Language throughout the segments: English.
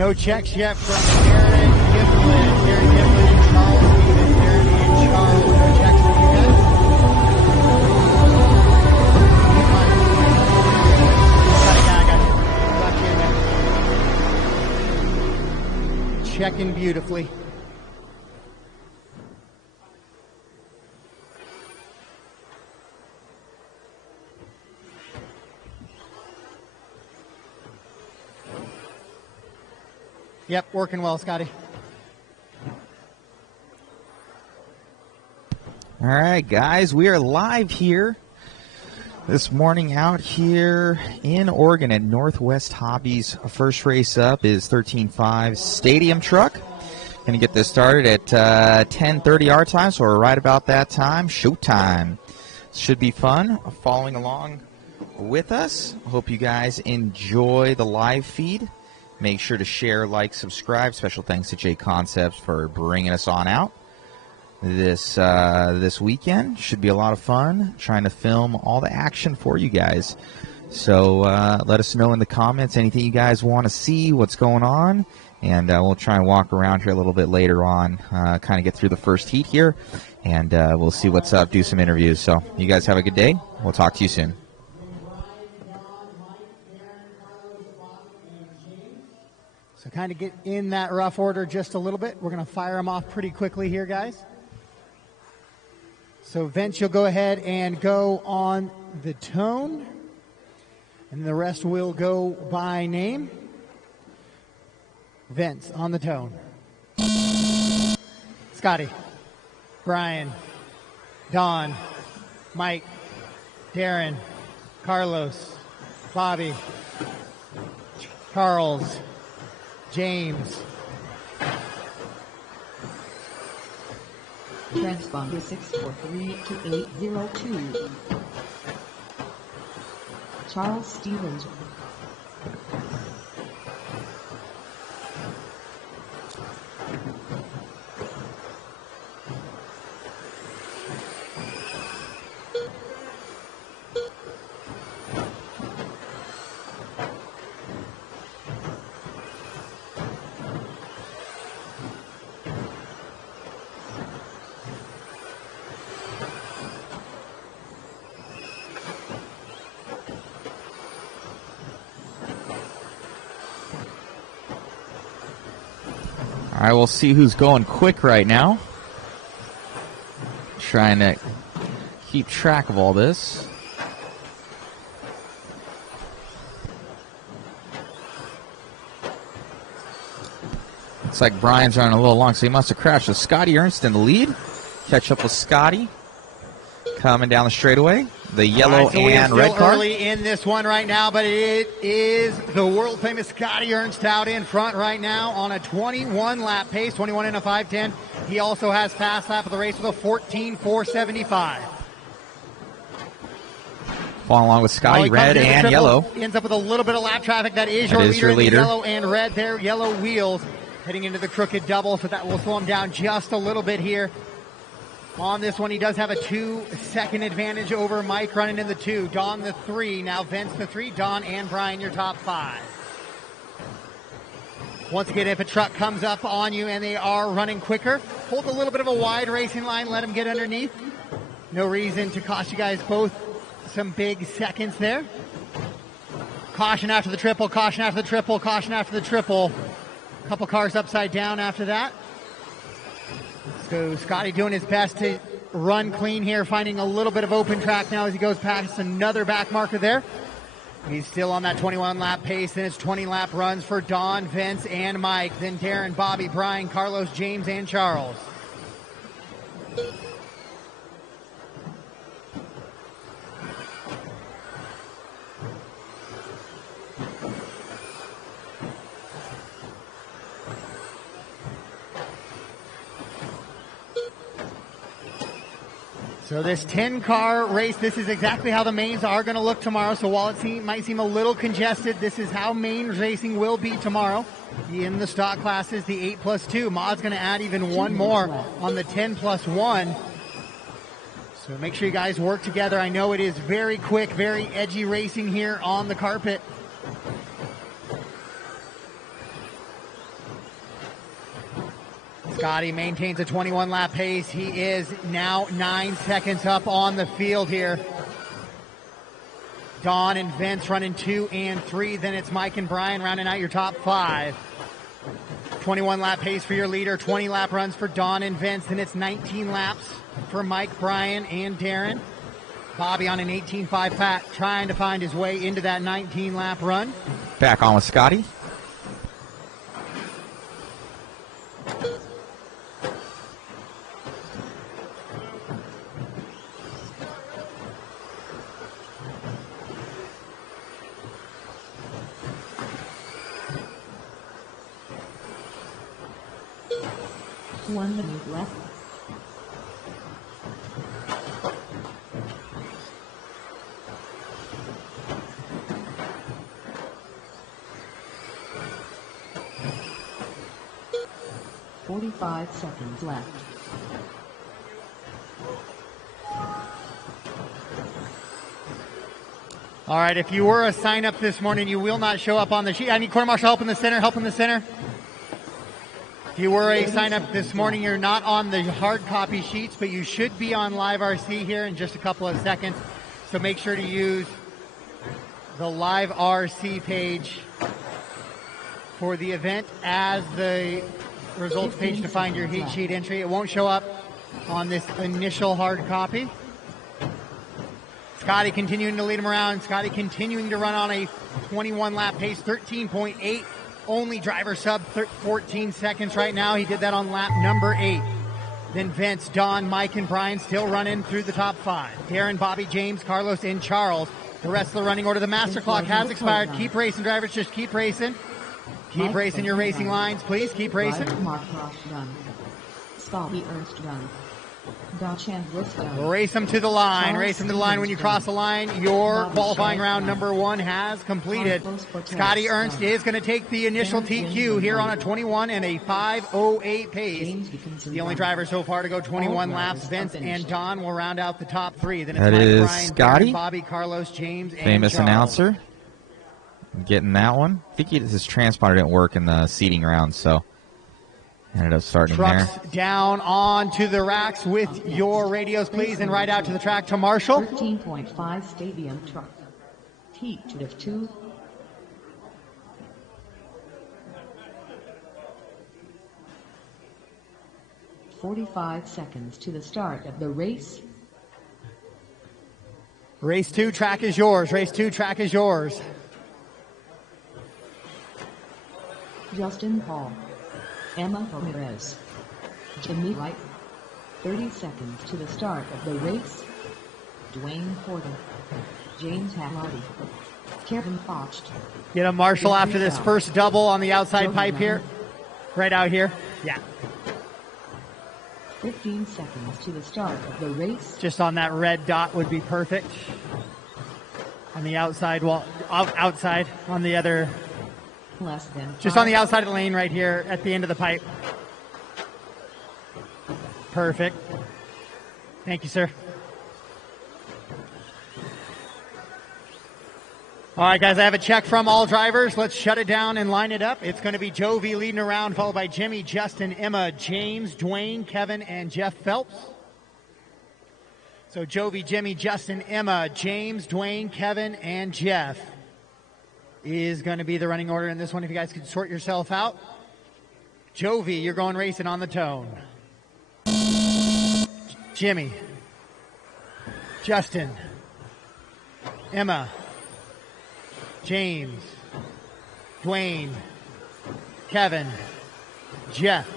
No checks yet from Darren Gifflin. Darren Gifflin and Charles Stevens. Darren and Charles. No checks from you guys. Got you. Checking beautifully. Yep, working well, Scotty. All right, guys, we are live here this morning out here in Oregon at NorthWestHobbies. First race up is 13.5 Stadium Truck. Going to get this started at 10:30 our time, so we're right about that time. Showtime. Should be fun following along with us. Hope you guys enjoy the live feed. Make sure to share, like, subscribe. Special thanks to JConcepts for bringing us on out this weekend. Should be a lot of fun trying to film all the action for you guys. So let us know in the comments anything you guys want to see, what's going on, and we'll try and walk around here a little bit later on, kind of get through the first heat here, and we'll see what's up, do some interviews. So you guys have a good day. We'll talk to you soon. So kind of get in that rough order just a little bit. We're going to fire them off pretty quickly here, guys. So Vince, you'll go ahead and go on the tone, and the rest will go by name. Vince on the tone. Scotty, Brian, Don, Mike, Darren, Carlos, Bobby, Charles, James. Transponder 6432802. Charles Stevens. All right, we'll see who's going quick right now. Trying to keep track of all this. Looks like Brian's running a little long, so he must have crashed. So Scotty Ernst in the lead. Catch up with Scotty. Coming down the straightaway. The yellow right, so and red car. Early in this one right now, but it is the world famous Scotty Ernst out in front right now on a 21 lap pace, 21 and a 5:10. He also has fast lap of the race with a 14.475. Following along with Scotty, red and triple, yellow. Ends up with a little bit of lap traffic. That is your leader. Yellow and red there. Yellow wheels heading into the crooked double, so that will slow him down just a little bit here. On this one, he does have a 2-second advantage over Mike running in the 2. Don the 3. Now Vince the 3. Don and Brian your top 5. Once again, if a truck comes up on you and they are running quicker, hold a little bit of a wide racing line. Let them get underneath. No reason to cost you guys both some big seconds there. Caution after the triple. Caution after the triple. Caution after the triple. A couple cars upside down after that. So Scotty doing his best to run clean here, finding a little bit of open track now as he goes past another back marker there. He's still on that 21 lap pace, and it's 20 lap runs for Don, Vince, and Mike. Then Darren, Bobby, Brian, Carlos, James, and Charles. So this 10-car race, this is exactly how the mains are going to look tomorrow. So while it might seem a little congested, this is how main racing will be tomorrow. In the stock classes, the 8+2. Maud's going to add even one more on the 10+1. So make sure you guys work together. I know it is very quick, very edgy racing here on the carpet. Scotty maintains a 21-lap pace. He is now 9 seconds up on the field here. Don and Vince running 2 and 3. Then it's Mike and Brian rounding out your top 5. 21-lap pace for your leader. 20-lap runs for Don and Vince. Then it's 19 laps for Mike, Brian, and Darren. Bobby on an 18.5 pack, trying to find his way into that 19-lap run. Back on with Scotty. One minute left. "45 seconds left. All right, if you were a sign-up this morning, you will not show up on the sheet. I need Corner Marshal help in the center, help in the center. If you were a sign-up this morning, you're not on the hard copy sheets, but you should be on LiveRC here in just a couple of seconds. So make sure to use the LiveRC page for the event as the results page to find your heat sheet entry. It won't show up on this initial hard copy. Scotty continuing to lead him around. Scotty continuing to run on a 21-lap pace, 13.8. Only driver sub 14 seconds right now. He did that on lap number 8. Then Vince, Don, Mike, and Brian still running through the top 5. Darren, Bobby, James, Carlos, and Charles. The rest of the running order. The master clock has expired. Keep racing, drivers. Just keep racing. Keep racing your racing lines, please. Keep racing. Mark Ross done. Scotty Ernst done. Dutch and Bliss done. Race them to the line. Race them to the line. When you cross the line, your qualifying round number 1 has completed. Scotty Ernst is going to take the initial TQ here on a 21 and a 5:08 pace. The only driver so far to go 21 laps. Vince and Don will round out the top 3. Then it's That Mike, is Brian, Scotty. Darren, Bobby, Carlos, James, and Famous Charles. announcer. Getting that one. I think his transponder didn't work in the seating round, so ended up starting Trucks there. down onto the racks with your radios, please, and right out to the track to Marshall. 13.5 stadium truck. Heat of 2. "45 seconds to the start of the race. Race 2, track is yours. Race 2, track is yours. Justin Paul. Emma Ramirez. Jimmy Wright. 30 seconds to the start of the race. Dwayne Porter. James Hamadi. Kevin Focht. Get a Marshall after this first double on the outside pipe here. Right out here. Yeah. 15 seconds to the start of the race. Just on that red dot would be perfect. On the outside wall, outside on the other, Less than just on the outside of the lane right here at the end of the pipe. Perfect. Thank you, sir. All right, guys, I have a check from all drivers. Let's shut it down and line it up. It's going to be Jovi leading around, followed by Jimmy, Justin, Emma, James, Dwayne, Kevin, and Jeff Phelps. So Jovi, Jimmy, Justin, Emma, James, Dwayne, Kevin, and Jeff is going to be the running order in this one. If you guys could sort yourself out. Jovi, you're going racing on the tone. Jimmy, Justin, Emma, James, Dwayne, Kevin, Jeff.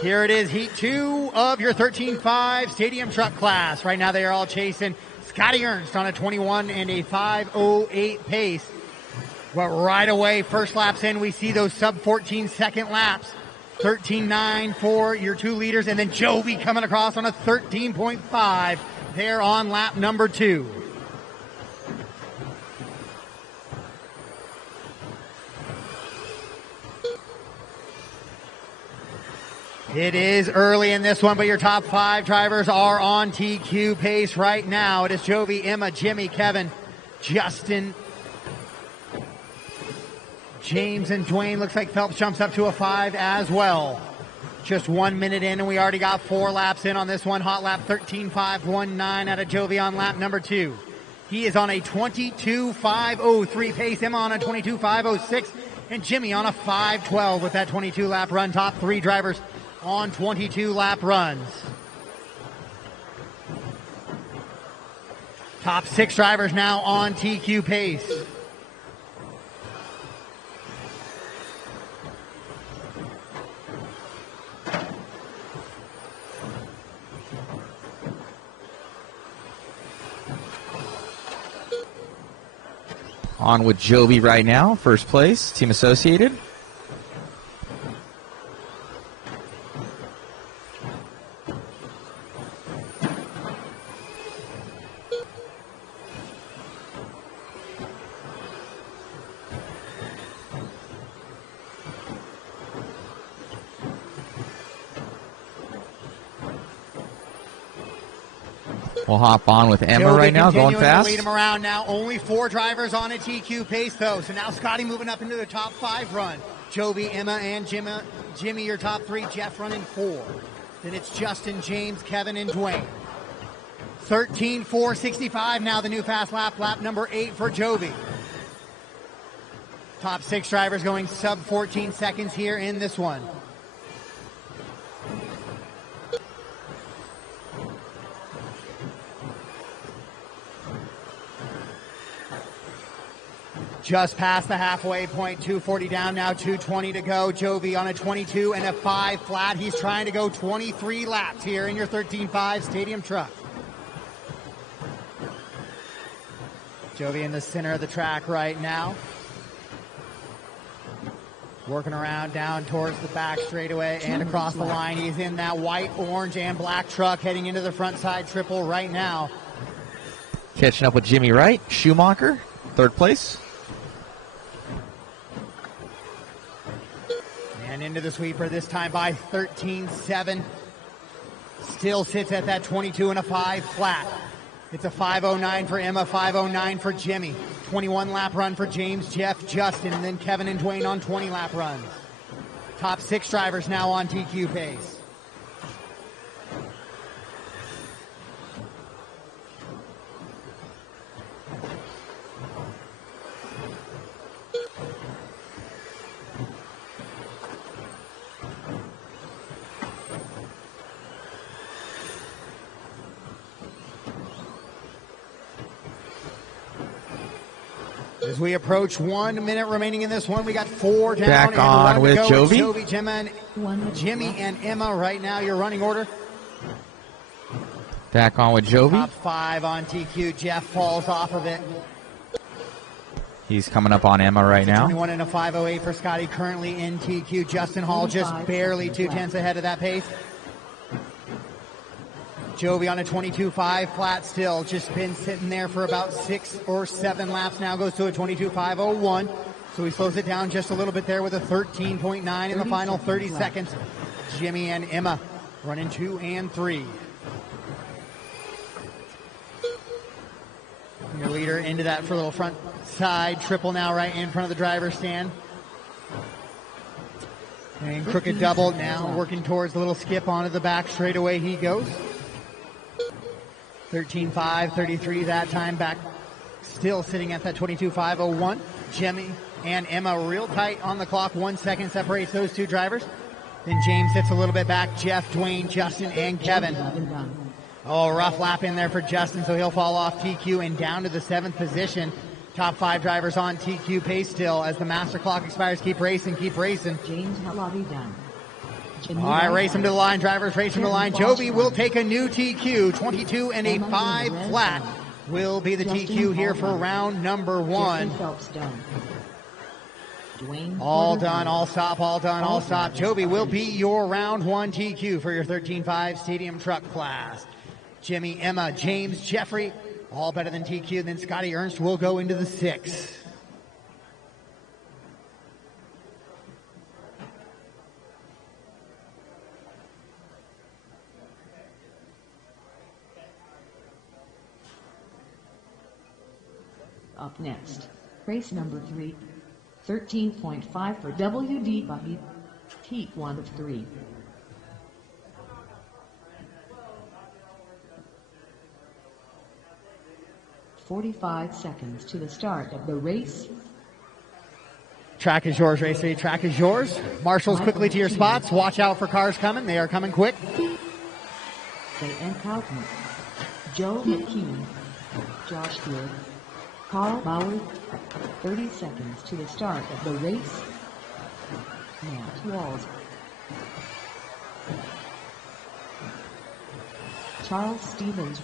Here it is, Heat 2 of your 13.5 Stadium Truck class. Right now they are all chasing Scotty Ernst on a 21 and a 5:08 pace. But right away, first laps in, we see those sub-14 second laps. 13.9 for your 2 leaders, and then Jovi coming across on a 13.5 there on lap number 2. It is early in this one, but your top 5 drivers are on TQ pace right now. It is Jovi, Emma, Jimmy, Kevin, Justin, James and Dwayne. Looks like Phelps jumps up to a 5 as well. Just 1 minute in, and we already got 4 laps in on this one. Hot lap 13.519 out of Jovi on lap number 2. He is on a 22.503 pace. Emma on a 22.506. And Jimmy on a 5.12 with that 22-lap run. Top 3 drivers on 22-lap runs. Top 6 drivers now on TQ pace. On with Jovi right now, first place, Team Associated. We'll hop on with Emma Jovi right now, going continuing fast. to lead him around now. Only 4 drivers on a TQ pace, though. So now Scotty moving up into the top 5 run. Jovi, Emma, and Jimmy, your top 3. Jeff running 4. Then it's Justin, James, Kevin, and Dwayne. 13.465 now the new fast lap. Lap number 8 for Jovi. Top 6 drivers going sub 14 seconds here in this one. Just past the halfway point, 240 down now, 220 to go. Jovi on a 22 and a 5 flat. He's trying to go 23 laps here in your 13.5 stadium truck. Jovi in the center of the track right now. Working around down towards the back straightaway and across the line. He's in that white, orange, and black truck heading into the front side triple right now. Catching up with Jimmy Wright, Schumacher, third place. And into the sweeper, this time by 13.7. Still sits at that 22 and a 5 flat. It's a 5.09 for Emma, 5.09 for Jimmy. 21 lap run for James, Jeff, Justin, and then Kevin and Dwayne on 20 lap runs. Top 6 drivers now on TQ pace. As we approach 1 minute remaining in this one, we got 4 down. Back and on with Jovi. Jimmy and Emma right now, your running order. Back on with Jovi. Top 5 on TQ. Jeff falls off of it. He's coming up on Emma right now. 21 and a 5.08 for Scotty, currently in TQ. Justin Hall just barely 2/10 ahead of that pace. Jovi on a 22.5 flat still, just been sitting there for about 6 or 7 laps now, goes to a 22.501. So he slows it down just a little bit there with a 13.9 in the final 30 seconds. Jimmy and Emma running 2 and 3. Your leader into that for a little front side triple now right in front of the driver's stand. And crooked double now working towards the little skip onto the back straightaway he goes. 13.533 that time, back still sitting at that 22.501. Jimmy and Emma real tight on the clock. 1 second separates those 2 drivers. Then James sits a little bit back. Jeff, Dwayne, Justin, and Kevin. Oh, rough lap in there for Justin, so he'll fall off TQ and down to the 7th position. Top 5 drivers on TQ pace still as the master clock expires. Keep racing, keep racing. James Halabi done. All right, race him to the line, drivers, race him to the line. Jovi will take a new TQ. 22 and a 5 flat will be the TQ here for round number 1. All done, all stop, all done, all stop. Jovi will be your round 1 TQ for your 13.5 stadium truck class. Jimmy, Emma, James, Jeffrey, all better than TQ. Then Scotty Ernst will go into the 6. Up next, race number 3. 13.5 for WD Buggy. Heat 1 of 3. "45 seconds to the start of the race. Track is yours, Racer. Track is yours. Marshals, quickly to your spots. Watch out for cars coming. They are coming quick. J.N. Kaufman, Joe McKean, Josh Good, Carl Bauer. 30 seconds to the start of the race. Matt Walls, Charles Stevens.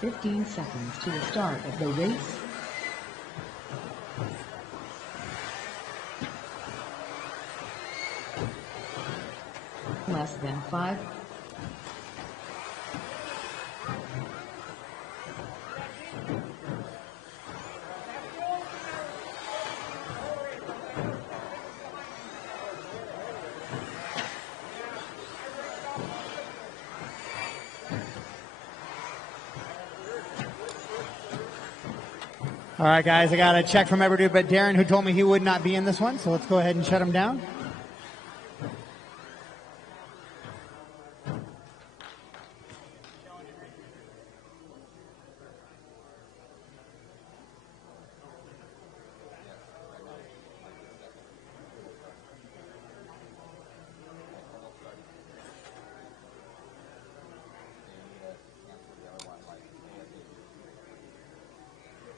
15 seconds to the start of the race. Less than 5. All right, guys, I got a check from everybody but Darren, who told me he would not be in this one, so let's go ahead and shut him down.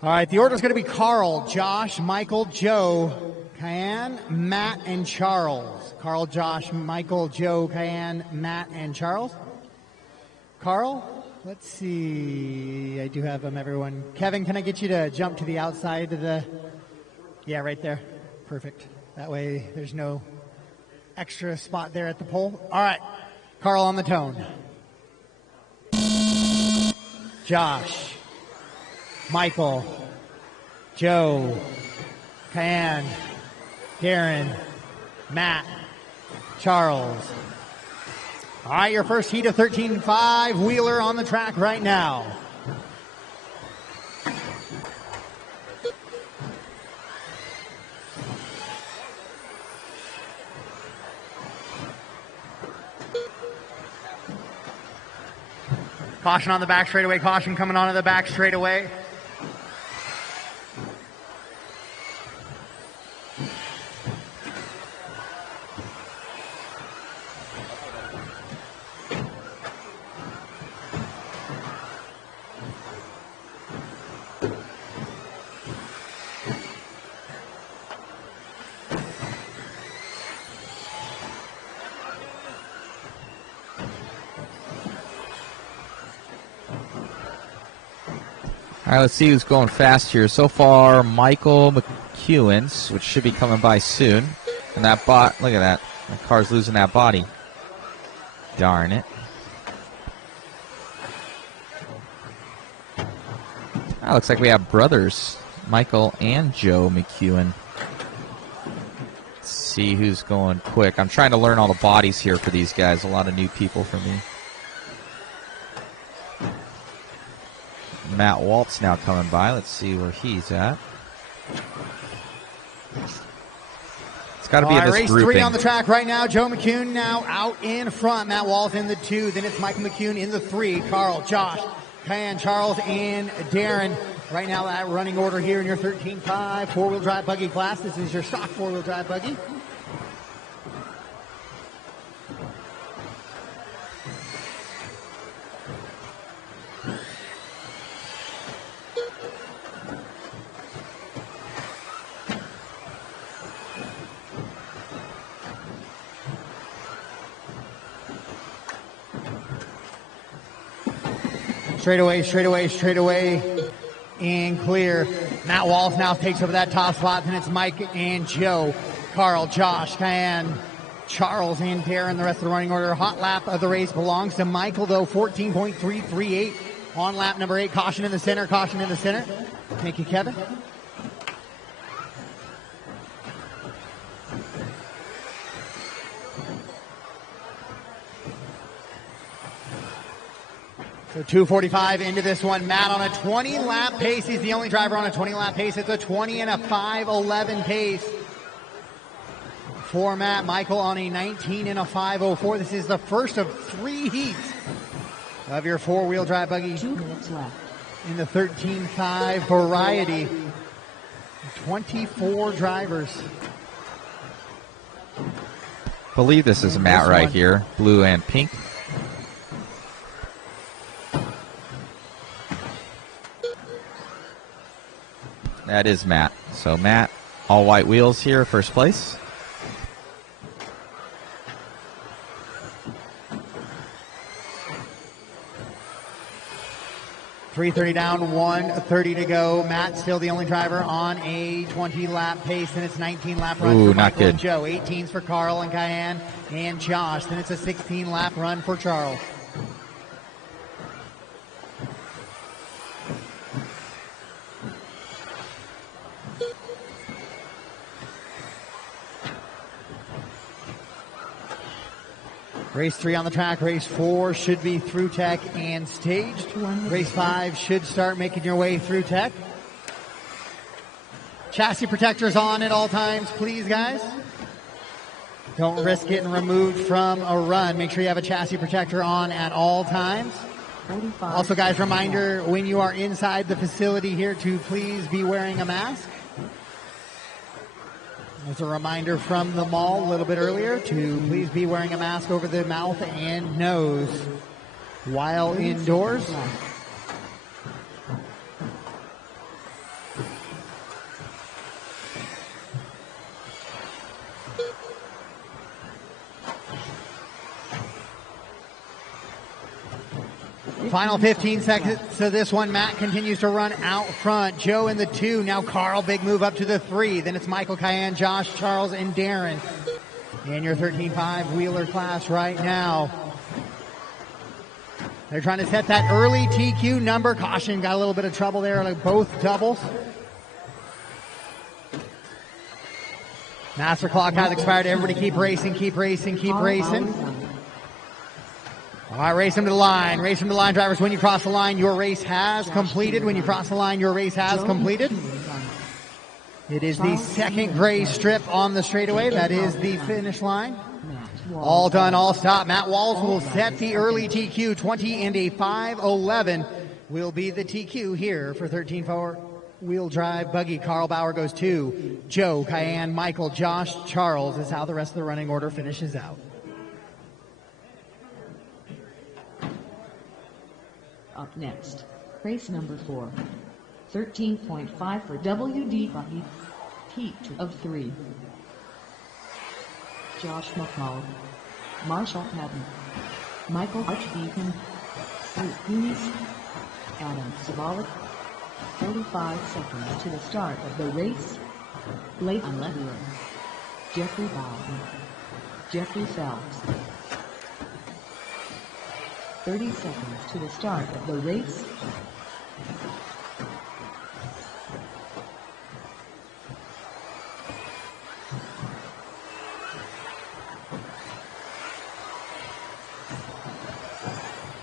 All right, the order is going to be Carl, Josh, Michael, Joe, Cayenne, Matt, and Charles. Carl, Josh, Michael, Joe, Cayenne, Matt, and Charles. Carl, let's see. I do have them, everyone. Kevin, can I get you to jump to the outside of the... Yeah, right there. Perfect. That way there's no extra spot there at the pole. All right, Carl on the tone. Josh, Michael, Joe, Cayenne, Darren, Matt, Charles. All right, your first heat of 13.5 Wheeler on the track right now. Caution on the back straightaway. Caution coming onto the back straightaway. All right, let's see who's going fast here. So far, Michael McEwen's, which should be coming by soon. And that bot, look at that. That car's losing that body. Darn it. Ah, looks like we have brothers, Michael and Joe McEwen. Let's see who's going quick. I'm trying to learn all the bodies here for these guys. A lot of new people for me. Matt Waltz now coming by. Let's see where he's at. It's got to be in this race grouping. 3 on the track right now. Joe McCune now out in front. Matt Waltz in the 2. Then it's Michael McCune in the 3. Carl, Josh, Cayenne, Charles, and Darren. Right now, that running order here in your 13.5 four-wheel drive buggy class. This is your stock four-wheel drive buggy. Straight away, and clear. Matt Waltz now takes over that top spot. Then it's Mike and Joe, Carl, Josh, Cayenne, Charles, and Darren. The rest of the running order. Hot lap of the race belongs to Michael, though, 14.338 on lap number 8. Caution in the center, caution in the center. Thank you, Kevin. So 2:45 into this one. Matt on a 20-lap pace. He's the only driver on a 20-lap pace. It's a 20 and a 5:11 pace for Matt. Michael on a 19 and a 5:04. This is the first of 3 heats of your four-wheel drive buggy 2 minutes left. in the 13.5 variety. 24 drivers. Believe this is Matt right here, blue and pink. That is Matt. So Matt, all white wheels here, first place. .330 down, 1:30 to go. Matt still the only driver on a 20-lap pace, and it's 19-lap run Ooh, for not Michael and good. Joe. 18s for Carl and Cayenne and Josh. Then it's a 16-lap run for Charles. Race 3 on the track. Race 4 should be through tech and staged. Race 5 should start making your way through tech. Chassis protectors on at all times, please, guys. Don't risk getting removed from a run. Make sure you have a chassis protector on at all times. Also, guys, reminder, when you are inside the facility here to please be wearing a mask. As a reminder from the mall a little bit earlier to please be wearing a mask over the mouth and nose while indoors. Final 15 seconds to this one. Matt continues to run out front. Joe in the 2. Now Carl, big move up to the 3. Then it's Michael, Cayenne, Josh, Charles, and Darren in your 13.5 wheeler class right now. They're trying to set that early TQ number. Caution, got a little bit of trouble there, like both doubles. Master clock has expired. Everybody keep racing, keep racing, keep racing. All right, race them to the line. Race them to the line, drivers. When you cross the line, your race has completed. When you cross the line, your race has completed. It is the second gray strip on the straightaway. That is the finish line. All done, all stopped. Matt Walls will set the early TQ. 20 and a 5:11 will be the TQ here for 13.4 wheel drive buggy. Carl Bauer goes 2. Joe, Cayenne, Michael, Josh, Charles is how the rest of the running order finishes out. Up next, race number 4, 13.5 for WD buggy, heat of 3. Josh McCall, Marshall Patton, Michael Archdeacon, Luis, Adam Savalik. 45 seconds to the start of the race. Leighton Lederer, Jeffrey Bowden, Jeffrey Phelps. 30 seconds to the start of the race.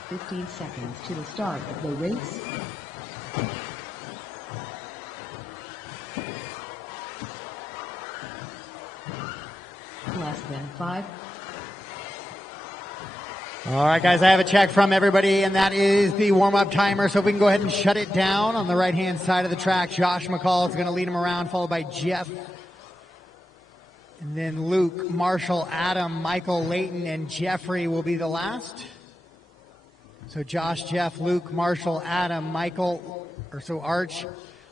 $15 seconds to the start of the race. Less than 5. All right, guys, I have a check from everybody, and that is the warm-up timer, so we can go ahead and shut it down on the right-hand side of the track. Josh McCall is going to lead him around, followed by Jeff. And then Luke, Marshall, Adam, Michael, Leighton, and Jeffrey will be the last. So Josh, Jeff, Luke, Marshall, Adam, Michael, Arch,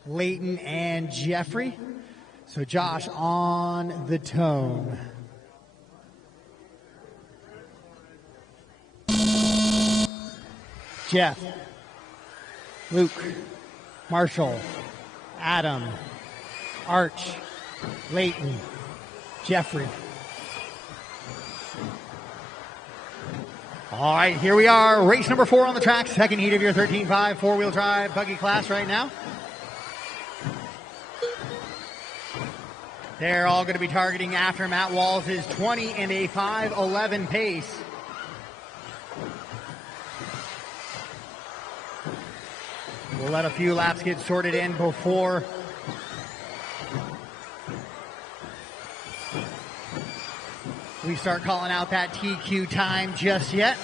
Leighton, and Jeffrey. So Josh on the tone. Jeff, Luke, Marshall, Adam, Arch, Leighton, Jeffrey. All right, here we are, race number 4 on the track, second heat of your 13.5 four-wheel drive buggy class right now. They're all going to be targeting after Matt Walls' 20 and a 5:11 pace. We'll let a few laps get sorted in before we start calling out that TQ time just yet.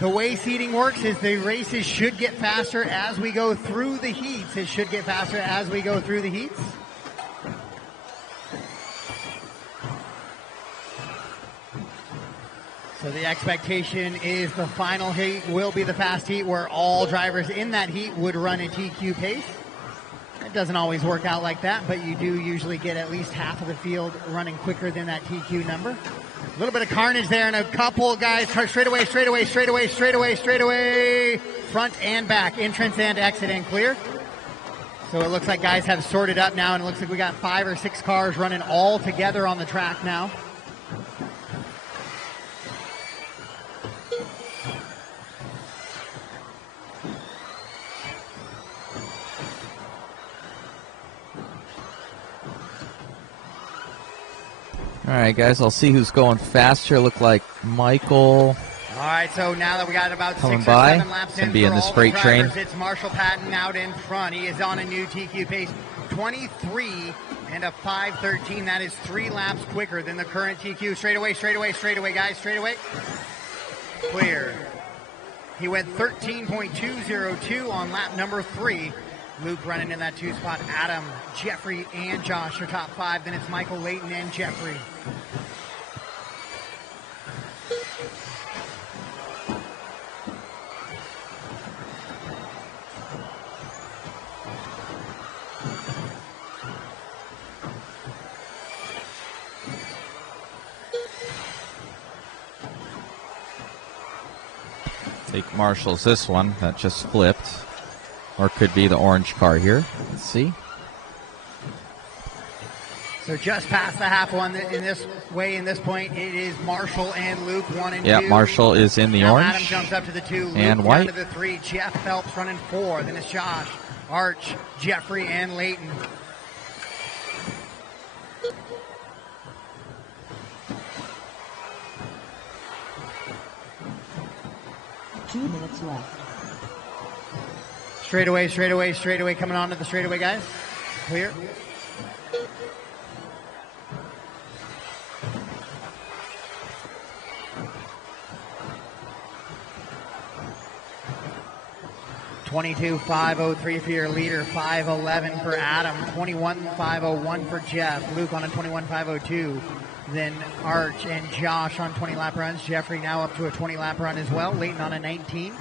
The way seating works is the races should get faster as we go through the heats. It should get faster as we go through the heats. So the expectation is the final heat will be the fast heat where all drivers in that heat would run a TQ pace. It doesn't always work out like that, but you do usually get at least half of the field running quicker than that TQ number. A little bit of carnage there, and a couple guys straight away, front and back, entrance and exit and clear. So it looks like guys have sorted up now, and it looks like we got 5 or 6 cars running all together on the track now. All right, guys, I'll see who's going faster. Look like Michael. All right, so now that we got about 6 or 7 laps in be in for this all freight the train. drivers, it's Marshall Patton out in front. He is on a new TQ pace, 23 and a 5:13. That is 3 laps quicker than the current TQ. Straight away, guys, straight away. Clear. He went 13.202 on lap number 3. Luke running in that 2 spot. Adam, Jeffrey, and Josh are top 5. Then it's Michael, Layton, and Jeffrey. Take Marshall's this one that just flipped. Or could be the orange car here. Let's see. So just past the half one in this point, it is Marshall and Luke 1 and 2. Yeah, Marshall is in the now orange. Adam jumps up to the 2. Luke and down white. to the 3. Jeff Phelps running 4. Then it's Josh, Arch, Jeffrey, and Layton. Two minutes left. Straightaway, coming onto the straightaway, guys. Clear. (22.503) for your leader, 5:11 for Adam, 21.501 for Jeff, Luke on a 21.502. Then Arch and Josh on 20 lap runs. Jeffrey now up to a 20 lap run as well. Layton on a 19.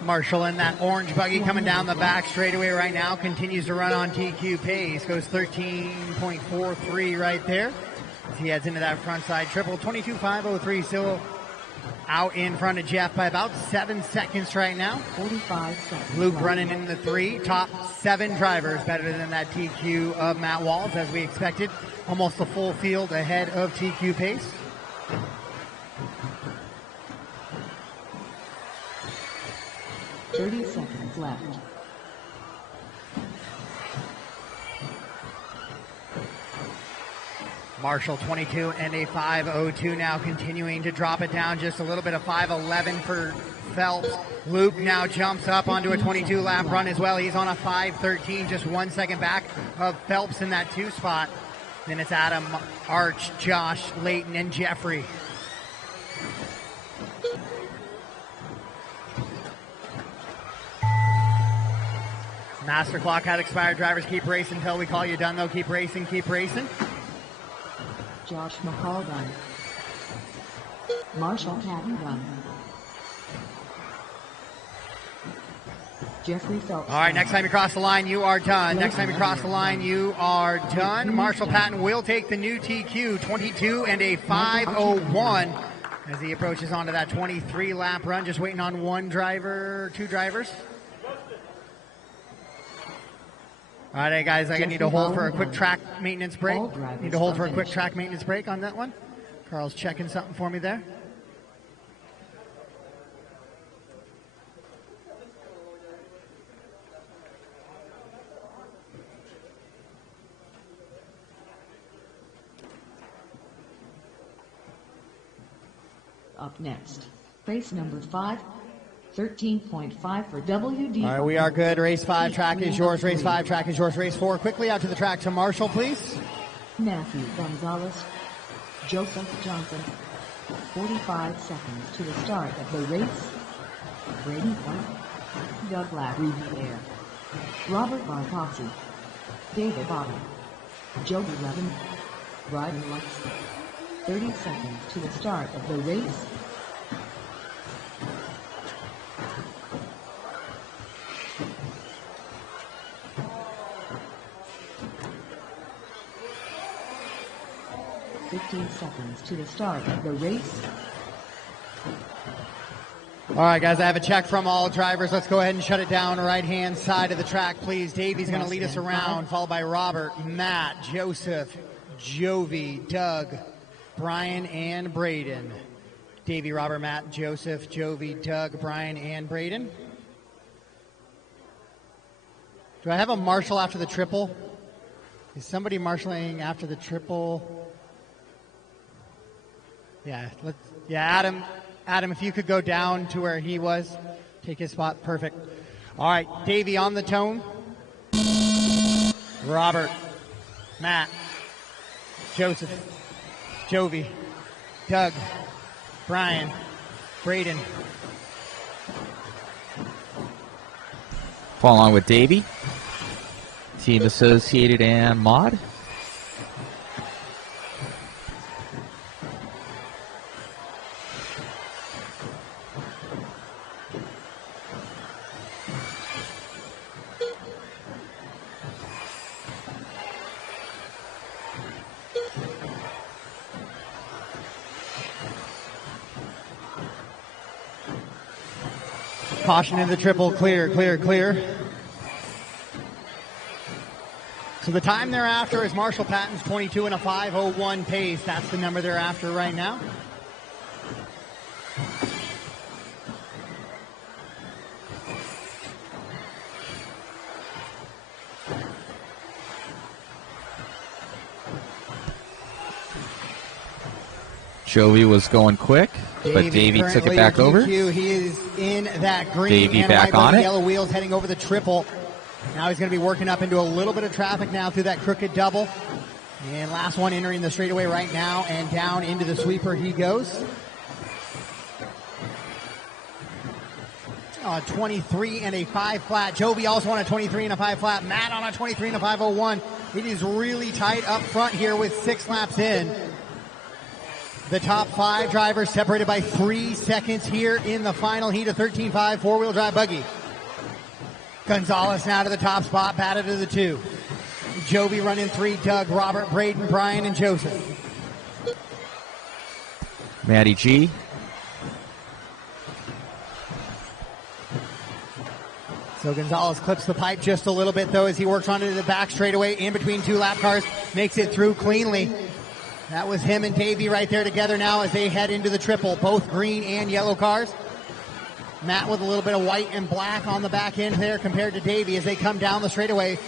Marshall in that orange buggy coming down the back straightaway right now. Continues to run on TQ pace. Goes 13.43 right there. As he heads into that front side triple. 22.503 still out in front of Jeff by about 7 seconds right now. 45 seconds. Luke running in the 3. Top 7 drivers better than that TQ of Matt Walls as we expected. Almost a full field ahead of TQ pace. .30 seconds left. Marshall 22 and a 5:02 now, continuing to drop it down just a little bit. Of 5:11 for Phelps. Luke now jumps up onto a 22 lap run as well. He's on a 5:13, just 1 second back of Phelps in that 2 spot. Then it's Adam, Arch, Josh, Layton, and Jeffrey. Master clock had expired. Drivers keep racing until we call you done, though. Keep racing, keep racing. Josh McCall done. Marshall Patton done. Jeffrey Phelps. All right, next time you cross the line, you are done. Next time you cross the line, you are done. Marshall Patton will take the new TQ, 22 and a 5:01 as he approaches onto that 23 lap run. Just waiting on 2 drivers. All right, guys, I need to hold for a quick track maintenance break. Need to hold for a quick track maintenance break on that one. Carl's checking something for me there. Up next, race number 5, 13.5 for WD. All right, we are good. Race 5 track is yours. Race 5 track is yours. Race 4 quickly out to the track to Marshall, please. Matthew Gonzalez, Joseph Johnson, 45 seconds to the start of the race. Braden White, Doug Riviere, Robert Barkowski, David Bottom, Joby Levin, Brian Lux. 30 seconds to the start of the race. Seconds to the start of the race. All right, guys, I have a check from all drivers. Let's go ahead and shut it down. Right-hand side of the track, please. Davey's going to lead us around, followed by Robert, Matt, Joseph, Jovi, Doug, Brian, and Braden. Davey, Robert, Matt, Joseph, Jovi, Doug, Brian, and Braden. Do I have a marshal after the triple? Is somebody marshaling after the triple? Yeah, Adam, if you could go down to where he was, take his spot. Perfect. All right, Davey on the tone. Robert, Matt, Joseph, Jovi, Doug, Brian, Braden. Follow along with Davey, Team Associated, and Mod. Caution in the triple, clear, clear, clear. So the time they're after is Marshall Patton's 22 and a 5:01 pace. That's the number they're after right now. Jovi was going quick, but Davey took it back over. He is in that green Davey and back white on it. Yellow wheels heading over the triple. Now he's going to be working up into a little bit of traffic now through that crooked double. And last one entering the straightaway right now, and down into the sweeper he goes. 23 and a 5 flat. Jovi also on a 23 and a 5 flat. Matt on a 23 and a 5:01. It is really tight up front here with 6 laps in. The top 5 drivers separated by 3 seconds here in the final heat of 13.5 four-wheel drive buggy. Gonzalez now to the top spot, batted to the 2. Jovi running 3, Doug, Robert, Braden, Brian, and Joseph. Matty G. So Gonzalez clips the pipe just a little bit, though, as he works onto the back straightaway in between 2 lap cars, makes it through cleanly. That was him and Davey right there together now as they head into the triple, both green and yellow cars. Matt with a little bit of white and black on the back end there compared to Davey as they come down the straightaway.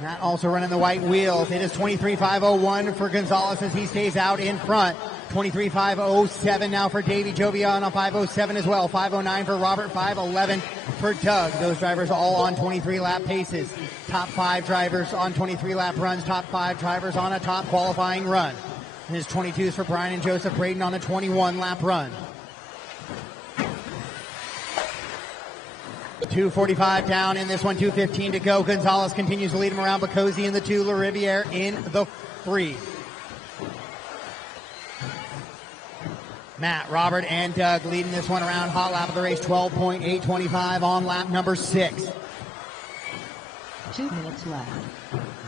Matt also running the white wheels. It is 23.5:01 for Gonzalez as he stays out in front. 23.5:07 now for Davey. Jovi on a 5:07 as well. 5:09 for Robert, 5:11 for Doug. Those drivers all on 23 lap paces. Top 5 drivers on 23 lap runs. Top 5 drivers on a top qualifying run. His 22s for Brian and Joseph. Braden on a 21 lap run. 2:45 down in this one, 2:15 to go. Gonzalez continues to lead him around. Bacozzi in the 2, LaRiviere in the 3. Matt, Robert, and Doug leading this one around. Hot lap of the race, 12.825 on lap number 6. 2 minutes left.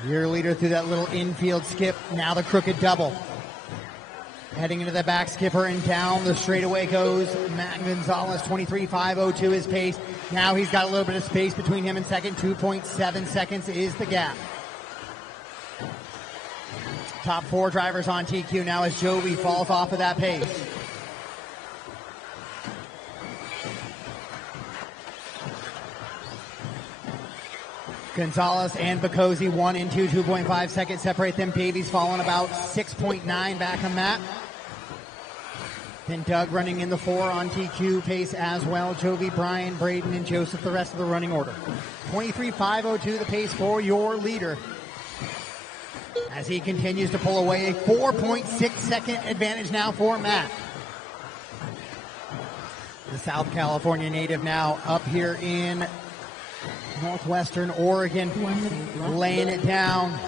Your leader through that little infield skip. Now the crooked double. Heading into the back skipper and down the straightaway goes Matt Gonzalez, 23.502 his pace. Now he's got a little bit of space between him and second. 2.7 seconds is the gap. Top 4 drivers on TQ now as Jovi falls off of that pace. Gonzalez and Bacozzi 1 and 2, 2.5 seconds separate them. Davies falling about 6.9 back on Matt. Then Doug running in the 4 on TQ pace as well. Jovi, Brian, Braden, and Joseph, the rest of the running order. 23.502 the pace for your leader. As he continues to pull away, a 4.6 second advantage now for Matt. The South California native now up here in Northwestern Oregon, laying it down.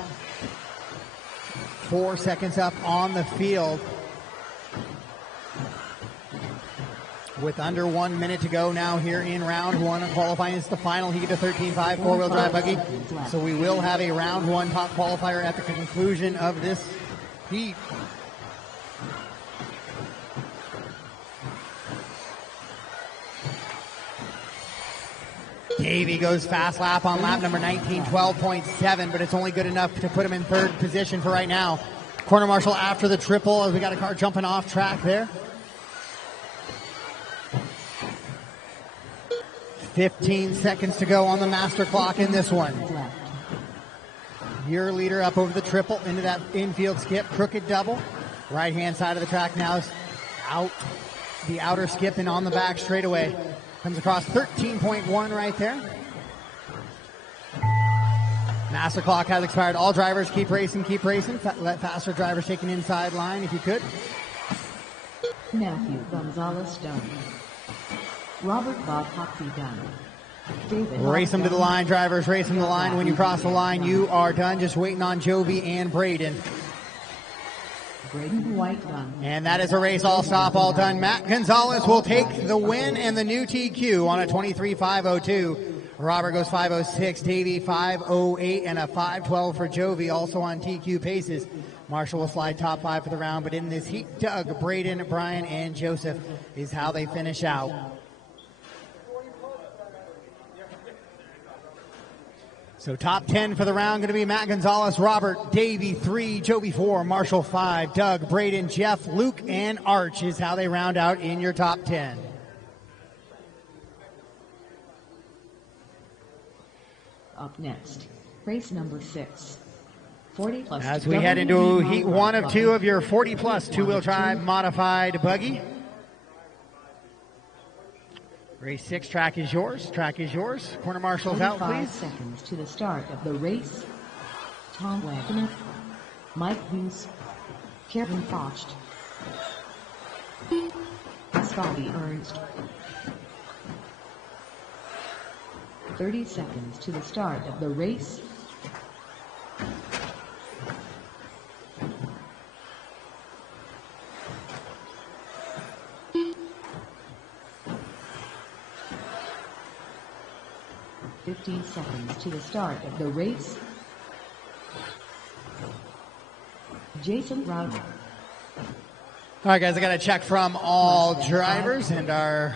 4 seconds up on the field. With under 1 minute to go now here in round 1. Qualifying is the final heat of 13.5 four-wheel drive buggy. So we will have a round 1 top qualifier at the conclusion of this heat. Davey goes fast lap on lap number 19, 12.7, but it's only good enough to put him in 3rd position for right now. Corner marshal after the triple as we got a car jumping off track there. 15 seconds to go on the master clock in this one. Your leader up over the triple into that infield skip, crooked double. Right hand side of the track now is out the outer skip and on the back straightaway. Comes across 13.1 right there. Master clock has expired. All drivers keep racing, keep racing. Let faster drivers take an inside line if you could. Matthew Gonzalez done. Robert Bob Hoxie done. David Race them to the line, drivers. Race them to the line. When you cross the line, you are done. Just waiting on Jovi and Braden. Braden White done. And that is a race all stop, all done. Matt Gonzalez will take the win and the new TQ on a 23.502. Robert goes 5.06, Davey 5.08, and a 5.12 for Jovi, also on TQ paces. Marshall will slide top 5 for the round, but in this heat, Doug, Braden, Brian, and Joseph is how they finish out. So top 10 for the round going to be Matt Gonzalez, Robert, Davey 3, Jovi 4, Marshall 5, Doug, Braden, Jeff, Luke, and Arch is how they round out in your top 10. Up next, race number 6. 40 plus. As we head into heat 1 of 2 of your 40 plus two-wheel drive modified buggy. Race 6, track is yours. Track is yours. Corner marshals out, please. 45 seconds to the start of the race. Tom Wagner, Mike Hughes, Kevin Focht, Scotty Ernst. 30 seconds to the start of the race. Seconds to the start of the race. Jason Rowder. All right, guys, I got a check from all drivers, and our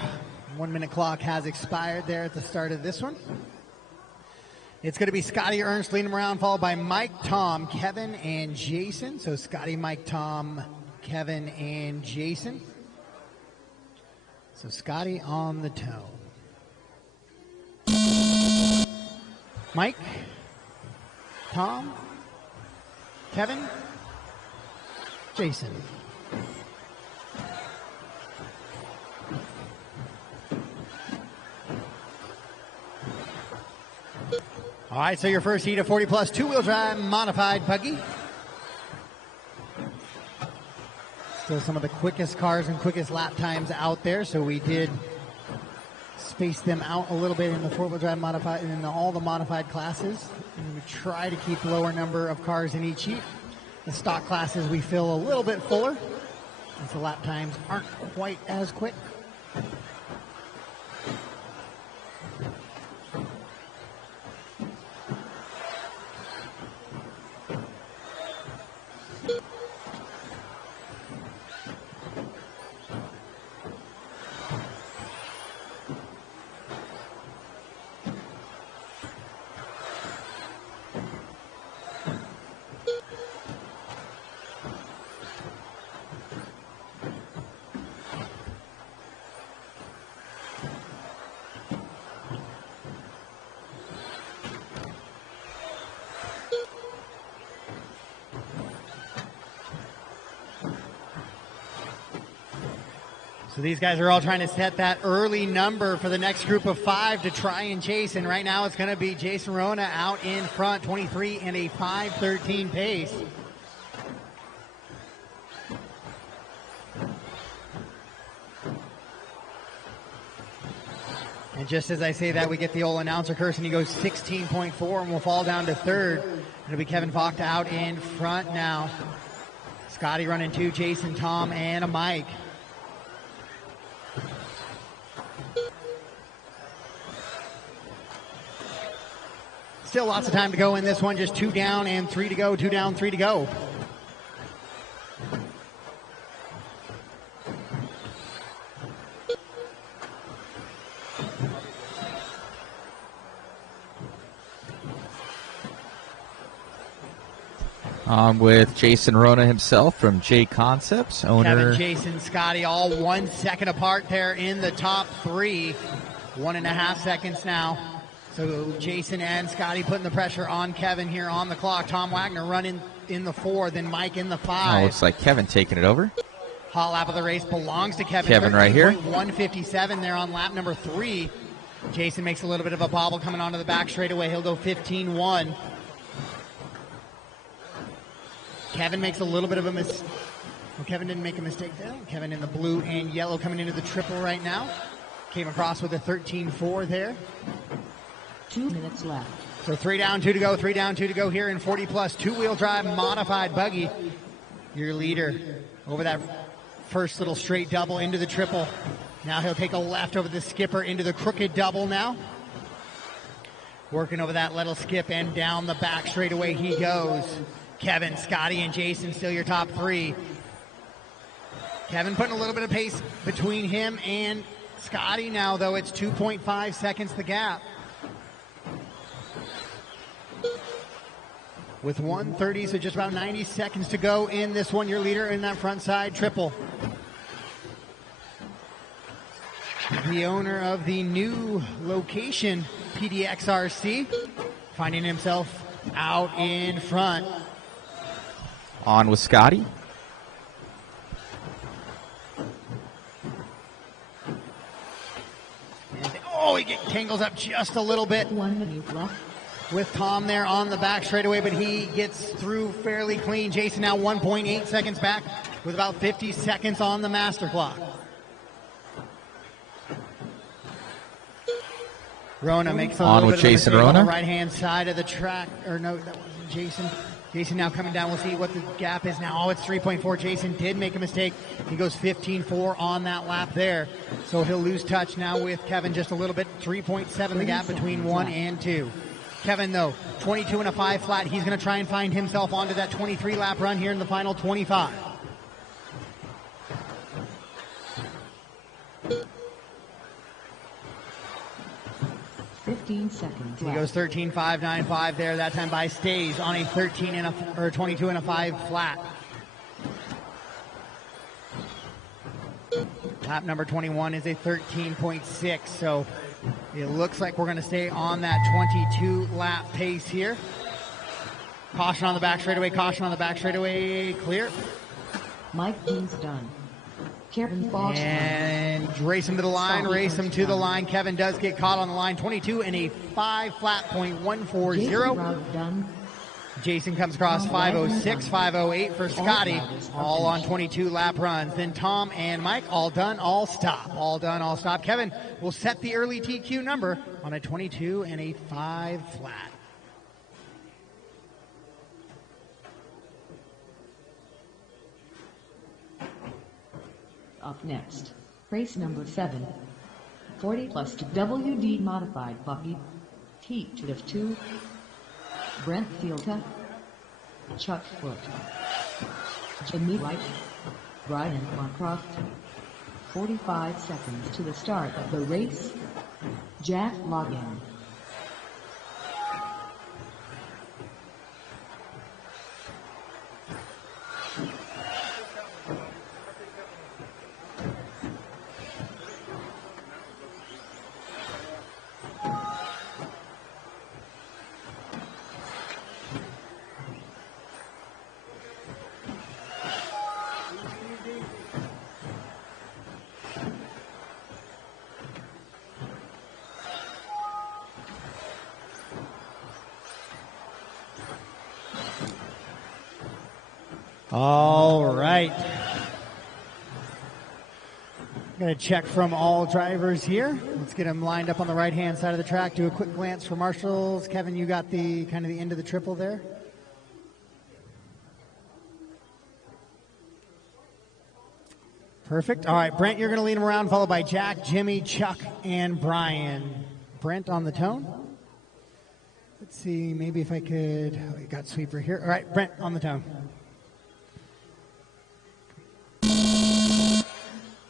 1 minute clock has expired there at the start of this one. It's going to be Scotty Ernst leading him around, followed by Mike, Tom, Kevin, and Jason. So Scotty, Mike, Tom, Kevin, and Jason. So Scotty on the toe. Mike, Tom, Kevin, Jason. All right, so your first heat of 40 plus two-wheel drive modified buggy. Still some of the quickest cars and quickest lap times out there, so we did space them out a little bit in the four-wheel drive modified and in all the modified classes. And we try to keep lower number of cars in each heat. The stock classes we fill a little bit fuller, since the lap times aren't quite as quick. So these guys are all trying to set that early number for the next group of 5 to try and chase. And right now it's going to be Jason Rona out in front, 23 and a 5:13 pace. And just as I say that, we get the old announcer curse, and he goes 16.4 and will fall down to third. It'll be Kevin Vogt out in front now. Scotty running 2, Jason, Tom, and a Mike. Still lots of time to go in this one. Just 2 down and 3 to go. 2 down, 3 to go. On with Jason Rona himself from JConcepts, owner. Kevin, Jason, Scotty, all 1 second apart there in the top 3. 1.5 seconds now. So Jason and Scotty putting the pressure on Kevin here on the clock. Tom Wagner running in the 4, then Mike in the 5. Oh, looks like Kevin taking it over. Hot lap of the race belongs to Kevin. Kevin right here. 1:57 there on lap number 3. Jason makes a little bit of a bobble coming onto the back straightaway. He'll go 15.1. Kevin makes a little bit of a mistake. Well, Kevin didn't make a mistake there. Kevin in the blue and yellow coming into the triple right now. Came across with a 13.4 there. 2 minutes left. So 3 down, 2 to go. 3 down, 2 to go here in 40 plus 2-wheel drive modified buggy. Your leader over that first little straight double into the triple. Now he'll take a left over the skipper into the crooked double now. Working over that little skip and down the back straightaway he goes. Kevin, Scotty, and Jason still your top 3. Kevin putting a little bit of pace between him and Scotty now, though. It's 2.5 seconds the gap. With 1:30, so just about 90 seconds to go in this one. Your leader in that front side triple. The owner of the new location, PDXRC, finding himself out in front. On with Scotty. Oh, he tangles up just a little bit 1 minute left. with Tom there on the back straightaway, but he gets through fairly clean. Jason now 1.8 seconds back with about 50 seconds on the master clock. Rona makes a On little with bit Jason of a mistake on Rona. the right-hand side of the track. Or no, that wasn't Jason. Jason now coming down. We'll see what the gap is now. Oh, it's 3.4. Jason did make a mistake. He goes 15.4 on that lap there. So he'll lose touch now with Kevin just a little bit. 3.7 the gap between 1 and 2. Kevin, though, 22 and a 5 flat. He's going to try and find himself onto that 23-lap run here in the final 25. 15 seconds He left. goes 13.595 there. That time by stays on a 13 and a 22 and a 5 flat. Lap number 21 is a 13.6. So it looks like we're going to stay on that 22 lap pace here. Caution on the back straightaway. Caution on the back straightaway. Clear. Mike Dean's done. Kevin Fox And race him to the line, race him to the line. Kevin does get caught on the line. 22 and a 5 flat .140. done. Jason comes across 506, 508 for Scotty, all on 22 lap runs. Then Tom and Mike, all done, all stop. All done, all stop. Kevin will set the early TQ number on a 22 and a 5 flat. Up next, race number 7. 40 plus to WD modified buggy. Teach of 2. Brent Fielta. Chuck Foot. Jimmy White. Brian Moncroft. 45 seconds to the start of the race. Jack Logan. All right. Going to check from all drivers here. Let's get them lined up on the right-hand side of the track. Do a quick glance for marshals. Kevin, you got the kind of the end of the triple there. Perfect. All right, Brent, you're going to lead them around, followed by Jack, Jimmy, Chuck, and Brian. Brent on the tone. Let's see, maybe if I could. Oh, we got sweeper here. All right, Brent on the tone.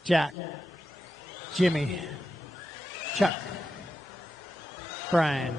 Jack, Jimmy, Chuck, Brian.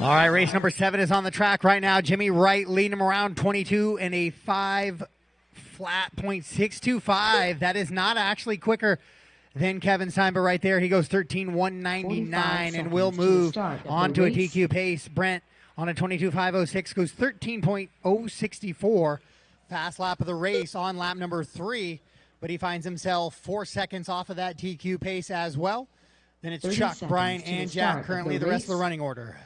All right, race number 7 is on the track right now. Jimmy Wright leading him around 22 and a 5 flat .625. That is not actually quicker than Kevin's time, but right there he goes 13.199 and will move on to a TQ pace. Brent on a 22.506 goes 13.064. Fast lap of the race on lap number 3, but he finds himself 4 seconds off of that TQ pace as well. Then it's Chuck, Brian, and Jack currently the rest of the running order.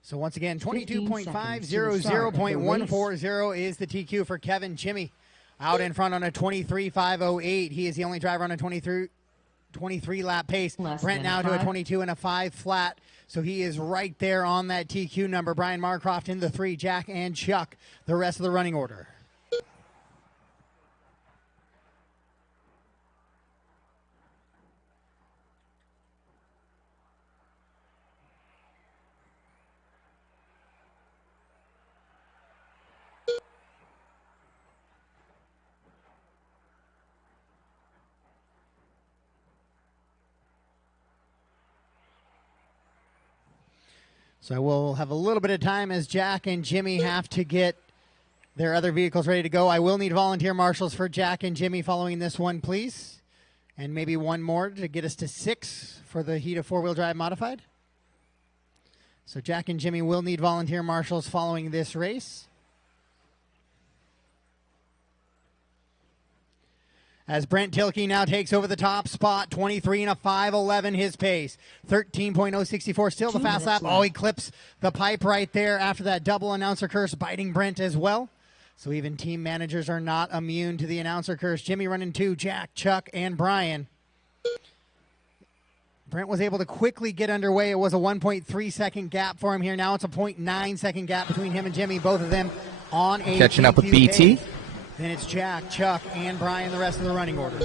So once again, 22.500.140 is the TQ for Kevin. Jimmy out in front on a 23.508. He is the only driver on a 23 lap pace. Brent now to a 22 and a 5 flat. So he is right there on that TQ number. Brian Marcroft in the 3, Jack and Chuck, the rest of the running order. So we'll have a little bit of time as Jack and Jimmy have to get their other vehicles ready to go. I will need volunteer marshals for Jack and Jimmy following this one, please. And maybe one more to get us to 6 for the heat of 4-wheel drive modified. So Jack and Jimmy will need volunteer marshals following this race. As Brent Tilke now takes over the top spot, 23 and a 5.11 his pace. 13.064, still the fast lap. Oh, he clips the pipe right there after that double announcer curse, biting Brent as well. So even team managers are not immune to the announcer curse. Jimmy running 2, Jack, Chuck, and Brian. Brent was able to quickly get underway. It was a 1.3 second gap for him here. Now it's a 0.9 second gap between him and Jimmy, both of them on a catching up with BT. Pace. Then it's Jack, Chuck, and Brian, the rest of the running order.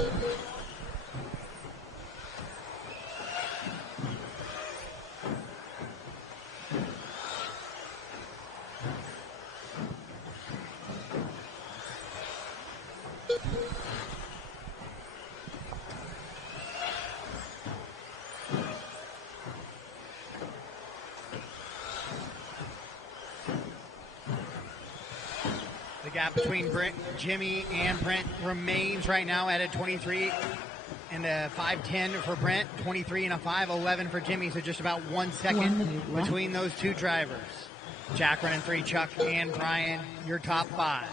Gap between Jimmy and Brent remains right now at a 23 and a 5.10 for Brent, 23 and a 5.11 for Jimmy, so just about 1 second between those two drivers. Jack running 3, Chuck and Brian, your top 5.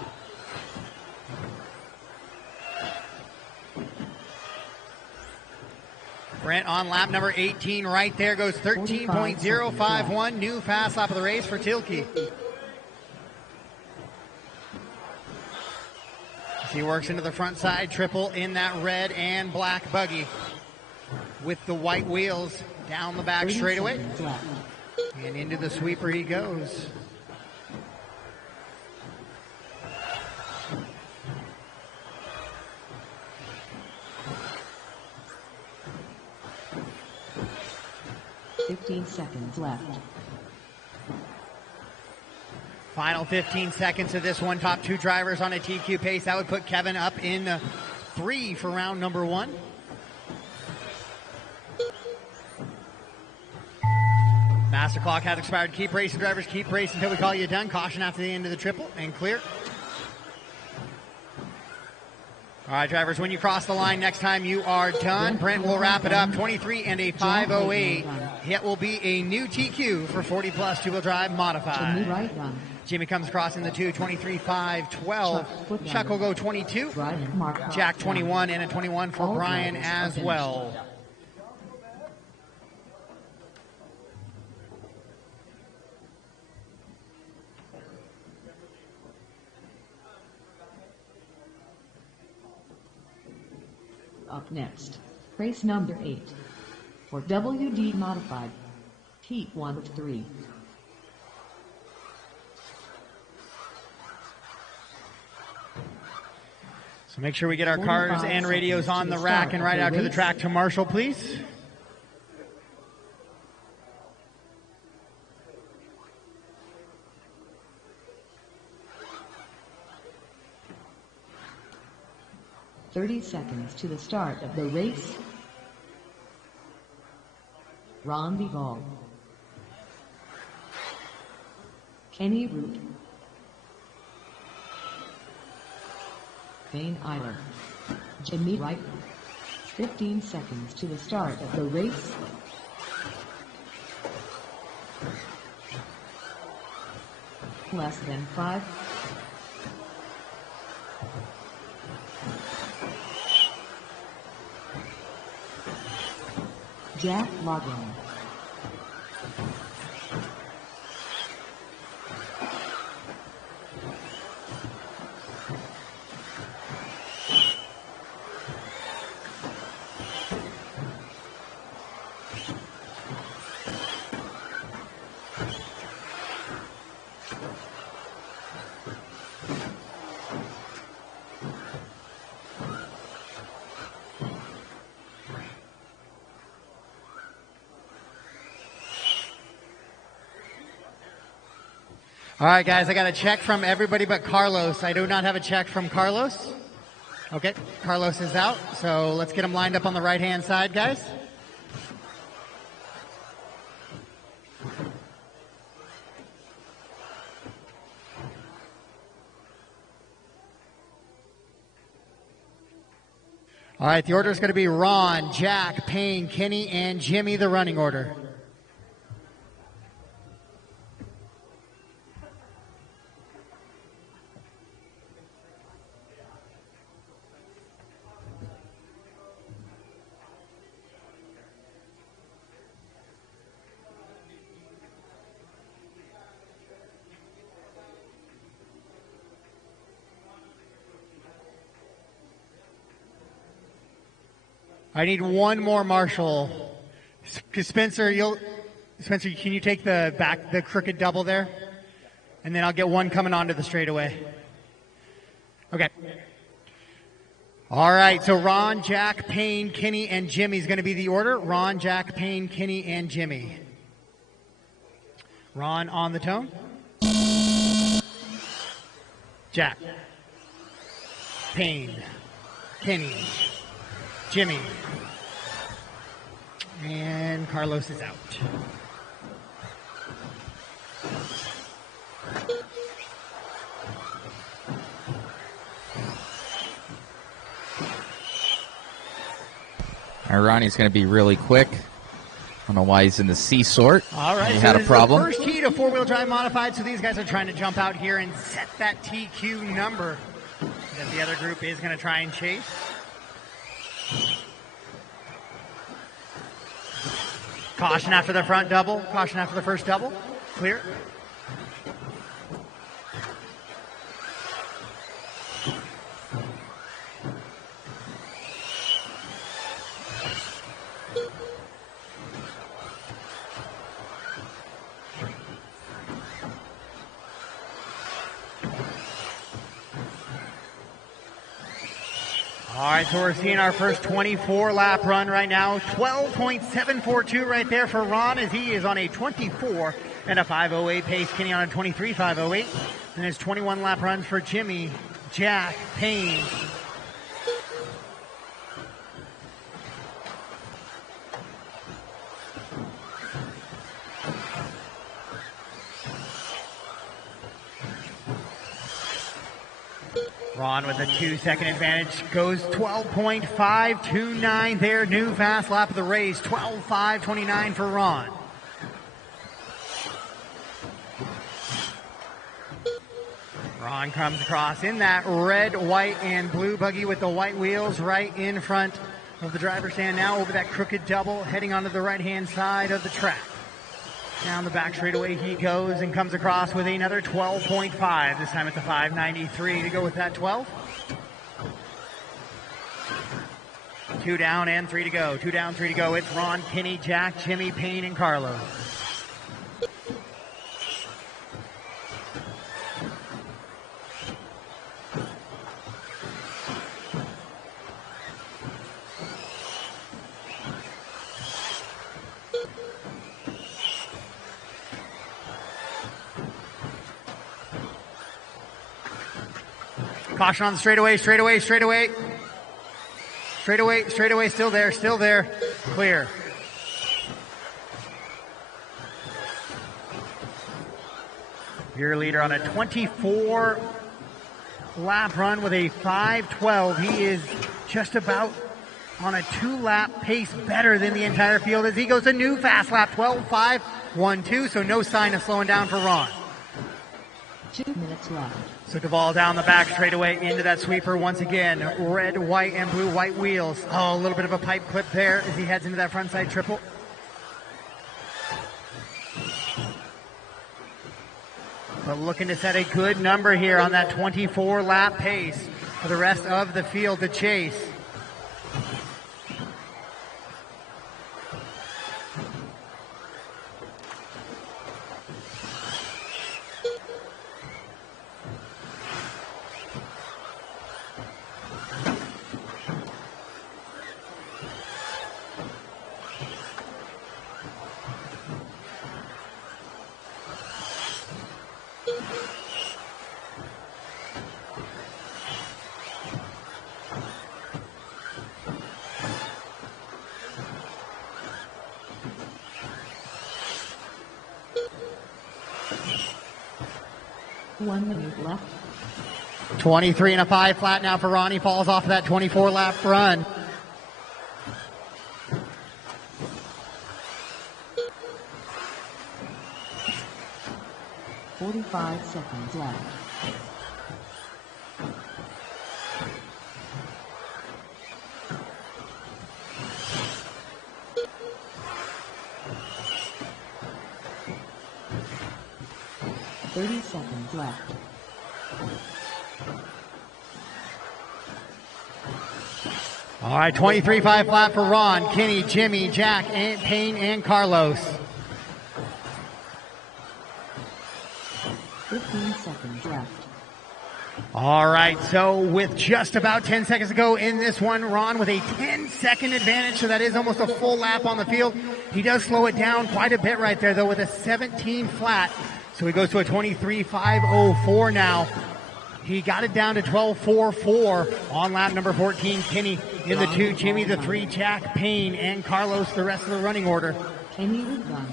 Brent on lap number 18 right there, goes 13.051, new fast lap of the race for Tilke. He works into the front side triple in that red and black buggy with the white wheels down the back straightaway. And into the sweeper he goes. .15 left. Final 15 seconds of this one. Top two drivers on a TQ pace. That would put Kevin up in 3 for round number 1. Master clock has expired. Keep racing, drivers. Keep racing until we call you done. Caution after the end of the triple and clear. All right, drivers, when you cross the line next time, you are done. Brent will wrap it up. 23 and a 5:08. It will be a new TQ for 40 plus two-wheel drive modified. Jimmy comes across in the 2, 23, 5, 12. Chuck will go 22. Jack 21 and a 21 for Brian as well. Up next, race number 8 for WD modified, heat 1 of 3. So make sure we get our cars and radios on the rack and right out to the track to Marshall, please. .30 seconds to the start of the race. Ron Bivol, Kenny Root, Vane Eiler, Jimmy Wright. 15 seconds to the start of the race. Less than 5. Jack Logan, All right, guys, I got a check from everybody but Carlos. I do not have a check from Carlos. Okay, Carlos is out, so let's get him lined up on the right-hand side, guys. All right, the order is going to be Ron, Jack, Payne, Kenny, and Jimmy, the running order. I need one more Marshall. Spencer, can you take the crooked double there? And then I'll get one coming onto the straightaway. Okay. All right, so Ron, Jack, Payne, Kenny, and Jimmy is going to be the order. Ron, Jack, Payne, Kenny, and Jimmy. Ron on the tone. Jack, Payne, Kenny, Jimmy, and Carlos is out. All right, Ronnie's going to be really quick. I don't know why he's in the C sort. All right, he so had a problem. First heat of four-wheel drive modified, so these guys are trying to jump out here and set that TQ number that the other group is going to try and chase. Caution after the front double. Caution after the first double. Clear. So we're seeing our first 24 lap run right now. 12.742 right there for Ron as he is on a 24 and a 5:08 pace. Kenny on a 23.508. And his 21 lap runs for Jimmy, Jack, Payne. Ron with a 2-second advantage goes 12.529 there. New fast lap of the race. 12.529 for Ron. Ron comes across in that red, white, and blue buggy with the white wheels right in front of the driver's stand now over that crooked double, heading onto the right-hand side of the track. Down the back straightaway he goes and comes across with another 12.5. This time it's a 5.93 to go with that 12. 2 down and 3 to go. 2 down, 3 to go. It's Ron, Kenny, Jack, Jimmy, Payne, and Carlos. Caution on the straightaway, straightaway, straightaway. Straightaway, straightaway, still there, still there. Clear. Your leader on a 24 lap run with a 5:12. He is just about on a 2-lap pace better than the entire field as he goes a new fast lap, 12.512. So no sign of slowing down for Ron. 2 minutes left. So Duvall down the back straightaway into that sweeper once again. Red, white, and blue white wheels. Oh, a little bit of a pipe clip there as he heads into that front side triple. But looking to set a good number here on that 24 lap pace for the rest of the field to chase. One minute left. 23 and a 5 flat now for Ronnie. Falls off of that 24 lap run. .45 seconds left. .30 seconds left. All right, 23.5 flat for Ron, Kenny, Jimmy, Jack, and Payne, and Carlos. 15 seconds left. All right, so with just about 10 seconds to go in this one, Ron with a 10-second advantage, so that is almost a full lap on the field. He does slow it down quite a bit right there, though, with a 17 flat. So he goes to a 23.504 now. He got it down to 12.44 on lap number 14. Kenny in the 2, Jimmy the 3, Jack, Payne, and Carlos the rest of the running order. Kenny was done.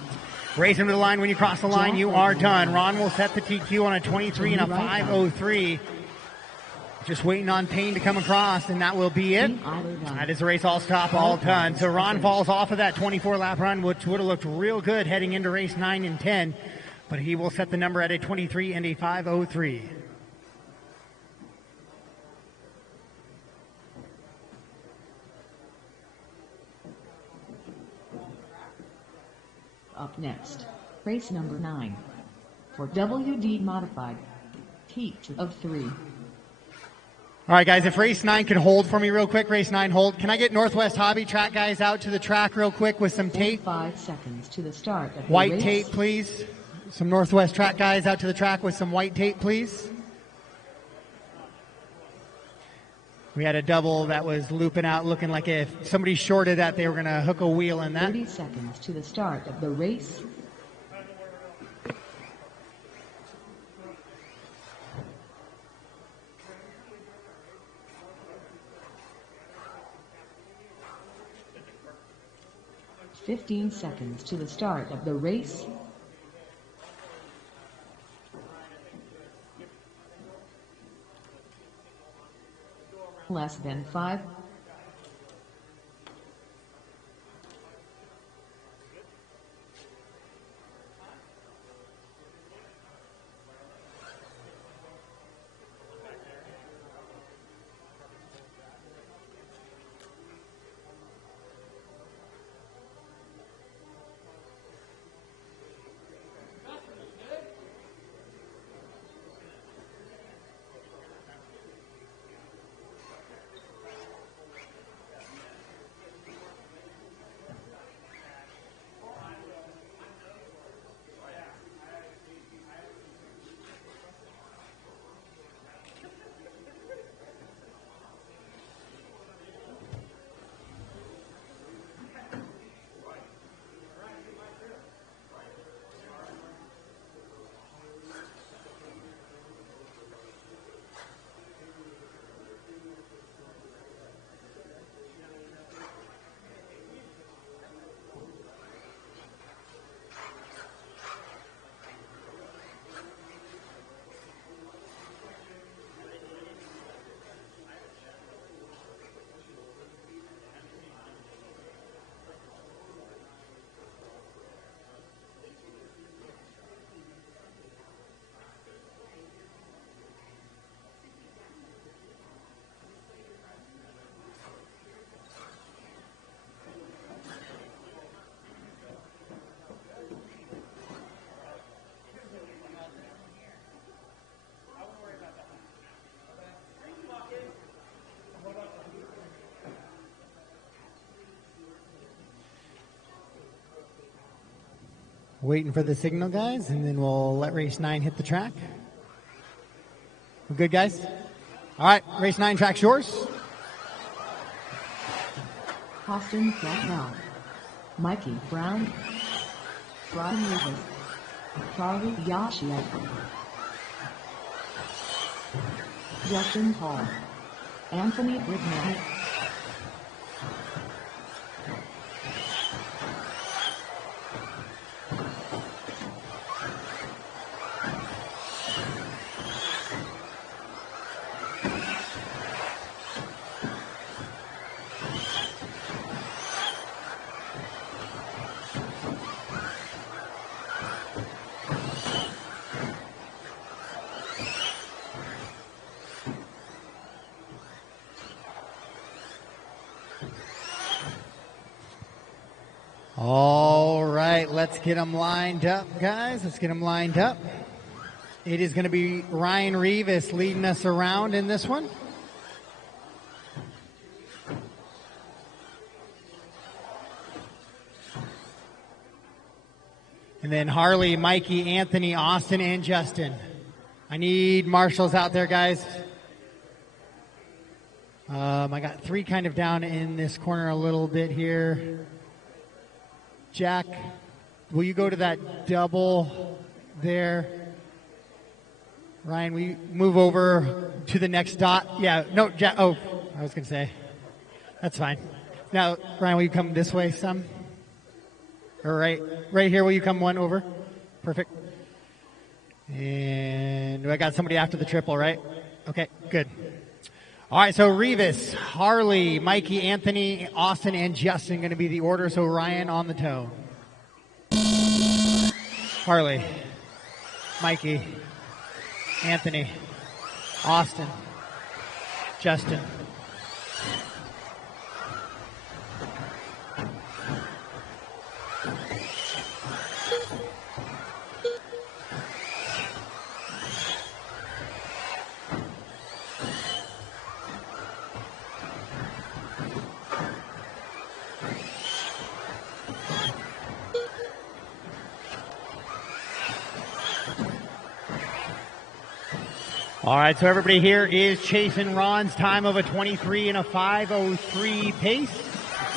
Race him to the line. When you cross the line, you are done. Ron will set the TQ on a 23 and a 5:03. Just waiting on Payne to come across, and that will be it. That is the race all stop, all done. So Ron falls off of that 24-lap run, which would have looked real good heading into race 9 and 10. But he will set the number at a 23 and a 5:03. Up next, race number 9. For WD Modified, Teach of 3. All right, guys, if race 9 can hold for me real quick, race 9 hold. Can I get Northwest Hobby track guys out to the track real quick with some tape? 5 seconds to the start of the White race. tape, please. Some Northwest track guys out to the track with some white tape, please. We had a double that was looping out, looking like if somebody shorted that, they were going to hook a wheel in that. 30 seconds to the start of the race. "15 seconds to the start of the race. Less than 5. Waiting for the signal, guys, and then we'll let race 9 hit the track. We're good, guys? All right, race 9 track's yours. Austin Flatnell, Mikey Brown, Brian Rivas, Charlie Yashia, Justin Hall, Anthony Bridman. All right, let's get them lined up, guys. Let's get them lined up. It is going to be Ryan Rivas leading us around in this one. And then Harley, Mikey, Anthony, Austin, and Justin. I need marshals out there, guys. I got 3 kind of down in this corner a little bit here. Jack, will you go to that double there? Ryan, will you move over to the next dot? Yeah, no, Jack. Oh, I was going to say. That's fine. Now, Ryan, will you come this way some? Or right here, will you come one over? Perfect. And I got somebody after the triple, right? Okay, good. All right, so Rivas, Harley, Mikey, Anthony, Austin, and Justin going to be the order. So Ryan on the toe. Harley, Mikey, Anthony, Austin, Justin. All right, so everybody here is chasing Ron's time of a 23 and a 5:03 pace.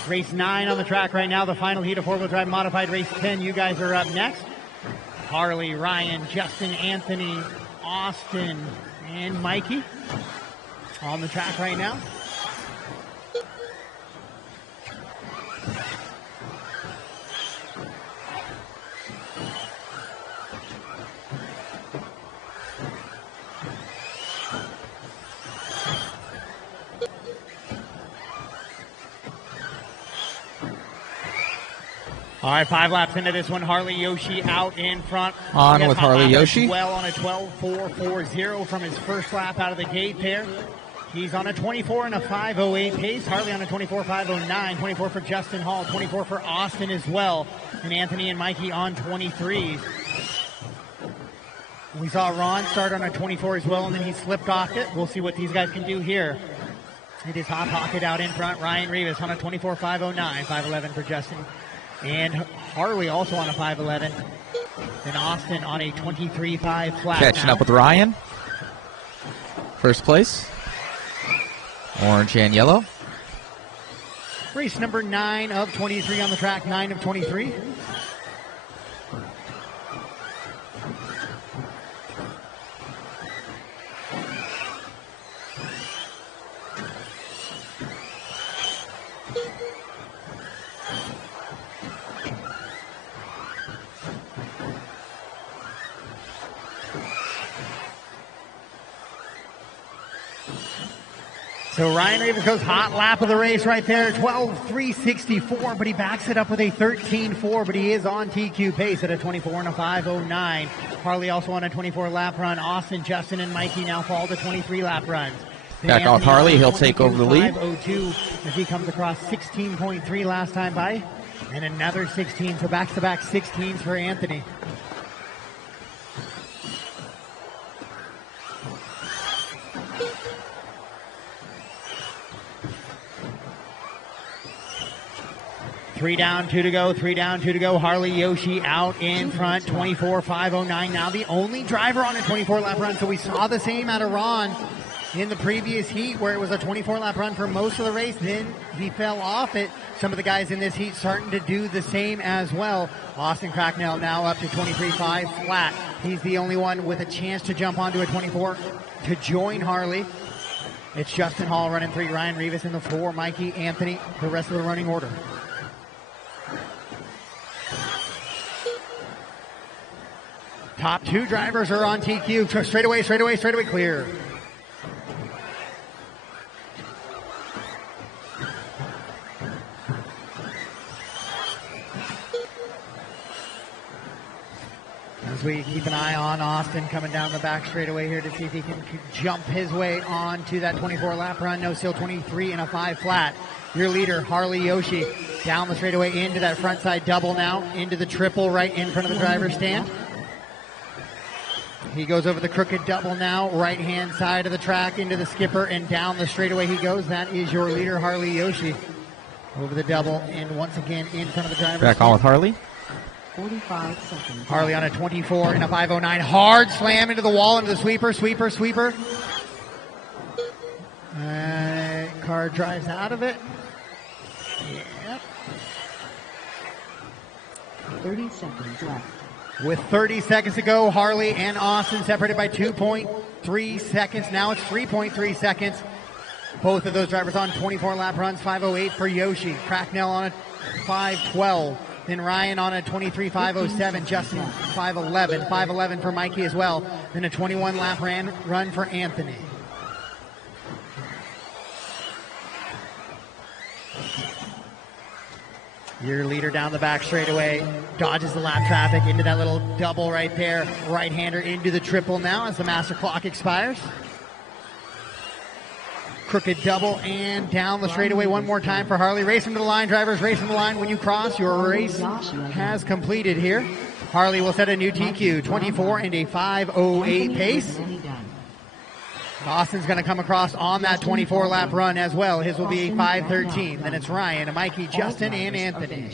Race 9 on the track right now, the final heat of four-wheel drive modified. Race 10, you guys are up next. Harley, Ryan, Justin, Anthony, Austin, and Mikey on the track right now. All right, 5 laps into this one. Harley Yoshi out in front. On with Harley Yoshi. Well on a 12.440 from his first lap out of the gate there. He's on a 24 and a 5:08 pace. Harley on a 24.509. 24 for Justin Hall. 24 for Austin as well. And Anthony and Mikey on 23s. We saw Ron start on a 24 as well, and then he slipped off it. We'll see what these guys can do here. It is Hot Pocket out in front. Ryan Rivas on a 24.509. 5:11 for Justin. And Harley also on a 5:11. And Austin on a 23.5 flat. Catching up with Ryan. First place. Orange and yellow. Race number 9 of 23 on the track. 9 of 23. So Ryan Rivas goes hot lap of the race right there, 12.364, but he backs it up with a 13.4, but he is on TQ pace at a 24 and a 5:09. Harley also on a 24 lap run. Austin, Justin, and Mikey now fall to 23 lap runs. Back off Harley, he'll take over the lead. 5:02 as he comes across 16.3 last time by, and another 16, so back-to-back 16s for Anthony. Three down, 2 to go, 3 down, 2 to go. Harley Yoshi out in front, 24.509. Now the only driver on a 24-lap run. So we saw the same out of Ron in the previous heat where it was a 24-lap run for most of the race. Then he fell off it. Some of the guys in this heat starting to do the same as well. Austin Cracknell now up to 23.5 flat. He's the only one with a chance to jump onto a 24 to join Harley. It's Justin Hall running 3, Ryan Rivas in the 4, Mikey, Anthony, the rest of the running order. Top 2 drivers are on TQ. Straightaway clear. As we keep an eye on Austin coming down the back straightaway here to see if he can jump his way on to that 24-lap run. No, still 23 and a 5 flat. Your leader, Harley Yoshi, down the straightaway into that front side double now, into the triple right in front of the driver's stand. He goes over the crooked double now, right-hand side of the track into the skipper, and down the straightaway he goes. That is your leader, Harley Yoshi. Over the double, and once again in front of the driver. Back on with Harley. 45 seconds. Harley on a 24 and a 5:09. Hard slam into the wall, into the sweeper. Car drives out of it. Yep. 30 seconds left. With 30 seconds to go, Harley and Austin separated by 2.3 seconds. Now it's 3.3 seconds. Both of those drivers on 24-lap runs. 5:08 for Yoshi. Cracknell on a 5:12. Then Ryan on a 23.507. Justin 5:11. 5:11 for Mikey as well. Then a 21-lap run for Anthony. Your leader down the back straightaway dodges the lap traffic into that little double right there. Right-hander into the triple now as the master clock expires. Crooked double and down the straightaway one more time for Harley. Racing to the line, drivers, racing to the line. When you cross, your race has completed here. Harley will set a new TQ, 24 and a 5:08 pace. Austin's going to come across on that 24-lap run as well. His will be a 5:13. Then it's Ryan, Mikey, Justin, and Anthony.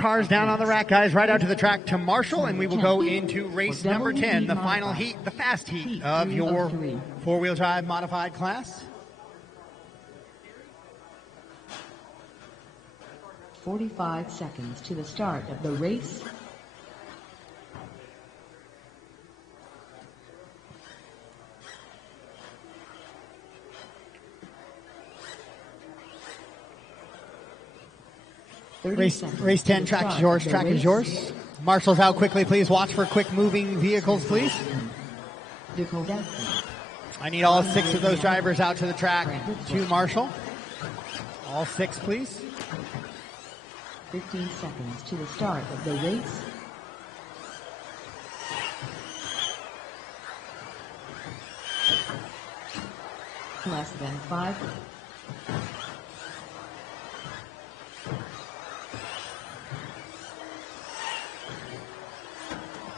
cars down on the rack, guys, right out to the track to Marshall, and we will go into race number 10, the final heat, the fast heat of your four-wheel drive modified class. 45 seconds to the start of the race. Race 10, track is yours, track is yours. Marshall's out quickly, please. Watch for quick moving vehicles, please. I need all 6 of those drivers out to the track to Marshall. All 6, please. 15 seconds to the start of the race. Less than 5.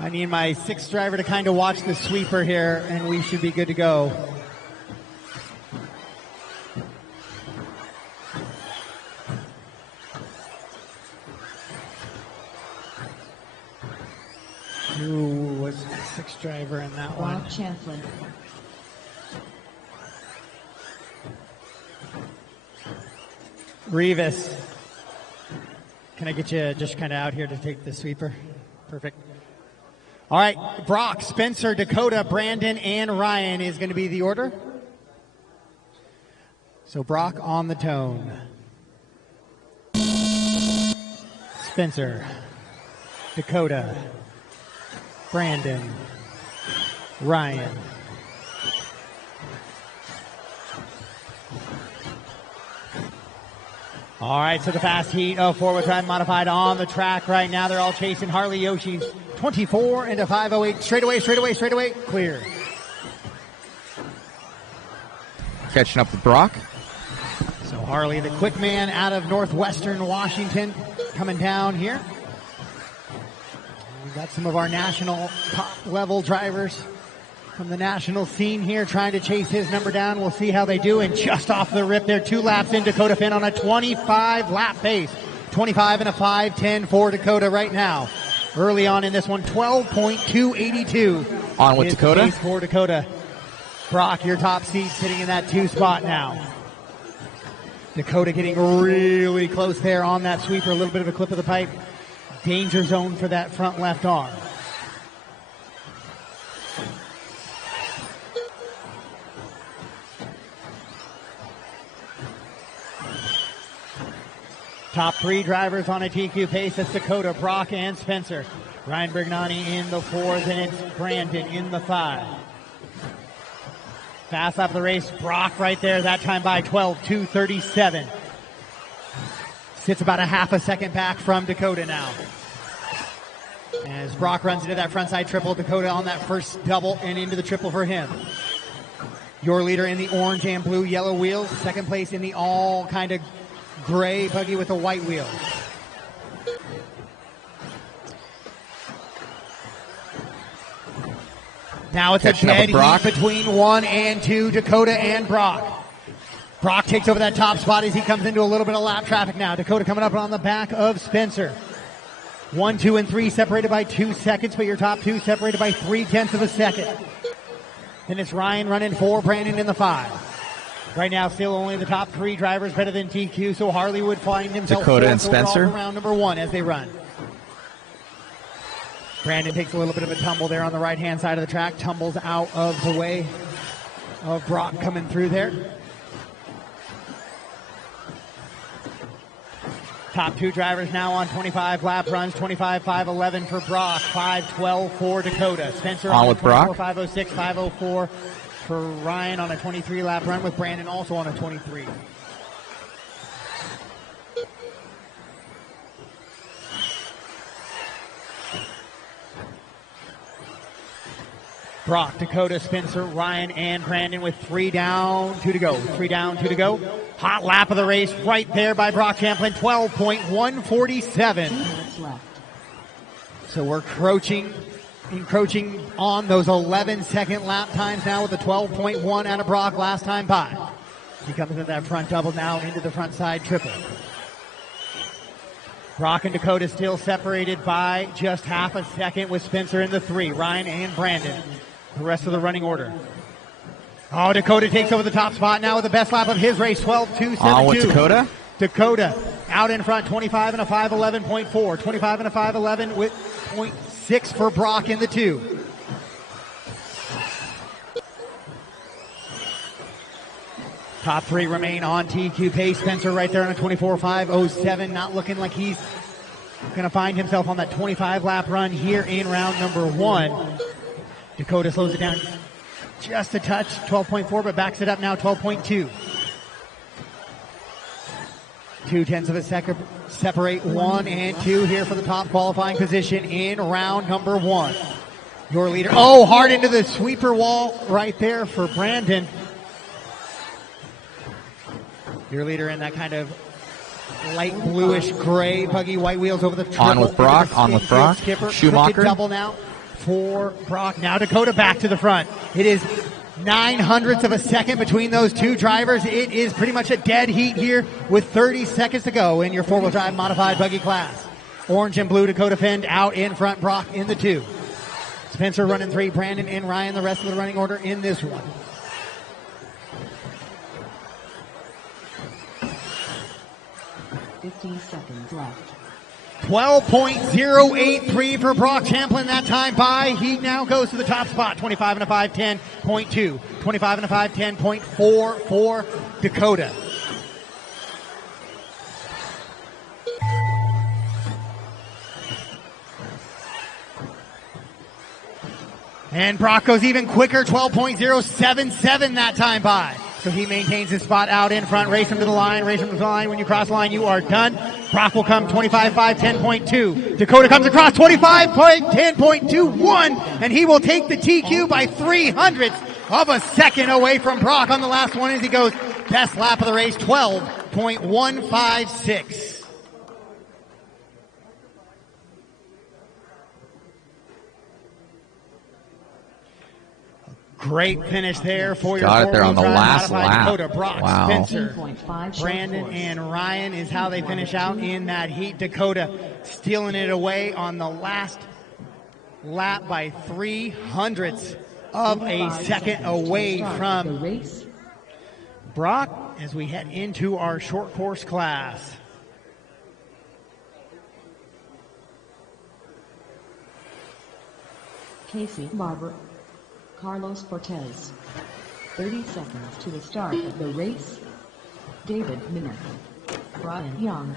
I need my 6th driver to kind of watch the sweeper here, and we should be good to go. Who was the 6th driver in that one? Bob Champlin. Revis. Can I get you just kind of out here to take the sweeper? Perfect. All right, Brock, Spencer, Dakota, Brandon, and Ryan is going to be the order. So Brock on the tone. Spencer, Dakota, Brandon, Ryan. All right, so the fast heat of four-wheel drive modified on the track right now. They're all chasing Harley Yoshi's 24 into 508. Straightaway, clear. Catching up with Brock. So Harley, the quick man out of northwestern Washington, coming down here. We've got some of our national top-level drivers from the national scene here trying to chase his number down. We'll see how they do. And just off the rip there, 2 laps in, Dakota Finn on a 25-lap pace. 25 and a 5:10 for Dakota right now. Early on in this one, 12.282. On with Dakota. Pace for Dakota. Brock, your top seat, sitting in that 2 spot now. Dakota getting really close there on that sweeper. A little bit of a clip of the pipe. Danger zone for that front left arm. Top 3 drivers on a TQ pace. That's Dakota, Brock, and Spencer. Ryan Brignani in the 4th, and it's Brandon in the 5. Fast lap of the race, Brock right there, that time by 12.237. Sits about a half a second back from Dakota now. As Brock runs into that frontside triple, Dakota on that first double and into the triple for him. Your leader in the orange and blue yellow wheels. Second place in the all kind of gray buggy with a white wheel. Now it's a dead heat between 1 and 2, Dakota and Brock. Brock takes over that top spot as he comes into a little bit of lap traffic now. Dakota coming up on the back of Spencer. 1, 2, and 3 separated by 2 seconds, but your top 2 separated by 0.3 of a second. Then it's Ryan running 4, Brandon in the 5. Right now, still only the top 3 drivers better than TQ, so Harley would find himself Dakota and Spencer round number 1 as they run. Brandon takes a little bit of a tumble there on the right-hand side of the track, tumbles out of the way of Brock coming through there. Top 2 drivers now on 25 lap runs, 25.511 for Brock, 5.12 for Dakota. Spencer on with Brock. 5.06, 5.04 for Ryan on a 23 lap run, with Brandon also on a 23. Brock, Dakota, Spencer, Ryan, and Brandon with 3 down, 2 to go. 3 down, 2 to go. Hot lap of the race right there by Brock Champlin, 12.147. So we're encroaching on those 11-second lap times now with a 12.1 out of Brock last time by. He comes into that front double now into the front side triple. Brock and Dakota still separated by just half a second with Spencer in the 3. Ryan and Brandon, the rest of the running order. Oh, Dakota takes over the top spot now with the best lap of his race, 12.272. On with Dakota. Dakota out in front, 25 and a 5.11.4. 25 and a 5.11 with 0.6 for Brock in the 2. Top 3 remain on TQ pace. Spencer right there on a 24.5.07, not looking like he's going to find himself on that 25-lap run here in round number 1. Dakota slows it down just a touch, 12.4, but backs it up now, 12.2. 0.2 of a second separate 1 and 2 here for the top qualifying position in round number 1. Your leader, oh, hard into the sweeper wall right there for Brandon. Your leader in that kind of light bluish gray buggy, white wheels over the triple. On with Brock, on with Brock. Skipper, Schumacher. double now for Brock. Now Dakota back to the front. It is 0.09 of a second between those two drivers. It is pretty much a dead heat here with 30 seconds to go in your four-wheel drive modified buggy class. Orange and blue Dakota Fend out in front, Brock in the 2. Spencer running 3, Brandon and Ryan, the rest of the running order in this one. Seconds left. 12.083 for Brock Champlin that time by. He now goes to the top spot. 25 and a 5.10.2. 25 and a 5.10.4 for Dakota. And Brock goes even quicker. 12.077 that time by. So he maintains his spot out in front. Race him to the line. Race him to the line. When you cross the line, you are done. Brock will come 25.5.10.2. Dakota comes across 25.10.21, and he will take the TQ by 0.03 of a second away from Brock on the last one as he goes best lap of the race, 12.156. Great finish there for your got it there on the last lap. Dakota, Brock, wow. Spencer, Brandon, and Ryan is how they finish out in that heat. Dakota stealing it away on the last lap by 0.03 of a second away from Brock as we head into our short course class. Casey Barber, Carlos Cortez. 30 seconds to the start of the race. David Minner, Brian Young.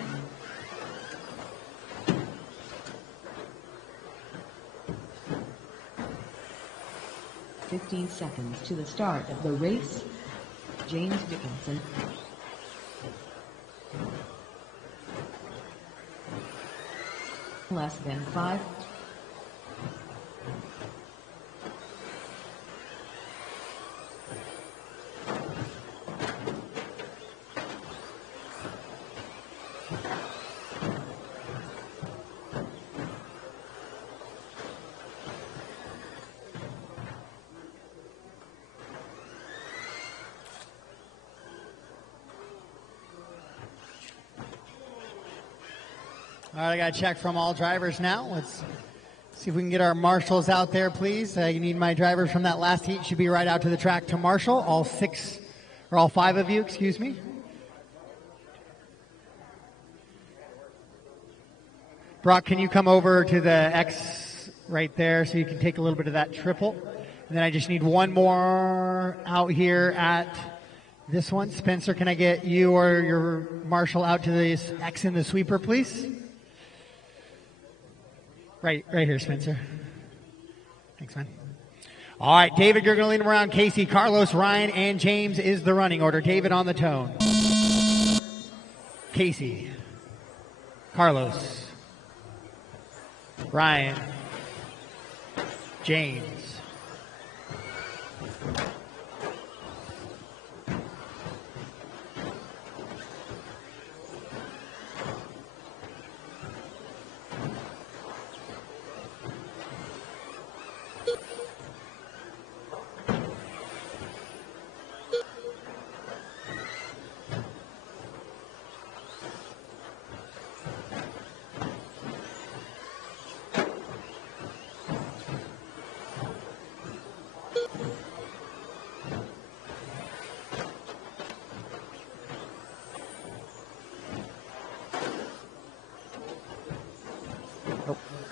"15 seconds to the start of the race. James Dickinson. Less than 5. All right, I got a check from all drivers now. Let's see if we can get our marshals out there, please. You need my drivers from that last heat. Should be right out to the track to marshal. All 5 of you, excuse me. Brock, can you come over to the X right there so you can take a little bit of that triple? And then I just need one more out here at this one. Spencer, can I get you or your marshal out to this X in the sweeper, please? Right here, Spencer. Thanks, man. All right, David, you're going to lead him around. Casey, Carlos, Ryan, and James is the running order. David on the tone. Casey, Carlos, Ryan, James.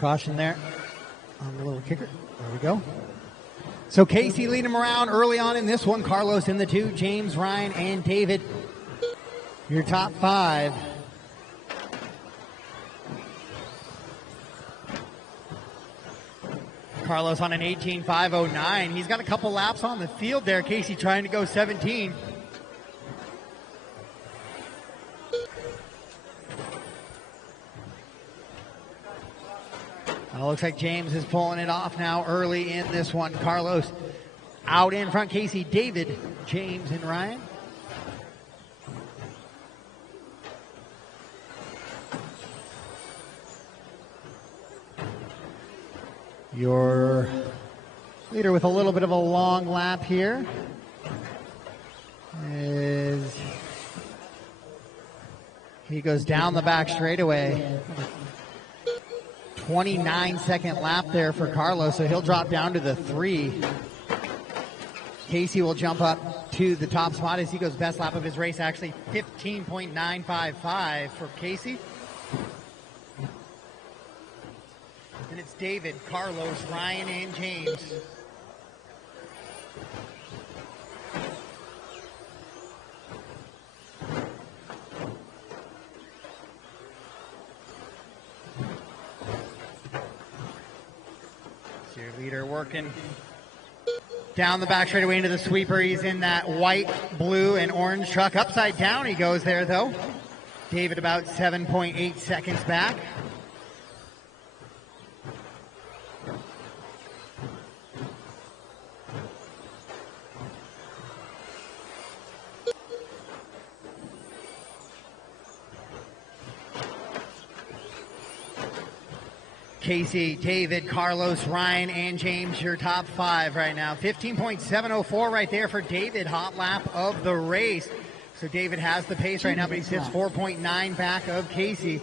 caution there on the little kicker. There we go. So Casey leading him around early on in this one. Carlos in the 2, James, Ryan, and David. Your top 5. Carlos on an 18.509. He's got a couple laps on the field there. Casey trying to go 17. Looks like James is pulling it off now early in this one. Carlos out in front. Casey, David, James, and Ryan. Your leader with a little bit of a long lap here is he goes down the back straightaway. 29-second lap there for Carlos, so he'll drop down to the 3. Casey will jump up to the top spot as he goes best lap of his race, actually 15.955 for Casey. And it's David, Carlos, Ryan, and James. Your leader working down the back straightaway into the sweeper. He's in that white, blue, and orange truck. Upside down he goes there, though. David about 7.8 seconds back. Casey, David, Carlos, Ryan, and James, your top 5 right now. 15.704 right there for David, hot lap of the race. So David has the pace right now, but he sits 4.9 back of Casey.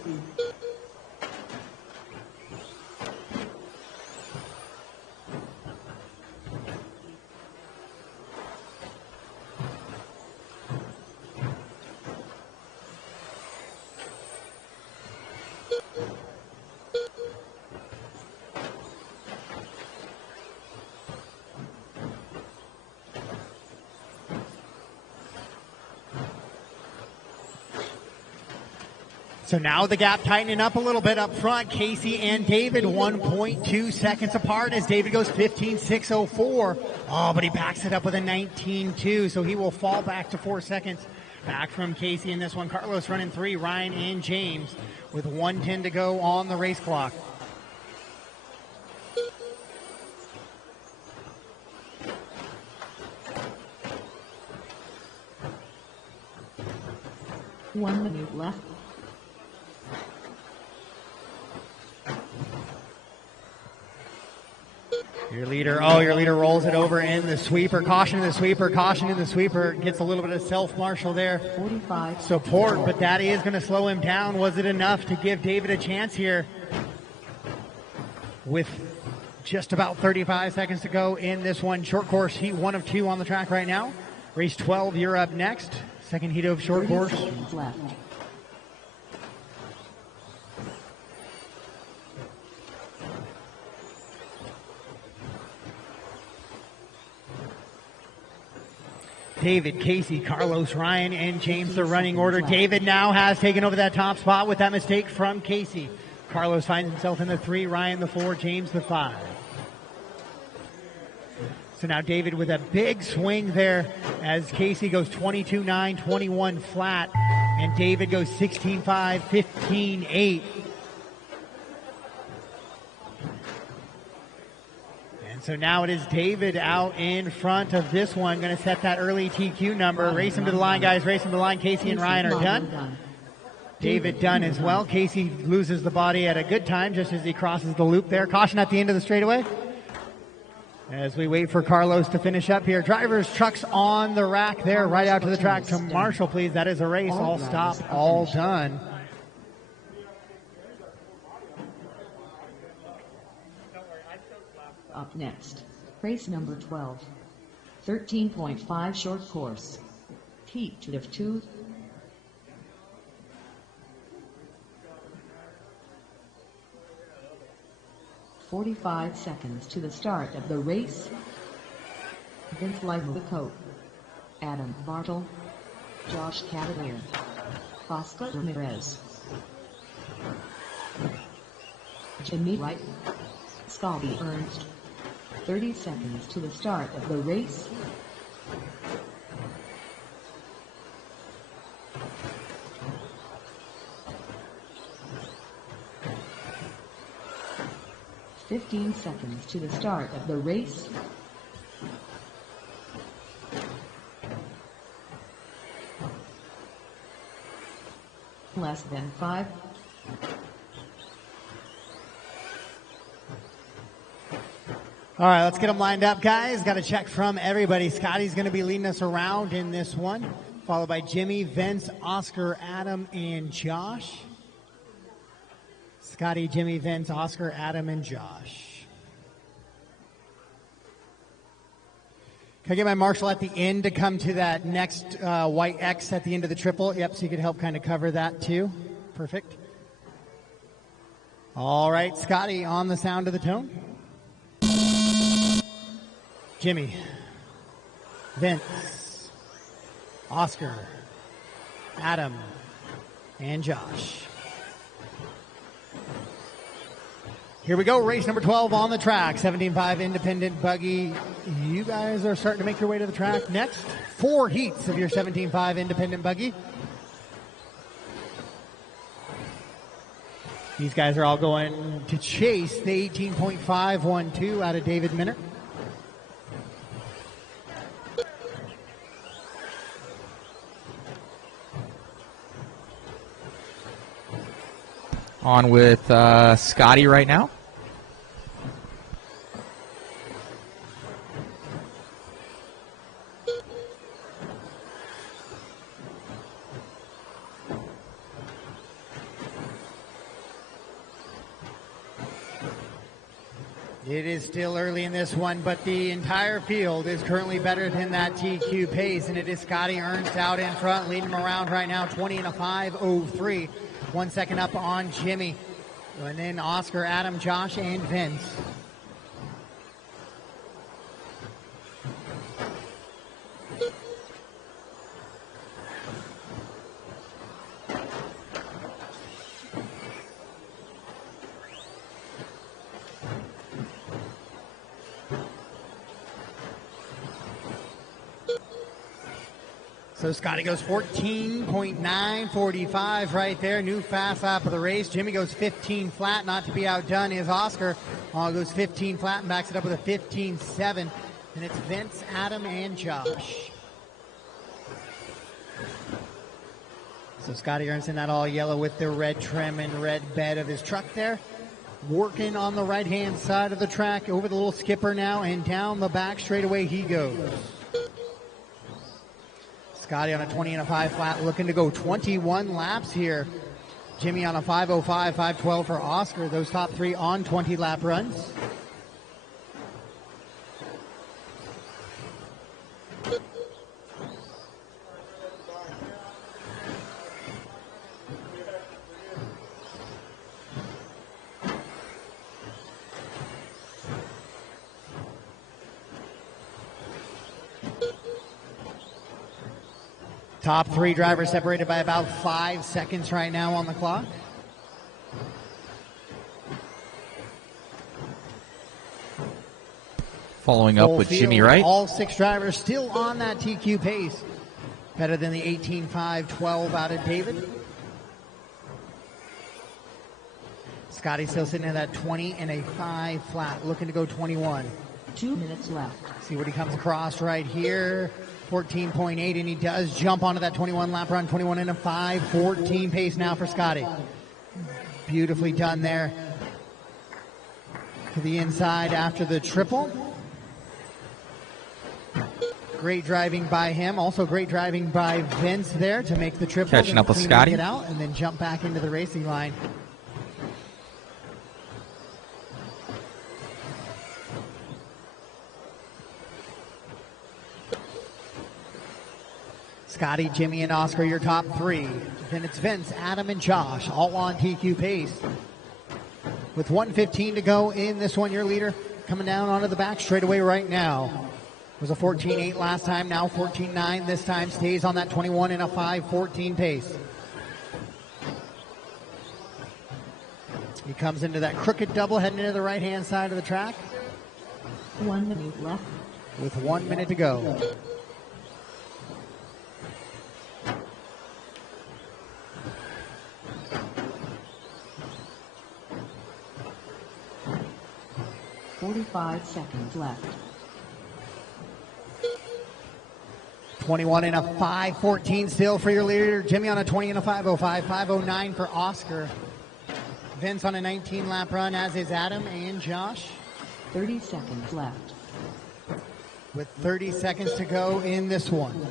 So now the gap tightening up a little bit up front. Casey and David 1.2 seconds apart as David goes 15.604. Oh, but he backs it up with a 19.2, so he will fall back to 4 seconds back from Casey in this one. Carlos running 3, Ryan and James with 1:10 to go on the race clock. One minute left. Your leader rolls it over in the sweeper. Caution in the sweeper, caution in the sweeper. Gets a little bit of self-marshal there. 45 support, but that is going to slow him down. Was it enough to give David a chance here? With just about 35 seconds to go in this one. Short course, heat 1 of 2 on the track right now. Race 12, you're up next. Second heat of short course. left. David, Casey, Carlos, Ryan, and James, the running order. David now has taken over that top spot with that mistake from Casey. Carlos finds himself in the 3, Ryan the 4, James the 5. So now David with a big swing there as Casey goes 22.9, 21 flat, and David goes 16.5, 15.8. So now it is David out in front of this one. Going to set that early TQ number. Race him to the line, guys. Race him to the line. Casey and Ryan are done. David done as well. Casey loses the body at a good time just as he crosses the loop there. Caution at the end of the straightaway. As we wait for Carlos to finish up here. Drivers, trucks on the rack there. Right out to the track to Marshall, please. That is a race. All stopped, all done. Up next, race number 12, 13.5 short course, heat of 2. 45 seconds to the start of the race. Vince Live-Coat, Adam Bartle, Josh Cavalier, Oscar Ramirez, Jimmy Wright, Scotty Ernst. 30 seconds to the start of the race. "15 seconds to the start of the race. Less than 5. All right, let's get them lined up, guys. Got a check from everybody. Scotty's going to be leading us around in this one, followed by Jimmy, Vince, Oscar, Adam, and Josh. Scotty, Jimmy, Vince, Oscar, Adam, and Josh. Can I get my marshal at the end to come to that next white X at the end of the triple? Yep, so you could help kind of cover that too. Perfect. All right, Scotty, on the sound of the tone. Jimmy, Vince, Oscar, Adam, and Josh. Here we go, race number 12 on the track, 17.5 independent buggy. You guys are starting to make your way to the track next. 4 heats of your 17.5 independent buggy. These guys are all going to chase the 18.512 out of David Minner. On with Scotty right now. It is still early in this one, but the entire field is currently better than that TQ pace, and it is Scotty Ernst out in front, leading him around right now, 20 and a 5:03. 1 second up on Jimmy. And then Oscar, Adam, Josh, and Vince. So Scotty goes 14.945 right there. New fast lap of the race. Jimmy goes 15 flat, not to be outdone is Oscar. Goes 15 flat and backs it up with a 15.7. And it's Vince, Adam, and Josh. So Scotty Ernst in that all yellow with the red trim and red bed of his truck there. Working on the right-hand side of the track over the little skipper now, and down the back straightaway he goes. Scotty on a 20 and a 5 flat, looking to go 21 laps here. Jimmy on a 5:05, 5:12 for Oscar. Those top 3 on 20 lap runs. Top 3 drivers separated by about 5 seconds right now on the clock. Following up with Jimmy Wright. All 6 drivers still on that TQ pace. Better than the 18.512 out of David. Scotty still sitting in that 20 and a 5 flat, looking to go 21. 2 minutes left. See what he comes across right here. 14.8, and he does jump onto that 21 lap run, 21 and a 5, 14 pace now for Scotty. Beautifully done there. To the inside after the triple. Great driving by him. Also great driving by Vince there to make the triple. Catching up with Scotty. Get out and then jump back into the racing line. Scotty, Jimmy, and Oscar, your top 3. Then it's Vince, Adam, and Josh, all on TQ pace. With 1:15 to go in this one, your leader coming down onto the back straightaway right now. Was a 14.8 last time, now 14.9 this time. Stays on that 21 and a 5:14 pace. He comes into that crooked double, heading into the right-hand side of the track. 1 minute left. With 1 minute to go. .45 seconds left. 21 and a 5:14 still for your leader. Jimmy on a 20 and a 5:05. 5:09 for Oscar. Vince on a 19-lap run, as is Adam and Josh. 30 seconds left. With 30 seconds to go in this one.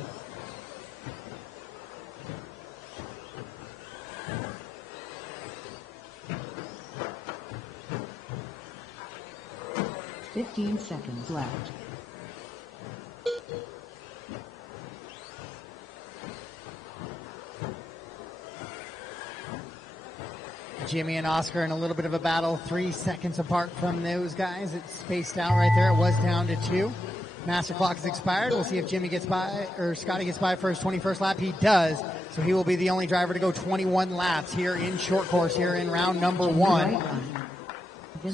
.15 seconds left. Jimmy and Oscar in a little bit of a battle, 3 seconds apart from those guys. It's spaced out right there. It was down to 2. Master clock is expired. We'll see if Jimmy gets by, or Scotty gets by for his 21st lap. He does, so he will be the only driver to go 21 laps here in short course, here in round number 1.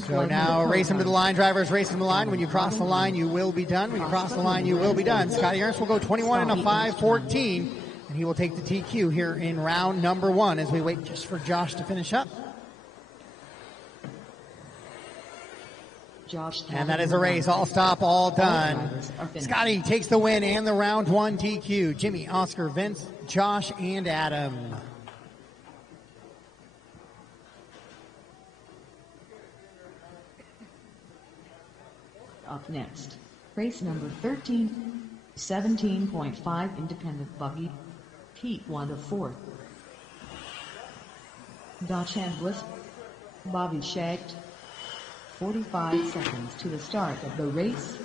So now race him to the line, drivers, race him to the line. When you cross the line, you will be done. When you cross the line, you will be done. Scotty Ernst will go 21 and a 5:14, and he will take the TQ here in round number 1 as we wait just for Josh to finish up. And that is a race. All stop, all done. Scotty takes the win and the round 1 TQ. Jimmy, Oscar, Vince, Josh, and Adam. Up next, race number 13, 17.5 independent buggy, Heat 1 of 4. Dodge Handless, Bobby Shagged. 45 seconds to the start of the race.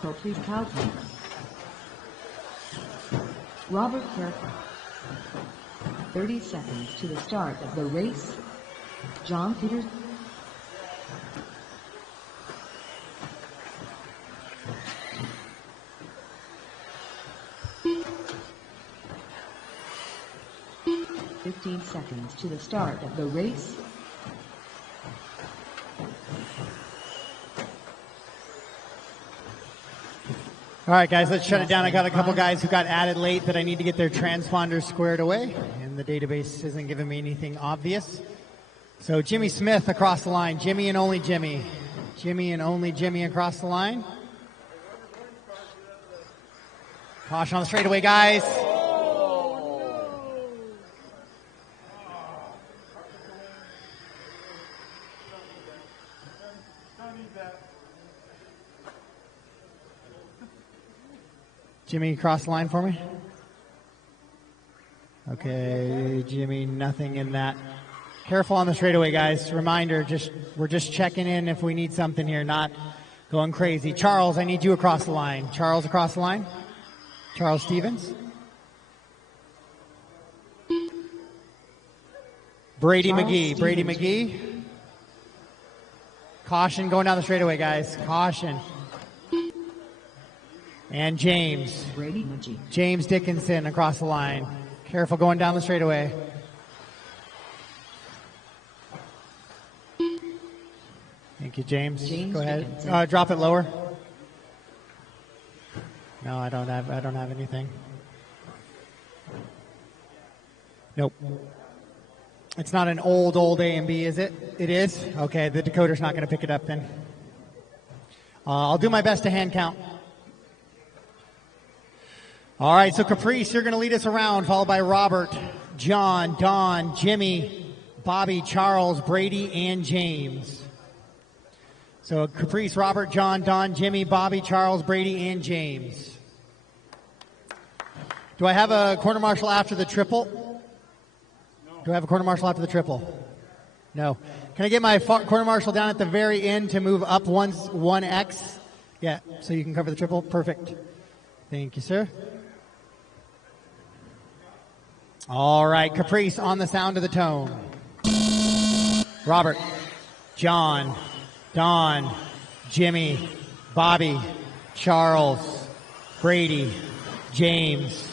Copley's Cowboy. Robert Careful. 30 seconds to the start of the race. John Peters. Seconds to the start of the race. All right, guys, let's shut it down. I got a couple guys who got added late that I need to get their transponders squared away, and the database isn't giving me anything obvious. So Jimmy Smith across the line. Jimmy and only Jimmy. Jimmy and only Jimmy across the line. Caution on the straightaway, guys. Jimmy, cross the line for me. Okay, Jimmy, nothing in that. Careful on the straightaway, guys. Reminder, we're just checking in if we need something here, not going crazy. Charles, I need you across the line. Charles across the line. Charles Stevens. Brady McGee. Brady McGee. Caution going down the straightaway, guys. Caution. And James. James Dickinson across the line. Careful going down the straightaway. Thank you, James. Go ahead. Drop it lower. No, I don't have anything. Nope. It's not an old A and B, is it? It is? Okay, the decoder's not going to pick it up then. I'll do my best to hand count. All right, so Caprice, you're going to lead us around, followed by Robert, John, Don, Jimmy, Bobby, Charles, Brady, and James. So Caprice, Robert, John, Don, Jimmy, Bobby, Charles, Brady, and James. Do I have a quarter marshal after the triple? Do I have a quarter marshal after the triple? No. Can I get my quarter marshal down at the very end to move up 1X? Yeah, so you can cover the triple. Perfect. Thank you, sir. All right, Caprice on the sound of the tone. Robert, John, Don, Jimmy, Bobby, Charles, Brady, James.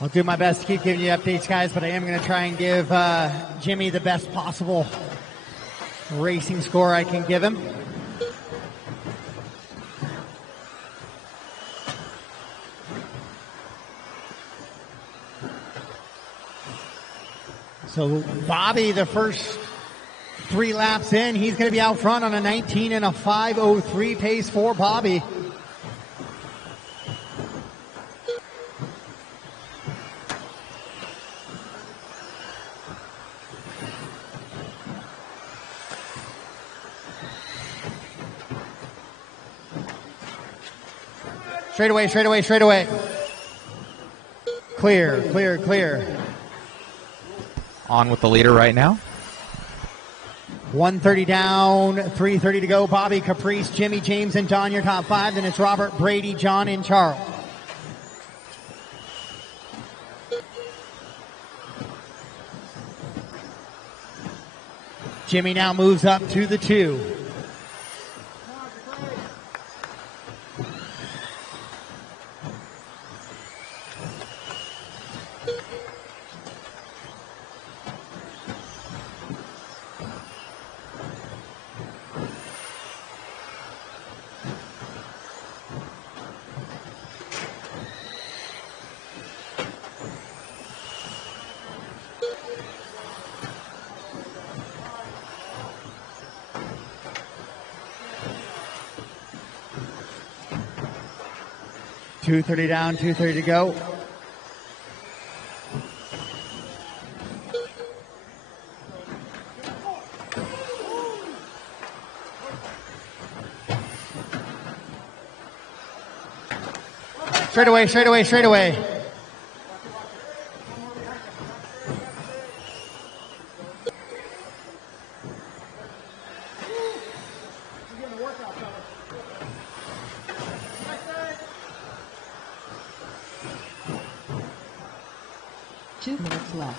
I'll do my best to keep giving you updates, guys, but I am going to try and give Jimmy the best possible racing score I can give him. So Bobby, the first 3 laps in, he's going to be out front on a 19 and a 5:03 pace for Bobby. Straight away, straight away, straight away. Clear, clear, clear. On with the leader right now. 1:30 down, 3:30 to go. Bobby, Caprice, Jimmy, James, and Don, your top 5. Then it's Robert, Brady, John, and Charles. Jimmy now moves up to the 2. $2:30 down, $2:30 to go. Straight away, straight away, straight away. Left.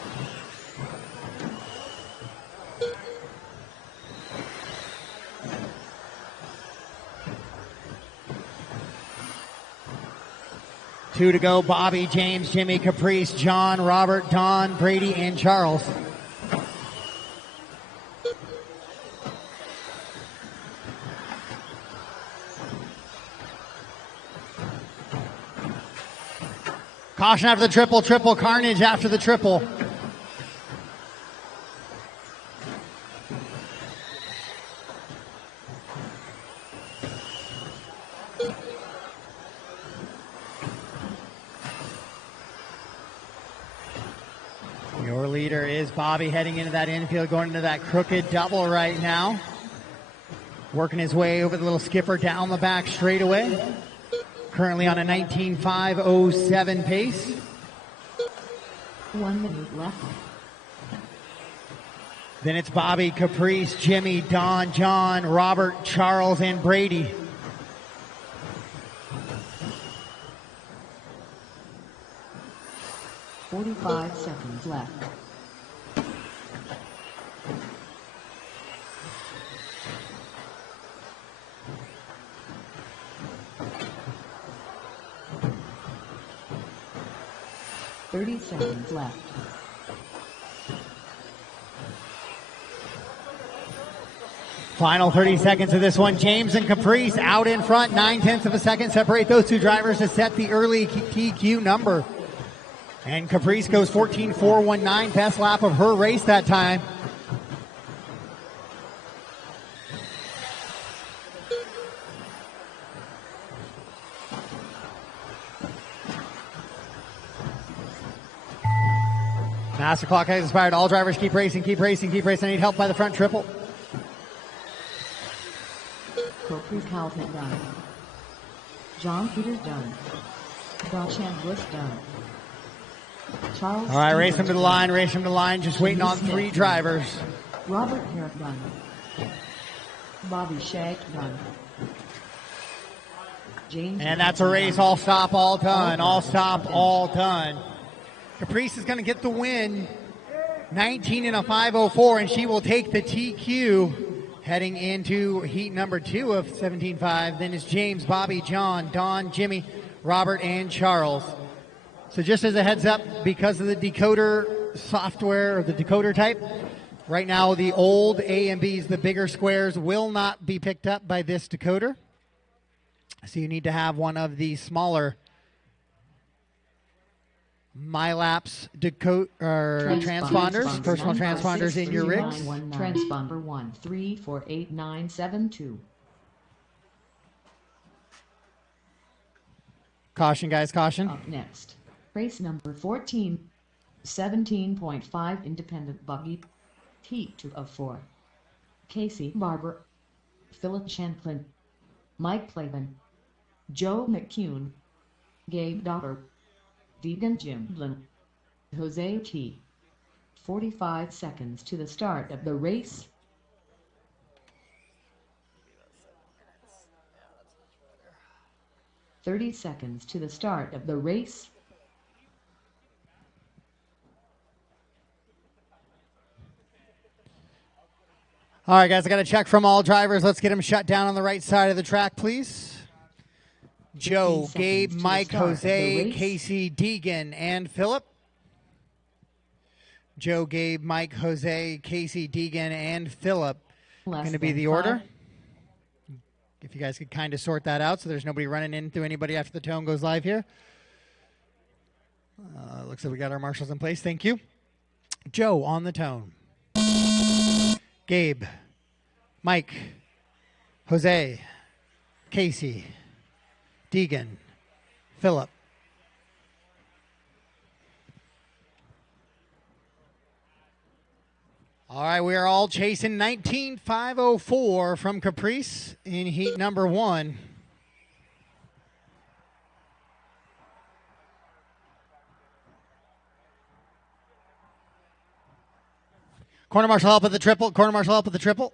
2 to go. Bobby, James, Jimmy, Caprice, John, Robert, Don, Brady, and Charles. Caution after the triple, triple carnage after the triple. Your leader is Bobby, heading into that infield, going into that crooked double right now. Working his way over the little skipper down the back straightaway. Currently on a 19.507 pace. 1 minute left. Then it's Bobby, Caprice, Jimmy, Don, John, Robert, Charles, and Brady. $45 seconds left. $30 seconds left. Final 30 seconds of this one. James and Caprice out in front. 9/10 of a second separate those two drivers to set the early TQ number. And Caprice goes 14.419, best lap of her race that time. Master clock has expired. All drivers keep racing, keep racing, keep racing. I need help by the front triple. Copley Calvin done. John Peters done. Darshan Bush done. Charles. All right, race Stevens him to the line, race him to the line. Just waiting on 3 drivers. Robert Herrick done. Bobby Shag done. James. And that's a race. All stop, all done. All stop, all done. Caprice is going to get the win. 19 in a 5:04, and she will take the TQ. Heading into heat number 2 of 17.5. Then is James, Bobby, John, Don, Jimmy, Robert, and Charles. So just as a heads up, because of the decoder software or the decoder type, right now the old A and Bs, the bigger squares, will not be picked up by this decoder. So you need to have one of the smaller MyLapse transponders, personal transponders in your rigs. Transponder 1348972. Caution, guys, caution. Up next, race number 14, 17.5 independent buggy, heat 2 of 4. Casey Barber, Philip Shanklin, Mike Plavin, Joe McCune, Gabe Dauber, Deegan Jimblin, Jose T. 45 seconds to the start of the race. "30 seconds to the start of the race. All right, guys, I got a check from all drivers. Let's get them shut down on the right side of the track, please. Joe, Gabe, Mike, Jose, Casey, Deegan, and Philip. Joe, Gabe, Mike, Jose, Casey, Deegan, and Philip. Going to be the order. If you guys could kind of sort that out so there's nobody running into anybody after the tone goes live here. Looks like we got our marshals in place. Thank you. Joe on the tone. Gabe, Mike, Jose, Casey, Deegan, Philip. All right, we are all chasing 19.504 from Caprice in heat number 1. Corner marshal help at the triple. Corner marshal help at the triple.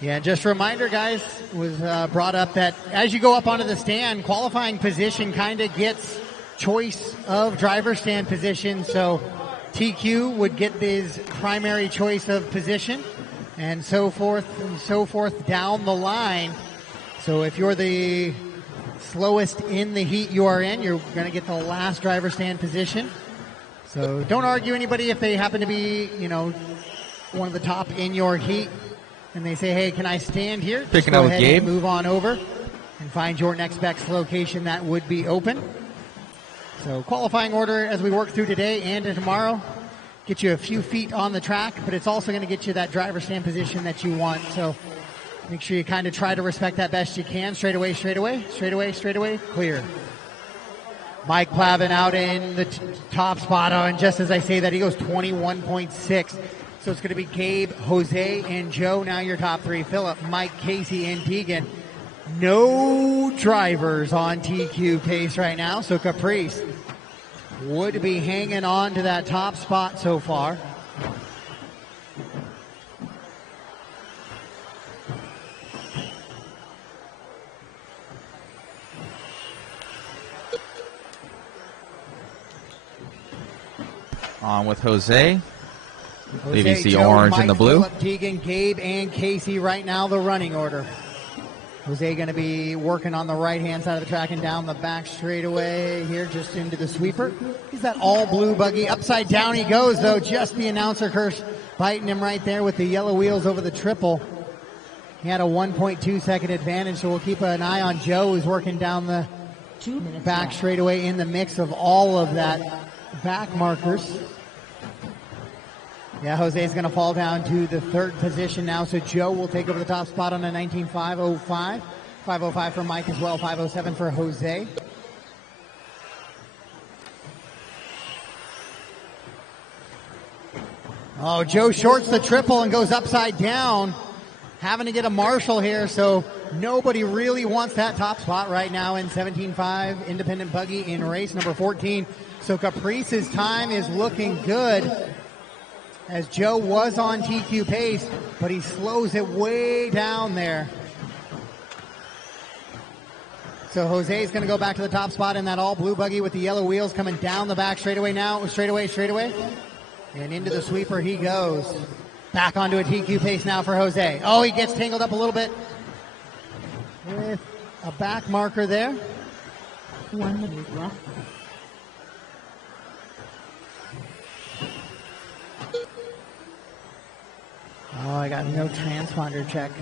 Yeah, just a reminder, guys, was brought up that as you go up onto the stand, qualifying position kind of gets choice of driver stand position. So TQ would get his primary choice of position and so forth down the line. So if you're the slowest in the heat you are in, you're going to get the last driver stand position. So don't argue anybody if they happen to be, you know, one of the top in your heat. And they say, hey, can I stand here? Picking up with Gabe. Move on over and find your next best location that would be open. So qualifying order as we work through today and tomorrow. Get you a few feet on the track, but it's also going to get you that driver stand position that you want. So make sure you kind of try to respect that best you can. Straight away, clear. Mike Plavin out in the top spot. And just as I say that, he goes 21.6. So it's going to be Gabe, Jose, and Joe. Now your top 3. Philip, Mike, Casey, and Deegan. No drivers on TQ pace right now. So Caprice would be hanging on to that top spot so far. On with Jose. Jose, Leaving the Joe, orange Mike, and the blue. Philip, Deegan, Gabe, and Casey right now the running order. Jose going to be working on the right-hand side of the track and down the back straightaway here, just into the sweeper. He's that all-blue buggy. Upside down he goes, though. Just the announcer curse biting him right there with the yellow wheels over the triple. He had a 1.2 second advantage, so we'll keep an eye on Joe, who's working down the back straightaway in the mix of all of that back markers. Yeah, Jose's going to fall down to the third position now, so Joe will take over the top spot on a 19.505. 505 for Mike as well, 507 for Jose. Oh, Joe shorts the triple and goes upside down, having to get a marshal here, so nobody really wants that top spot right now in 17.5 independent buggy in race number 14. So Caprice's time is looking good, as Joe was on TQ pace, but he slows it way down there. So Jose's going to go back to the top spot in that all blue buggy with the yellow wheels, coming down the back straightaway now, straightaway. And into the sweeper he goes. Back onto a TQ pace now for Jose. Oh, he gets tangled up a little bit with a back marker there. 1 minute left. Oh, I got no transponder check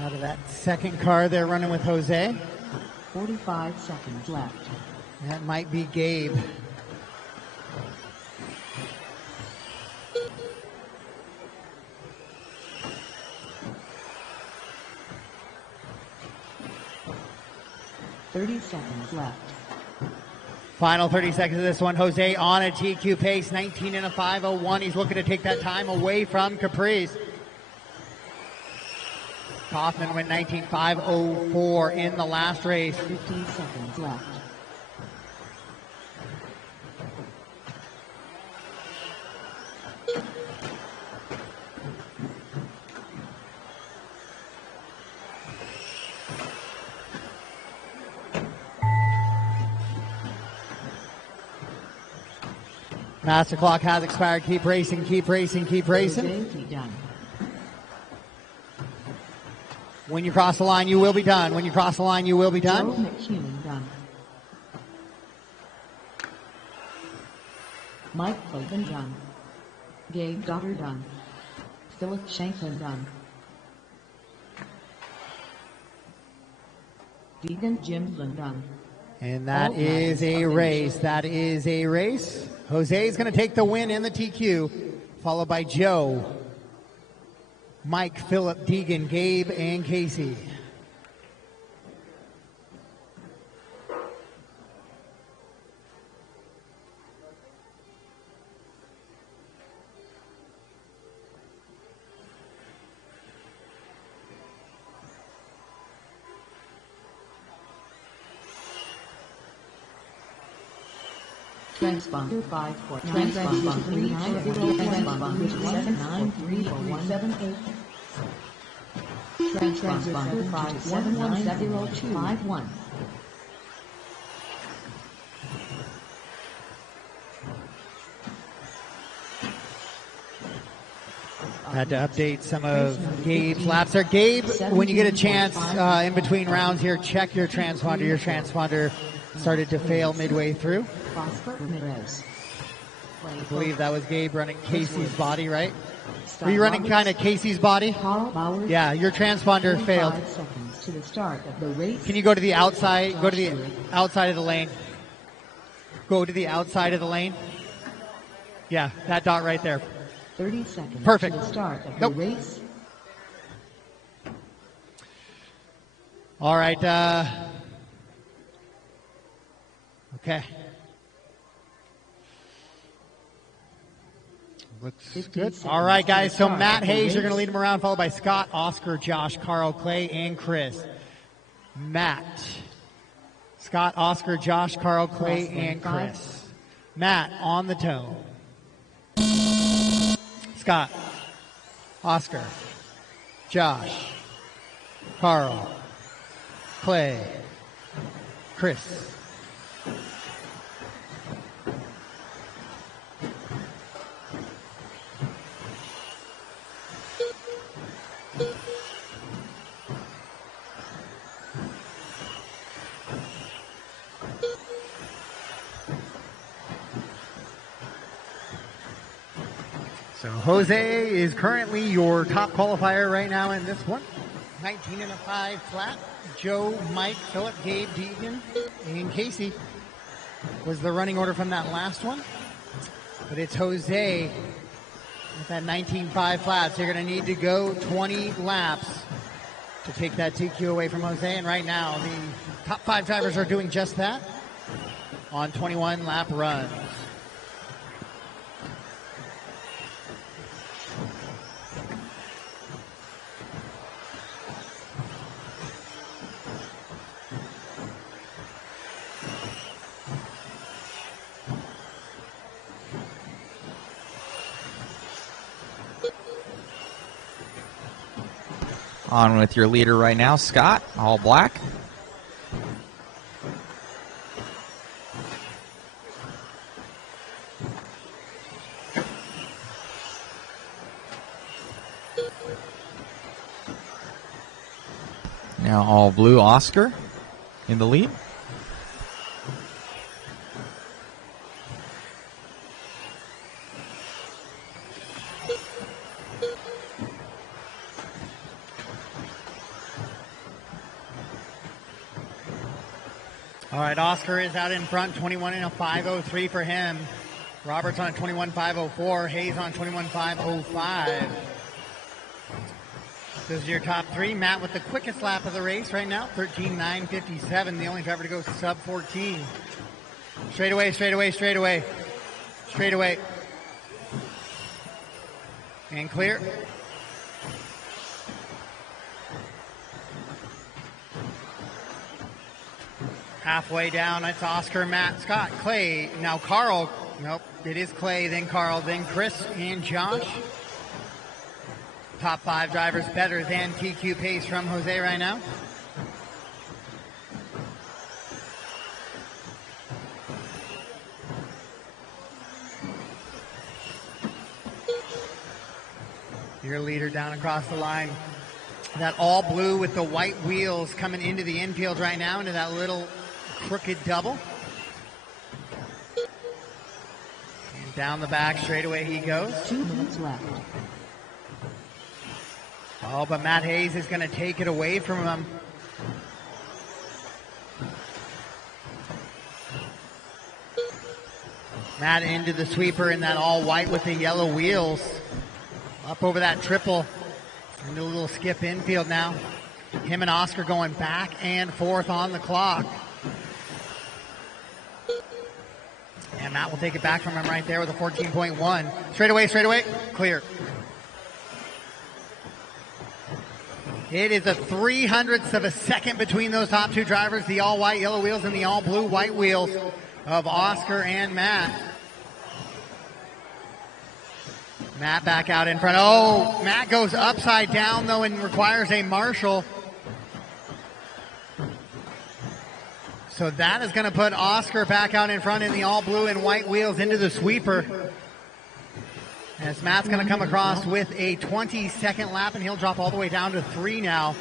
out of that second car there running with Jose. 45 seconds left. That might be Gabe. $30 seconds left. Final 30 seconds of this one. Jose on a TQ pace, 19 and a 5:01. He's looking to take that time away from Caprice. Kaufman went 19.504 in the last race. 15 seconds left. Master clock has expired. Keep racing, keep racing, keep racing. Done. When you cross the line, you will be done. When you cross the line, you will be done. Joe McHugh done. Mike Hogan done. Gabe Dotter done. Philip Shanklin done. Deegan Jimlin done. And that is a race. That is a race. Jose is going to take the win in the TQ, followed by Joe, Mike, Philip, Deegan, Gabe, and Casey. Transponder 54. Transponder 39. Transponder 7934178. Transponder 579051. Had to update some of Gabe's laps there. Gabe, when you get a chance in between rounds here, check your transponder. Your transponder started to fail midway through. I believe that was Gabe running Casey's body, right? Were you running kind of Casey's body? Yeah, your transponder failed. Can you go to the outside? Go to the outside of the lane. Go to the outside of the lane. Yeah, that dot right there. 30 seconds. Perfect. To the start of the race. All right. Okay. Looks good. All right, guys. So Matt Hayes, you're going to lead him around, followed by Scott, Oscar, Josh, Carl, Clay, and Chris. Matt. Scott, Oscar, Josh, Carl, Clay, and Chris. Matt on the tone. Scott, Oscar, Josh, Carl, Clay, Chris. So Jose is currently your top qualifier right now in this one. 19 and a 5 flat. Joe, Mike, Philip, Gabe, Deegan, and Casey was the running order from that last one. But it's Jose with that 19.5 flat. So you're going to need to go 20 laps to take that TQ away from Jose. And right now, the top 5 drivers are doing just that on 21 lap runs. On with your leader right now, Scott, all black. Now all blue, Oscar in the lead. All right, Oscar is out in front, 21 and a 5.03 for him. Roberts on a 21.504. Hayes on 21.505. Those are your top 3. Matt with the quickest lap of the race right now, 13.957. The only driver to go sub 14. Straight away, straight away, straight away. Straight away. And clear. Halfway down, it's Oscar, Matt, Scott, Clay. Now Carl. Nope, it is Clay, then Carl, then Chris and Josh. Top 5 drivers better than TQ pace from Jose right now. Your leader down across the line. That all blue with the white wheels coming into the infield right now, into that little crooked double. And down the back, straight away he goes. 2 minutes left. Oh, but Matt Hayes is going to take it away from him. Matt into the sweeper in that all white with the yellow wheels. Up over that triple. Into a little skip infield now. Him and Oscar going back and forth on the clock. And Matt will take it back from him right there with a 14.1. Straight away, clear. It is a 0.03 of a second between those top 2 drivers, the all white yellow wheels and the all blue white wheels of Oscar and Matt. Matt back out in front. Oh, Matt goes upside down though and requires a marshal. So that is going to put Oscar back out in front in the all blue and white wheels into the sweeper. As Matt's going to come across with a 22nd lap, and he'll drop all the way down to 3 now.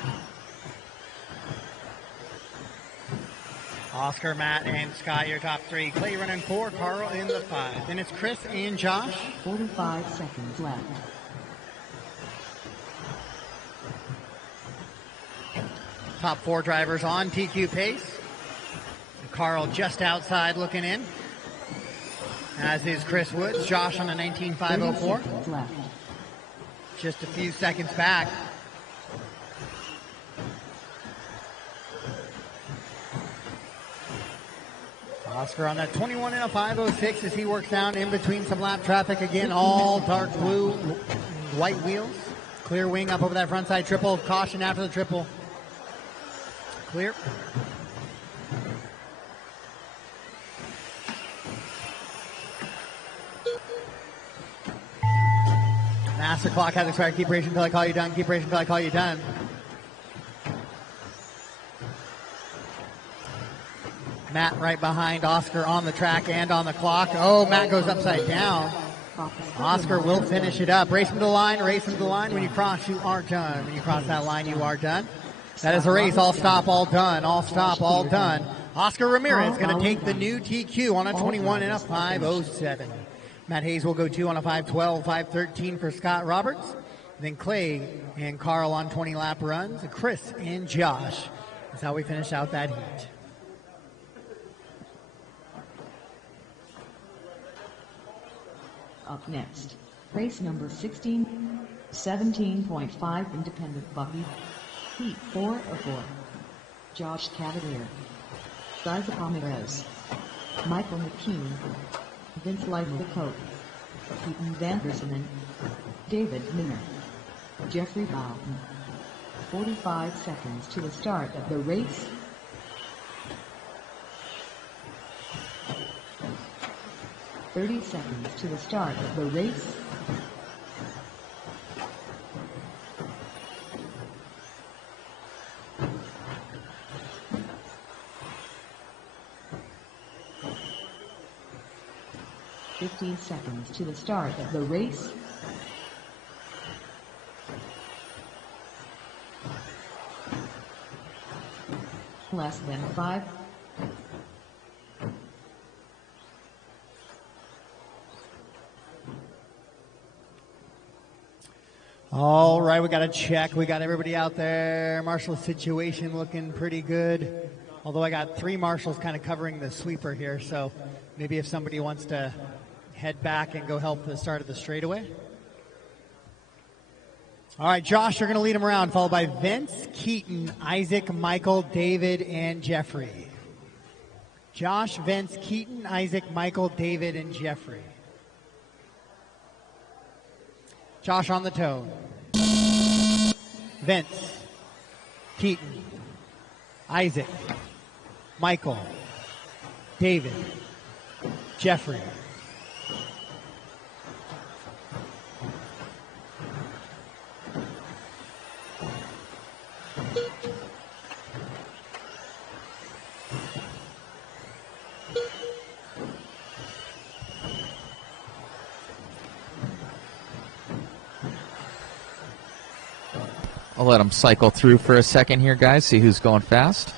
Oscar, Matt, and Scott, your top 3. Clay running 4, Carl in the 5. Then it's Chris and Josh. 45 seconds left. Top 4 drivers on TQ pace. Carl just outside looking in. As is Chris Woods. Josh on a 19.504. Just a few seconds back. Oscar on that 21 and a 5.06 as he works down in between some lap traffic. Again, all dark blue, white wheels. Clear wing up over that front side triple. Caution after the triple. Clear. Master clock has expired. Keep racing until I call you done. Keep racing until I call you done. Matt right behind Oscar on the track and on the clock. Oh, Matt goes upside down. Oscar will finish it up. Race him to the line. Race him to the line. When you cross, you are done. When you cross that line, you are done. That is a race. All stop, all done. All stop, all done. Oscar Ramirez going to take the new TQ on a 21 and a 5.07. Matt Hayes will go 2 on a 5:12, 5:13 for Scott Roberts. Then Clay and Carl on 20-lap runs. Chris and Josh. That's how we finish out that heat. Up next, race number 16, 17.5 independent buggy, heat 4 of 4. Josh Cavalier, Isaac Ramirez, Michael McKean, Vince Lightfoot, Keaton Vanderson, and David Miller. Jeffrey Bowden. 45 seconds to the start of the race. "30 seconds to the start of the race. "15 seconds to the start of the race. Less than 5. All right, we got a check. We got everybody out there. Marshall situation looking pretty good. Although I got 3 marshals kind of covering the sweeper here, so maybe if somebody wants to head back and go help the start of the straightaway. All right, Josh, you're going to lead them around, followed by Vince, Keaton, Isaac, Michael, David, and Jeffrey. Josh, Vince, Keaton, Isaac, Michael, David, and Jeffrey. Josh on the tone. Vince, Keaton, Isaac, Michael, David, Jeffrey. I'll let them cycle through for a second here, guys, see who's going fast.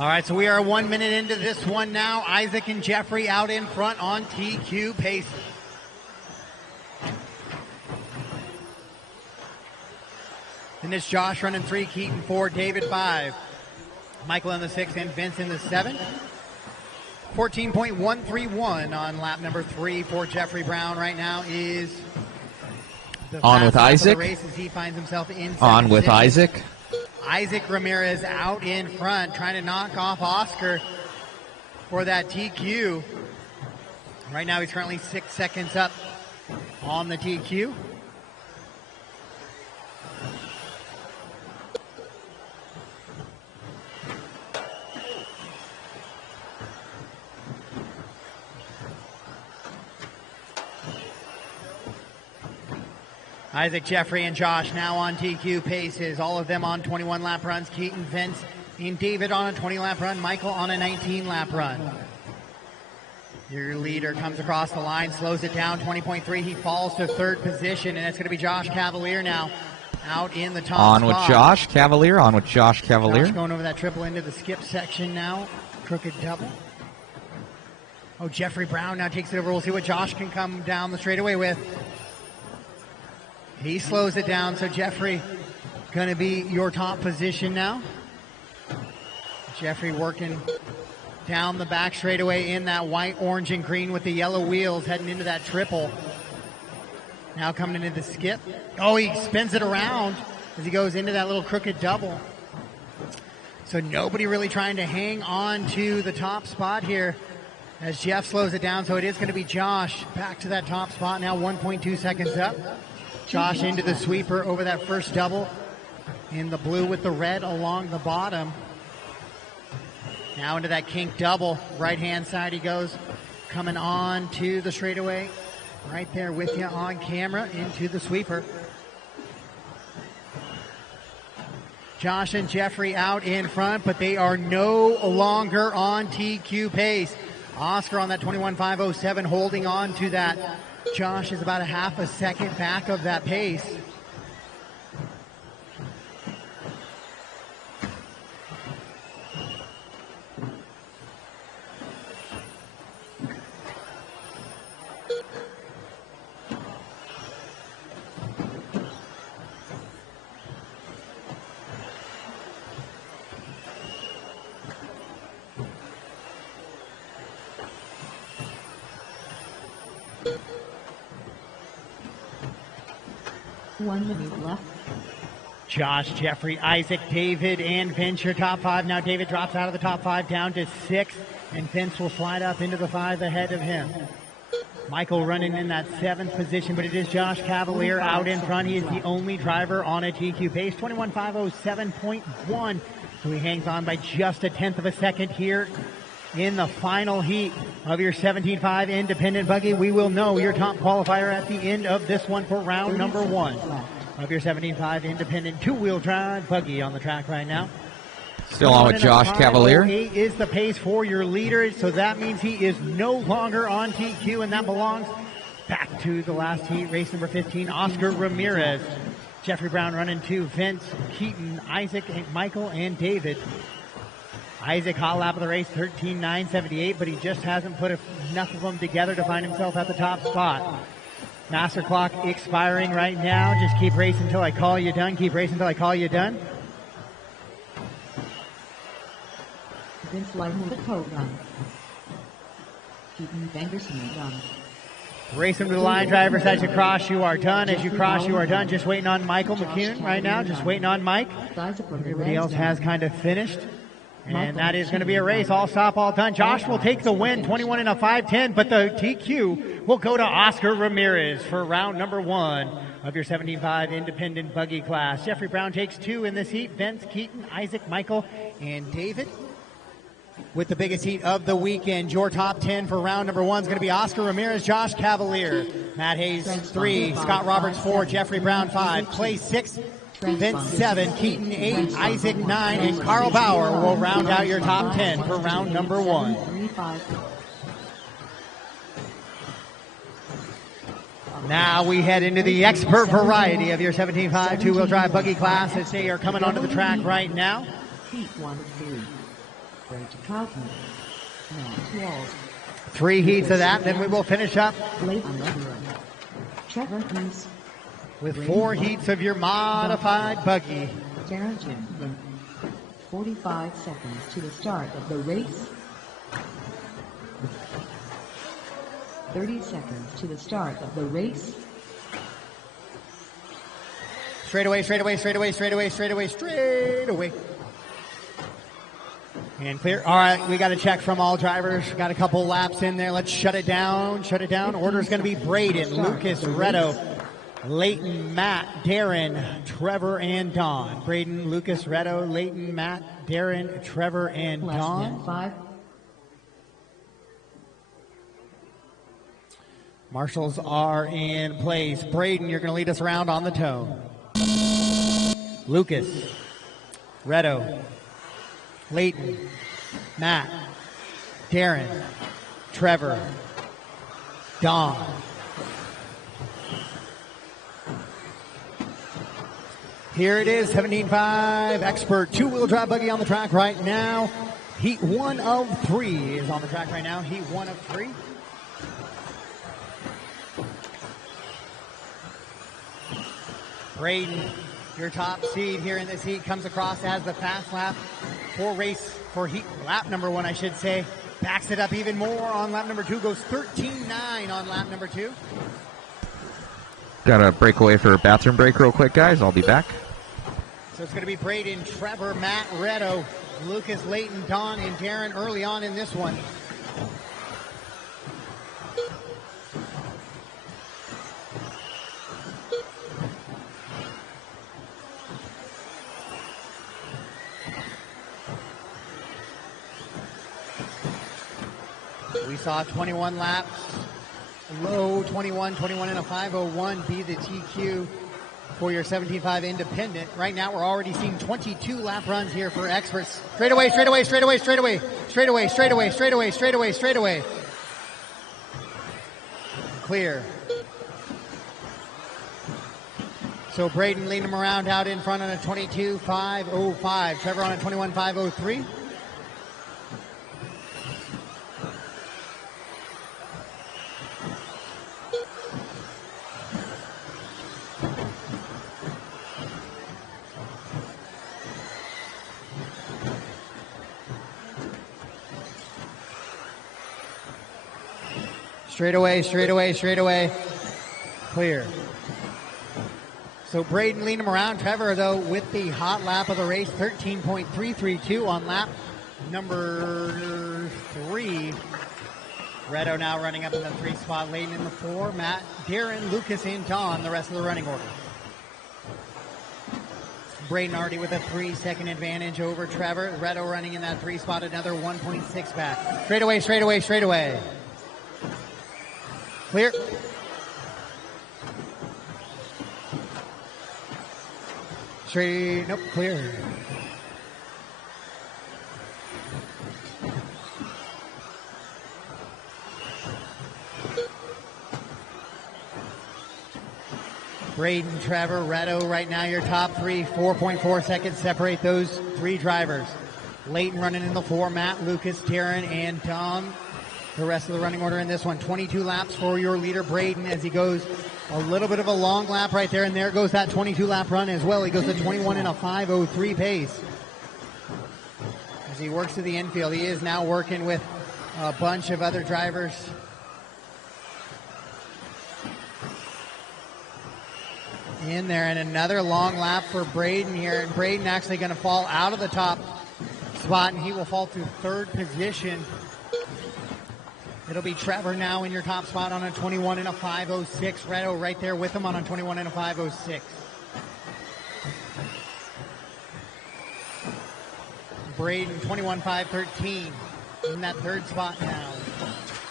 All right, so we are 1 minute into this one now. Isaac and Jeffrey out in front on TQ pace. And it's Josh running 3, Keaton 4, David 5, Michael in the 6, and Vince in the 7. 14.131 on lap number 3 for Jeffrey Brown right now is the on with Isaac. The race as he finds himself in on with Isaac. Isaac Ramirez out in front, trying to knock off Oscar for that TQ. Right now he's currently 6 seconds up on the TQ. Isaac, Jeffrey, and Josh now on TQ paces. All of them on 21-lap runs. Keaton, Vince, and David on a 20-lap run. Michael on a 19-lap run. Your leader comes across the line, slows it down, 20.3. He falls to 3rd position, and it's going to be Josh Cavalier now out in the top on spot. With Josh Cavalier, on with Josh Cavalier. Josh going over that triple into the skip section now. Crooked double. Oh, Jeffrey Brown now takes it over. We'll see what Josh can come down the straightaway with. He slows it down, so Jeffrey going to be your top position now. Jeffrey working down the back straightaway in that white, orange, and green with the yellow wheels heading into that triple. Now coming into the skip. Oh, he spins it around as he goes into that little crooked double. So nobody really trying to hang on to the top spot here as Jeff slows it down. So it is going to be Josh back to that top spot now, 1.2 seconds up. Josh into the sweeper over that first double in the blue with the red along the bottom. Now into that kink double. Right-hand side he goes coming on to the straightaway. Right there with you on camera into the sweeper. Josh and Jeffrey out in front, but they are no longer on TQ pace. Oscar on that 21.507 holding on to that. Josh is about a half a second back of that pace. One minute left. Josh, Jeffrey, Isaac, David, and Vince, your top five. Now David drops out of the top five down to 6, and Vince will slide up into the 5 ahead of him. Michael running in that 7th position, but it is Josh Cavalier out in front. He is the only driver on a TQ pace, 21.507.1. So he hangs on by just a 1/10 of a second here in the final heat of your 17.5 independent buggy. We will know your top qualifier at the end of this one for round number 1 of your 17.5 independent two-wheel drive buggy on the track right now. Still on with Josh Cavalier. 8 is the pace for your leader, so that means he is no longer on TQ, and that belongs back to the last heat, race number 15, Oscar Ramirez. Jeffrey Brown running 2, Vince, Keaton, Isaac, Michael, and David. Isaac, hot lap of the race, 13.978, but he just hasn't put enough of them together to find himself at the top spot. Master clock expiring right now. Just keep racing until I call you done. Keep racing until I call you done. Vince Lyden with a coat gun. Keaton Vanderson done. Racing to the line, drivers. As you cross, you are done. As you cross, you are done. Just waiting on Michael McCune right now. Just waiting on Mike. Everybody else has kind of finished. And that is going to be a race. All stop, all done. Josh will take the win, 21 in a 5:10, but the TQ will go to Oscar Ramirez for round number 1 of your 17.5 independent buggy class. Jeffrey Brown takes 2 in this heat. Vince, Keaton, Isaac, Michael, and David. With the biggest heat of the weekend, your top 10 for round number 1 is going to be Oscar Ramirez, Josh Cavalier, Matt Hayes 3, Scott Roberts 4, Jeffrey Brown 5, Clay 6, Vince 7, Keaton 8, Isaac 9, and Carl Bauer will round out your top 10 for round number 1. Now we head into the expert variety of your 17.5 two-wheel drive buggy class as they are coming onto the track right now. Heat 1 of 3. Brent Troutman. Matt Walls. 3 heats of that, then we will finish up Trevor East. with 4 heats of your modified buggy. Darrington. 45 seconds to the start of the race. 30 seconds to the start of the race. Straightaway, straightaway, straightaway, straightaway, straightaway, straightaway. And clear. All right, we got a check from all drivers. Got a couple laps in there. Let's shut it down. Shut it down. Order's going to be Braden, Lucas, Reto, Leighton, Matt, Darren, Trevor, and Don. Braden, Lucas, Reto, Leighton, Matt, Darren, Trevor, and Don. 5. Marshals are in place. Braden, you're going to lead us around on the tone. Lucas, Reto, Leighton, Matt, Darren, Trevor, Don. Here it is, 17.5 expert two-wheel drive buggy on the track right now. Heat 1 of 3 is on the track right now. Heat 1 of 3. Braden, your top seed here in this heat, comes across as the fast lap for heat lap number 1, I should say. Backs it up even more on lap number 2, goes 13.9 on lap number 2. Got to break away for a bathroom break real quick, guys. I'll be back. So it's going to be Braden, Trevor, Matt, Reto, Lucas, Leighton, Don, and Darren early on in this one. We saw 21 laps, low 21 and a 5:01 be the TQ for your 17.5 independent. Right now we're already seeing 22 lap runs here for experts. Straightaway. Clear. So Braden leading him around out in front on a 22.505. Trevor on a 21.503. Straightaway. Clear. So Braden leading him around. Trevor, though, with the hot lap of the race, 13.332 on lap number 3. Redo now running up in the 3 spot. Layton in the 4. Matt, Darren, Lucas, and Don, the rest of the running order. Braden already with a 3-second advantage over Trevor. Redo running in that 3 spot, another 1.6 back. Straightaway. Clear. Clear. Braden, Trevor, Redo, right now your top 3, 4.4 seconds separate those 3 drivers. Layton running in the 4, Matt, Lucas, Taryn, and Tom. The rest of the running order in this one. 22 laps for your leader, Braden, as he goes a little bit of a long lap right there, and there goes that 22-lap run as well. He goes to 21 and a 5:03 pace. As he works to the infield, he is now working with a bunch of other drivers. In there, and another long lap for Braden here, and Braden actually going to fall out of the top spot, and he will fall to 3rd position. It'll be Trevor now in your top spot on a 21 and a 5:06. Redo right there with him on a 21 and a 5:06. Braden 21.513 in that 3rd spot now.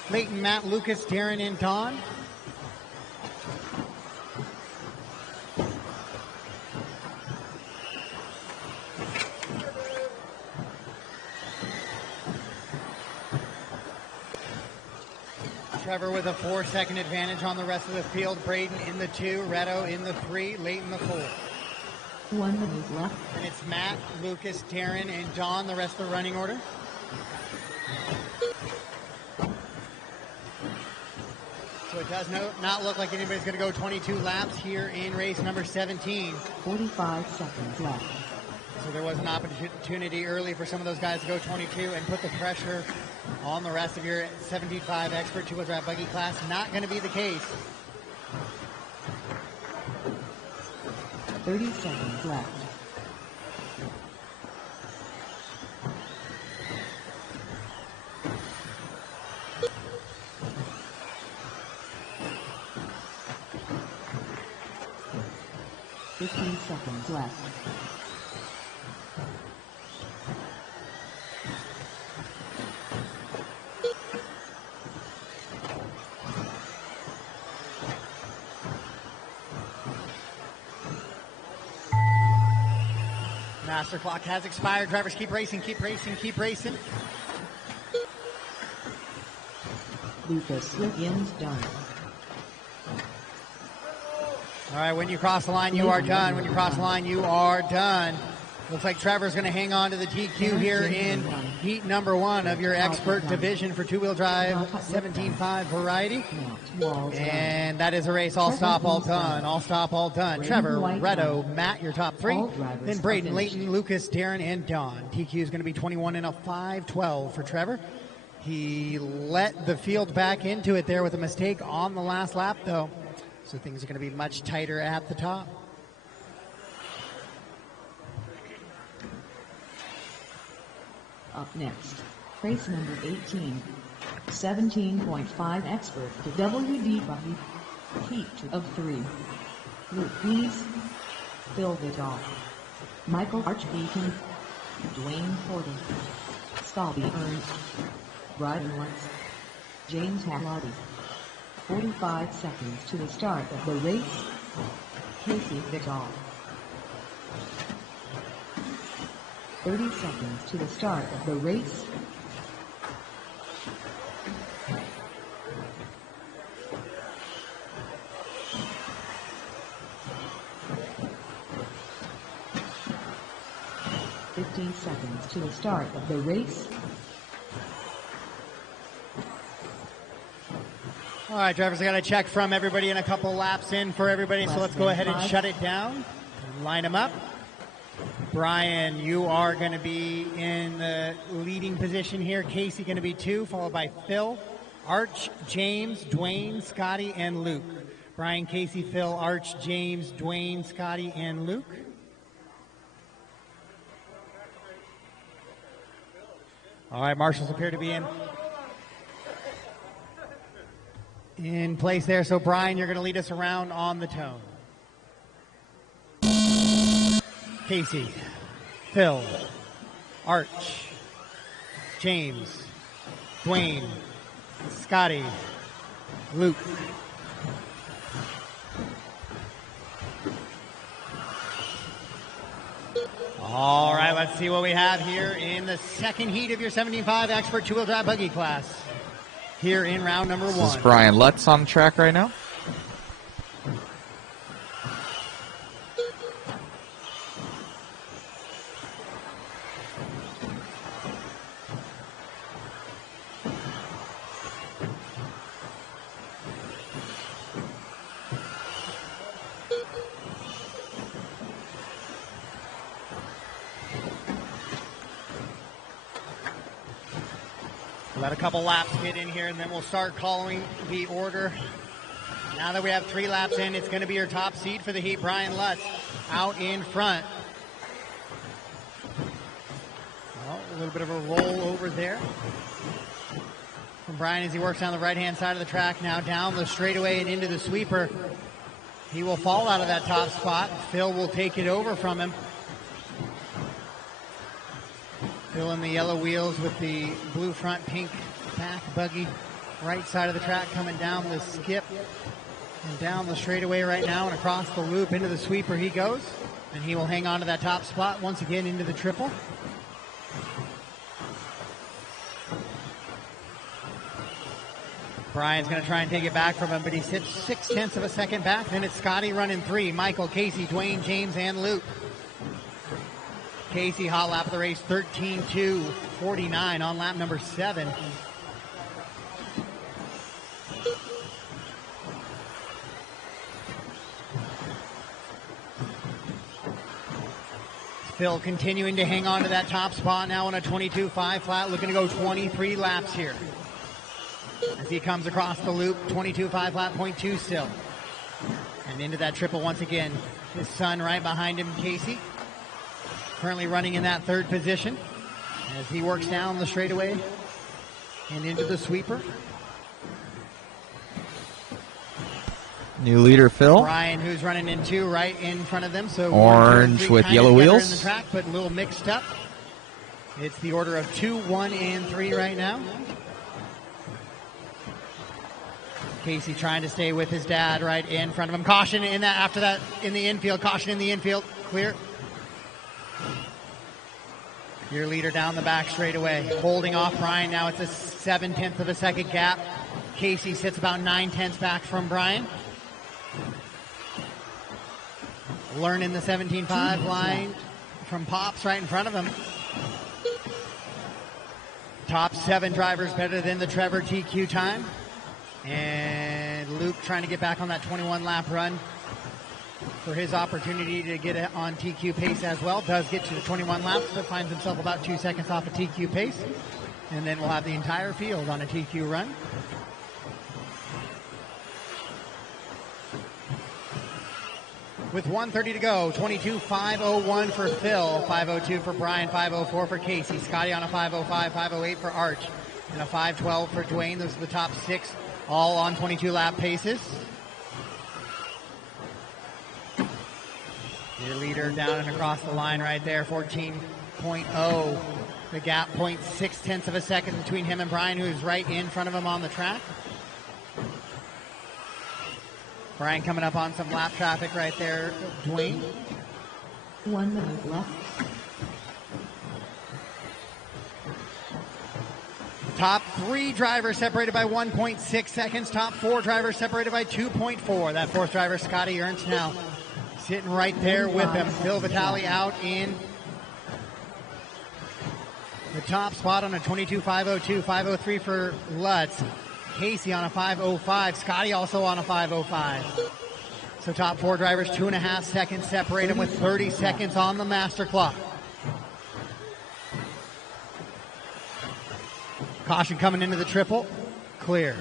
Layton, Matt, Lucas, Darren, and Don. Trevor with a 4-second advantage on the rest of the field. Braden in the 2, Redo in the 3, Layton the 4. 1 minute left. And it's Matt, Lucas, Darren, and John, the rest of the running order. So it does not look like anybody's going to go 22 laps here in race number 17. 45 seconds left. So there was an opportunity early for some of those guys to go 22 and put the pressure on the rest of your 17.5 expert 2-wheel drive buggy class. Not going to be the case. 30 seconds left. $15 seconds left. Master clock has expired. Drivers keep racing. Lucas Wiggins done. All right, when you cross the line, you are done. When you cross the line, you are done. Looks like Trevor's going to hang on to the TQ here in heat number 1 of your expert division for 2-wheel drive 17.5 variety. And that is a race all stop, all done. All stop, all done. Trevor, Redo, Matt, your top 3. Then Braden, Layton, Lucas, Darren, and Don. TQ is going to be 21 and a 5:12 for Trevor. He let the field back into it there with a mistake on the last lap, though. So things are going to be much tighter at the top. Up next, race number 18, 17.5 expert to WD buggy, heat of 3. Luke Pease, Phil Vidal, Michael Archbeacon, Dwayne Porter, Scalby Ernst, Brian Wentz, James Hamadi. 45 seconds to the start of the race. Casey Vidal. 30 seconds to the start of the race. Seconds to the start of the race. All right, drivers, I got a check from everybody and a couple laps in for everybody, so let's go ahead and shut it down. Line them up. Brian, you are going to be in the leading position here. Casey going to be 2, followed by Phil, Arch, James, Dwayne, Scotty, and Luke. Brian, Casey, Phil, Arch, James, Dwayne, Scotty, and Luke. All right, marshals appear to be in place there. So, Brian, you're going to lead us around on the tone. Casey, Phil, Arch, James, Dwayne, Scotty, Luke. All right, let's see what we have here in the second heat of your 75 expert two-wheel drive buggy class here in round number 1. This is Brian Lutz on the track right now. Let a couple laps get in here, and then we'll start calling the order. Now that we have 3 laps in, it's going to be your top seed for the heat. Brian Lutz out in front. Well, a little bit of a roll over there from Brian as he works down the right-hand side of the track. Now down the straightaway and into the sweeper. He will fall out of that top spot. Phil will take it over from him. Phil in the yellow wheels with the blue front, pink back buggy. Right side of the track coming down the skip and down the straightaway right now and across the loop into the sweeper he goes. And he will hang on to that top spot once again into the triple. Brian's going to try and take it back from him, but he sits 0.6 of a second back. Then it's Scotty running 3. Michael, Casey, Dwayne, James, and Luke. Casey, hot lap of the race, 13.2.49 on lap number 7. Phil continuing to hang on to that top spot now on a 22.5 flat, looking to go 23 laps here. As he comes across the loop, 22.5 flat, 0.2 still. And into that triple once again. His son right behind him, Casey. Currently running in that 3rd position as he works down the straightaway and into the sweeper. New leader, Phil. Brian, who's running in 2 right in front of them. So orange with yellow wheels. In the track, but a little mixed up. It's the order of 2, 1, and 3 right now. Casey trying to stay with his dad right in front of him. Caution in that after that in the infield. Caution in the infield. Clear. Your leader down the back straightaway. Holding off Brian. Now it's a 0.7 of a second gap. Casey sits about 0.9 back from Brian. Learning the 17.5 line from Pops right in front of him. Top 7 drivers better than the Trevor TQ time. And Luke trying to get back on that 21 lap run for his opportunity to get it on TQ pace as well. Does get to the 21 laps, but finds himself about 2 seconds off of TQ pace. And then we'll have the entire field on a TQ run. With 1:30 to go, 22.501 for Phil, 5:02 for Brian, 5:04 for Casey. Scotty on a 5:05, 5:08 for Arch, and a 5:12 for Dwayne. Those are the top 6, all on 22 lap paces. Your leader down and across the line right there, 14.0 The gap 0.6 of a second between him and Brian, who's right in front of him on the track. Brian coming up on some lap traffic right there. Dwayne. 1 minute left. Top 3 drivers separated by 1.6 seconds. Top 4 drivers separated by 2.4. That 4th driver, Scotty Ernst, now sitting right there with him. Phil Vitale out in the top spot on a 22.502. 5:03 for Lutz. Casey on a 5:05. Scotty also on a 5:05. So top 4 drivers, 2.5 seconds separate them with 30 seconds on the master clock. Caution coming into the triple. Clear.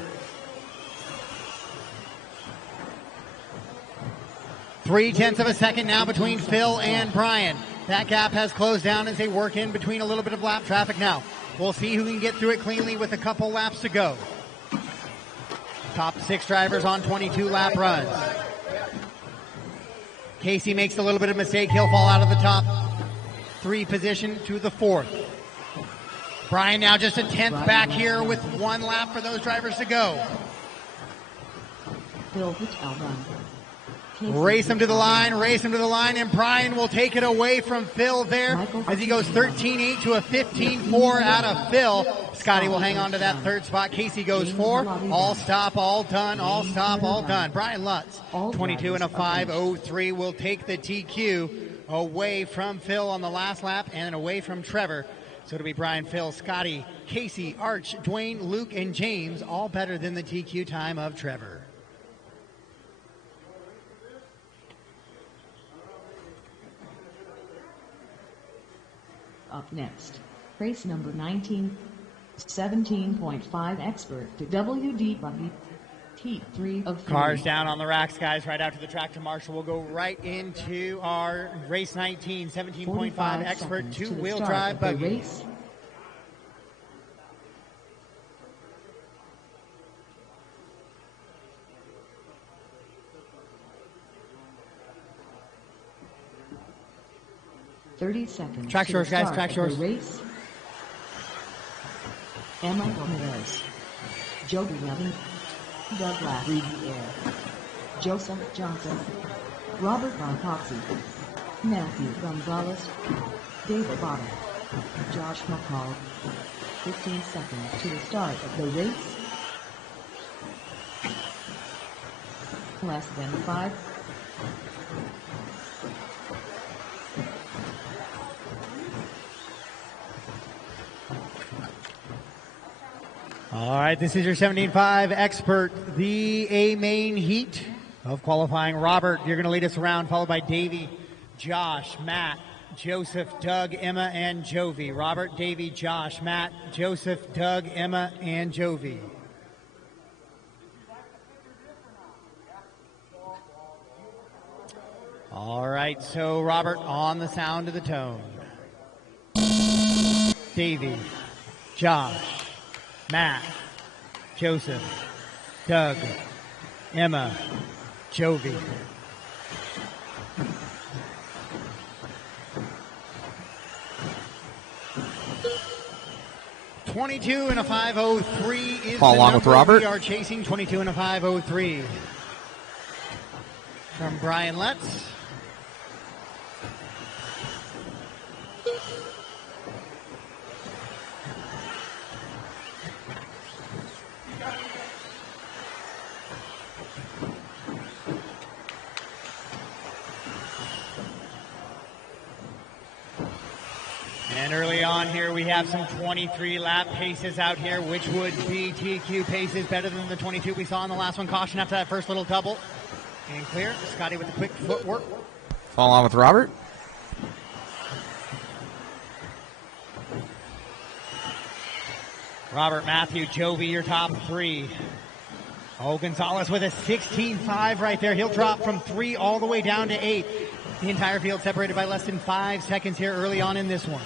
0.3 of a second now between Phil and Brian. That gap has closed down as they work in between a little bit of lap traffic now. We'll see who can get through it cleanly with a couple laps to go. Top 6 drivers on 22 lap runs. Casey makes a little bit of mistake. He'll fall out of the top 3 position to the 4th. Brian now just a 10th back here with 1 lap for those drivers to go. Race him to the line, and Brian will take it away from Phil there as he goes 13.8 to a 15.4 out of Phil. Scotty will hang on to that 3rd spot. Casey goes 4. All stop, all done, all stop, all done. Brian Lutz, 22 and a 5:03, will take the TQ away from Phil on the last lap and away from Trevor. So it'll be Brian, Phil, Scotty, Casey, Arch, Dwayne, Luke, and James, all better than the TQ time of Trevor. Up next, race number 19, 17.5 expert to WD buggy. Heat 3 of 3. Cars down on the racks, guys, right out to the tractor marshal. We'll go right into our race 19, 17.5 expert two-wheel drive buggy. Race. "30 seconds. Track shores, guys, track shores. Race. Emma Ramirez, Jody Levin, Douglas Riviere, Joseph Johnson, Robert Boncoxy, Matthew Gonzalez, David Bottom, Josh McCall. 15 seconds to the start of the race. Less than 5. All right, this is your 17.5 expert, the A main heat of qualifying. Robert, you're going to lead us around, followed by Davey, Josh, Matt, Joseph, Doug, Emma, and Jovi. Robert, Davey, Josh, Matt, Joseph, Doug, Emma, and Jovi. All right, so Robert on the sound of the tone. Davey, Josh, Matt, Joseph, Doug, Emma, Jovi. .22 and a 5:03 is Follow the along number with Robert. we are chasing. 22 and a 5:03 from Brian Letts. And early on here, we have some 23 lap paces out here, which would be TQ paces better than the 22 we saw in the last one. Caution after that first little double. And clear. Scotty with the quick footwork. Follow on with Robert. Robert, Matthew, Jovi, your top 3. Oh, Gonzalez with a 16.5 right there. He'll drop from 3 all the way down to 8. The entire field separated by less than 5 seconds here early on in this one.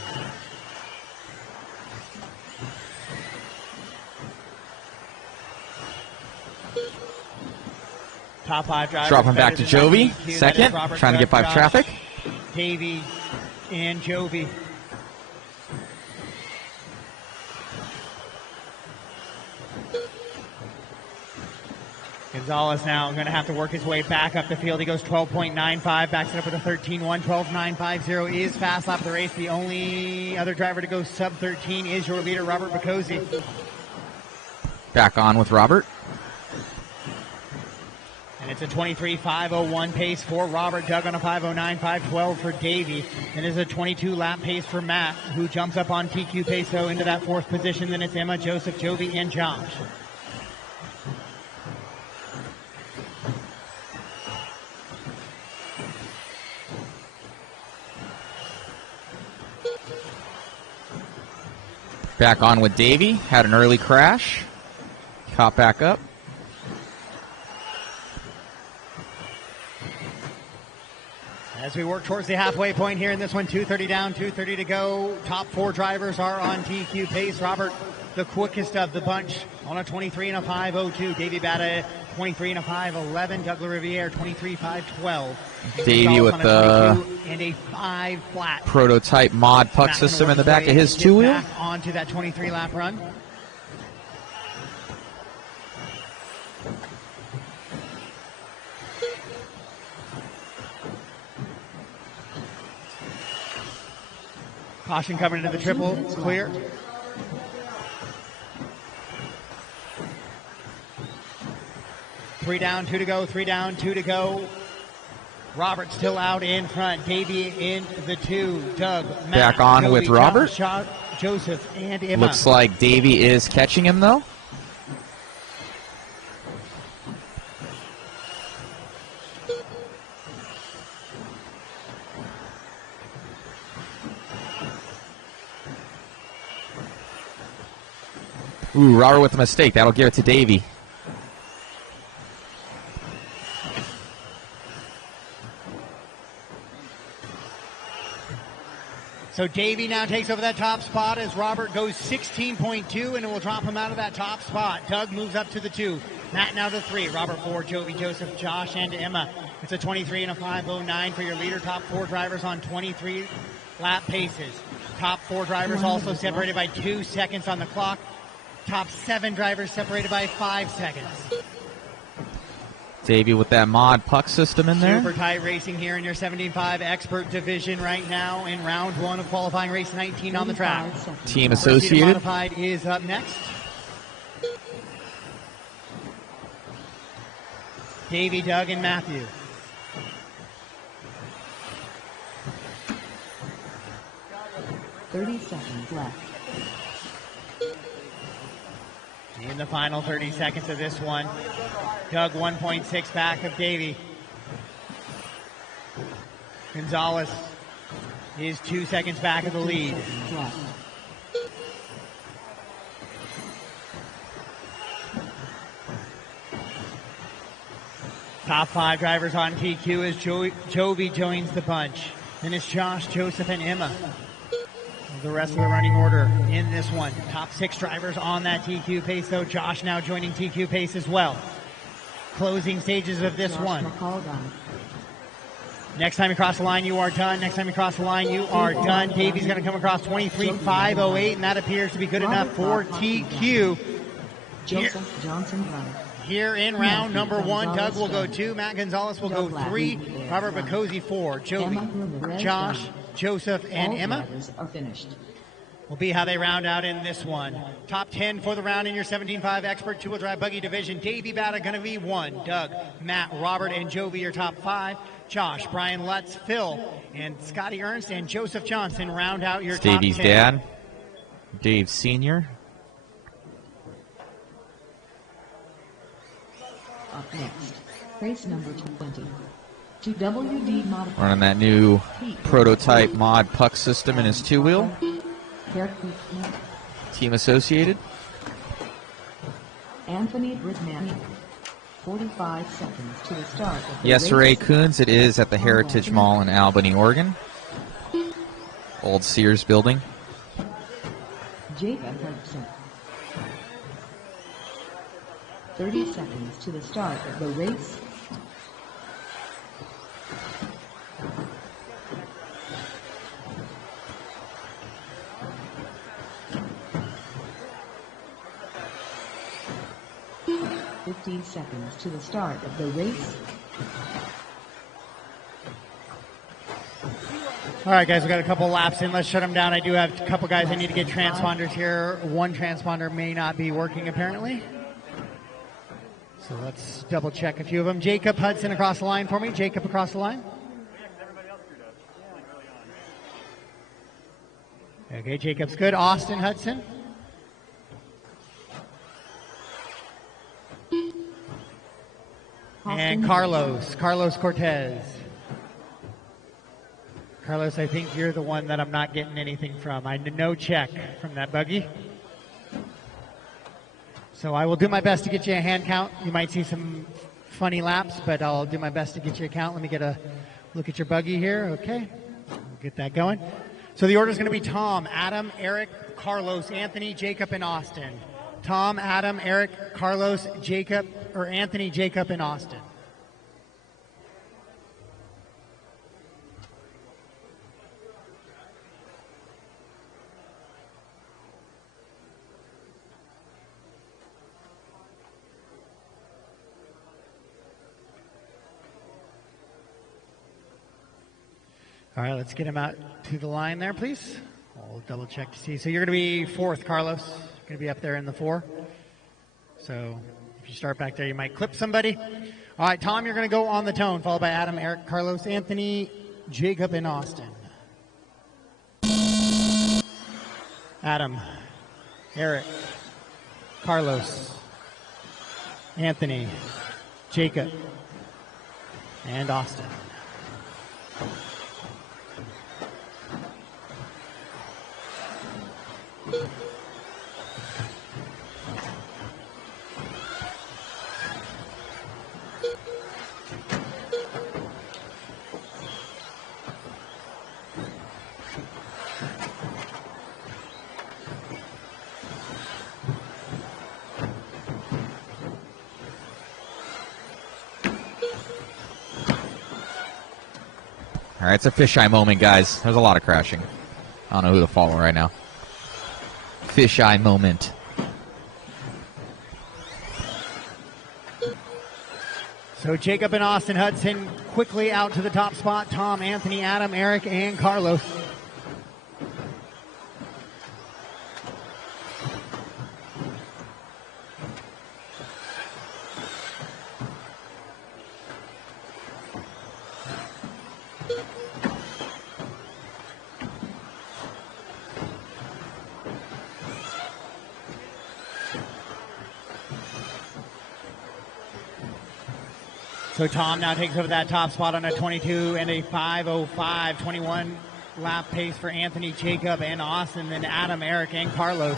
Top 5 drivers. Dropping back to Jovi. Second. Trying to get by traffic. Davey and Jovi. Gonzalez now going to have to work his way back up the field. He goes 12.95, backs it up with a 13.1. 12.950 is fast lap of the race. The only other driver to go sub 13 is your leader, Robert Bacozzi. Back on with Robert. And it's a 23.501 pace for Robert. Doug on a 509.512 for Davey. And it's a 22 lap pace for Matt, who jumps up on TQ pace though into that fourth position. Then it's Emma, Joseph, Jovi, and Josh. Back on with Davey. Had an early crash. Caught back up. As we work towards the halfway point here in this one, 2:30 down, 2:30 to go. Top four drivers are on TQ pace. Robert, the quickest of the bunch, on a 23 and a 5:02. Davey Bata, 23 and a 5:11. Doug Riviere, 23.512. Davey with the and a 5 flat prototype mod puck system in the back of his two-wheel. Onto that 23 lap run. Caution coming into the triple, clear. Three down, two to go, 3 down, 2 to go. Robert still out in front. Davey in the 2. Doug, Matt, back on Joey, with Robert. Josh, Joseph, and Emma. Looks like Davey is catching him though. Ooh, Robert with a mistake. That'll give it to Davey. So Davey now takes over that top spot as Robert goes 16.2 and it will drop him out of that top spot. Doug moves up to the 2. Matt now to 3. Robert 4, Jovi, Joseph, Josh, and Emma. It's a 23 and a 5:09 for your leader. Top 4 drivers on 23 lap paces. Top 4 drivers also separated by 2 seconds on the clock. Top 7 drivers separated by 5 seconds. Davey with that mod puck system in there. Super tight racing here in your 17.5 expert division right now in round 1 of qualifying race 19 on the track. Team Associated. Modified is up next. Davey, Doug, and Matthew. .30 seconds left. In the final 30 seconds of this one, Doug 1.6 back of Davey. Gonzalez is 2 seconds back of the lead. Top 5 drivers on TQ as Jovi joins the bunch. Then it's Josh, Joseph, and Emma. The rest of the running order in this one. Top 6 drivers on that TQ pace, though. Josh now joining TQ pace as well. Closing stages of this one. Next time you cross the line, you are done. Next time you cross the line, you are done. Davey's going to come across 23.508, and that appears to be good enough for TQ. Joseph Johnson Here in round number 1, Doug will go 2. Matt Gonzalez will go 3. Robert Bacozzi 4. Jovi, Josh, Joseph, and Emma are finished. Will be how they round out in this one. Top 10 for the round in your 17.5 expert two-wheel drive buggy division. Davey Bata going to be 1. Doug, Matt, Robert, and Jovi your top 5. Josh, Brian Lutz, Phil, and Scotty Ernst, and Joseph Johnson round out your top 10. Davey's dad, Dave Sr. Up next, race number 20. To WD modified. Running that new prototype mod puck system in his two-wheel. Team Associated. Anthony Bridman. 45 seconds to the start of the Yes, Ray Coons. It is at the Heritage Mall in Albany, Oregon. Old Sears building. Jacob Hudson. 30 seconds to the start of the race. 15 seconds to the start of the race. All right, guys, we got a couple laps in. Let's shut them down. I do have a couple guys I need to get transponders here. One transponder may not be working, apparently. So let's double check a few of them. Jacob Hudson across the line for me. Jacob across the line. Okay, Jacob's good. Austin Hudson. And Carlos Cortez. Carlos, I think you're the one that I'm not getting anything from. I no check from that buggy. So I will do my best to get you a hand count. You might see some funny laps, but I'll do my best to get you a count. Let me get a look at your buggy here. Okay, we'll get that going. So the order is going to be Tom, Adam, Eric, Carlos, Anthony, Jacob, and Austin. Tom, Adam, Eric, Carlos, Jacob, or Anthony, Jacob, and Austin. All right, let's get him out to the line there, please. I'll double check to see. So you're going to be fourth, Carlos. You're going to be up there in the 4. So if you start back there, you might clip somebody. All right, Tom, you're going to go on the tone, followed by Adam, Eric, Carlos, Anthony, Jacob, and Austin. Adam, Eric, Carlos, Anthony, Jacob, and Austin. All right, it's a fisheye moment, guys. There's a lot of crashing. I don't know who to follow right now. Fisheye moment. So Jacob and Austin Hudson quickly out to the top spot. Tom, Anthony, Adam, Eric, and Carlos. So Tom now takes over that top spot on a 22 and a 5:05, 21 lap pace for Anthony, Jacob, and Austin, then Adam, Eric, and Carlos.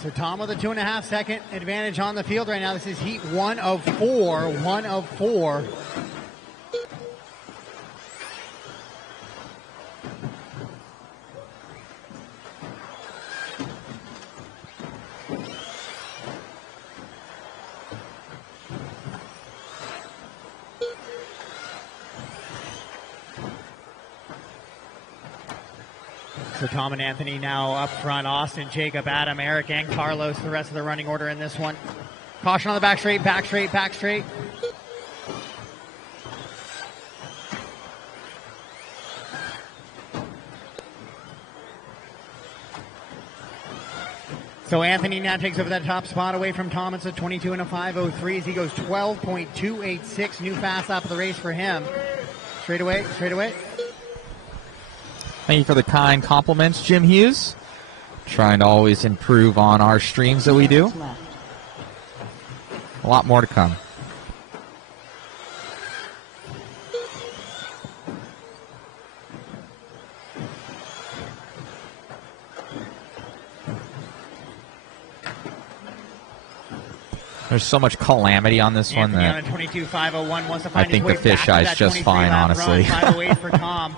So Tom with a 2.5 second advantage on the field right now. This is heat 1 of 4. 1 of 4. So Tom and Anthony now up front. Austin, Jacob, Adam, Eric, and Carlos, the rest of the running order in this one. Caution on the back straight, back straight, back straight. So Anthony now takes over that top spot away from Tom. It's a 22 and a 5:03 as he goes 12.286. New fast lap of the race for him. Straight away, straight away. Thank you for the kind compliments, Jim Hughes. Trying to always improve on our streams that we do. A lot more to come. There's so much calamity on this one Anthony that on a 22.501 wants to I find think his the way back to fisheye's that just 23 fine, lap honestly. Run. 508 for Tom.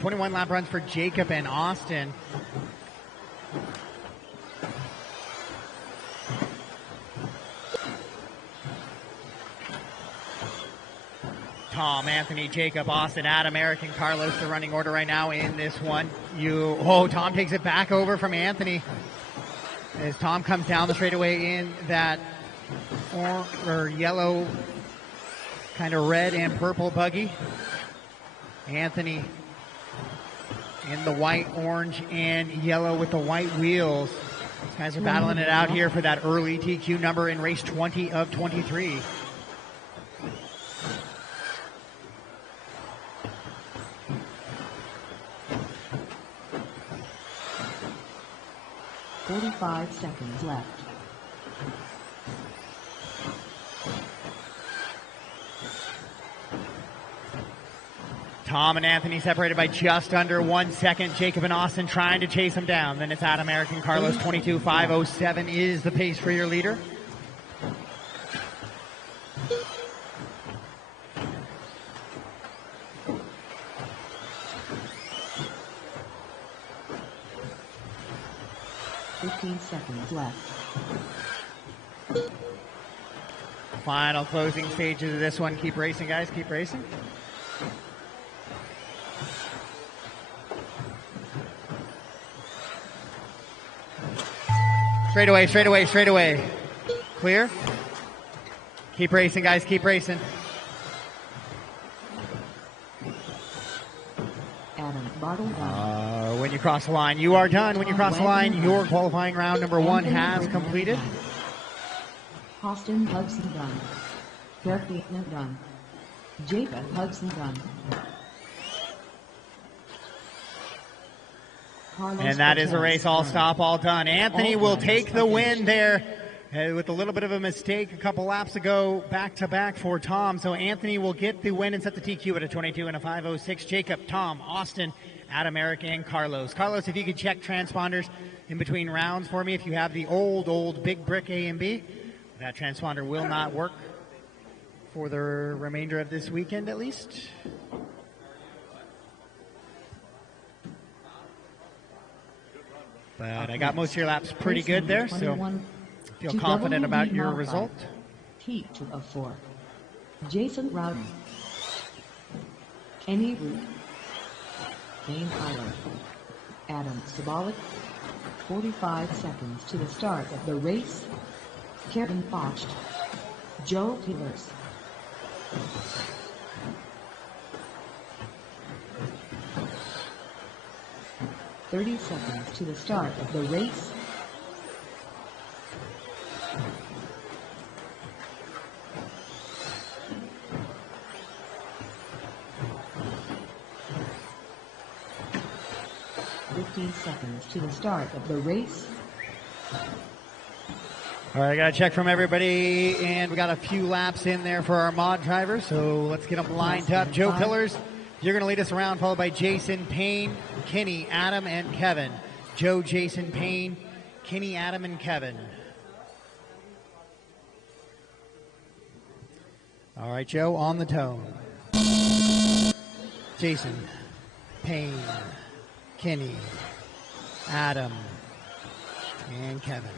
21 lap runs for Jacob and Austin. Tom, Anthony, Jacob, Austin, Adam, Eric, and Carlos, the running order right now in this one. Tom takes it back over from Anthony as Tom comes down the straightaway in that yellow, kind of red and purple buggy. Anthony in the white, orange, and yellow with the white wheels. These guys are battling it out here for that early TQ number in race 20 of 23. .45 seconds left. Tom and Anthony separated by just under 1 second. Jacob and Austin trying to chase him down. Then it's Adam, Eric, and Carlos. 22.507 is the pace for your leader. Seconds left. Final closing stages of this one. Keep racing, guys. Keep racing. Straight away, straight away, straight away. Clear. Keep racing, guys. Keep racing. When you cross the line, you are done. When you cross the line, your qualifying round number 1 has completed. Austin Hudson done. Kirk Beekman done. Jacob Hudson done. And that is a race all stop, all done. Anthony will take the win there with a little bit of a mistake a couple laps ago, back-to-back for Tom. So Anthony will get the win and set the TQ at a 22 and a 506. Jacob, Tom, Austin, Adam, Eric, and Carlos. Carlos, if you could check transponders in between rounds for me. If you have the old big brick A and B, that transponder will not work for the remainder of this weekend at least. But I got most of your laps pretty good there, so feel confident about your result. T2 of 4. Jason Rowden. Kenny Root. Dane Tyler. Adam Sabalik. 45 seconds to the start of the race. Kevin Focht. Joe Tillers. .30 seconds to the start of the race. Seconds to the start of the race. All right, I got a check from everybody, and we got a few laps in there for our mod drivers, so let's get them lined up. Joe Pillars, you're going to lead us around, followed by Jason, Payne, Kenny, Adam, and Kevin. Joe, Jason, Payne, Kenny, Adam, and Kevin. All right, Joe, on the tone. Jason, Payne, Kenny, Adam, and Kevin.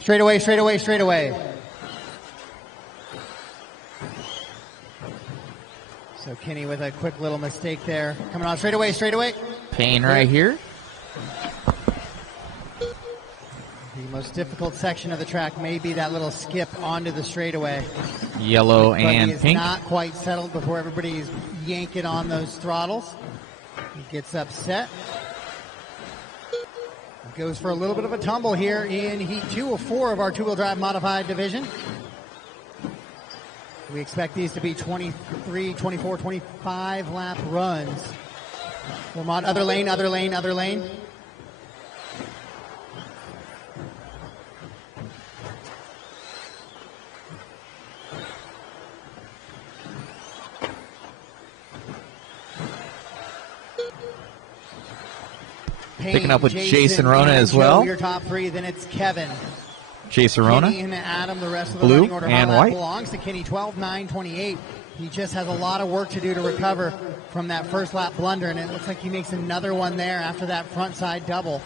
Straight away, straight away, straight away. So Kenny with a quick little mistake there. Coming on straight away, straight away. Payne right here. The most difficult section of the track may be that little skip onto the straightaway. Yellow and is pink. Not quite settled before everybody's yanking on those throttles. He gets upset. Goes for a little bit of a tumble here in Heat 2 of 4 of our two-wheel drive modified division. We expect these to be 23, 24, 25 lap runs. We're on other lane, other lane, other lane. Picking up with Jason Jason Rona and as Joe, well. Your top three. Then it's Kevin. Jason Rona. Kenny and Adam, the rest of the Blue running order. and How that white. belongs to Kenny, 12:9:28. He just has a lot of work to do to recover from that first lap blunder, and it looks like he makes another one there after that front side double.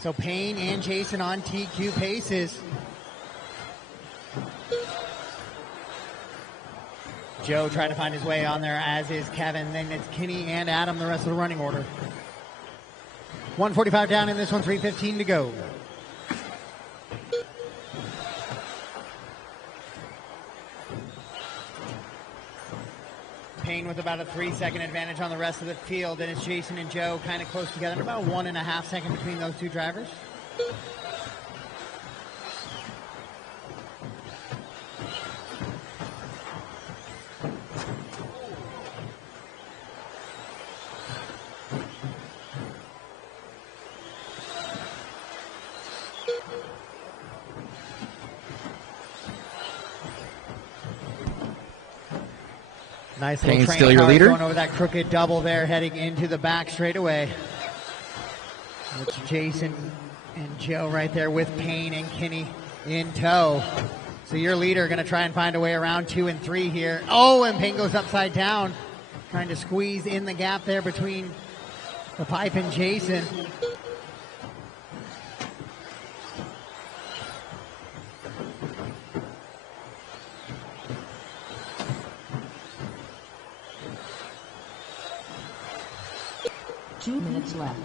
So Payne and Jason on TQ paces. Joe trying to find his way on there, as is Kevin. Then it's Kenny and Adam, the rest of the running order. 1:45 down in this one, 3:15 to go. Payne with about a 3-second advantage on the rest of the field. And it's Jason and Joe kind of close together. About 1.5 seconds between those two drivers. Nice little Payne train still your car leader. going over that crooked double there, heading into the back straightaway. It's Jason and Joe right there with Payne and Kenny in tow. So your leader going to try and find a way around 2 and 3 here. Oh, and Payne goes upside down, trying to squeeze in the gap there between the pipe and Jason. Two minutes left.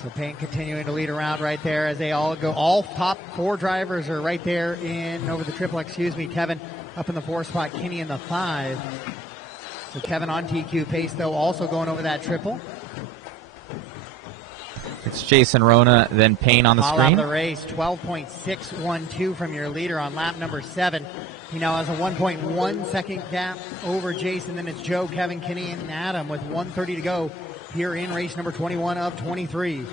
So Payne continuing to lead around right there as they all go. All top 4 drivers are right there in over the triple. Kevin up in the 4 spot, Kenny in the 5. So Kevin on TQ pace though, also going over that triple. It's Jason Rona, then Payne on the All screen. out of the race, 12.612 from your leader on lap number 7. He now has a 1.1 second gap over Jason. Then it's Joe, Kevin, Kenny, and Adam with 1:30 to go here in race number 21 of 23.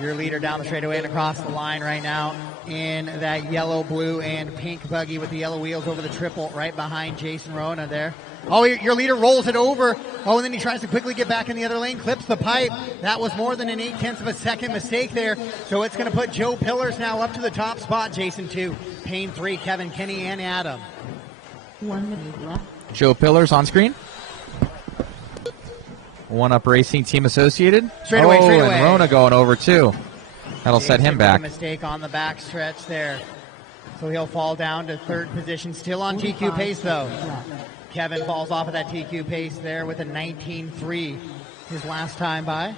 Your leader down the straightaway and across the line right now in that yellow, blue, and pink buggy with the yellow wheels over the triple right behind Jason Rona there. Oh, your leader rolls it over. Oh, and then he tries to quickly get back in the other lane, clips the pipe. That was more than an 0.8 of a second mistake there. So it's going to put Joe Pillars now up to the top spot. Jason 2, Payne 3, Kevin, Kenny, and Adam. 1 minute left. Joe Pillars on screen. One Up Racing Team Associated. Straightaway. And Rona going over too. That'll set him Jason back. made a mistake on the back stretch there. So he'll fall down to 3rd position. Still on TQ pace though. Kevin falls off of that TQ pace there with a 19.3 his last time by.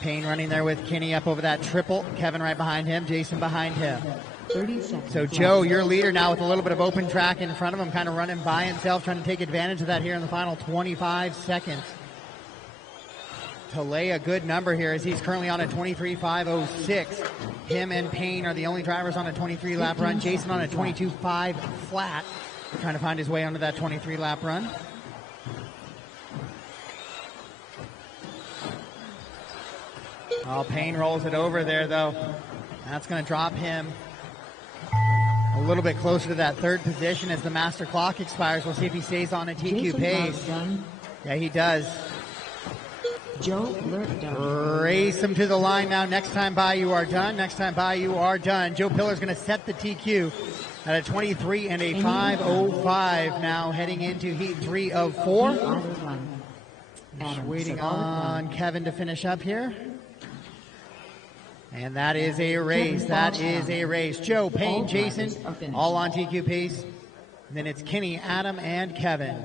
Payne running there with Kenny up over that triple. Kevin right behind him. Jason behind him. 30 seconds. So Joe, your leader now with a little bit of open track in front of him, kind of running by himself, trying to take advantage of that here in the final 25 seconds. To lay a good number here as he's currently on a 23.506. Him and Payne are the only drivers on a 23-lap run. Jason on a 22.5 flat, trying to find his way onto that 23-lap run. Oh, Payne rolls it over there, though. That's going to drop him a little bit closer to that 3rd position as the master clock expires. We'll see if he stays on a TQ Jason pace. done. Yeah, he does. Joe Alert done. Race him to the line now. Next time by, you are done. Next time by, you are done. Joe Pillar's going to set the TQ at a 23 and a 5:05 now heading into heat 3 of 4. Just waiting on Kevin to finish up here. And that is a race. That is a race. Joe, Payne, Jason, all on TQ pace. And then it's Kenny, Adam, and Kevin.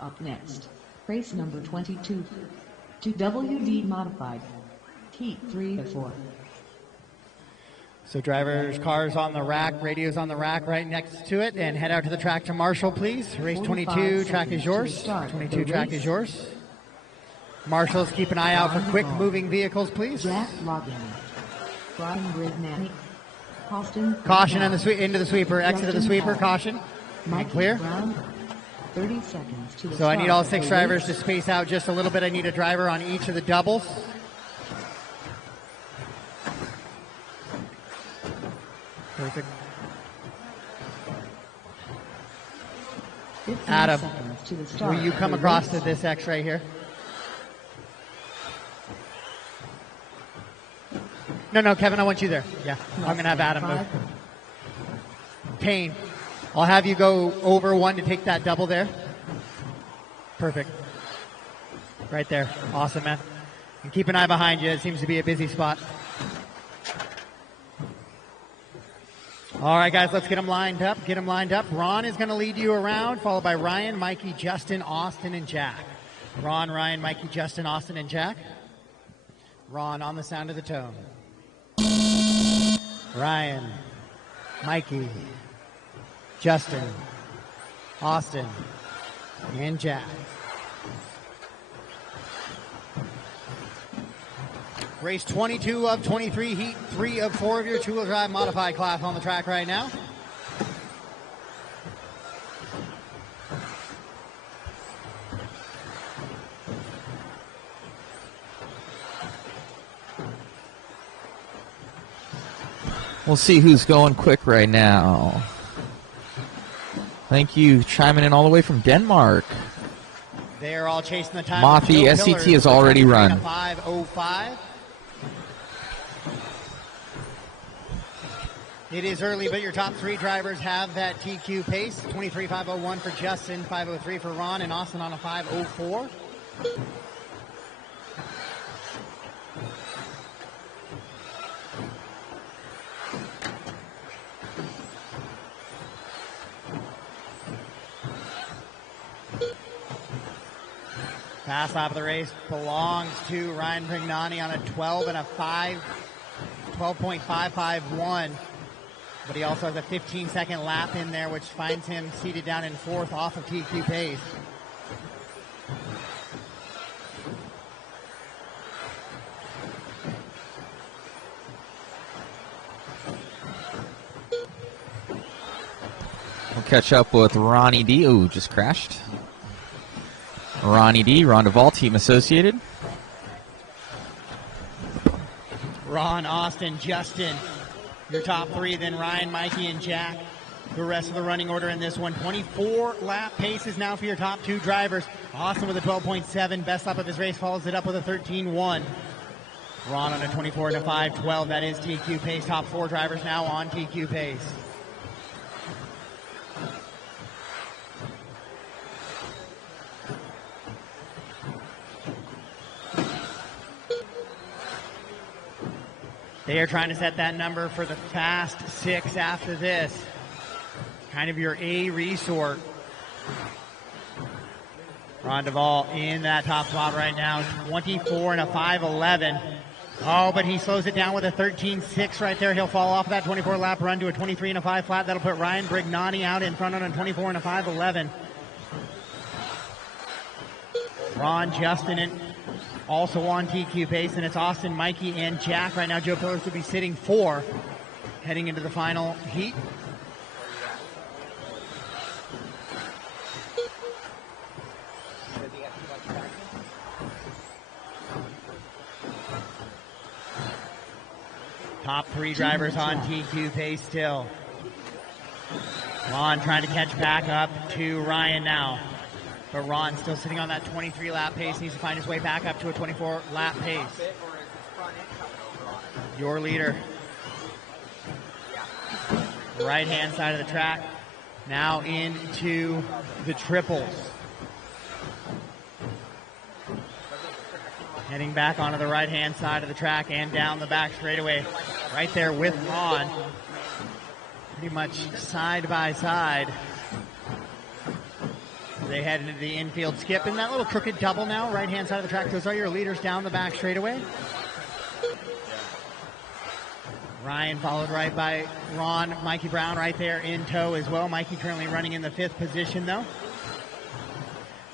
Up next, race number 22. To WD modified. Heat 3 of 4. So drivers, cars on the rack, radios on the rack right next to it, and head out to the track to Marshall, please. Race 22, track is yours. 22, track is yours. Marshals, keep an eye out for quick moving vehicles, please. Jack Logan. Brian Brignani. Austin. Caution into the sweeper, exit of the sweeper, caution. Mike Clear. Brown. 30 seconds to the So I start need all of 6 the drivers race. to space out just a little bit. I need a driver on each of the doubles. Perfect. 15 Adam, seconds to the start will you of come the across race. to this X right here? No, Kevin, I want you there. Yeah, I'm going to have Adam move. Payne, I'll have you go over 1 to take that double there. Perfect. Right there. Awesome, man. And keep an eye behind you. It seems to be a busy spot. All right, guys, let's get them lined up. Ron is going to lead you around, followed by Ryan, Mikey, Justin, Austin, and Jack. Ron, Ryan, Mikey, Justin, Austin, and Jack. Ron on the sound of the tone. Ryan, Mikey, Justin, Austin, and Jack. Race 22 of 23, heat 3 of 4 of your two-wheel drive modified class on the track right now. We'll see who's going quick right now. Thank you, chiming in all the way from Denmark. They're all chasing the time. Mothy, SCT has already run. 5:05. It is early, but your top 3 drivers have that TQ pace. 23.501 for Justin, 5:03 for Ron, and Austin on a 5:04. Fast lap of the race belongs to Ryan Brignani on a 12.551. But he also has a 15-second lap in there, which finds him seated down in 4th off of TQ pace. We'll catch up with Ronnie D. Ooh, just crashed. Ronnie D, Ron Duvall, Team Associated. Ron, Austin, Justin, your top 3, then Ryan, Mikey, and Jack. The rest of the running order in this one. 24 lap paces now for your top 2 drivers. Austin with a 12.7. Best lap of his race follows it up with a 13.1. Ron on a 24 and a 5.12. That is TQ pace. Top 4 drivers now on TQ pace. They are trying to set that number for the fast 6 after this. Kind of your A resort. Ron Duvall in that top spot right now. 24 and a 5.11. Oh, but he slows it down with a 13.6 right there. He'll fall off of that 24 lap run to a 23 and a 5 flat. That'll put Ryan Brignani out in front on a 24 and a 5.11. Ron, Justin, and also on TQ pace, and it's Austin, Mikey, and Jack. Right now, Joe Pillars will be sitting 4 heading into the final heat. Top 3 drivers on TQ pace still. Ron trying to catch back up to Ryan now. But Ron still sitting on that 23 lap pace, needs to find his way back up to a 24 lap pace. Your leader. Right hand side of the track. Now into the triples. Heading back onto the right hand side of the track and down the back straightaway. Right there with Ron. Pretty much side by side. They head into the infield skip in that little crooked double now, right hand side of the track. Those are your leaders down the back straightaway. Ryan followed right by Ron, Mikey Brown right there in tow as well. Mikey currently running in the 5th position though.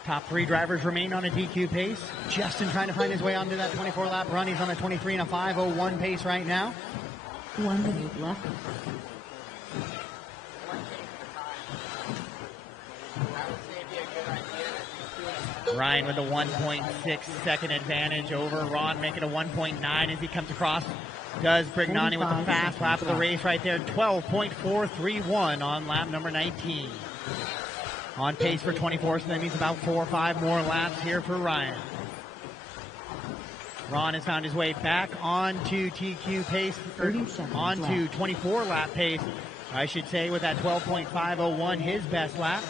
Top 3 drivers remain on a DQ pace. Justin trying to find his way onto that 24 lap run. He's on a 23 and a 5:01 pace right now. 1 minute left. Ryan with a 1.6 second advantage over Ron, making a 1.9 as he comes across. Does Brignani with the fast lap of the race right there. 12.431 on lap number 19. On pace for 24, so that means about 4 or 5 more laps here for Ryan. Ron has found his way back onto TQ pace, onto 24 lap pace, I should say, with that 12.501, his best lap.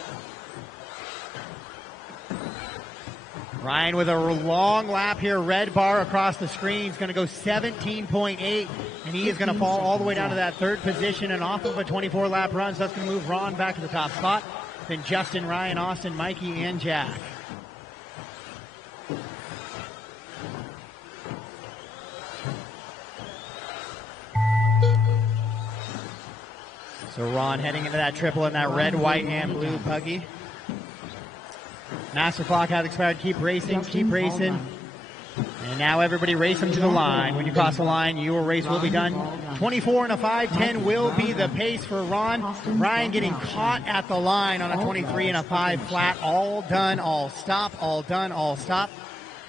Ryan with a long lap here, red bar across the screen. He's going to go 17.8, and he is going to fall all the way down to that third position and off of a 24-lap run, so that's going to move Ron back to the top spot. Then Justin, Ryan, Austin, Mikey, and Jack. So Ron heading into that triple in that red, white, and blue buggy. Master clock has expired. Keep racing, keep racing. And now everybody race them to the line. When you cross the line, your race will be done. 24 and a 5:10 will be the pace for Ron. Ryan getting caught at the line on a 23 and a 5 flat. All done, all stop, all done, all stop.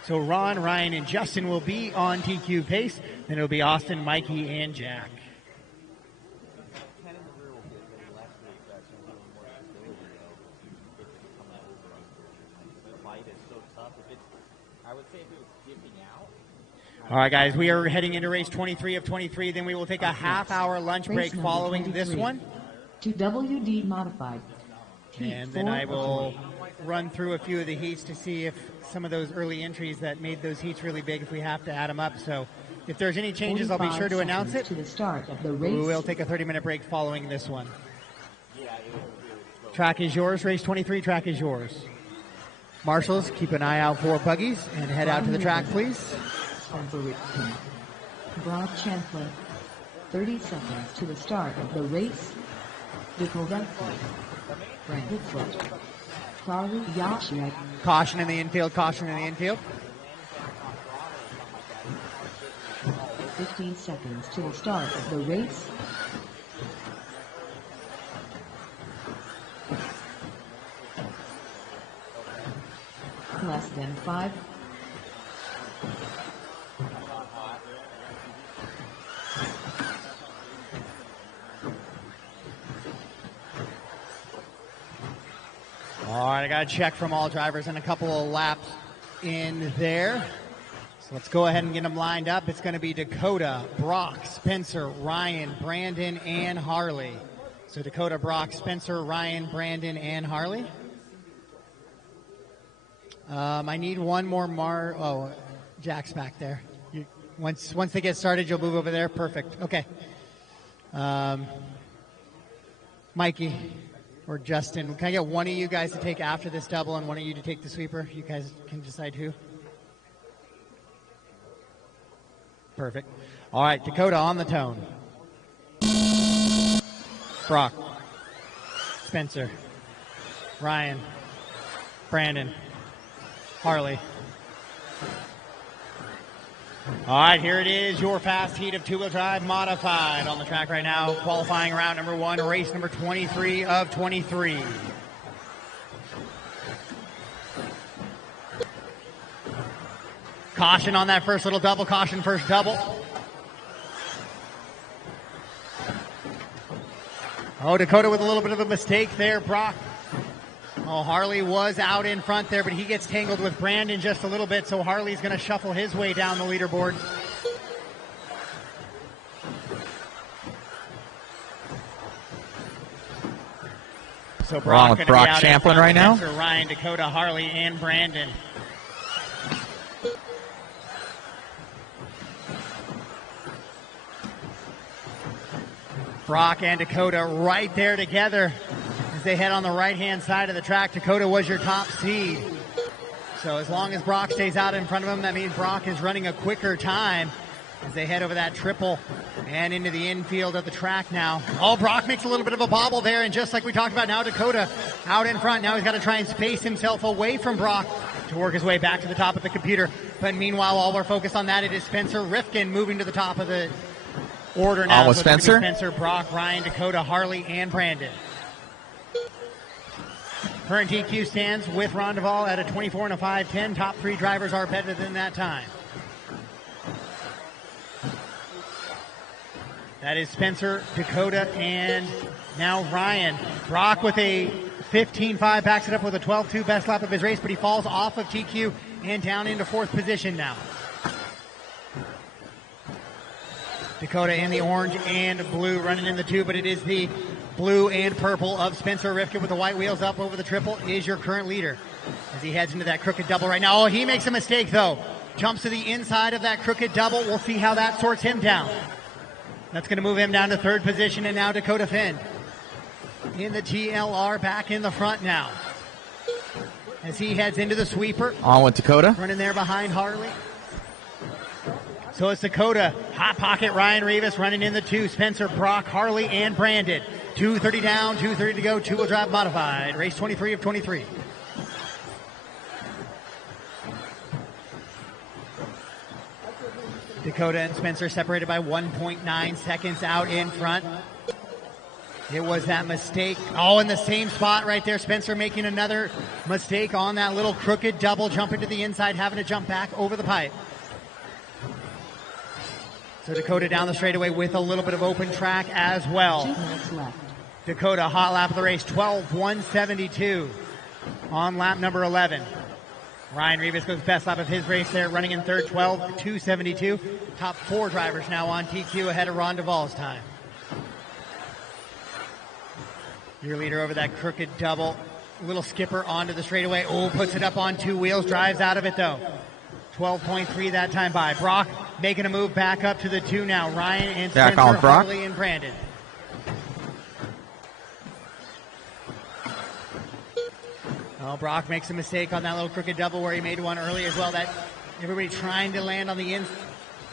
So Ron, Ryan, and Justin will be on TQ pace. Then it'll be Austin, Mikey, and Jack. All right, guys, we are heading into race 23 of 23. Then we will take a half-hour lunch break following this one. To WD modified. And then I will run through a few of the heats to see if some of those early entries that made those heats really big, if we have to add them up. So if there's any changes, I'll be sure to announce it. To the start of the race. We will take a 30-minute break following this one. Track is yours. Race 23, track is yours. Marshals, keep an eye out for buggies and head out to the track, please. Broad Champlin, 30 seconds to the start of the race. Dakota, Brandon Foot, Charlie Yashik. Caution in the infield, caution in the infield. 15 seconds to the start of the race. Less than 5. All right, I got a check from all drivers and a couple of laps in there. So let's go ahead and get them lined up. It's going to be Dakota, Brock, Spencer, Ryan, Brandon, and Harley. So Dakota, Brock, Spencer, Ryan, Brandon, and Harley. I need one more Jack's back there. Once they get started, you'll move over there. Perfect. Okay. Mikey or Justin, can I get one of you guys to take after this double and one of you to take the sweeper? You guys can decide who. Perfect. All right, Dakota on the tone. Brock, Spencer, Ryan, Brandon, Harley. All right, here it is, your fast heat of two-wheel drive modified on the track right now. Qualifying round number 1, race number 23 of 23. Caution on that first little double, caution first double. Oh, Dakota with a little bit of a mistake there, Brock. Oh, Harley was out in front there, but he gets tangled with Brandon just a little bit, so Harley's going to shuffle his way down the leaderboard. So Brock with Brock Champlin right now. Ryan, Dakota, Harley, and Brandon. Brock and Dakota right there together. They head on the right-hand side of the track. Dakota was your top seed. So as long as Brock stays out in front of him, that means Brock is running a quicker time as they head over that triple and into the infield of the track now. Oh, Brock makes a little bit of a bobble there, and just like we talked about, now Dakota out in front. Now he's got to try and space himself away from Brock to work his way back to the top of the computer. But meanwhile, while we're focused on that, it is Spencer Rifkin moving to the top of the order now. Almost so Spencer. Spencer, Brock, Ryan, Dakota, Harley, and Brandon. Current DQ stands with Rondeval at a 24 and a 5:10. Top 3 drivers are better than that time. That is Spencer, Dakota, and now Ryan. Brock with a 15.5 backs it up with a 12.2 best lap of his race, but he falls off of TQ and down into 4th position now. Dakota in the orange and blue running in the 2, but it is the blue and purple of Spencer Rifkin with the white wheels up over the triple is your current leader as he heads into that crooked double right now. Oh, he makes a mistake though. Jumps to the inside of that crooked double. We'll see how that sorts him down. That's going to move him down to 3rd position, and now Dakota Finn in the TLR back in the front now as he heads into the sweeper. On with Dakota. Running there behind Harley. So it's Dakota, Hot Pocket, Ryan Rivas running in the 2, Spencer, Brock, Harley, and Brandon. 2:30 down, 2:30 to go, 2-wheel drive modified. Race 23 of 23. Dakota and Spencer separated by 1.9 seconds out in front. It was that mistake. Oh, in the same spot right there. Spencer making another mistake on that little crooked double, jumping to the inside, having to jump back over the pipe. So Dakota down the straightaway with a little bit of open track as well. 2 minutes left. Dakota, hot lap of the race, 12:172 on lap number 11. Ryan Rivas goes best lap of his race there, running in 3rd, 12:272. Top 4 drivers now on TQ ahead of Ron Duvall's time. Your leader over that crooked double. Little skipper onto the straightaway. Oh, puts it up on 2 wheels, drives out of it though. 12.3 that time by. Brock making a move back up to the 2 now. Ryan and back Spencer, on Brock. Harley and Brandon. Oh, Brock makes a mistake on that little crooked double where he made one early as well. That everybody trying to land on the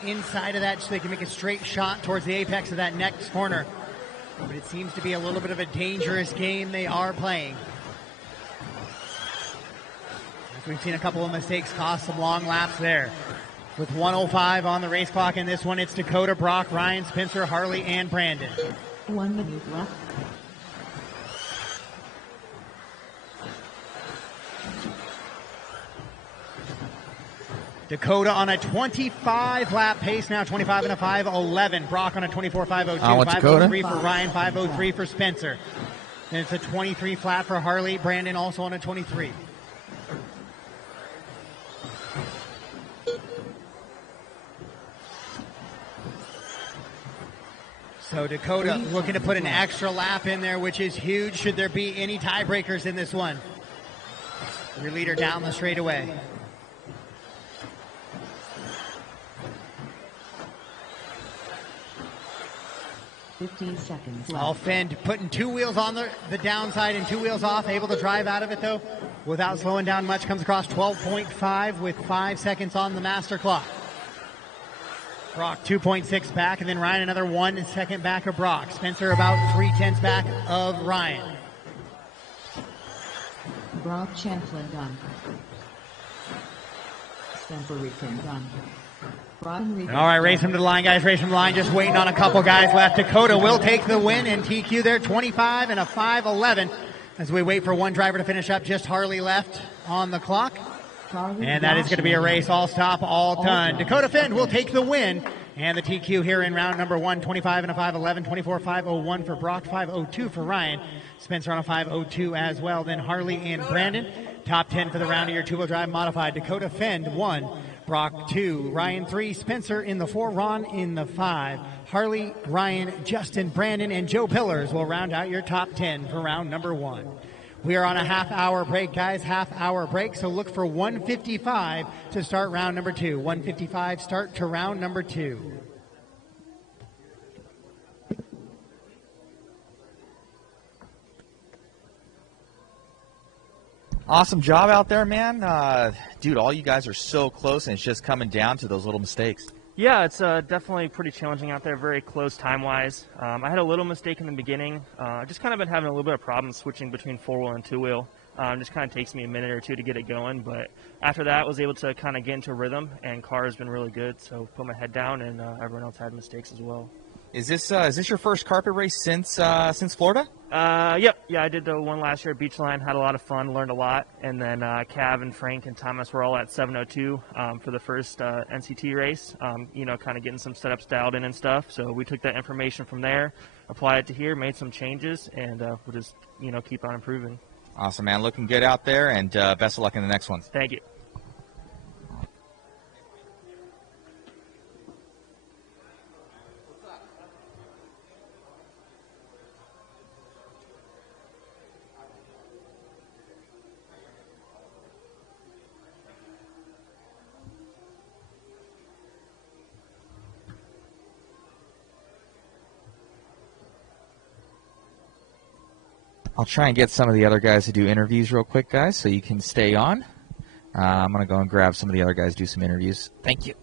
inside of that so they can make a straight shot towards the apex of that next corner. But it seems to be a little bit of a dangerous game they are playing. As we've seen a couple of mistakes cost some long laps there. With 1:05 on the race clock in this one, it's Dakota, Brock, Ryan, Spencer, Harley, and Brandon. 1 minute left. Dakota on a 25-lap pace now, 25 and a 5:11. Brock on a 24.5:02. 5:03 for Ryan, 5:03 for Spencer. Then it's a 23 flat for Harley. Brandon also on a 23. So Dakota looking to put an extra lap in there, which is huge should there be any tiebreakers in this one. Your leader down the straightaway. $15 seconds All left. Fend putting 2 wheels on the downside and 2 wheels off, able to drive out of it though without slowing down much. Comes across 12.5 with 5 seconds on the master clock. Brock 2.6 back, and then Ryan another 1 second back of Brock. Spencer about 3/10 back of Ryan. Brock Champlin done. Spencer Rifkin done. Brian Rivas. All right, race him to the line, guys. Race him to the line. Just waiting on a couple guys left. Dakota will take the win in TQ there, 25 and a 5:11. As we wait for one driver to finish up, just Harley left on the clock. And that is going to be a race, all stop, all done. Dakota Fend will take the win. And the TQ here in round number 1, 25 and a 5:11, 24.501 for Brock, 5:02 for Ryan. Spencer on a 5:02 as well. Then Harley and Brandon. Top 10 for the round of your 2-wheel drive modified. Dakota Fend 1, Brock 2, Ryan 3, Spencer in the 4, Ron in the 5. Harley, Ryan, Justin, Brandon, and Joe Pillars will round out your top 10 for round number 1. We are on a half-hour break, guys, half-hour break, so look for 1:55 to start round number 2. 1:55 start to round number 2. Awesome job out there, man. Dude, all you guys are so close, and it's just coming down to those little mistakes. Yeah, it's definitely pretty challenging out there, very close time-wise. I had a little mistake in the beginning. Just kind of been having a little bit of problems switching between 4-wheel and 2-wheel. Just kind of takes me a minute or two to get it going, but after that, I was able to kind of get into a rhythm, and car has been really good, so put my head down, and everyone else had mistakes as well. Is this your first carpet race since Florida? Yep. Yeah, I did the one last year at Beachline. Had a lot of fun, learned a lot. And then Cav and Frank and Thomas were all at 702 for the first NCT race, you know, kind of getting some setups dialed in and stuff. So we took that information from there, applied it to here, made some changes, and we'll just, you know, keep on improving. Awesome, man. Looking good out there, and best of luck in the next ones. Thank you. I'll try and get some of the other guys to do interviews real quick, guys, so you can stay on. I'm going to go and grab some of the other guys to do some interviews. Thank you.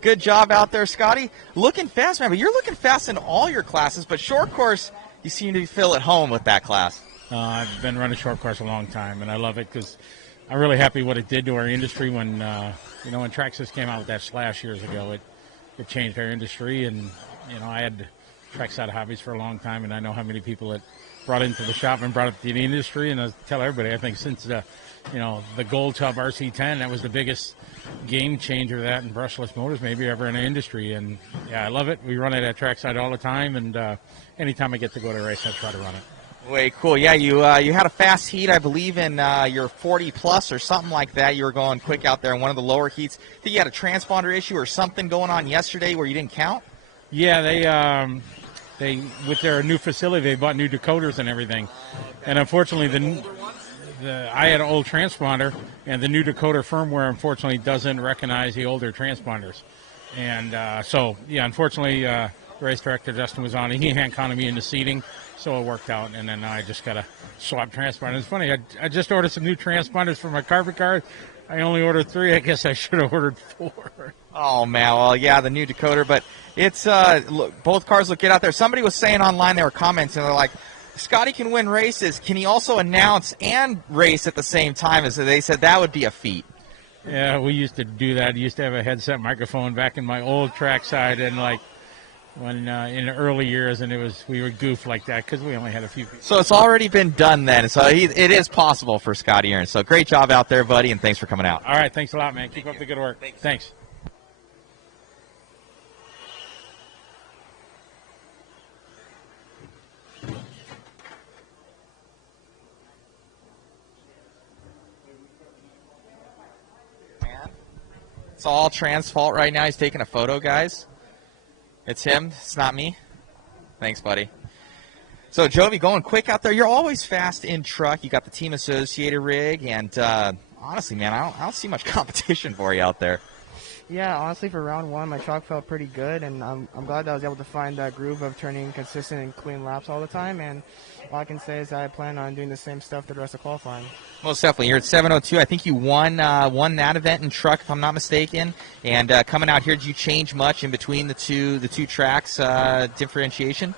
Good job out there, Scotty. Looking fast, man, but you're looking fast in all your classes, but short course, you seem to feel at home with that class. I've been running short course a long time, and I love it because I'm really happy what it did to our industry when, you know, when Traxxas came out with that slash years ago. It changed our industry, and, you know, I had Trackside Hobbies for a long time, and I know how many people it brought into the shop and brought up to the industry, and I tell everybody, I think since the, you know, the Gold Tub RC10, that was the biggest game changer, that and brushless motors maybe ever in the industry. And yeah, I love it. We run it at Trackside all the time, and anytime I get to go to a race, I try to run it. Way cool. Yeah, you had a fast heat, I believe, in your 40 plus or something like that. You were going quick out there in one of the lower heats. I think you had a transponder issue or something going on yesterday where you didn't count. Yeah, they with their new facility, they bought new decoders and everything, and unfortunately I had an old transponder, and the new decoder firmware unfortunately doesn't recognize the older transponders. And so, yeah, unfortunately, the race director, Justin, was on, and he hand-counted me in the seating, so it worked out. And then I just got to swap transponders. It's funny, I just ordered some new transponders for my carpet car. I only ordered 3. I guess I should have ordered 4. Oh, man. Well, yeah, the new decoder. But it's look, both cars look good out there. Somebody was saying online, they were commenting, they're like, Scotty can win races. Can he also announce and race at the same time? As they said that would be a feat. Yeah, we used to do that. I used to have a headset microphone back in my old trackside, and like when in the early years, and we would goof like that because we only had a few people. So it's already been done then. So it is possible for Scotty Aaron. So great job out there, buddy, and thanks for coming out. All right, thanks a lot, man. Keep up the good work. Thanks. It's all Trans' fault right now. He's taking a photo, guys. It's him. It's not me. Thanks, buddy. So, Jovi, going quick out there. You're always fast in truck. You got the Team Associated rig, and honestly, man, I don't see much competition for you out there. Yeah, honestly, for round one, my truck felt pretty good, and I'm glad that I was able to find that groove of turning consistent and clean laps all the time. And all I can say is that I plan on doing the same stuff the rest of qualifying. Most definitely. You're at 7:02. I think you won that event in truck, if I'm not mistaken. And coming out here, did you change much in between the two tracks differentiation?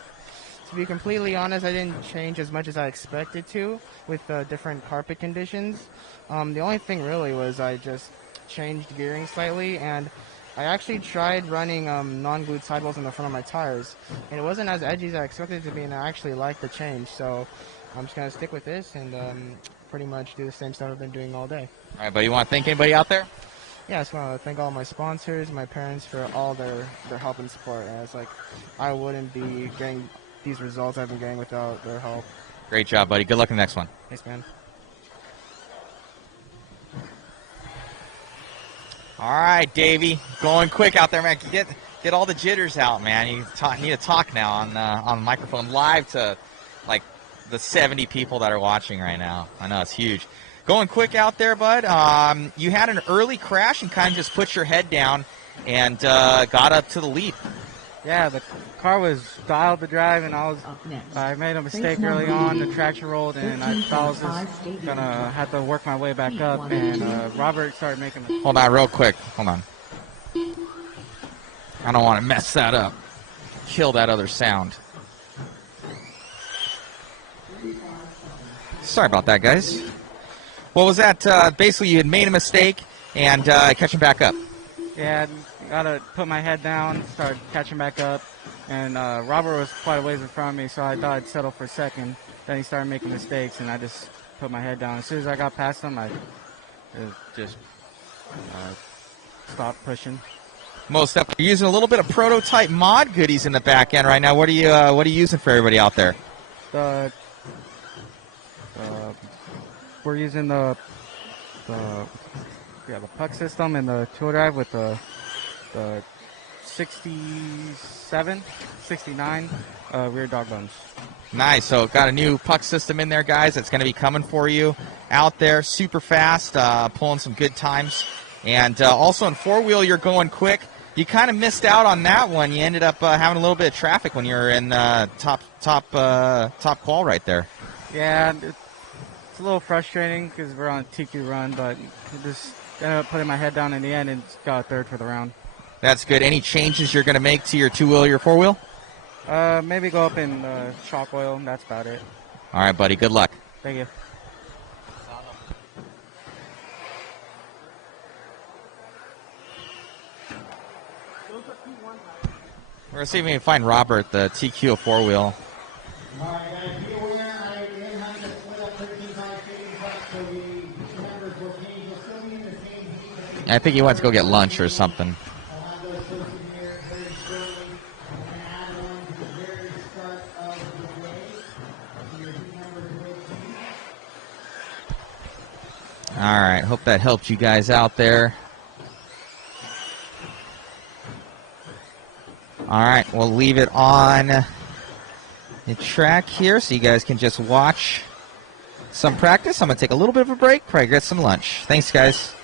To be completely honest, I didn't change as much as I expected to with different carpet conditions. The only thing really was I just changed gearing slightly, and I actually tried running non-glued sidewalls in the front of my tires, and it wasn't as edgy as I expected it to be, and I actually liked the change. So I'm just going to stick with this and pretty much do the same stuff I've been doing all day. All right, buddy, you want to thank anybody out there? Yeah, I just want to thank all my sponsors, my parents for all their help and support. And it's like I wouldn't be getting these results I've been getting without their help. Great job, buddy. Good luck in the next one. Thanks, man. All right, Davey, going quick out there, man. Get all the jitters out, man. You need to talk now on the microphone live to like the 70 people that are watching right now. I know it's huge. Going quick out there, bud. You had an early crash and kind of just put your head down and got up to the lead. Yeah, the car was dialed to drive, and I made a mistake early on. The traction rolled, and I thought I was just gonna have to work my way back up. And Robert started making. Hold on, real quick. Hold on. I don't want to mess that up. Kill that other sound. Sorry about that, guys. What was that? Basically, you had made a mistake and catching back up. Yeah, gotta put my head down, start catching back up, and Robert was quite a ways in front of me, so I thought I'd settle for second. Then he started making mistakes, and I just put my head down. As soon as I got past him, I just stopped pushing. Most definitely. You're using a little bit of prototype mod goodies in the back end right now. What are you using for everybody out there? We're using the puck system and the tool drive with the 67, 69 rear dog bones. Nice. So got a new puck system in there, guys. That's going to be coming for you out there. Super fast, pulling some good times. And also in four-wheel, you're going quick. You kind of missed out on that one. You ended up having a little bit of traffic when you were in top qual right there. Yeah, it's a little frustrating because we're on a TQ run, but just ended up putting my head down in the end and got a third for the round. That's good. Any changes you're going to make to your two-wheel or your four-wheel? Maybe go up in shock oil, and that's about it. All right, buddy. Good luck. Thank you. We're going to see if we can find Robert, the TQ four-wheel. All right, guys, be aware I am having to split up 13.5 fading trucks, so the numbers will change. You'll still be in the same heat. I think he went to go get lunch or something. I'll have those posted here very shortly. I'm going to add one to the very start of the day. So your heat numbers will change. All right. Hope that helped you guys out there. All right. We'll leave it on the track here so you guys can just watch some practice. I'm going to take a little bit of a break, probably get some lunch. Thanks, guys.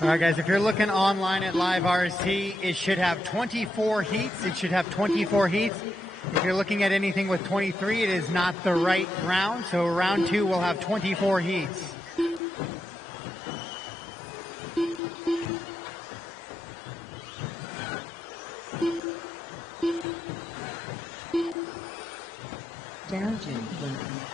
All right, guys, if you're looking online at LiveRC, it should have 24 heats. It should have 24 heats. If you're looking at anything with 23, it is not the right round. So round 2 will have 24 heats. Damaging blinking.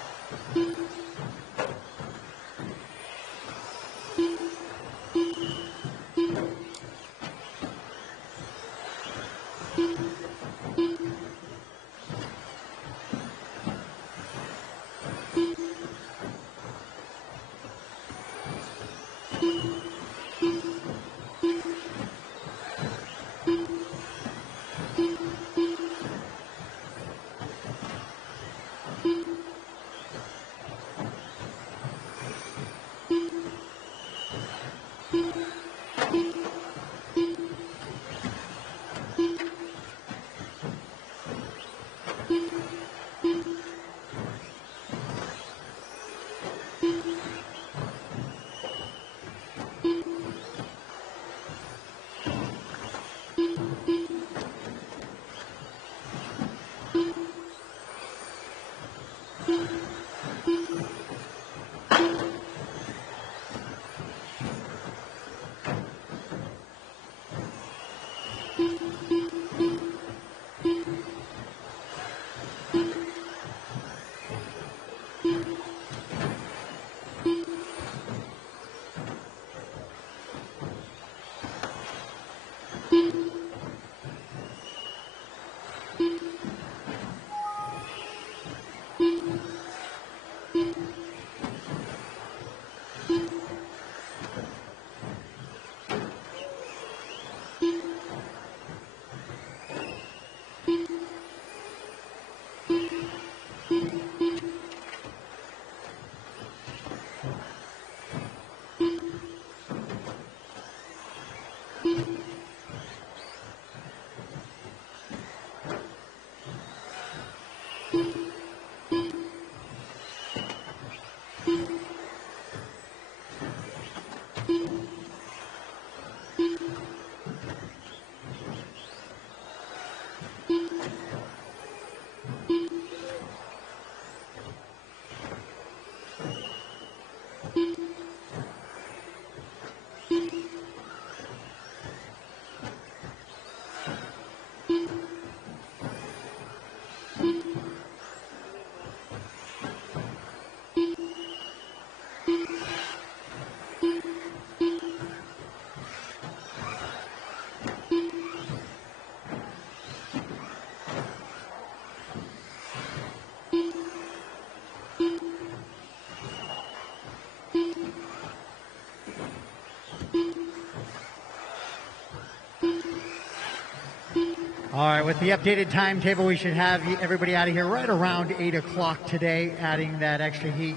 All right, with the updated timetable, we should have everybody out of here right around 8 o'clock today, adding that extra heat.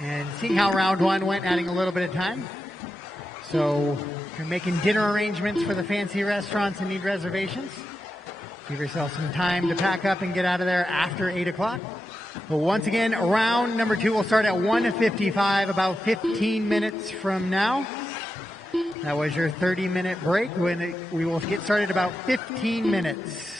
And seeing how round 1 went, adding a little bit of time. So if you're making dinner arrangements for the fancy restaurants and need reservations, give yourself some time to pack up and get out of there after 8 o'clock. But once again, round number 2 will start at 1:55, about 15 minutes from now. That was your 30-minute break. We will get started about 15 minutes.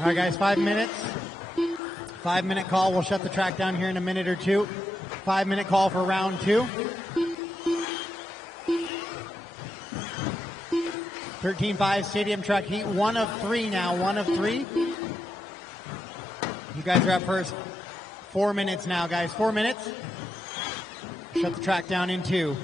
All right, guys, 5 minutes. 5-minute call. We'll shut the track down here in a minute or two. 5-minute call for round 2. 13.5 stadium truck heat. 1 of 3 now. 1 of 3. You guys are up first. 4 minutes now, guys. 4 minutes. Shut the track down in 2.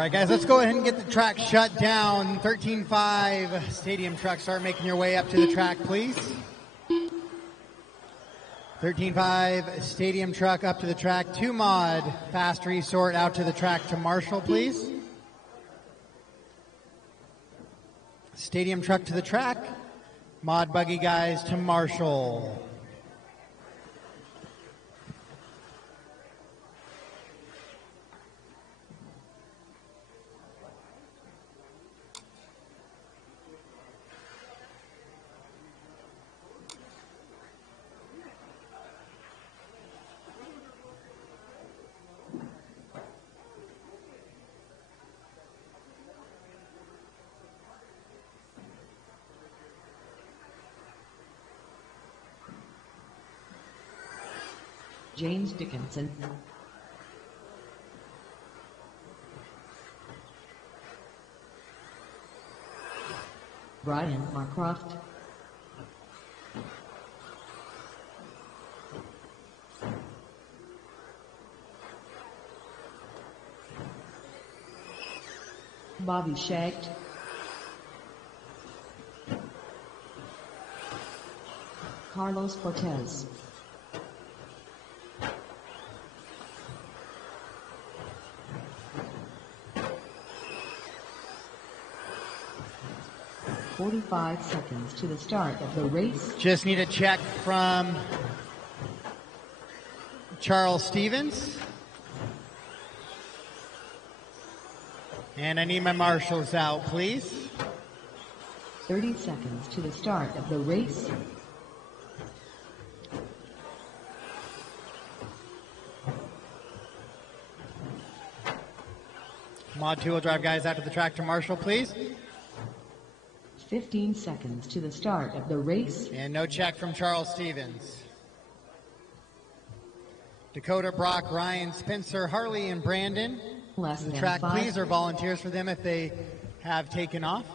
right, guys, let's go ahead and get the track shut down. 13.5 stadium truck, start making your way up to the track, please. 13.5 stadium truck up to the track. 2 mod fast resort out to the track to Marshall, please. Stadium truck to the track. Mod buggy guys to Marshall. James Dickinson, Brian Marcroft, Bobby Shagged, Carlos Cortez, .45 seconds to the start of the race. Just need a check from Charles Stevens. And I need my marshals out, please. 30 seconds to the start of the race. Mod 2-wheel drive guys out to the track to Marshall, please. 15 seconds to the start of the race. And no check from Charles Stevens. Dakota, Brock, Ryan, Spencer, Harley, and Brandon. Less The than track, 5. please, or volunteers for them if they have taken off.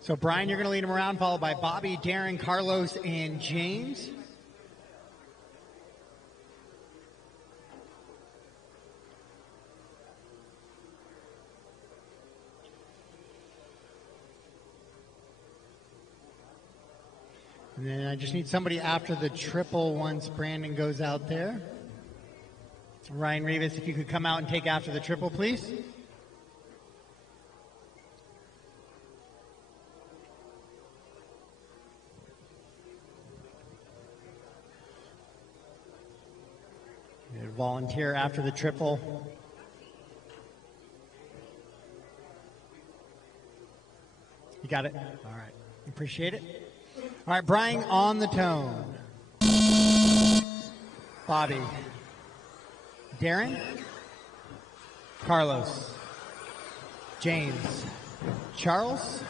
So Brian, you're going to lead him around, followed by Bobby, Darren, Carlos, and James. And then I just need somebody after the triple once Brandon goes out there. Ryan Rivas, if you could come out and take after the triple, please. Volunteer after the triple. You got it? All right. Appreciate it. All right, Brian on the tone. Bobby. Darren. Carlos. James. Charles.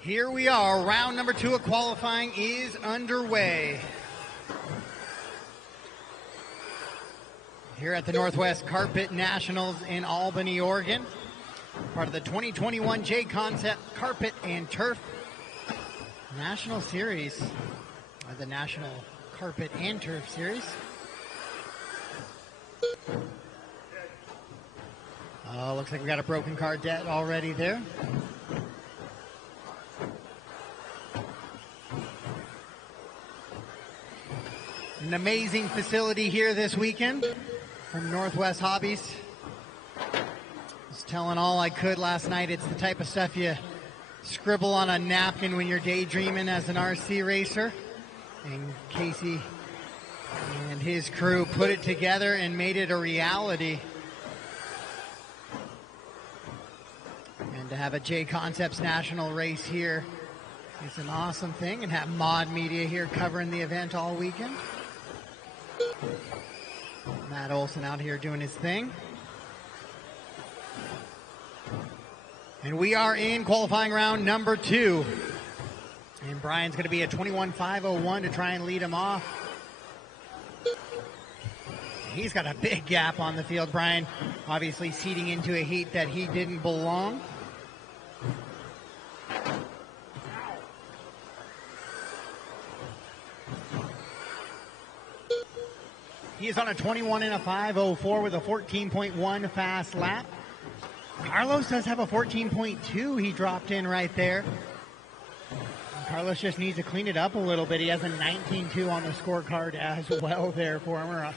Here we are. Round number 2 of qualifying is underway. Here at the Northwest Carpet Nationals in Albany, Oregon. Part of the 2021 JConcepts Carpet and Turf National Series. Or the National Carpet and Turf Series. Oh, looks like we got a broken car debt already there. An amazing facility here this weekend from NorthWestHobbies. Was telling all I could last night. It's the type of stuff you scribble on a napkin when you're daydreaming as an RC racer. And Casey and his crew put it together and made it a reality. And to have a JConcepts national race here is an awesome thing, and have Mod Media here covering the event all weekend. Matt Olson out here doing his thing. And we are in qualifying round number 2. And Brian's going to be a 21.501 to try and lead him off. He's got a big gap on the field, Brian. Obviously seeding into a heat that he didn't belong. He is on a 21 and a 504 with a 14.1 fast lap. Carlos does have a 14.2 he dropped in right there. Carlos just needs to clean it up a little bit. He has a 19.2 on the scorecard as well there for him.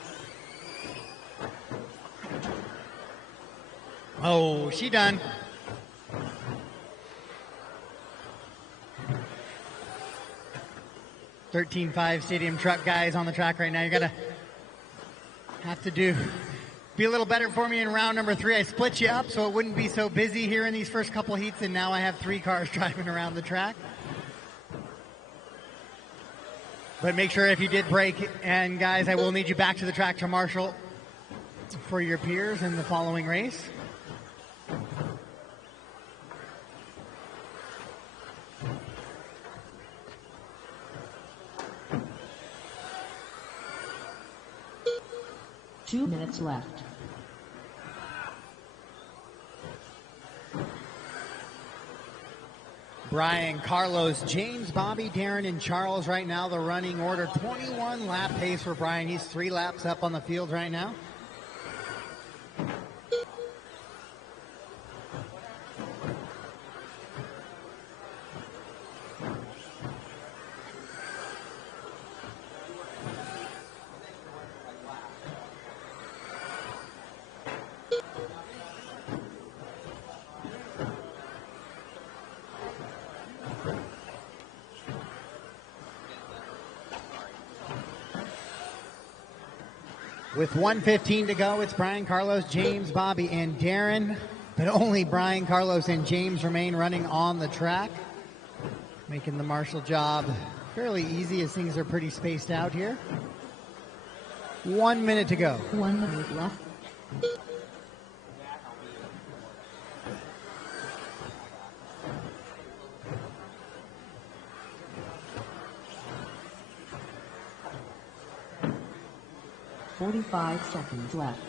Oh, she done. $13.5 Stadium Truck guys on the track right now. You're gonna have to be a little better for me in round number 3. I split you up so it wouldn't be so busy here in these first couple heats, and now I have 3 cars driving around the track. But make sure if you did break, and guys, I will need you back to the track to marshal for your peers in the following race. Two minutes left. Brian, Carlos, James, Bobby, Darren, and Charles right now, the running order. 21 lap pace for Brian. He's 3 laps up on the field right now. With 1:15 to go, it's Brian, Carlos, James, Bobby, and Darren. But only Brian, Carlos, and James remain running on the track, making the marshal job fairly easy as things are pretty spaced out here. 1 minute to go. 1 minute left. .45 seconds left.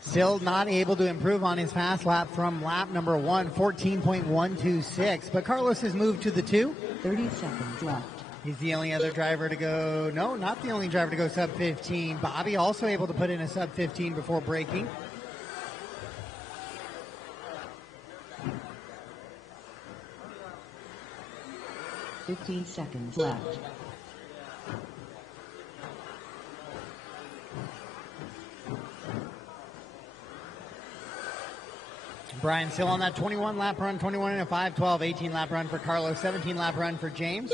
Still not able to improve on his fast lap from lap number 1, 14.126. But Carlos has moved to the 2. 30 seconds left. He's the only other driver to go, no, not the only driver to go sub 15. Bobby also able to put in a sub 15 before braking. .15 seconds left. Brian still on that 21 lap run, 21 and a 5:12, 18 lap run for Carlos, 17 lap run for James.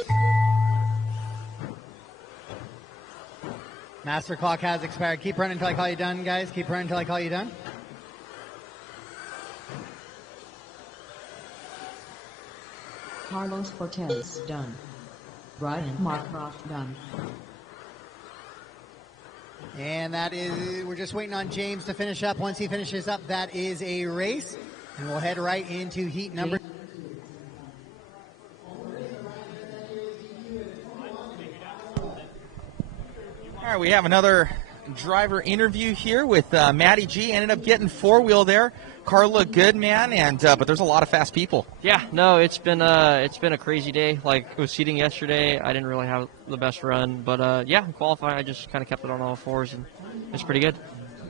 Master clock has expired. Keep running until I call you done, guys. Keep running until I call you done. Carlos Cortez done. Brian Marcroft done. And that is, we're just waiting on James to finish up. Once he finishes up, that is a race. And we'll head right into heat number. All right, we have another driver interview here with Matty G. Ended up getting 4-wheel there. Car looked good, man, and but there's a lot of fast people. Yeah, no, it's been a crazy day. Like, it was seating yesterday. I didn't really have the best run, but yeah, in qualifying, I just kind of kept it on all 4s, and it's pretty good.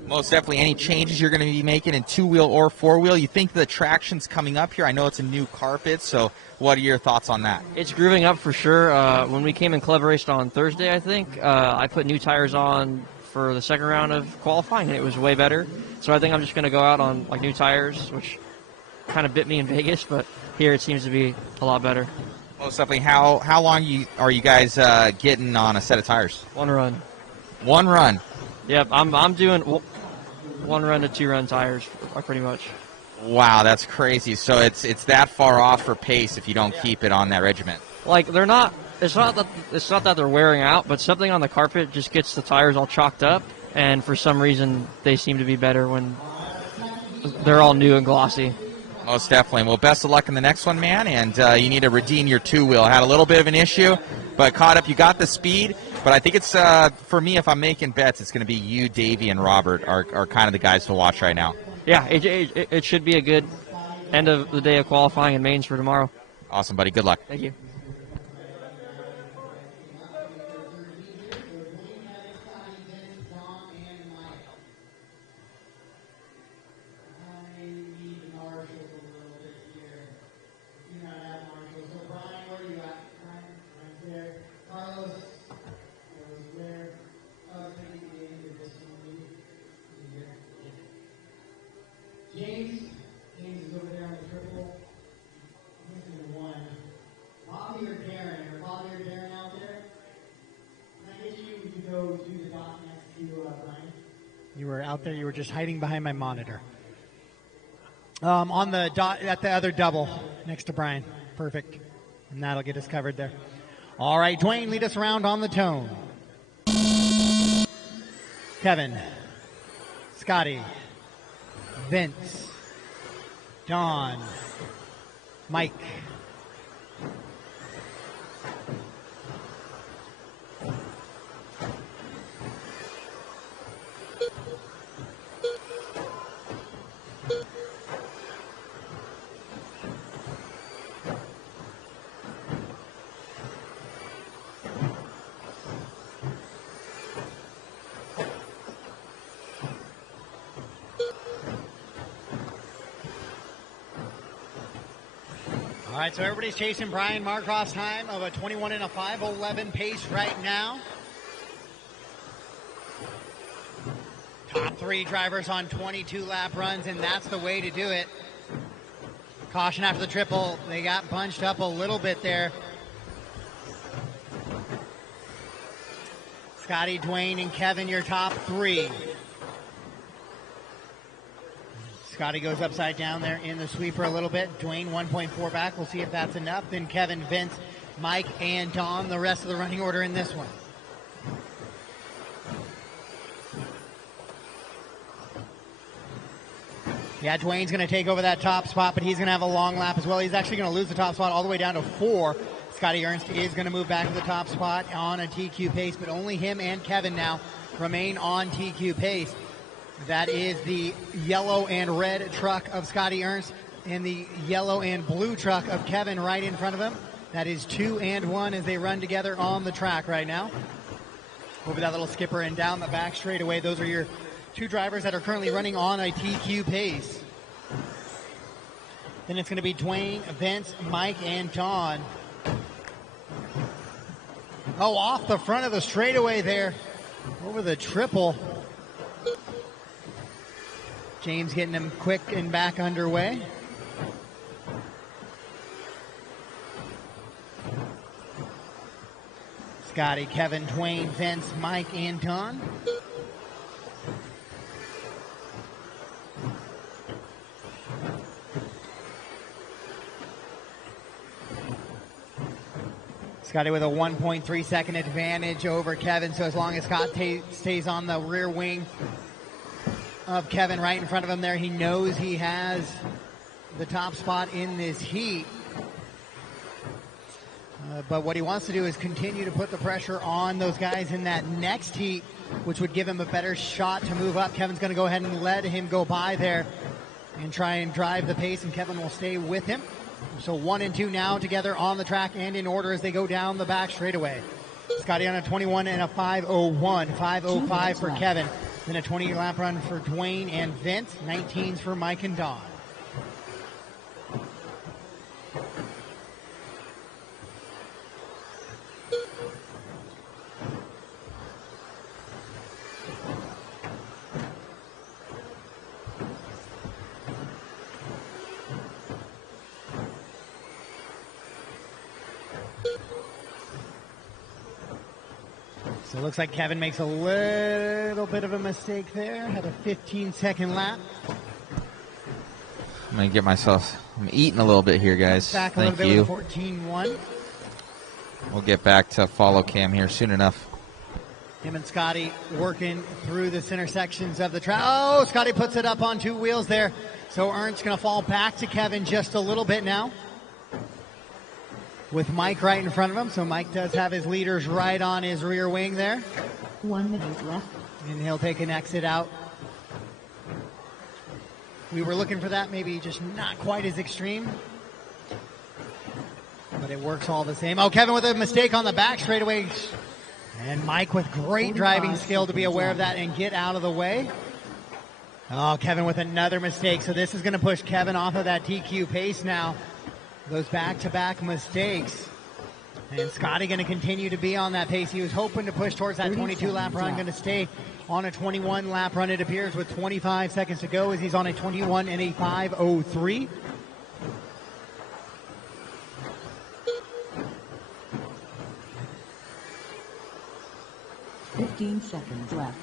Most definitely. Any changes you're going to be making in 2-wheel or 4-wheel? You think the traction's coming up here? I know it's a new carpet, so what are your thoughts on that? It's grooving up for sure. When we came and club raced on Thursday, I think, I put new tires on for the second round of qualifying, and it was way better. So I think I'm just going to go out on like new tires, which kind of bit me in Vegas, but here it seems to be a lot better. Most definitely. How long are you guys getting on a set of tires? 1 run. 1 run. Yep, I'm doing 1 run to 2 run tires pretty much. Wow, that's crazy. So it's that far off for pace if you don't keep it on that regiment. Like, they're not. It's not that they're wearing out, but something on the carpet just gets the tires all chalked up, and for some reason they seem to be better when they're all new and glossy. Most definitely. Well, best of luck in the next one, man, and you need to redeem your two-wheel. Had a little bit of an issue, but caught up. You got the speed, but I think it's, for me, if I'm making bets, it's going to be you, Davey, and Robert are kind of the guys to watch right now. Yeah, it should be a good end of the day of qualifying in mains for tomorrow. Awesome, buddy. Good luck. Thank you. James is over there on the triple. He's in the one. Bobby or Darren out there? Can I get you to go do the dot next to Brian? You were out there. You were just hiding behind my monitor. On the dot at the other double next to Brian. Perfect. And that'll get us covered there. All right, Dwayne, lead us around on the tone. Kevin, Scotty, Vince, Don, Mike. All right, so everybody's chasing Brian Marcroft's time of a 21 and a 5:11 pace right now. Top three drivers on 22 lap runs, and that's the way to do it. Caution after the triple. They got bunched up a little bit there. Scotty, Dwayne, and Kevin, your top three. Scotty goes upside down there in the sweeper a little bit. Dwayne 1.4 back. We'll see if that's enough. Then Kevin, Vince, Mike, and Don, the rest of the running order in this one. Yeah, Dwayne's going to take over that top spot, but he's going to have a long lap as well. He's actually going to lose the top spot all the way down to 4. Scotty Ernst is going to move back to the top spot on a TQ pace, but only him and Kevin now remain on TQ pace. That is the yellow and red truck of Scotty Ernst and the yellow and blue truck of Kevin right in front of him. That is 2 and 1 as they run together on the track right now. Over that little skipper and down the back straightaway. Those are your two drivers that are currently running on a TQ pace. Then it's going to be Dwayne, Vince, Mike, and Don. Oh, off the front of the straightaway there. Over the triple. James getting him quick and back underway. Scotty, Kevin, Dwayne, Vince, Mike, and Don. Scotty with a 1.3 second advantage over Kevin, so as long as Scott stays on the rear wing of Kevin right in front of him there, he knows he has the top spot in this heat. But what he wants to do is continue to put the pressure on those guys in that next heat, which would give him a better shot to move up. Kevin's going to go ahead and let him go by there and try and drive the pace, and Kevin will stay with him. So 1 and 2 now together on the track and in order as they go down the back straightaway. Scotty on a 21 and a 5:01, 5:05 for Kevin. Then a 20 lap run for Dwayne and Vince, 19s for Mike and Don. So it looks like Kevin makes a little bit of a mistake there. Had a 15-second lap. I'm going to get myself, I'm eating a little bit here, guys. Back a Thank little you. bit with 14-1. We'll get back to follow cam here soon enough. Him and Scotty working through the center sections of the track. Oh, Scotty puts it up on 2 wheels there. So Ernst's going to fall back to Kevin just a little bit now, with Mike right in front of him. So Mike does have his leaders right on his rear wing there. 1 minute left. And he'll take an exit out. We were looking for that, maybe just not quite as extreme, but it works all the same. Oh, Kevin with a mistake on the back straightaway. And Mike with great driving skill to be aware of that and get out of the way. Oh, Kevin with another mistake. So this is going to push Kevin off of that TQ pace now. Those back-to-back mistakes. And Scotty going to continue to be on that pace. He was hoping to push towards that 22-lap run. Going to stay on a 21-lap run, it appears, with 25 seconds to go as he's on a 21 and a 5:03. Fifteen seconds left.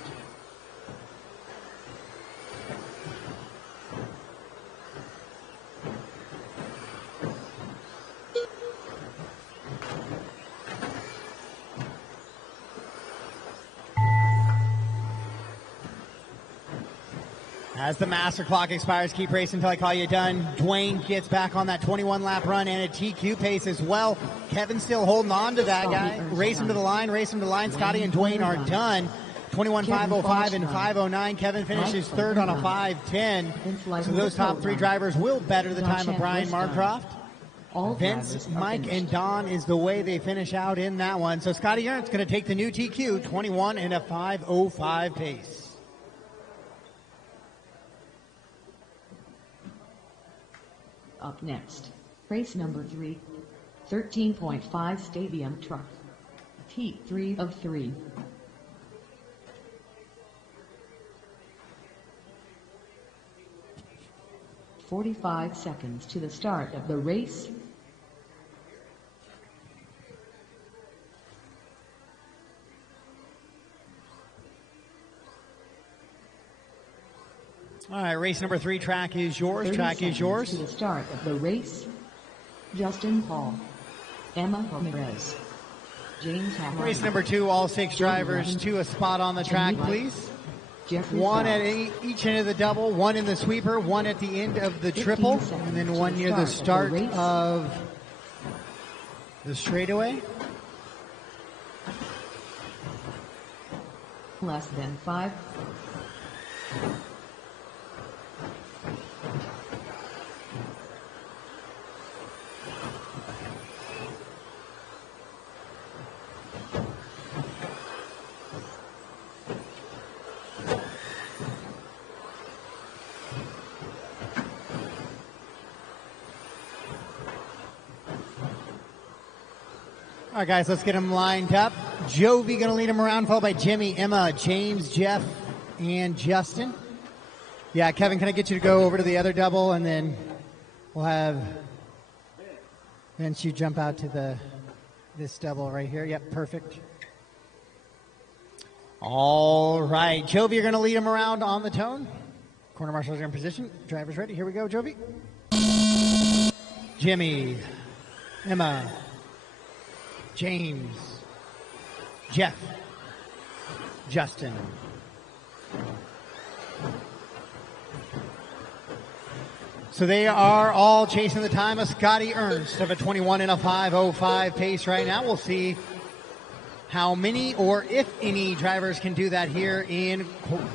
As the master clock expires, keep racing until I call you done. Dwayne gets back on that 21-lap run and a TQ pace as well. Kevin still holding on to that guy. Race him to the line, race him to the line. Scotty and Dwayne are done. 21.505 and 509. Kevin finishes third on a 5:10. So those top 3 drivers will better the time of Brian Marcroft. Vince, Mike, and Don is the way they finish out in that one. So Scotty Ernst going to take the new TQ, 21 and a 5:05 pace. Up next, race number 3, 13.5 Stadium Truck. Heat 3 of 3. "45 seconds to the start of the race. All right, race number 3, track is yours. Track is yours. To the start of the race, Justin Paul, Emma Ramirez, James Hamilton. Race number 2, all 6 drivers to a spot on the track, please. Jeffrey 1 at Fowles. each end of the double, 1 in the sweeper, 1 at the end of the triple, and then 1 near the start of the straightaway. Less than 5. All right, guys, let's get them lined up. Jovi going to lead them around, followed by Jimmy, Emma, James, Jeff, and Justin. Yeah, Kevin, can I get you to go over to the other double, and then we'll have Vince, you jump out to this double right here. Yep, perfect. All right, Jovi, you're going to lead them around on the tone. Corner marshals are in position. Drivers ready. Here we go, Jovi. Jimmy, Emma, James, Jeff, Justin. So they are all chasing the time of Scotty Ernst of a 21 and a 5:05 pace right now. We'll see how many or if any drivers can do that here in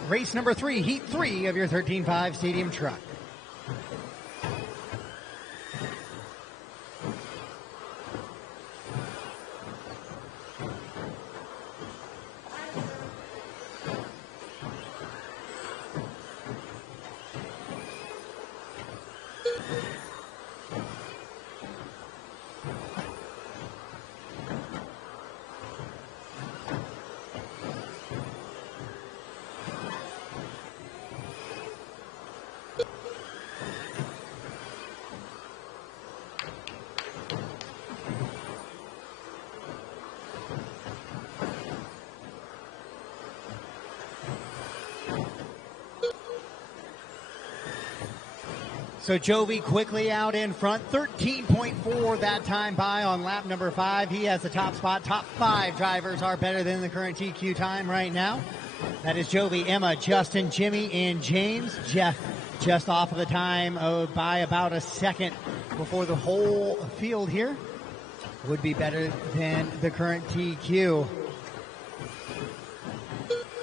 race number 3, heat 3 of your 13.5 Stadium Truck. So Jovi quickly out in front, 13.4 that time by on lap number 5. He has the top spot. Top 5 drivers are better than the current TQ time right now. That is Jovi, Emma, Justin, Jimmy, and James. Jeff just off of the time by about a second before the whole field here would be better than the current TQ.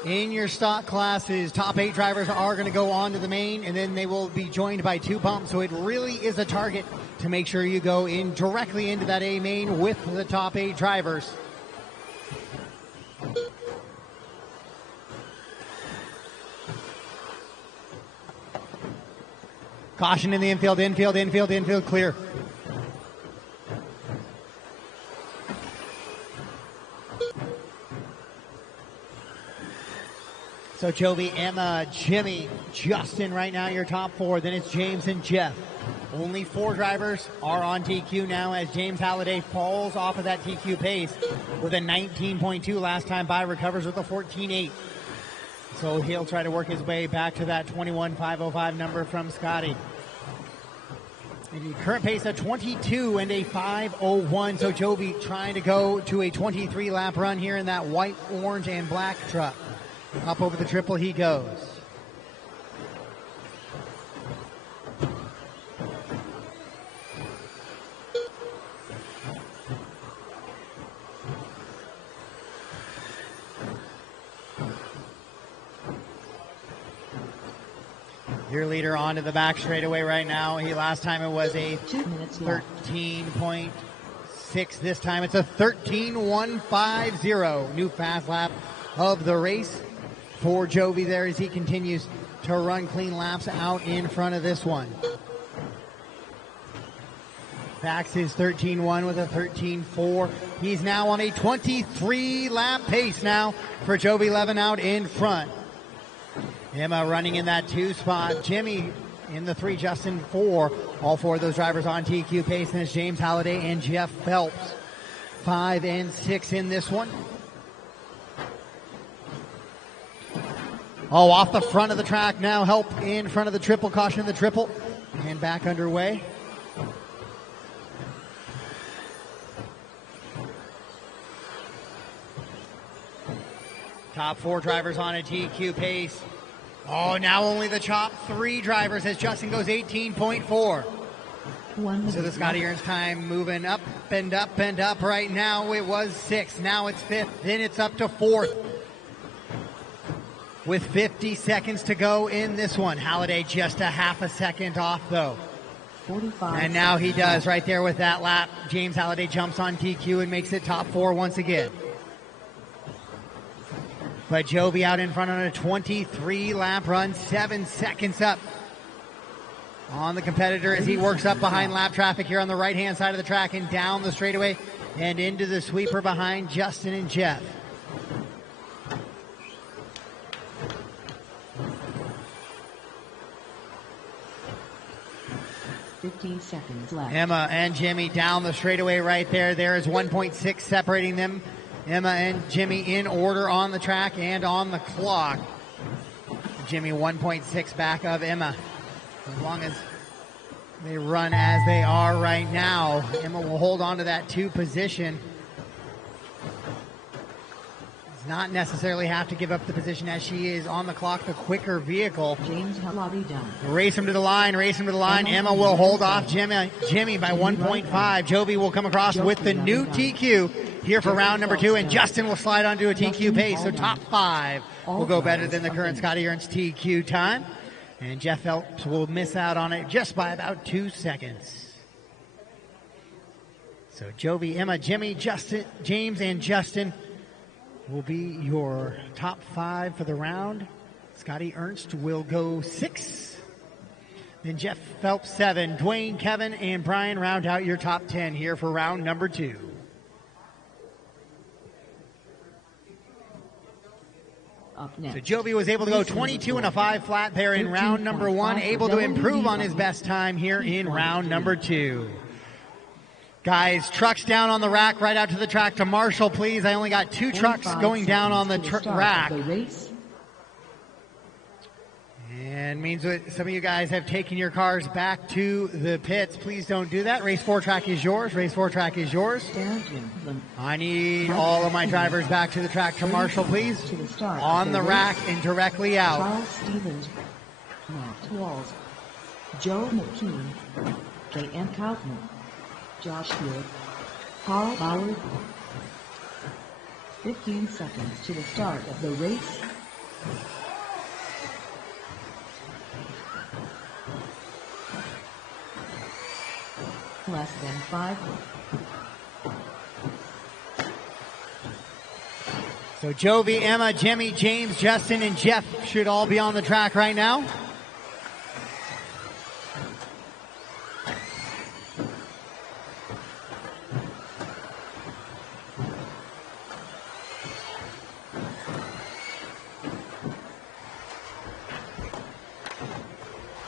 In your stock classes, top 8 drivers are going to go on to the main, and then they will be joined by 2 bumps. So it really is a target to make sure you go in directly into that A main with the top 8 drivers. Caution in the infield, clear. So Jovi, Emma, Jimmy, Justin right now your top 4. Then it's James and Jeff. Only 4 drivers are on TQ now as James Halliday falls off of that TQ pace with a 19.2 last time by, recovers with a 14.8. So he'll try to work his way back to that 21.505 number from Scotty. And the current pace of 22 and a 5:01. So Jovi trying to go to a 23 lap run here in that white, orange, and black truck. Up over the triple he goes. Your leader onto the back straightaway right now. Last time it was a 13.6. This time it's a 13.150. New fast lap of the race for Jovi there as he continues to run clean laps out in front of this one. Backs his 13.1 with a 13.4. He's now on a 23 lap pace now for Jovi Levin out in front. Emma running in that 2 spot. Jimmy in the 3, Justin 4. All 4 of those drivers on TQ pace, and it's James Halliday and Jeff Phelps. 5 and 6 in this one. Oh, off the front of the track now. Help in front of the triple. Caution in the triple. And back underway. Top 4 drivers on a TQ pace. Oh, now only the top 3 drivers as Justin goes 18.4. So the Scotty Ernst time moving up and up and up right now. It was 6th. Now it's 5th. Then it's up to 4th. With 50 seconds to go in this one. Halliday just a half a second off, though. 45. And now he does right there with that lap. James Halliday jumps on TQ and makes it top 4 once again. But Jovi out in front on a 23-lap run, 7 seconds up on the competitor as he works up behind lap traffic here on the right-hand side of the track and down the straightaway and into the sweeper behind Justin and Jeff. Seconds left. Emma and Jimmy down the straightaway right there. There is 1.6 separating them. Emma and Jimmy in order on the track and on the clock. Jimmy 1.6 back of Emma. As long as they run as they are right now, Emma will hold on to that 2 position. Does not necessarily have to give up the position as she is on the clock, the quicker vehicle. James Halliday done. Race him to the line. Emma will hold off Jimmy by 1.5. Jovi will come across with the new TQ here for round number 2, and Justin will slide onto a TQ pace. So top 5 will go better than the current Scotty Ernst TQ time. And Jeff Phelps will miss out on it just by about 2 seconds. So Jovi, Emma, Jimmy, Justin, James, and Justin will be your top 5 for the round. Scotty Ernst will go 6. Then Jeff Phelps 7. Dwayne, Kevin, and Brian round out your top 10 here for round number 2. Up next. So Jovi was able to go 22 and a 5 flat there in round number 1, able to improve on his best time here in round number 2. Guys, trucks down on the rack, right out to the track to Marshall, please. I only got 2 trucks going down on the rack. And means that some of you guys have taken your cars back to the pits. Please don't do that. Race 4 track is yours. Race 4 track is yours. I need all of my drivers back to the track to marshal, please. On the rack and directly out. Charles Stevens, Matt Walls, Joe McKean, J.M. Kaufman, Josh Wood, Carl Bauer. 15 seconds to the start of the race. Less than 5. So Jovi, Emma, Jimmy, James, Justin, and Jeff should all be on the track right now.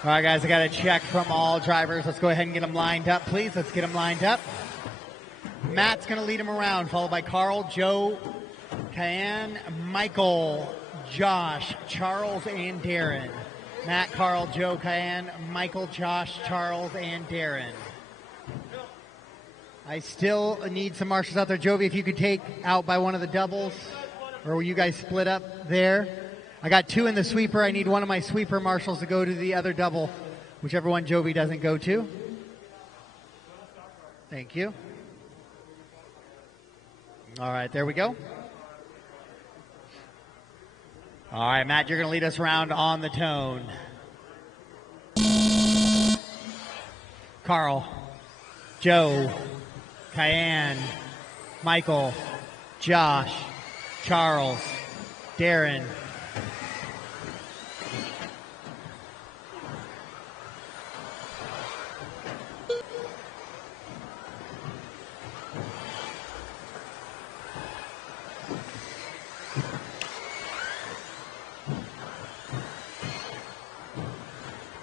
All right, guys, I got a check from all drivers. Let's go ahead and get them lined up, please. Let's get them lined up. Matt's going to lead them around, followed by Carl, Joe, Cayenne, Michael, Josh, Charles, and Darren. Matt, Carl, Joe, Cayenne, Michael, Josh, Charles, and Darren. I still need some marshals out there. Jovi, if you could take out by one of the doubles, or will you guys split up there? I got 2 in the sweeper. I need one of my sweeper marshals to go to the other double, whichever one Jovi doesn't go to. Thank you. All right, there we go. All right, Matt, you're going to lead us around on the tone. Carl, Joe, Cayenne, Michael, Josh, Charles, Darren.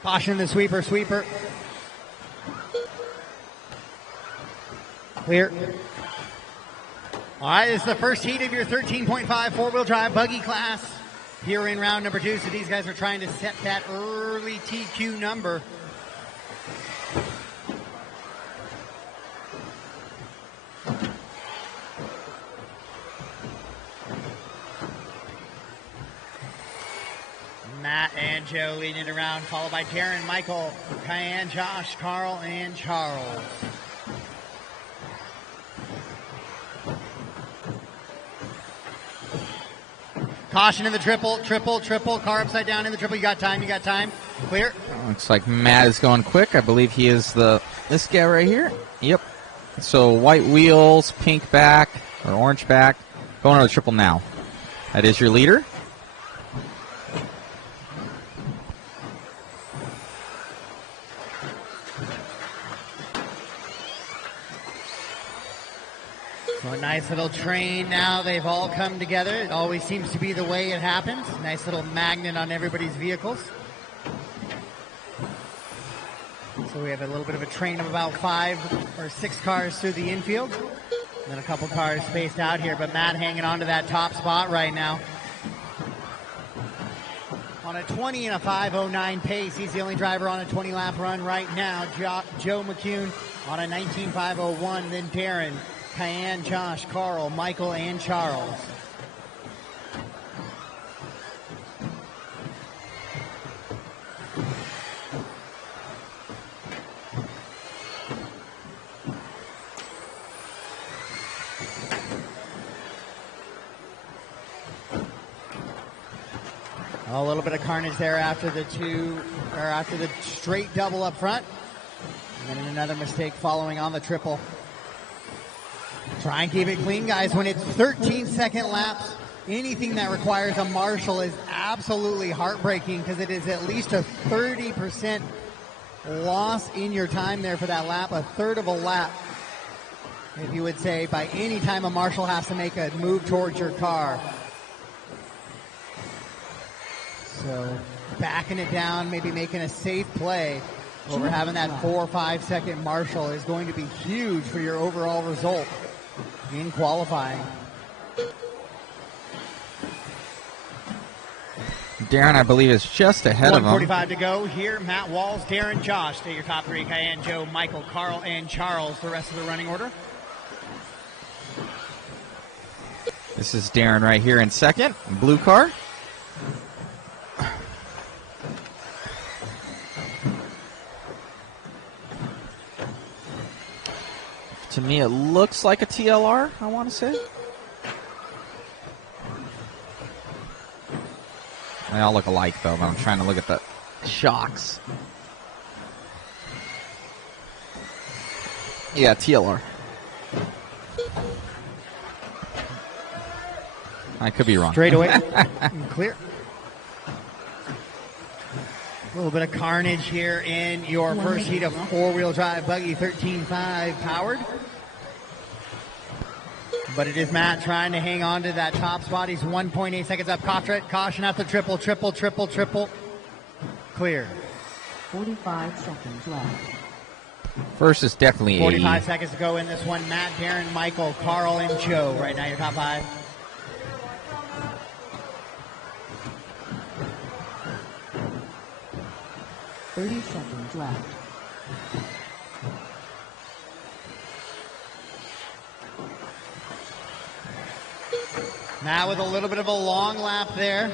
Caution the sweeper, sweeper. Clear. All right, this is the first heat of your 13.5 four-wheel drive buggy class here in round number 2. So these guys are trying to set that early TQ number. Matt and Joe leading it around, followed by Darren, Michael, Cayenne, Josh, Carl, and Charles. Caution in the triple, car upside down in the triple. You got time, Clear. Looks like Matt is going quick. I believe he is this guy right here. Yep. So white wheels, pink back, or orange back. Going to the triple now. That is your leader. So a nice little train now. They've all come together. It always seems to be the way it happens. Nice little magnet on everybody's vehicles. So we have a little bit of a train of about 5 or 6 cars through the infield. And then a couple cars spaced out here. But Matt hanging on to that top spot right now. On a 20 and a 5:09 pace. He's the only driver on a 20-lap run right now. Joe McCune on a 19.501. Then Darren, Cayenne, Josh, Carl, Michael, and Charles. A little bit of carnage there after the straight double up front. And then another mistake following on the triple. Try and keep it clean, guys. When it's 13-second laps, anything that requires a marshal is absolutely heartbreaking because it is at least a 30% loss in your time there for that lap, a third of a lap. If you would say by any time a marshal has to make a move towards your car. So backing it down, maybe making a safe play over having that 4 or 5 second marshal is going to be huge for your overall result in qualifying. Darren, I believe, is just ahead of him. 1:45 to go here. Matt Walls, Darren, Josh. Stay your top three. Cayenne, Joe, Michael, Carl, and Charles. The rest of the running order. This is Darren right here in second. Blue car. To me, it looks like a TLR, I want to say. They all look alike, though, but I'm trying to look at the shocks. Yeah, TLR. I could be wrong. Straight away. Clear. A little bit of carnage here in your first heat of four-wheel drive buggy 13.5 powered. But it is Matt trying to hang on to that top spot. He's 1.8 seconds up. Caution at the triple. Clear. 45 seconds left. First is definitely 45 seconds to go in this one. Matt, Darren, Michael, Carl, and Joe. Right now, your top five. $30 seconds left. Matt with a little bit of a long lap there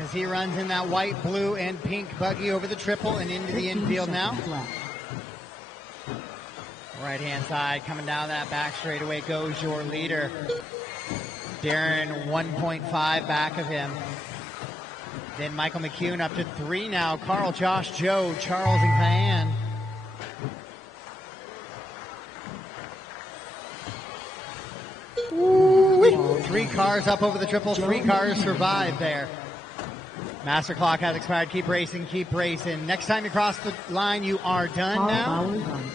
as he runs in that white, blue, and pink buggy over the triple and into the infield now. Right-hand side, coming down that back straightaway goes your leader. Darren 1.5 back of him. Then Michael McCune up to 3 now. Carl, Josh, Joe, Charles, and Cayenne. Ooh, 3 cars up over the triple. 3 cars survive there. Master clock has expired. Keep racing, keep racing. Next time you cross the line, you are done now.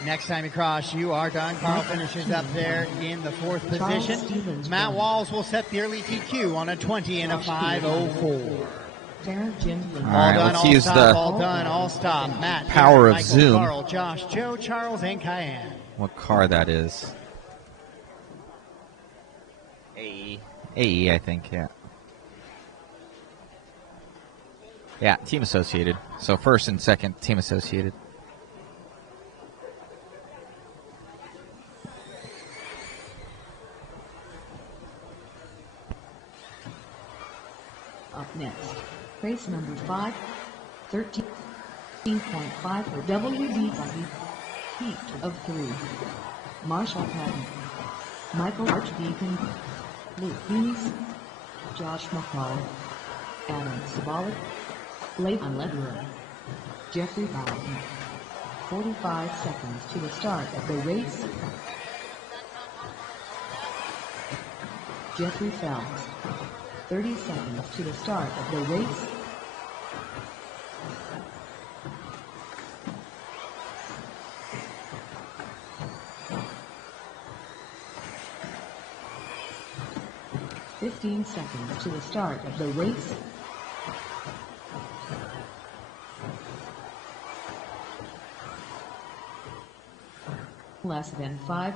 Next time you cross, you are done. Carl finishes up there in the 4th position. Matt Walls will set the early TQ on a 20 and a 5:04. All right, let's use the all done, all stop. Matt, power Darren, of Michael, Zoom. Carl, Josh, Joe, Charles, and Cayenne. What car that is. AE, I think, yeah. Yeah, Team Associated. So first and second, Team Associated. Up next, race number 5, 13.5 for WD Buggy, heat of 3. Marshall Patton, Michael Archdeacon, Luke Hughes, Josh McCall, Adam Sabalik, Leighton Lederer, Jeffrey Bowden. 45 seconds to the start of the race. Jeffrey Phelps. 30 seconds to the start of the race. $15 seconds to the start of the race. Less than 5.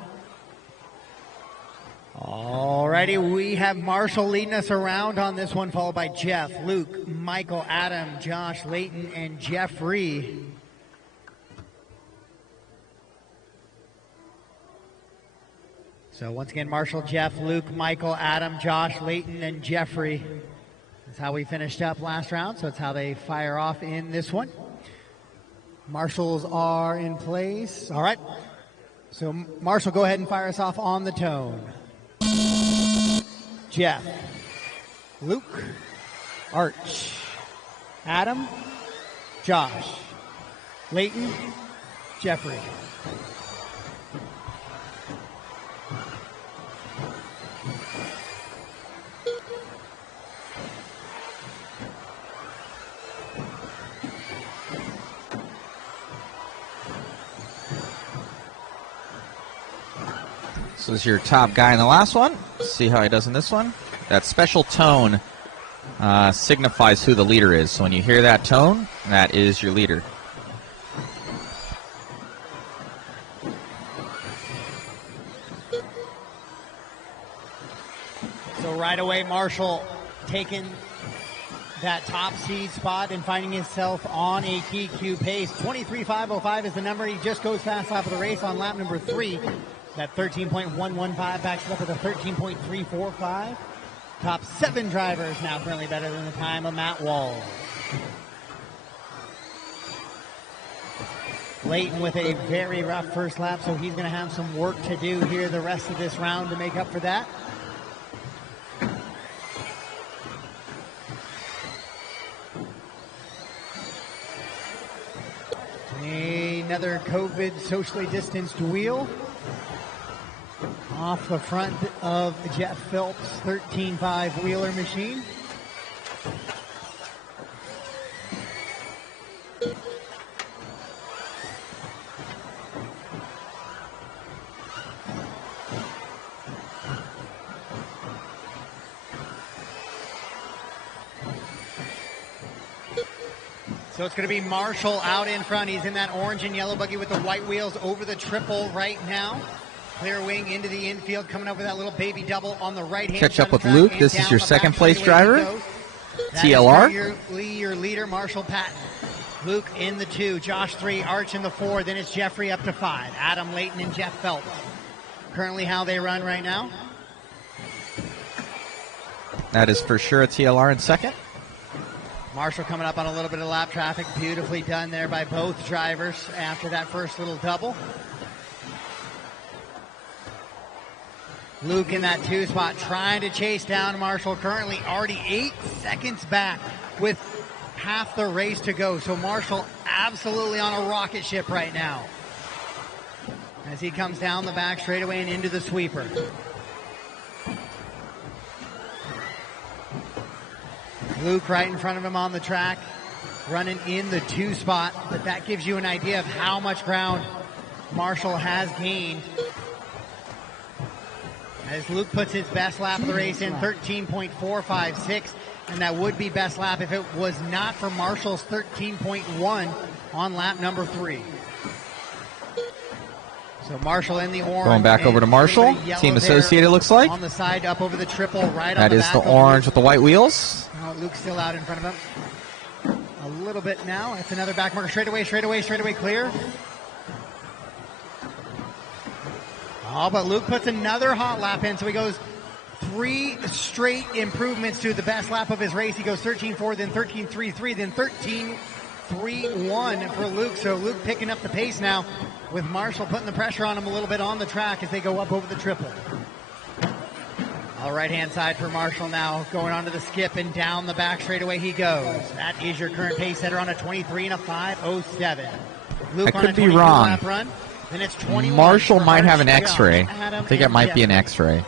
Alrighty, we have Marshall leading us around on this one, followed by Jeff, Luke, Michael, Adam, Josh, Leighton, and Jeffrey. So once again, Marshall, Jeff, Luke, Michael, Adam, Josh, Leighton, and Jeffrey. That's how we finished up last round, so it's how they fire off in this one. Marshals are in place. All right. So Marshall, go ahead and fire us off on the tone. Jeff, Luke, Arch, Adam, Josh, Leighton, Jeffrey. So this is your top guy in the last one. Let's see how he does in this one. That special tone signifies who the leader is. So when you hear that tone, that is your leader. So right away, Marshall taking that top seed spot and finding himself on a TQ pace. 23.505 is the number. He just goes fast lap of the race on lap number 3. That 13.115 backs it up with a 13.345. Top 7 drivers now currently better than the time of Matt Walls. Layton with a very rough first lap, so he's going to have some work to do here the rest of this round to make up for that. Another COVID socially distanced wheel off the front of Jeff Phelps' 13.5 wheeler machine. So it's going to be Marshall out in front. He's in that orange and yellow buggy with the white wheels over the triple right now. Clear wing into the infield, coming up with that little baby double on the right hand. Catch up with Luke. This is your second place driver. TLR. Your leader, Marshall Patton. Luke in the 2, Josh 3, Arch in the 4. Then it's Jeffrey up to 5. Adam Layton and Jeff Phelps. Currently how they run right now. That is for sure a TLR in second. Marshall coming up on a little bit of lap traffic. Beautifully done there by both drivers after that first little double. Luke in that 2 spot trying to chase down Marshall. Currently already 8 seconds back with half the race to go. So Marshall absolutely on a rocket ship right now as he comes down the back straightaway and into the sweeper. Luke right in front of him on the track, running in the 2 spot, but that gives you an idea of how much ground Marshall has gained. As Luke puts his best lap of the race in, 13.456, and that would be best lap if it was not for Marshall's 13.1 on lap number 3. So Marshall in the orange. Going back over to Marshall. Team Associated looks like. On the side, up over the triple, right that on the is back the orange with the white wheels. Luke's still out in front of him. A little bit now. It's another back marker. Straightaway clear. Oh, but Luke puts another hot lap in, so he goes 3 straight improvements to the best lap of his race. He goes 13.4, then 13.33, then 13.31 for Luke. So Luke picking up the pace now with Marshall putting the pressure on him a little bit on the track as they go up over the triple. On the right-hand side for Marshall now, going onto the skip and down the back straightaway he goes. That is your current pace setter on a 23 and a 5:07. Luke I could be wrong. Lap run. Then it's 21. Marshall might have an X-ray. I think it might be an X-ray.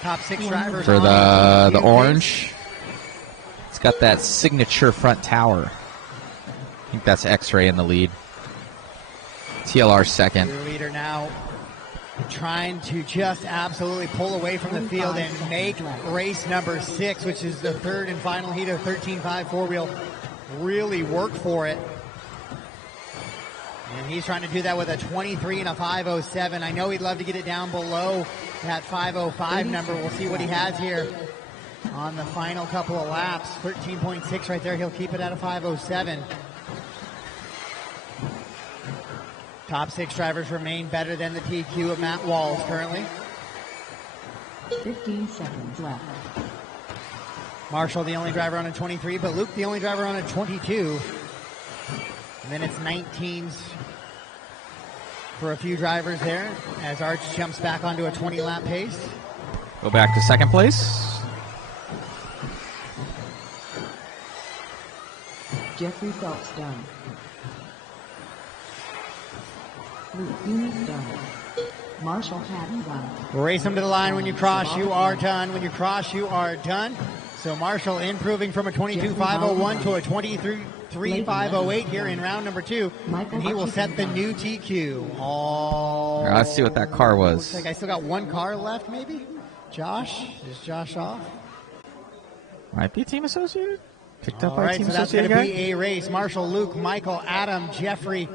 Top 6 drivers for the orange. It's got that signature front tower. I think that's X-ray in the lead. TLR second. Your leader now trying to just absolutely pull away from the field and make race number 6, which is the third and final heat of 13.5 4-wheel, really work for it. And he's trying to do that with a 23 and a 5:07. I know he'd love to get it down below that 5:05 number. We'll see what he has here on the final couple of laps. 13.6 right there. He'll keep it at a 5:07. Top 6 drivers remain better than the TQ of Matt Walls currently. 15 seconds left. Marshall the only driver on a 23, but Luke the only driver on a 22. And then it's 19s for a few drivers there as Arch jumps back onto a 20-lap pace. Go back to second place. Jeffrey Phelps done. Luke Hughes done. Marshall Patton done. Race them to the line. When you cross, you are done. When you cross, you are done. So Marshall improving from a 22.501 to a 23.508 here in round number 2. And he will set the new TQ. Oh, let's see what that car was. Looks like I still got one car left, maybe. Josh? Is Josh off? Might be Team Associated. Picked up All by right, Team so that's Associated going to guy. be a race. Marshall, Luke, Michael, Adam, Jeffrey,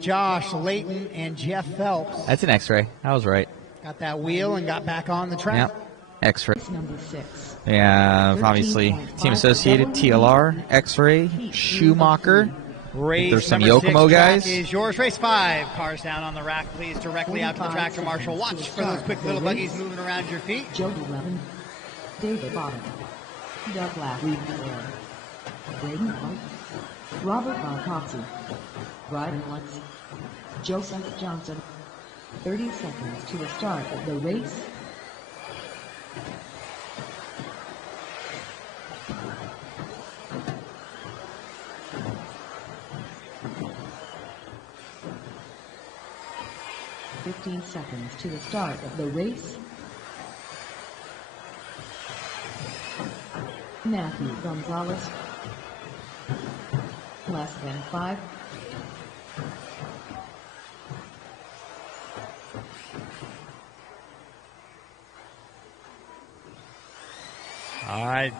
Josh, Layton, and Jeff Phelps. That's an X-ray. I was right. Got that wheel and got back on the track. Yep. X-ray. Number 6. Yeah, obviously Team Associated, TLR, X-Ray, Schumacher. Race There's some number 6 Yokomo track guys. is yours. Race 5. Cars down on the rack, please. Directly out to the tractor marshal. Watch for those quick little buggies moving around your feet. Joe 11, David Bottom, Doug Lapp, Braden White, Robert Montazzi, Brian Lutz, Joseph Johnson. 30 seconds to the start of the race. "15 seconds to the start of the race. Matthew Gonzalez, less than 5. All right.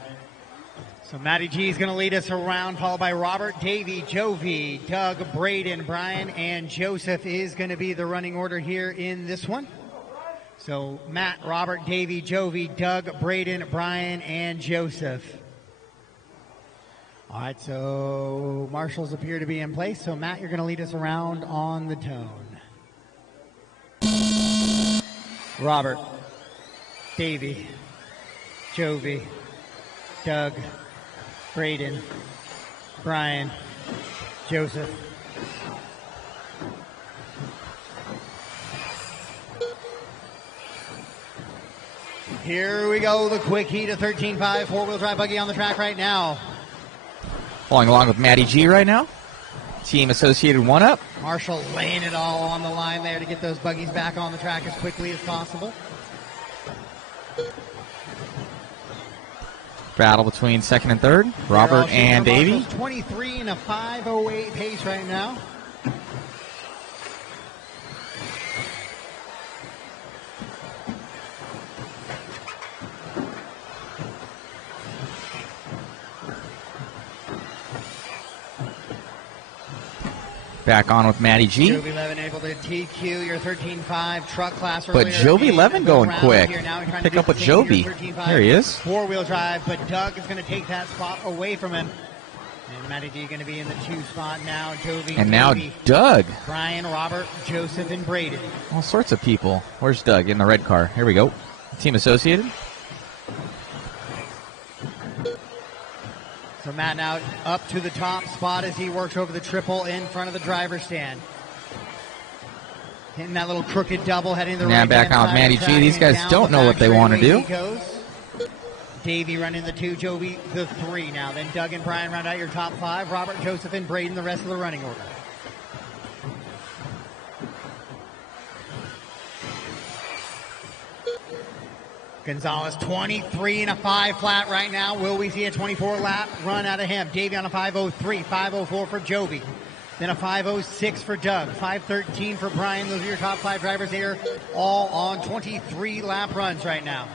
So Matty G is going to lead us around, followed by Robert, Davey, Jovi, Doug, Braden, Brian, and Joseph is going to be the running order here in this one. So Matt, Robert, Davey, Jovi, Doug, Braden, Brian, and Joseph. All right, so marshals appear to be in place. So Matt, you're going to lead us around on the tone. Robert, Davey, Jovi, Doug, Braden, Brian, Joseph. Here we go, the quick heat of 13.5 four-wheel drive buggy on the track right now. Following along with Matty G right now. Team Associated 1 up. Marshall laying it all on the line there to get those buggies back on the track as quickly as possible. Battle between second and third. Robert and Davey. 23 and a 5:08 pace right now. Back on with Matty G. Jovi 11 able to TQ your 13.5 truck class. But Jovi 11 going quick. Pick up with Jovi. There he is. Four-wheel drive, but Doug is going to take that spot away from him. And Matty G going to be in the 2 spot now. Jovi, and now Davey, Doug. Brian, Robert, Joseph, and Braden. All sorts of people. Where's Doug? In the red car. Here we go. Team Associated. So Matt now up to the top spot as he works over the triple in front of the driver's stand. Hitting that little crooked double, heading the right. Now back on with Matty G. These guys don't know what they want to do. Davey running the 2, Jovi the 3 now. Then Doug and Brian round out your top 5. Robert, Joseph, and Braden the rest of the running order. Gonzalez 23 and a 5 flat right now. Will we see a 24 lap run out of him? Davey on a 5:03, 5:04 for Jovi. Then a 5:06 for Doug, 5:13 for Brian. Those are your top 5 drivers here, all on 23 lap runs right now.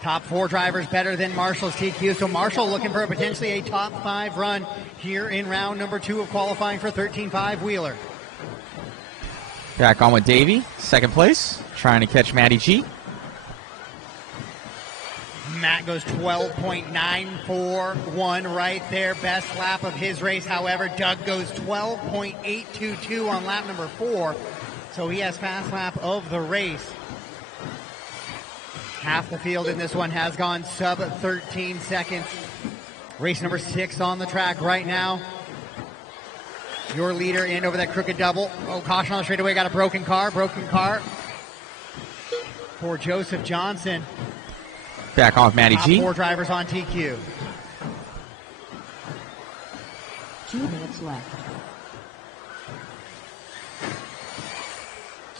Top 4 drivers better than Marshall's TQ. So Marshall looking for potentially a top 5 run here in round number 2 of qualifying for 13.5 Wheeler. Back on with Davey, second place, trying to catch Matty G. Matt goes 12.941 right there, best lap of his race. However, Doug goes 12.822 on lap number 4, so he has fast lap of the race. Half the field in this one has gone sub 13 seconds. Race number 6 on the track right now. Your leader in over that crooked double. Oh, caution on the straightaway. Got a broken car. Broken car for Joseph Johnson. Back on with Matty G. 4 drivers on TQ. 2 minutes left.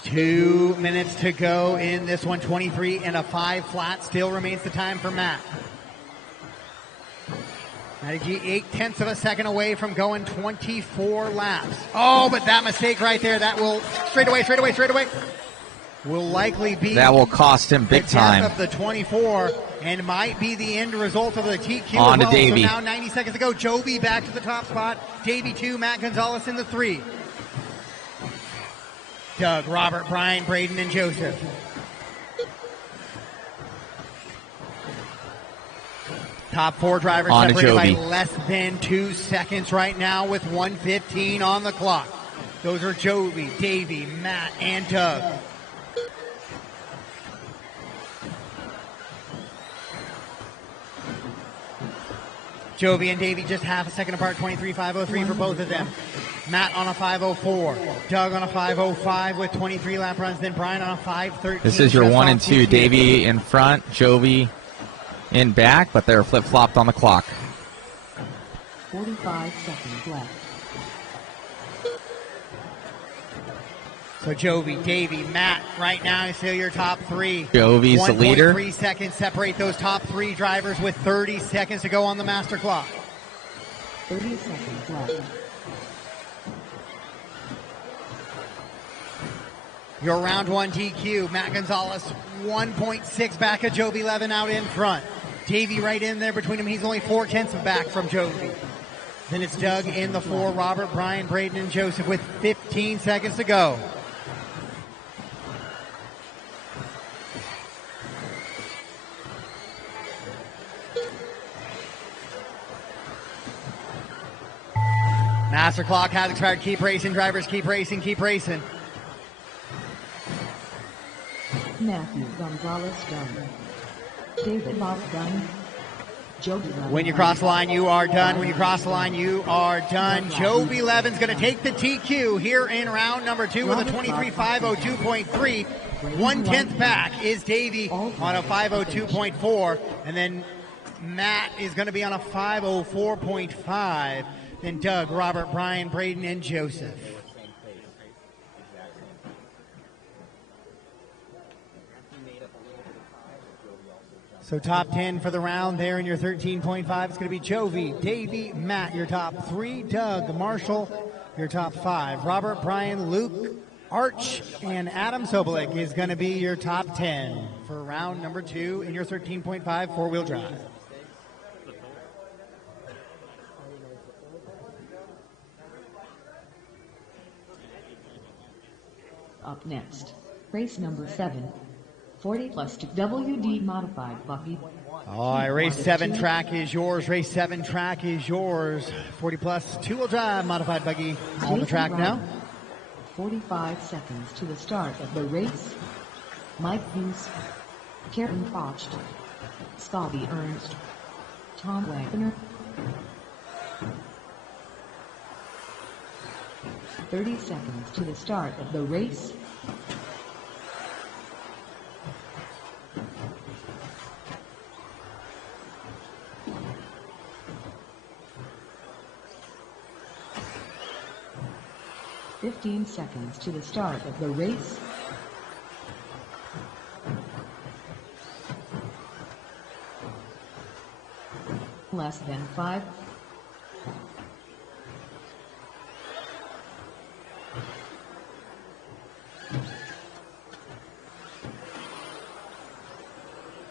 2 minutes to go in this one. 23 and a 5 flat still remains the time for Matt. Matty G 0.8 of a second away from going 24 laps. Oh, but that mistake right there, that will straight away, will likely be that will cost him big time. Of the 24 and might be the end result of the TQ. On to Davey. So now 90 seconds to go. Jovi back to the top spot. Davey 2, Matt Gonzalez in the 3. Doug, Robert, Brian, Braden, and Joseph. Top 4 drivers On to separated by Joby. less than 2 seconds right now with 1:15 on the clock. Those are Joby, Davey, Matt, and Doug. Joby and Davey just half a second apart, 23.503 for both of them. Matt on a 5:04, Doug on a 5:05 with 23 lap runs, then Brian on a 5:13. This is your just 1 on and 2. TQ. Davey in front, Joby in back, but they're flip-flopped on the clock. 45 seconds left. So Joby, Davey, Matt, right now is still your top 3. Jovy's the leader. 1.3 seconds separate those top 3 drivers with 30 seconds to go on the master clock. 30 seconds left. Your round 1 DQ, Matt Gonzalez, 1.6 back of Joby Levin out in front. Davey right in there between them. He's only 0.4 back from Joby. Then it's Doug in the 4, Robert, Brian, Braden, and Joseph with 15 seconds to go. Master clock has expired. Keep racing, drivers. Keep racing. Keep racing. Matthew Gonzalez done. David Bob done. Joby Levin. When you cross the line, you are done. When you cross the line, you are done. Joby Levin's going to take the TQ here in round number 2 with a 23.502.3. 1/10 back is Davey on a 5:02.4. And then Matt is going to be on a 5:04.5. Then Doug, Robert, Brian, Braden, and Joseph. So top 10 for the round there in your 13.5. It's going to be Joby, Davey, Matt, your top 3. Doug, Marshall, your top 5. Robert, Brian, Luke, Arch, and Adam Sobolik is going to be your top 10 for round number 2 in your 13.5 four-wheel drive. Up next, race number 7, 40 plus WD modified buggy. All right, race 7 track is yours. Race 7 track is yours. 40 plus two-wheel drive modified buggy on the track now. 45 seconds to the start of the race. Mike Hughes, Kevin Focht, Scotty Ernst, Tom Wagner. 30 seconds to the start of the race. "15 seconds to the start of the race. Less than 5.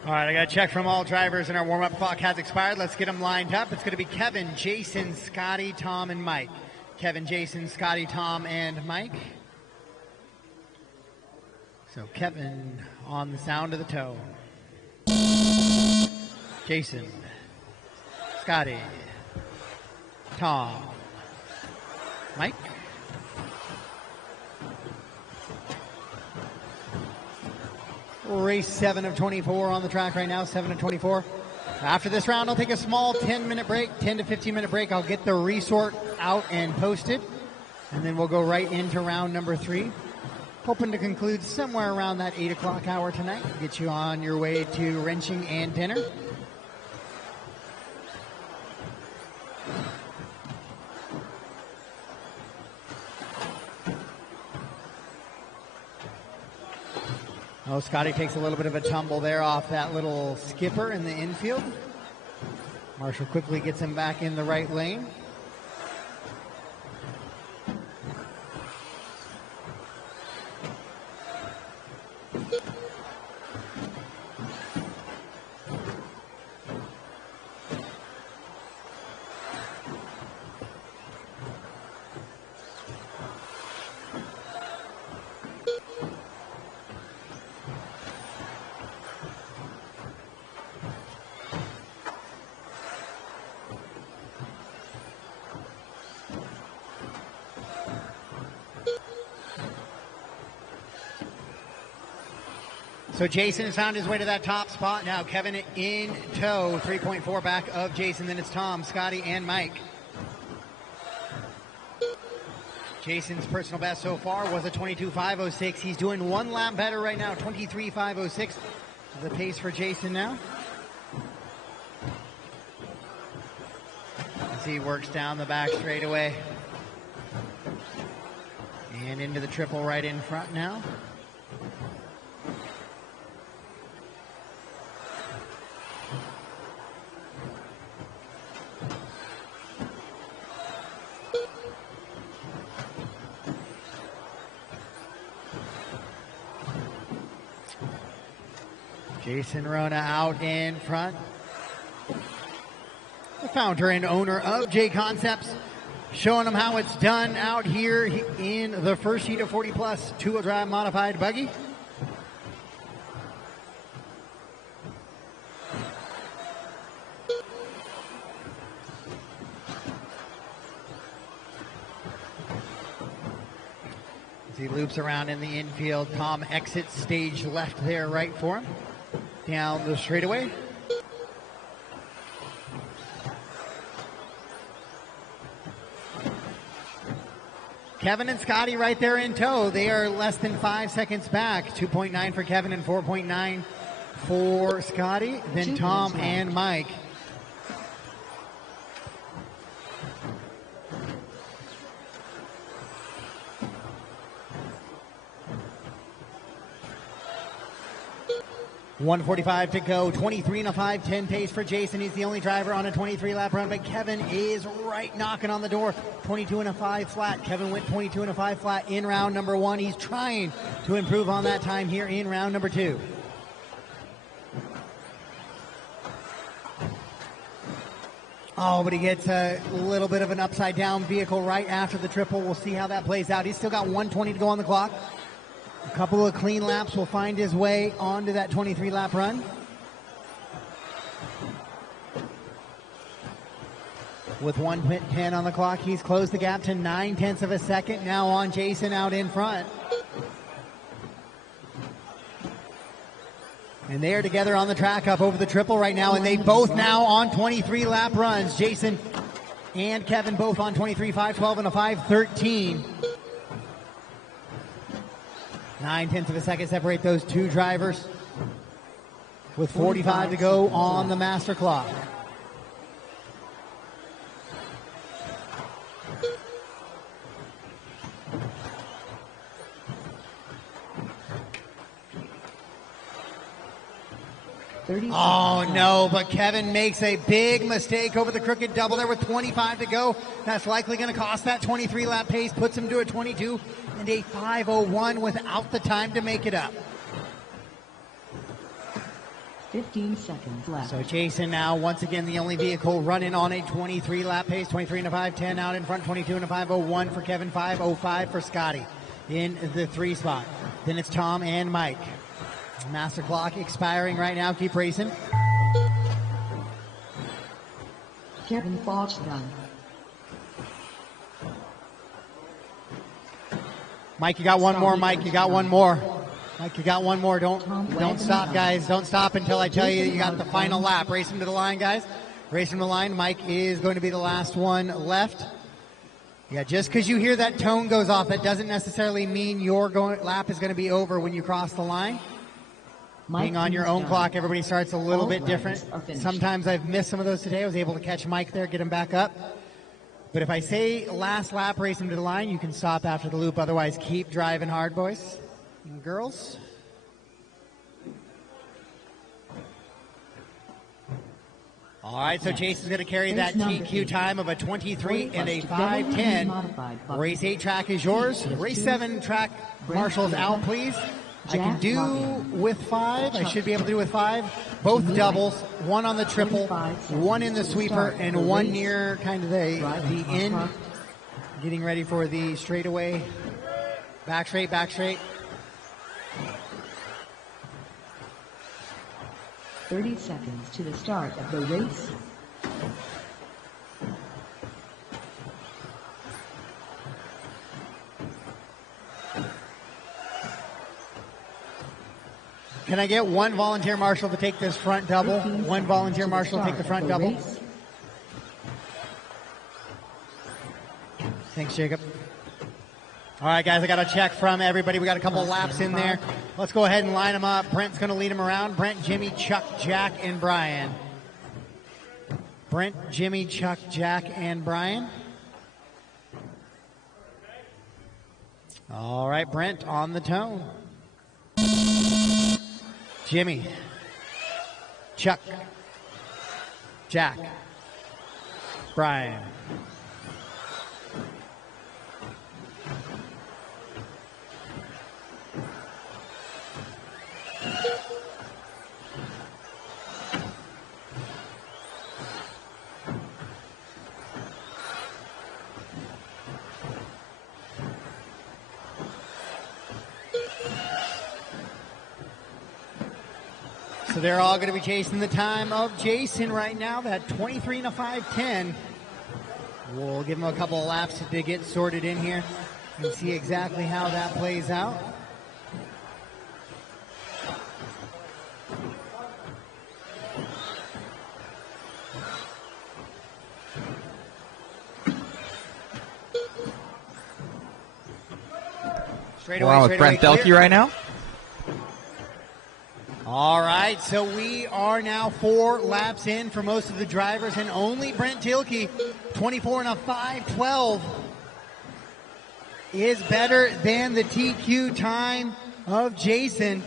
All right, I got a check from all drivers, and our warm-up clock has expired. Let's get them lined up. It's going to be Kevin, Jason, Scotty, Tom, and Mike. Kevin, Jason, Scotty, Tom, and Mike. So Kevin on the sound of the tone. Jason, Scotty, Tom, Mike. Race 7 of 24 on the track right now, 7 of 24. After this round, I'll take a small 10-minute break, 10 to 15-minute break. I'll get the resort out and posted, and then we'll go right into round number 3. Hoping to conclude somewhere around that 8 o'clock hour tonight. Get you on your way to wrenching and dinner. Oh, Scotty takes a little bit of a tumble there off that little skipper in the infield. Marshall quickly gets him back in the right lane. So Jason has found his way to that top spot now. Kevin in tow, 3.4 back of Jason. Then it's Tom, Scotty, and Mike. Jason's personal best so far was a 22.506. He's doing one lap better right now, 23.506. The pace for Jason now. As he works down the back straightaway. And into the triple right in front now. Jason Rona out in front. The founder and owner of JConcepts, showing them how it's done out here in the first heat of 40 plus two-wheel drive modified buggy. As he loops around in the infield, Tom exits stage left there right for him. Down the straightaway. Kevin and Scotty right there in tow. They are less than 5 seconds back. 2.9 for Kevin and 4.9 for Scotty. Then Tom and Mike. .145 to go, 23 and a 5:10 pace for Jason. He's the only driver on a 23 lap run, but Kevin is right knocking on the door. 22 and a 5 flat. Kevin went 22 and a 5 flat in round number 1. He's trying to improve on that time here in round number 2. Oh, but he gets a little bit of an upside down vehicle right after the triple. We'll see how that plays out. He's still got 120 to go on the clock. A couple of clean laps will find his way onto that 23-lap run. With 1:10 on the clock, he's closed the gap to 9/10 of a second. Now on Jason out in front. And they are together on the track up over the triple right now, and they both now on 23-lap runs. Jason and Kevin both on 23, 5:12 and a 5:13. 9/10 of a second separate those two drivers with 45 to go on the master clock. Oh no, but Kevin makes a big mistake over the crooked double there with 25 to go. That's likely going to cost that 23-lap pace, puts him to a 22 and a 5:01 without the time to make it up. 15 seconds left. So Jason now, once again, the only vehicle running on a 23-lap pace, 23 and a 5:10 out in front, 22 and a 5:01 for Kevin, 5:05 for Scotty in the 3 spot. Then it's Tom and Mike. Master clock expiring right now. Keep racing. Kevin Fox done. Mike, you got one more. Mike, you got one more. Mike, you got one more. Don't stop, guys. Don't stop until I tell you you got the final lap. Racing to the line, guys. Racing to the line. Mike is going to be the last one left. Yeah, just because you hear that tone goes off, that doesn't necessarily mean your lap is going to be over when you cross the line. Being on your own clock, everybody starts a little bit different. Sometimes I've missed some of those today. I was able to catch Mike there, get him back up. But if I say last lap, race him to the line, you can stop after the loop. Otherwise, keep driving hard, boys and girls. All right, so Jason's going to carry that TQ time of a 23 and a 5:10. Race 8 track is yours. Race 7 track marshals out, please. I can do with 5. I should be able to do with 5. Both doubles, one on the triple, one in the sweeper, and one near kind of the end. Getting ready for the straightaway. Back straight, back straight. 30 seconds to the start of the race. Can I get one volunteer marshal to take this front double? One volunteer marshal take the front double. Thanks, Jacob. All right, guys, I got a check from everybody. We got a couple of laps in there. Let's go ahead and line them up. Brent's going to lead them around. Brent, Jimmy, Chuck, Jack, and Brian. Brent, Jimmy, Chuck, Jack, and Brian. All right, Brent on the tone. Jimmy, Chuck, Jack, Brian. So they're all going to be chasing the time of Jason right now, that 23 and a 5:10. We'll give him a couple of laps to get sorted in here and see exactly how that plays out. Wow, with Brent Delkey right now. All right, so we are now 4 laps in for most of the drivers, and only Brent Tilke, 24 and a 5:12, is better than the TQ time of Jason.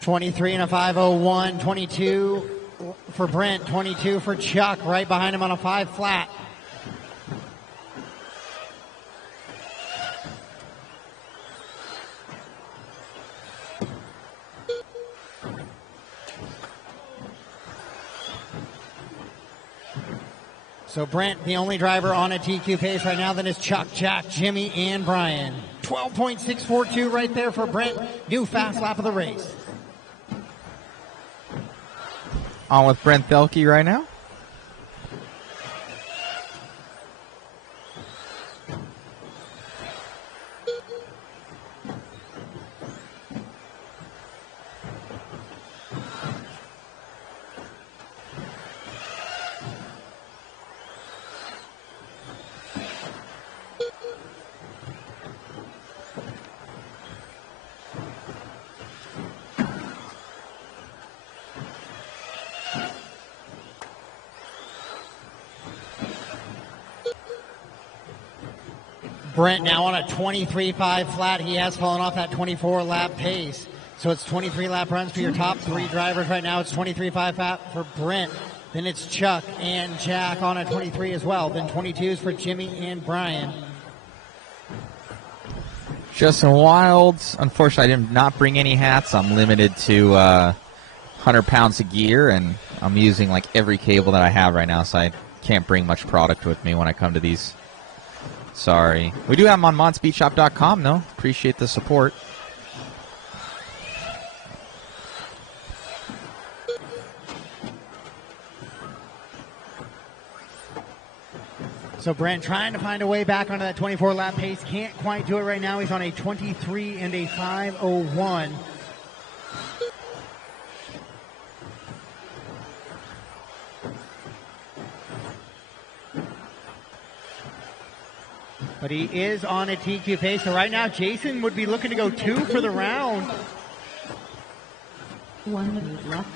$23 and a 5:01, 22 for Brent, 22 for Chuck, right behind him on a 5 flat. So Brent, the only driver on a TQ pace right now, then is Chuck, Jack, Jimmy, and Brian. 12.642 right there for Brent. New fast lap of the race. On with Brent Delkey right now. Brent now on a 23.5 flat. He has fallen off that 24 lap pace. So it's 23 lap runs for your top 3 drivers right now. It's 23.5 flat for Brent. Then it's Chuck and Jack on a 23 as well. Then 22s for Jimmy and Brian. Justin Wilds. Unfortunately, I did not bring any hats. I'm limited to 100 pounds of gear, and I'm using like every cable that I have right now, so I can't bring much product with me when I come to these. Sorry. We do have them on monspeedshop.com, though. Appreciate the support. So Brent trying to find a way back onto that 24 lap pace. Can't quite do it right now. He's on a 23 and a 5:01. But he is on a TQ pace. So right now, Jason would be looking to go 2 for the round. 1 minute left.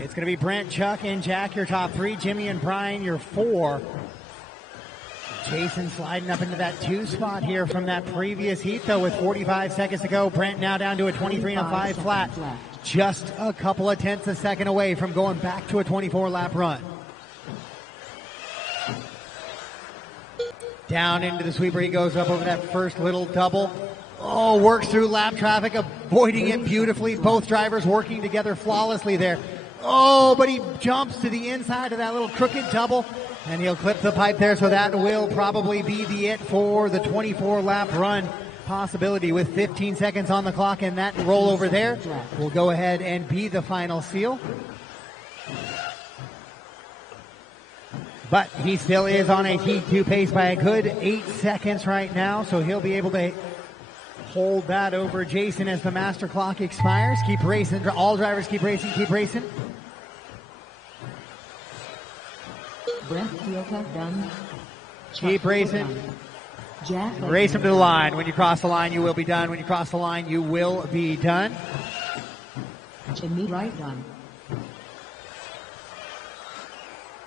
It's going to be Brent, Chuck, and Jack, your top 3. Jimmy and Brian, your 4. Jason sliding up into that 2 spot here from that previous heat, though, with 45 seconds to go. Brent now down to a 23 and a 5 flat. Just a couple of tenths a second away from going back to a 24 lap run. Down into the sweeper he goes up over that first little double. Oh, works through lap traffic, avoiding it beautifully. Both drivers working together flawlessly there. Oh, but he jumps to the inside of that little crooked double, and he'll clip the pipe there, so that will probably be the it for the 24-lap run possibility with 15 seconds on the clock, and that rollover there will go ahead and be the final seal. But he still is on a Heat 2 pace by a good 8 seconds right now, so he'll be able to hold that over Jason as the master clock expires. Keep racing. All drivers keep racing, keep racing. Brent Fielka done. Keep racing. Jack Race him to the line. When you cross the line, you will be done. When you cross the line, you will be done. Jimmy Wright done.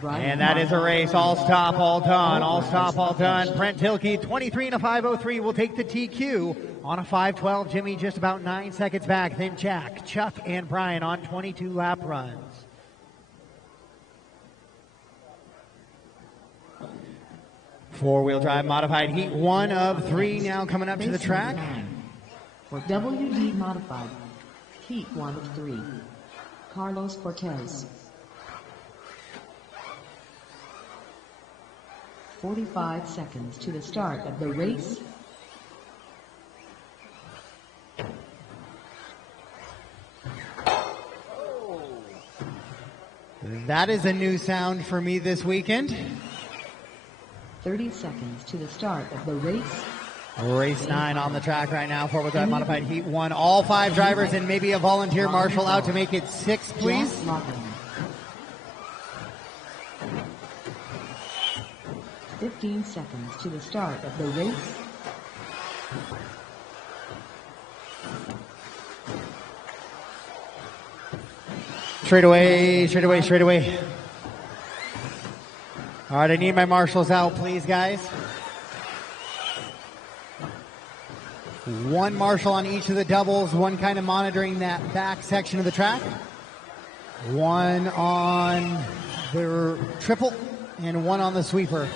And that is a race. All stop, all done. All stop, all done. Brent Tilke, 23 and a 5:03, will take the TQ on a 5:12. Jimmy just about 9 seconds back. Then Jack, Chuck, and Brian on 22 lap runs. Four-wheel drive modified Heat 1 of 3 now coming up to the track. For WD modified Heat 1 of 3, Carlos Cortez. 45 seconds to the start of the race. That is a new sound for me this weekend. 30 seconds to the start of the race. Race 9 on the track right now. Four-wheel drive modified Heat 1. All 5 drivers and maybe a volunteer marshal out to make it 6, please. 15 seconds to the start of the race. Straight away, straight away, straight away. All right, I need my marshals out, please, guys. One marshal on each of the doubles, one kind of monitoring that back section of the track. One on the triple, and one on the sweeper.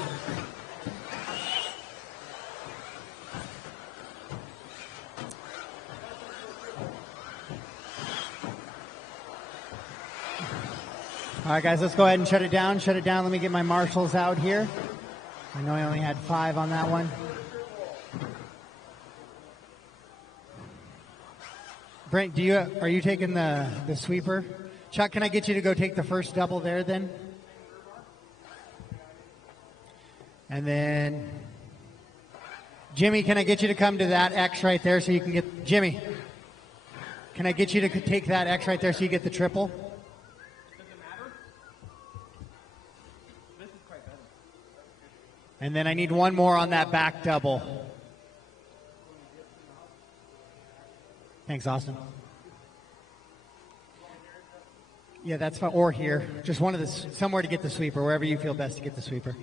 All right, guys, let's go ahead and shut it down. Shut it down. Let me get my marshals out here. I know I only had 5 on that one. Brent, are you taking the sweeper? Chuck, can I get you to go take the first double there then? And then Jimmy, can I get you to come to that X right there so you can get Jimmy? Can I get you to take that X right there so you get the triple? And then I need one more on that back double. Thanks, Austin. Yeah, that's fine. Or here. Just one of the, somewhere to get the sweeper, wherever you feel best to get the sweeper.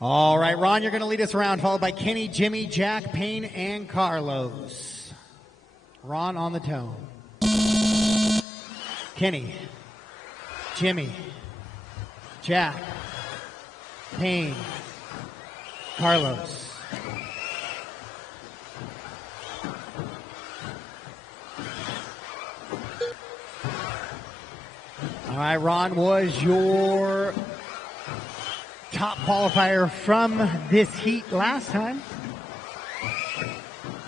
All right, Ron, you're going to lead us around, followed by Kenny, Jimmy, Jack, Payne, and Carlos. Ron on the tone. Kenny, Jimmy, Jack, Payne, Carlos. All right, Ron was your top qualifier from this heat last time,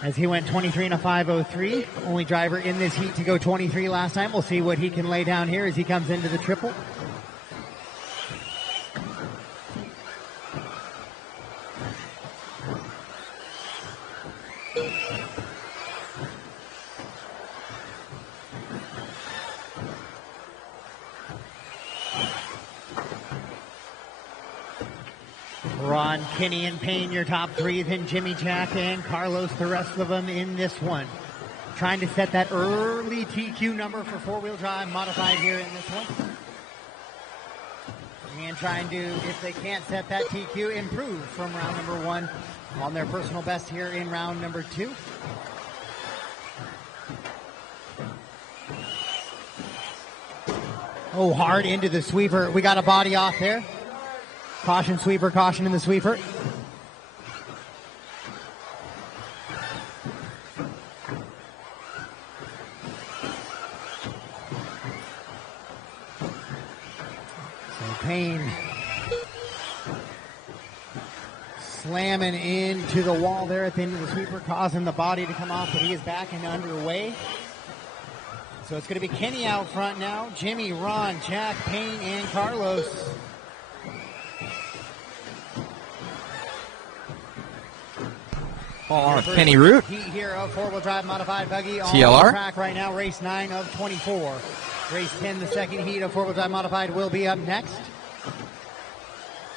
as he went 23 and a 5:03. Only driver in this heat to go 23 last time. We'll see what he can lay down here as he comes into the triple. Ron, Kenny, and Payne, your top 3. Then Jimmy, Jack, and Carlos, the rest of them in this one. Trying to set that early TQ number for four-wheel drive modified here in this one. And trying to, if they can't set that TQ, improve from round number 1 on their personal best here in round number 2. Oh, hard into the sweeper. We got a body off there. Caution sweeper, caution in the sweeper. Payne slamming into the wall there at the end of the sweeper, causing the body to come off, but he is back and underway. So it's going to be Kenny out front now. Jimmy, Ron, Jack, Payne, and Carlos. Ball on Kenny Root. Heat here of four-wheel drive modified buggy on TLR. the track right now. Race 9 of 24. Race 10, the second heat of four-wheel drive modified, will be up next.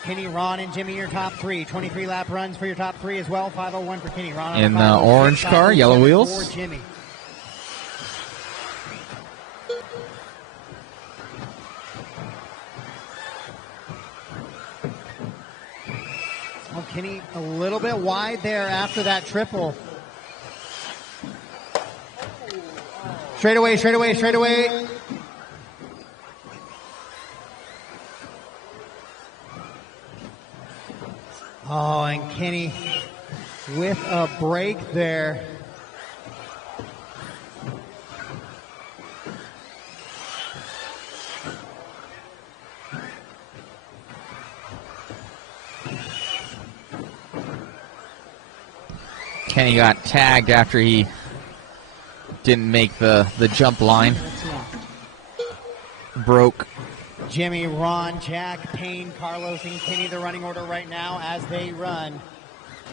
Kenny, Ron, and Jimmy, your top three. 23 lap runs for your top three as well. 5:01 for Kenny. Ron In the orange car, yellow wheels. For Jimmy. Oh, Kenny a little bit wide there after that triple. Straight away, straight away, straight away. Oh, and Kenny with a break there. Kenny got tagged after he didn't make the jump line. Broke. Jimmy, Ron, Jack, Payne, Carlos, and Kenny, the running order right now as they run.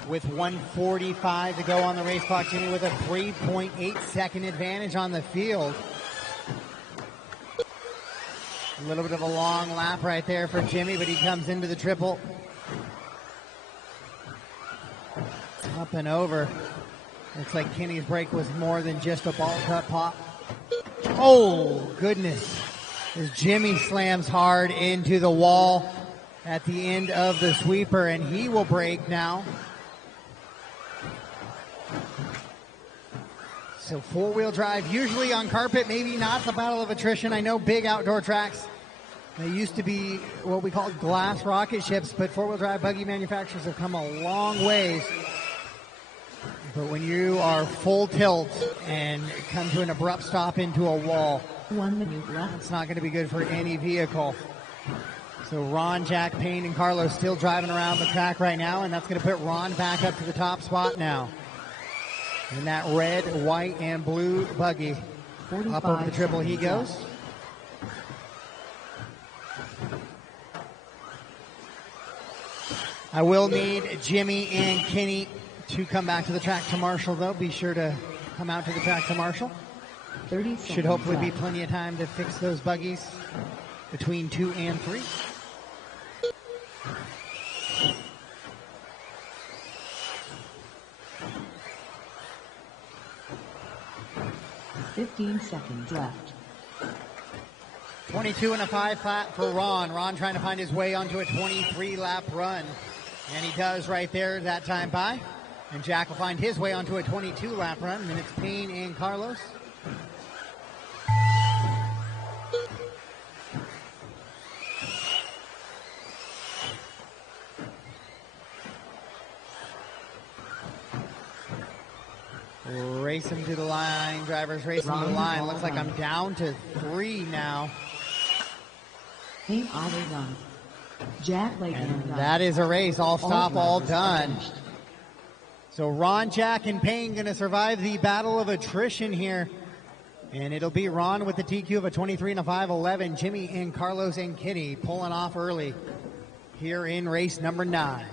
With 1:45 to go on the race clock, Jimmy with a 3.8 second advantage on the field. A little bit of a long lap right there for Jimmy, but he comes into the triple. Up and over. Looks like Kenny's break was more than just a ball cut pop. Oh, goodness. As Jimmy slams hard into the wall at the end of the sweeper, and he will break now. So four-wheel drive, usually on carpet, maybe not the battle of attrition. I know big outdoor tracks, they used to be what we call glass rocket ships, but four-wheel drive buggy manufacturers have come a long ways. But when you are full tilt and come to an abrupt stop into a wall, 1 minute left. it's not going to be good for any vehicle. So Ron, Jack, Payne, and Carlos still driving around the track right now, and that's going to put Ron back up to the top spot now. In that red, white, and blue buggy. Up over the triple he goes. I will need Jimmy and Kenny to come back to the track to Marshall, though. Be sure to come out to the track to Marshall. 30 Should hopefully be plenty of time to fix those buggies between 2 and 3. $15 seconds left. 22 and a 5 flat for Ron. Ron trying to find his way onto a 23-lap run. And he does right there that time by. And Jack will find his way onto a 22-lap run. And then it's Payne and Carlos. Racing to the line. Drivers racing to the line. Looks like I'm down to 3 now. Payne either done. Jack Layton done. That is a race. All stop, all drivers done. finished. So Ron, Jack, and Payne going to survive the battle of attrition here. And it'll be Ron with the TQ of a 23 and a 5:11. Jimmy and Carlos and Kenny pulling off early here in race number 9.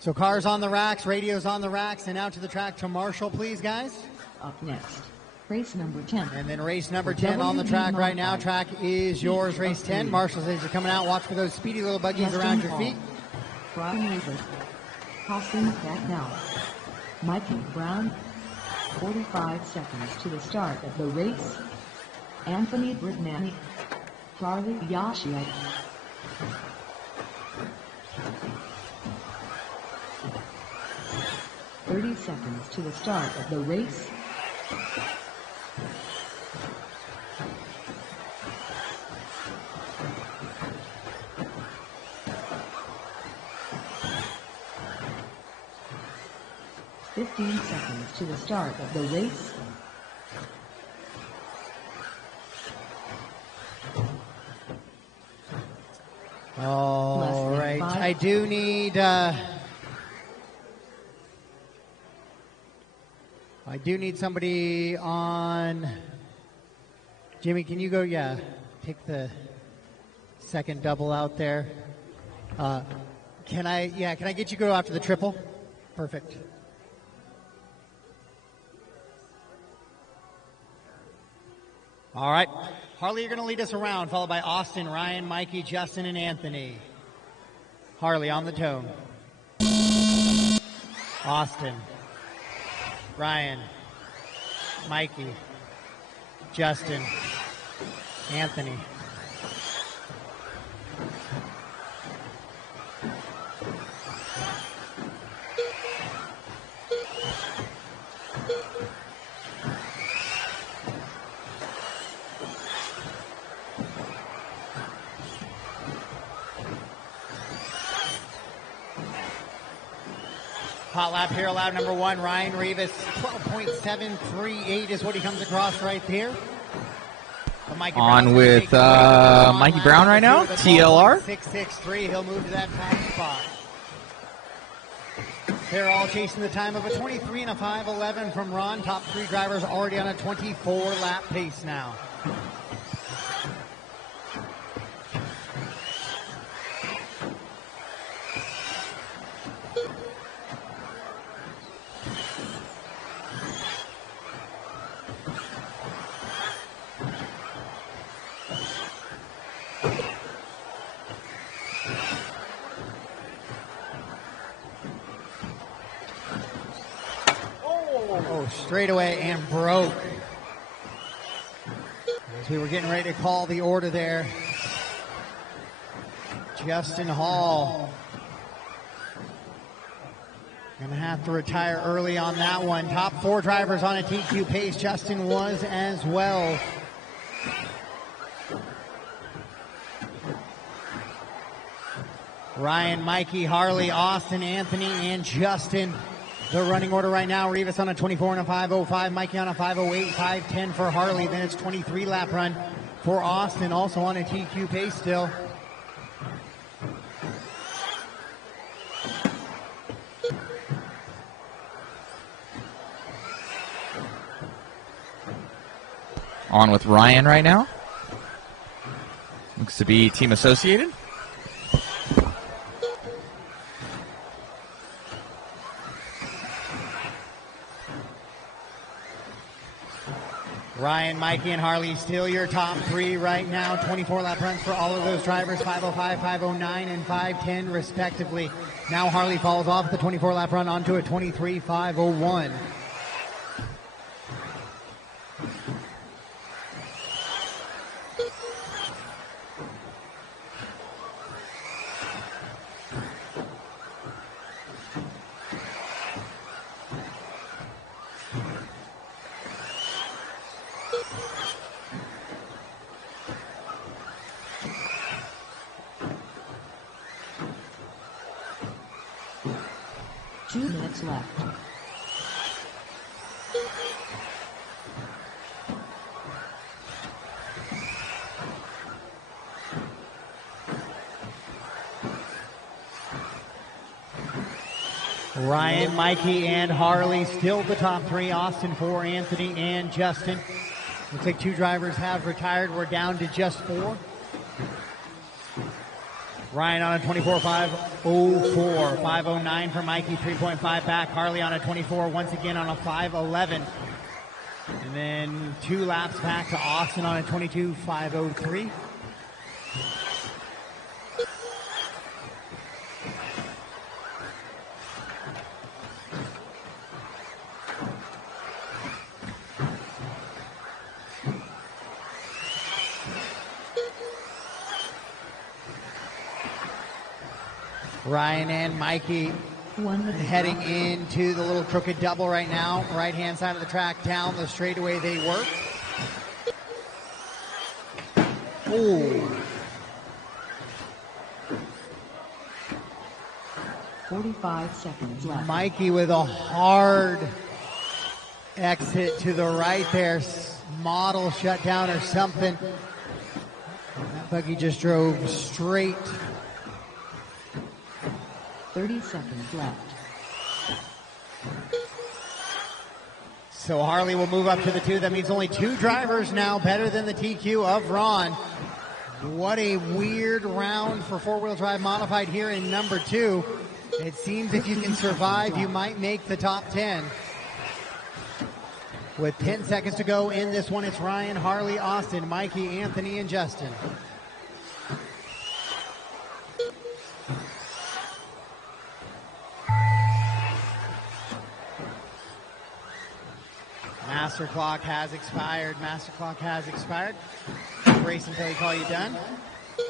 So cars on the racks, radios on the racks, and out to the track to Marshall, please, guys. Up next, race number 10. And then race number 10 on the track right now. Track is yours, race 10. Marshall says you're coming out. Watch for those speedy little buggies around your feet. Brian Weaver. Austin Bagnell. Mikey Brown. 45 seconds to the start of the race. Anthony Britnani. Charlie Yashia. $30 seconds to the start of the race. $15 seconds to the start of the race. All right. I do need somebody on. Jimmy, can you go? Yeah, take the second double out there. Can I get you to go after the triple? Perfect. All right. Harley, you're going to lead us around, followed by Austin, Ryan, Mikey, Justin, and Anthony. Harley on the tone. Austin, Ryan, Mikey, Justin, Anthony. Hot lap here, lap number 1, Ryan Rivas, 12.738 is what he comes across right there. On with Mikey Brown right now, TLR. 663, he'll move to that top spot. They're all chasing the time of a 23 and a 5:11 from Ron. Top 3 drivers already on a 24-lap pace now. Straightaway and broke. As we were getting ready to call the order there, Justin Hall going to have to retire early on that one. Top 4 drivers on a TQ pace. Justin was as well. Ryan, Mikey, Harley, Austin, Anthony, and Justin. The running order right now, Rivas on a 24 and a 5:05, Mikey on a 5:08, 5:10 for Harley. Then it's 23-lap run for Austin, also on a TQ pace still. On with Ryan right now. Looks to be team associated. Ryan, Mikey, and Harley still your top 3 right now. 24-lap runs for all of those drivers, 5:05, 5:09, and 5:10 respectively. Now Harley falls off the 24-lap run onto a 23, 5:01. Left. Ryan, Mikey, and Harley still the top 3. Austin 4, Anthony, and Justin. Looks like 2 drivers have retired. We're down to just 4. Ryan on a 24, 5:04, 5:09 for Mikey, 3.5 back. Harley on a 24, once again on a 5:11. And then 2 laps back to Austin on a 22, 5:03. Ryan and Mikey heading into the little crooked double right now. Right-hand side of the track, down the straightaway they work. Ooh. 45 seconds left. Mikey with a hard exit to the right there. Model shut down or something. That buggy just drove straight 30 seconds left. So Harley will move up to the 2. That means only 2 drivers now better than the TQ of Ron. What a weird round for four-wheel drive modified here in number 2. It seems if you can survive, you might make the top 10. With 10 seconds to go in this one, it's Ryan, Harley, Austin, Mikey, Anthony, and Justin. Master clock has expired. Master clock has expired. Race until they call you done.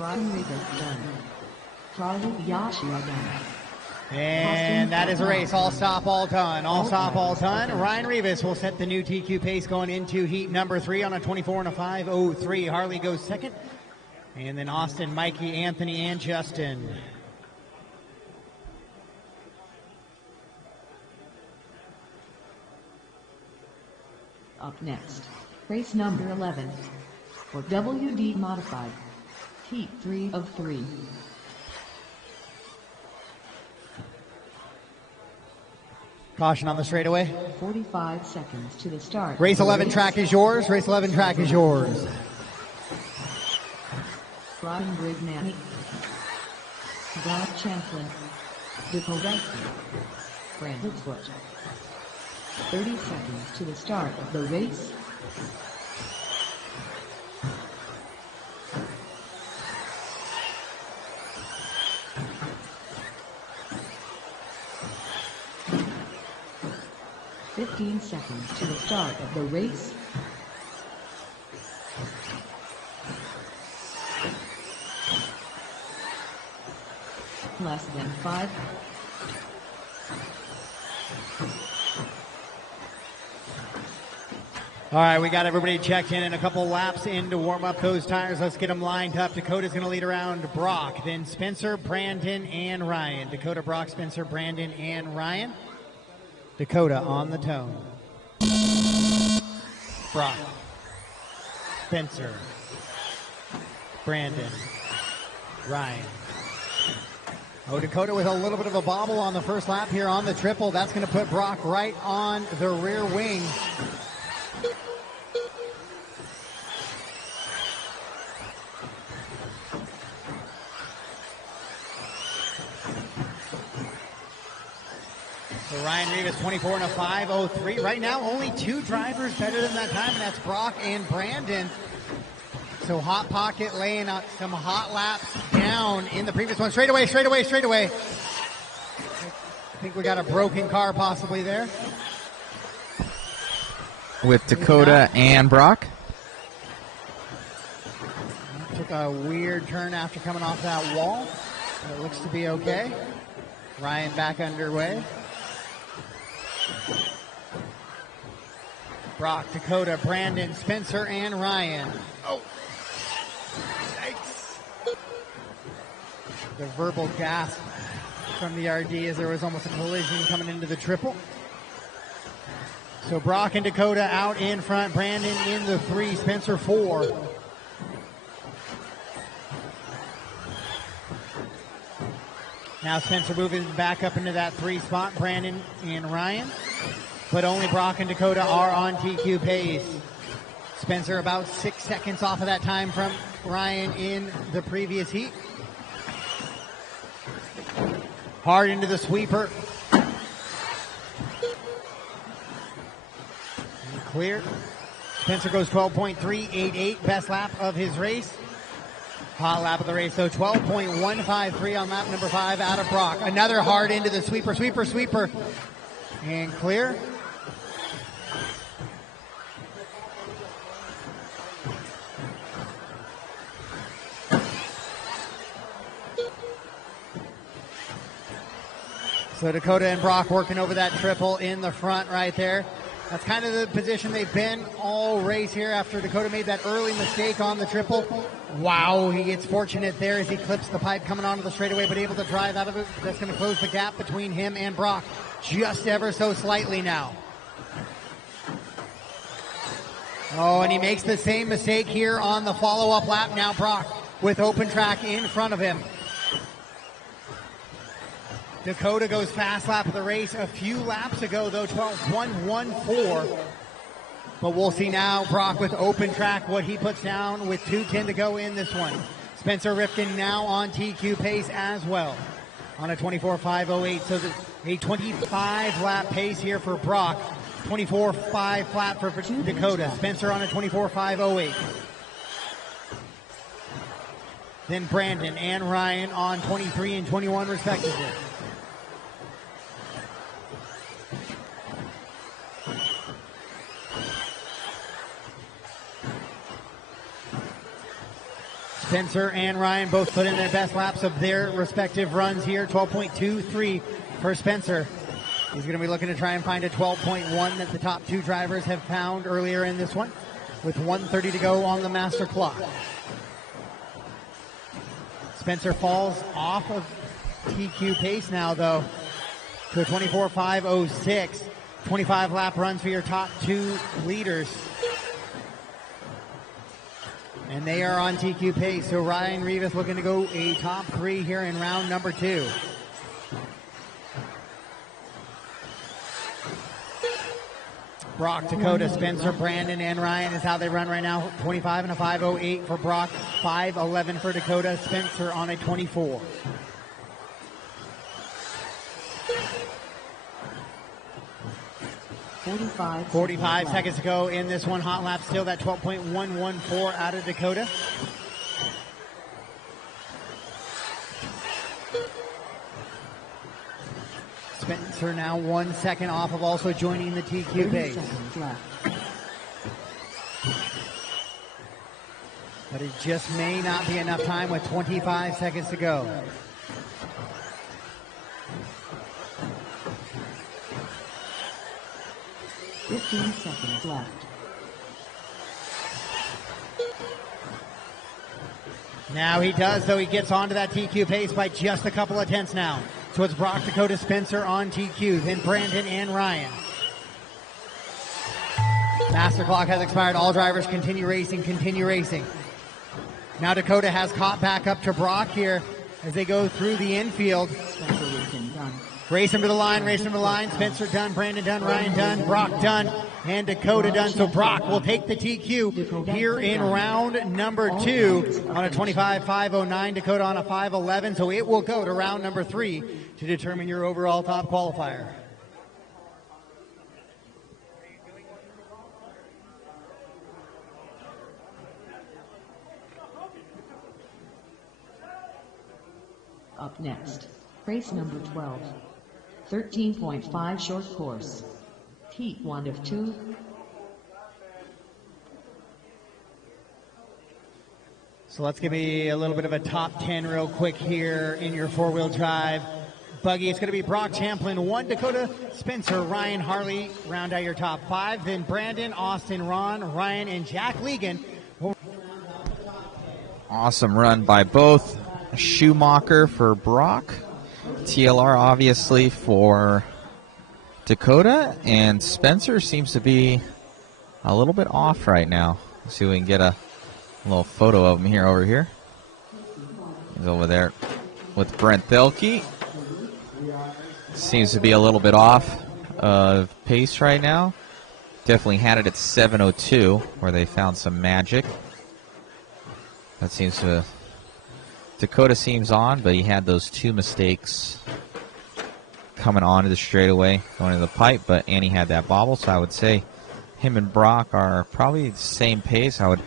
Ryan Rivas done. Charlie Yashia done. And that is a race. All stop, all done. All stop, all done. Ryan Rivas will set the new TQ pace going into heat number 3 on a 24 and a 5:03. Harley goes second. And then Austin, Mikey, Anthony, and Justin. Up next, race number 11 for WD Modified, heat 3 of 3. Caution on the straightaway. 45 seconds to the start. Race 11 track is yours. Race 11 track is yours. Ryan Brignani, Bob Champlin, Dakota, Brandon Foot. 30 seconds to the start of the race. "15 seconds to the start of the race. Less than 5. All right, we got everybody checked in and a couple laps in to warm up those tires. Let's get them lined up. Dakota's going to lead around Brock, then Spencer, Brandon, and Ryan. Dakota, Brock, Spencer, Brandon, and Ryan. Dakota on the tone. Brock, Spencer, Brandon, Ryan. Oh, Dakota with a little bit of a bobble on the first lap here on the triple. That's going to put Brock right on the rear wing. So Ryan Rivas, 24 and a 5:03. Right now, only 2 drivers better than that time, and that's Brock and Brandon. So Hot Pocket laying out some hot laps down in the previous one. Straightaway, straightaway, straightaway. I think we got a broken car possibly there. With Dakota and Brock. Took a weird turn after coming off that wall. It looks to be okay. Ryan back underway. Brock, Dakota, Brandon, Spencer, and Ryan. Oh, yikes. The verbal gasp from the RD as there was almost a collision coming into the triple. So Brock and Dakota out in front, Brandon in the 3, Spencer 4. Now Spencer moving back up into that 3 spot, Brandon and Ryan. But only Brock and Dakota are on TQ pace. Spencer about 6 seconds off of that time from Ryan in the previous heat. Hard into the sweeper. And clear. Spencer goes 12.388, best lap of his race. Hot lap of the race, though, 12.153 on lap number 5 out of Brock. Another hard into the sweeper, sweeper, sweeper. And clear. So Dakota and Brock working over that triple in the front right there. That's kind of the position they've been all race here after Dakota made that early mistake on the triple. Wow, he gets fortunate there as he clips the pipe coming onto the straightaway, but able to drive out of it. That's going to close the gap between him and Brock just ever so slightly now. Oh, and he makes the same mistake here on the follow-up lap. Now Brock with open track in front of him. Dakota goes fast lap of the race a few laps ago, though, 12.114. But we'll see now Brock with open track, what he puts down with 2:10 to go in this one. Spencer Rifkin now on TQ pace as well on a 24.508. So a 25 lap pace here for Brock. 24.5 flat for Dakota. Spencer on a 24.508. Then Brandon and Ryan on 23 and 21 respectively. Spencer and Ryan both put in their best laps of their respective runs here. 12.23 for Spencer. He's going to be looking to try and find a 12.1 that the top two drivers have found earlier in this one, with 1:30 to go on the master clock. Spencer falls off of TQ pace now, though, to a 24.506. 25 lap runs for your top two leaders. And they are on TQ pace. So Ryan Rivas looking to go a top three here in round number 2. Brock, Dakota, Spencer, Brandon, and Ryan is how they run right now. 25 and a 5.08 for Brock, 5.11 for Dakota, Spencer on a 24. Forty-five seconds to go in this one. Hot lap still, that 12.114 out of Dakota. Spencer now 1 second off of also joining the TQ pace. But it just may not be enough time with 25 seconds to go. Fifteen seconds left. Now he does, though. He gets onto that TQ pace by just a couple of tenths now. So it's Brock, Dakota, Spencer on TQ, then Brandon and Ryan. Master clock has expired. All drivers continue racing, continue racing. Now Dakota has caught back up to Brock here as they go through the infield. Race him to the line, race him to the line. Spencer done, Brandon done, Ryan done, Brock done, and Dakota done. So Brock will take the TQ here in round number 2 on a 25.509. Dakota on a 5.11. So it will go to round number 3 to determine your overall top qualifier. Up next, race number 12. 13.5 short course. Heat 1 of 2. So let's give me a little bit of a top 10 real quick here in your four-wheel drive buggy. It's going to be Brock Champlin, 1, Dakota, Spencer, Ryan, Harley, round out your top 5. Then Brandon, Austin, Ron, Ryan, and Jack Legan. Awesome run by both. Schumacher for Brock. TLR obviously for Dakota, and Spencer seems to be a little bit off right now. Let's see if we can get a little photo of him here over here. He's over there with Brent Thielke. Seems to be a little bit off of pace right now. Definitely had it at 7:02 where they found some magic. That seems to... Dakota seems on, but he had those 2 mistakes coming onto the straightaway, going to the pipe, and he had that bobble, so I would say him and Brock are probably the same pace. I would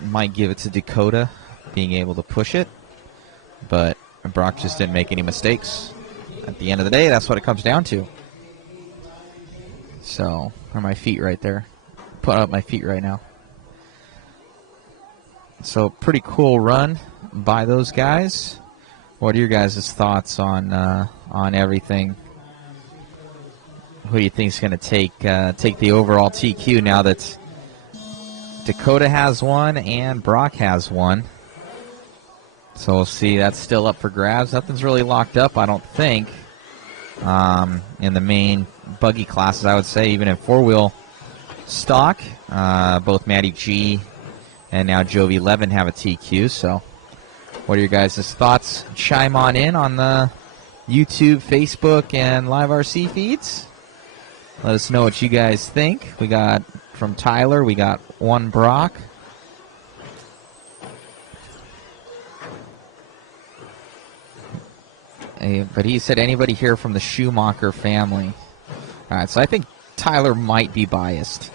might give it to Dakota being able to push it, but Brock just didn't make any mistakes. At the end of the day, that's what it comes down to. So, are my feet right there. Put up my feet right now. So, pretty cool run by those guys. What are your guys' thoughts on everything? Who do you think is going to take the overall TQ now that Dakota has one and Brock has one? So we'll see. That's still up for grabs. Nothing's really locked up, I don't think, in the main buggy classes, I would say, even in four-wheel stock. Both Matty G and now Jovi Levin have a TQ, so what are your guys' thoughts? Chime on in on the YouTube, Facebook, and LiveRC feeds. Let us know what you guys think. We got from Tyler, we got one Brock. But he said anybody here from the Schumacher family. All right, so I think Tyler might be biased.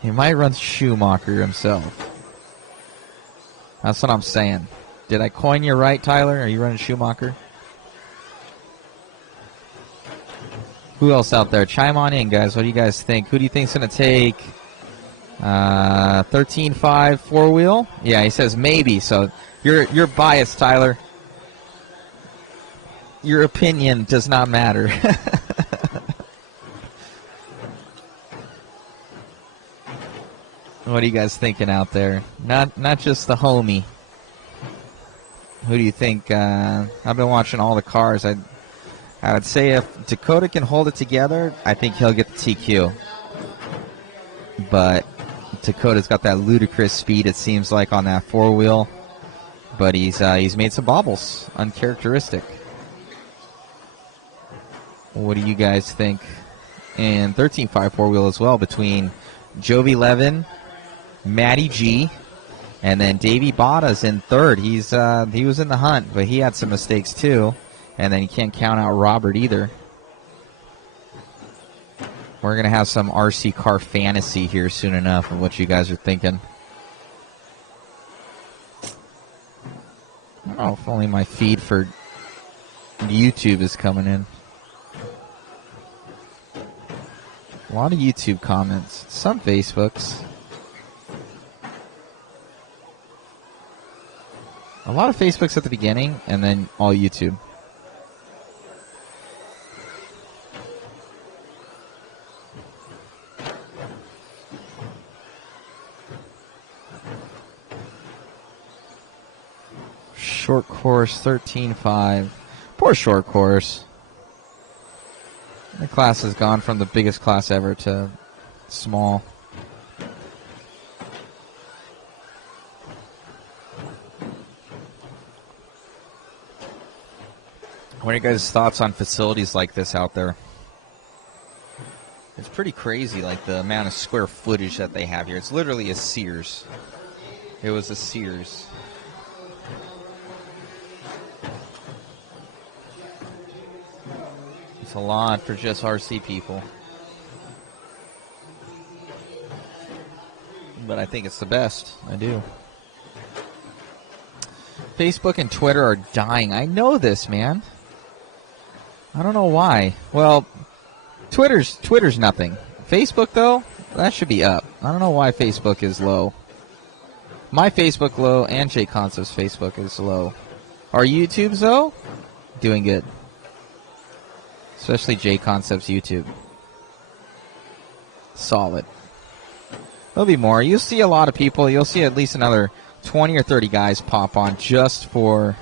He might run Schumacher himself. That's what I'm saying. Did I coin you right, Tyler? Are you running Schumacher? Who else out there? Chime on in, guys. What do you guys think? Who do you think's going to take 13.5 four-wheel? Yeah, he says maybe. So you're biased, Tyler. Your opinion does not matter. What are you guys thinking out there? Not just the homie. Who do you think? I've been watching all the cars. I would say if Dakota can hold it together, I think he'll get the TQ. But Dakota's got that ludicrous speed, it seems like, on that four-wheel. But he's made some bobbles, uncharacteristic. What do you guys think? And 13.5 four-wheel as well between Jovi Levin, Matty G, and then Davey Botta's in third. He was in the hunt, but he had some mistakes too. And then you can't count out Robert either. We're going to have some RC car fantasy here soon enough of what you guys are thinking. I don't know if only my feed for YouTube is coming in. A lot of YouTube comments. Some Facebooks. A lot of Facebooks at the beginning, and then all YouTube. Short course, 13.5. Poor short course. The class has gone from the biggest class ever to small. What are your guys' thoughts on facilities like this out there? It's pretty crazy, like the amount of square footage that they have here. It's literally a Sears. It was a Sears. It's a lot for just RC people. But I think it's the best. I do. Facebook and Twitter are dying. I know this, man. I don't know why. Well, Twitter's nothing. Facebook, though, that should be up. I don't know why Facebook is low. My Facebook low and JConcepts Facebook is low. Our YouTube's, though, doing good. Especially JConcepts YouTube. Solid. There'll be more. You'll see a lot of people. You'll see at least another 20 or 30 guys pop on just for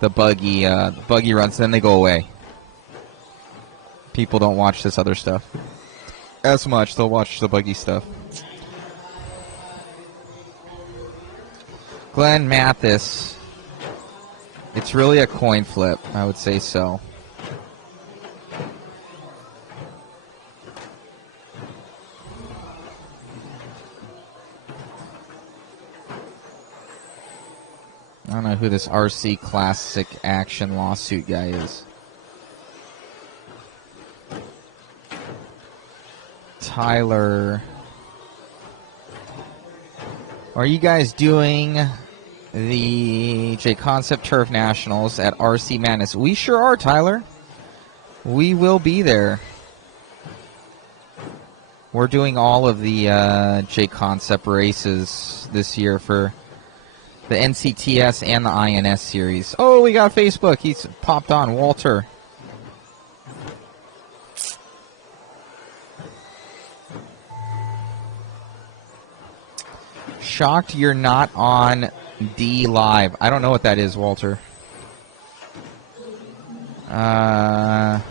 the buggy runs. Then they go away. People don't watch this other stuff as much. They'll watch the buggy stuff. Glenn Mathis. It's really a coin flip. I would say so. I don't know who this RC Classic Action lawsuit guy is. Tyler. Are you guys doing the JConcept Turf Nationals at RC Madness? We sure are, Tyler. We will be there. We're doing all of the JConcept races this year for the NCTS and the INS series. Oh, we got Facebook. He's popped on. Walter. Shocked you're not on D Live. I don't know what that is, Walter. Glenn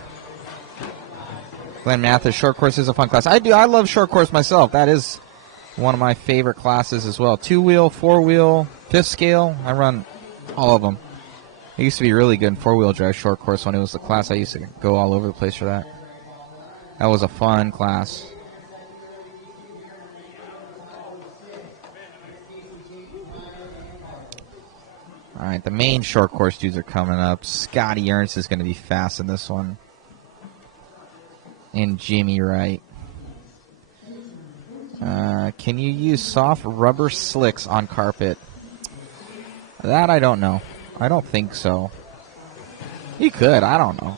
Mathis, short course is a fun class. I love short course myself. That is one of my favorite classes as well. 2-wheel, 4-wheel, 5th scale. I run all of them. I used to be really good in four-wheel drive short course when it was the class. I used to go all over the place for that. That was a fun class. All right, the main short course dudes are coming up. Scotty Ernst is going to be fast in this one. And Jimmy Wright. Can you use soft rubber slicks on carpet? That I don't know. I don't think so. You could. I don't know.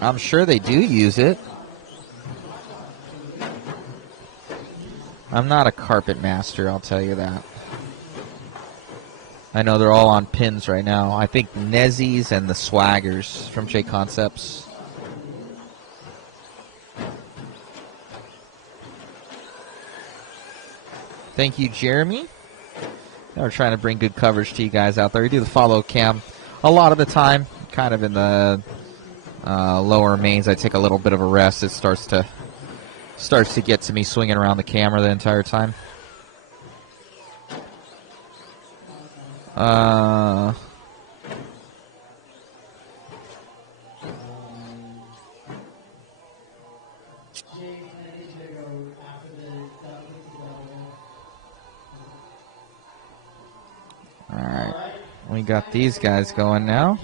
I'm sure they do use it. I'm not a carpet master, I'll tell you that. I know they're all on pins right now. I think Nezzy's and the Swaggers from JConcepts. Thank you, Jeremy. We're trying to bring good coverage to you guys out there. We do the follow cam a lot of the time, kind of in the lower mains. I take a little bit of a rest. It starts to get to me swinging around the camera the entire time. All right, we got these guys going now.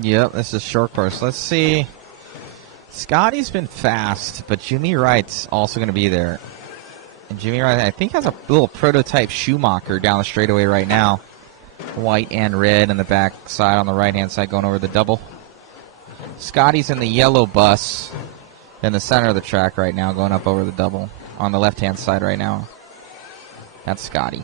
Yep, this is short course. Let's see. Scotty's been fast, but Jimmy Wright's also going to be there. And Jimmy Wright, I think, has a little prototype Schumacher down the straightaway right now. White and red on the back side on the right-hand side going over the double. Scotty's in the yellow bus in the center of the track right now going up over the double on the left-hand side right now. That's Scotty.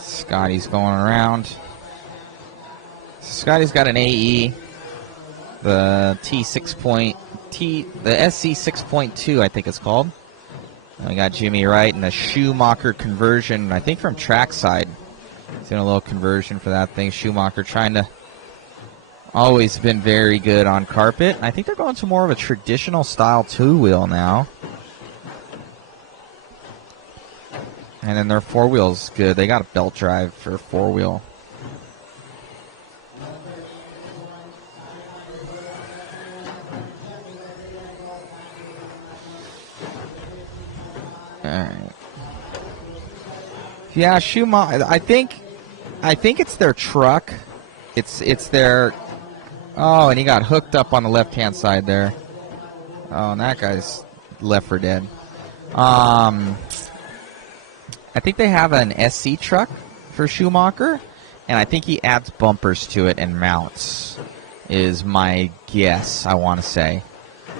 Scotty's going around. Scotty's got an AE, the the SC 6.2, I think it's called. And we got Jimmy Wright and a Schumacher conversion, I think from trackside. He's doing a little conversion for that thing. Schumacher trying to always been very good on carpet. I think they're going to more of a traditional style two-wheel now. And then their four-wheel's good. They got a belt drive for four-wheel. All right. Yeah, Schumacher. I think it's their truck. It's their. Oh, and he got hooked up on the left-hand side there. Oh, and that guy's left for dead. I think they have an SC truck for Schumacher, and I think he adds bumpers to it and mounts, is my guess, I want to say.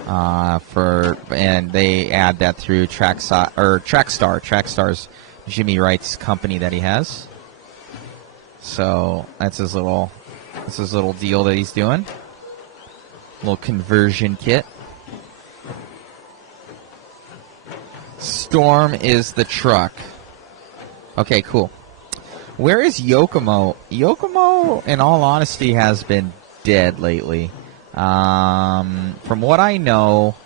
And they add that through Trackstar. Trackstar's Jimmy Wright's company that he has. So that's his little deal that he's doing. Little conversion kit. Storm is the truck. Okay, cool. Where is Yokomo? Yokomo, in all honesty, has been dead lately. From what I know,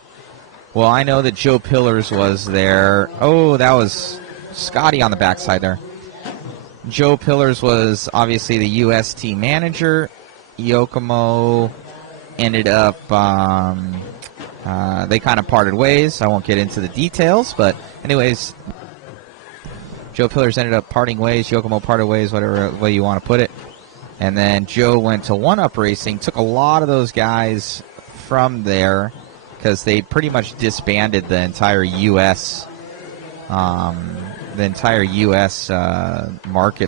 well, I know that Joe Pillars was there. Oh, that was Scotty on the backside there. Joe Pillars was obviously the U.S. team manager. Yokomo ended up, they kind of parted ways. I won't get into the details, but anyways, Joe Pillars ended up parting ways. Yokomo parted ways, whatever way you want to put it. And then Joe went to One Up Racing, took a lot of those guys from there because they pretty much disbanded the entire U.S. Market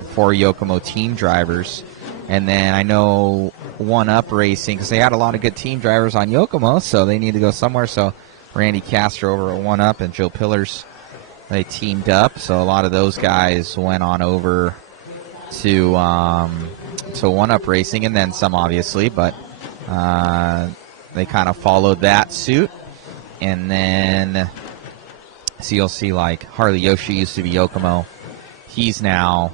for Yokomo team drivers. And then I know one-up racing because they had a lot of good team drivers on Yokomo, so they need to go somewhere. So Randy Castro over at one-up and Joe Pillars, they teamed up. So a lot of those guys went on over to one-up racing, and then some obviously, but they kind of followed that suit. And then so you'll see like Harley Yoshi used to be Yokomo. He's now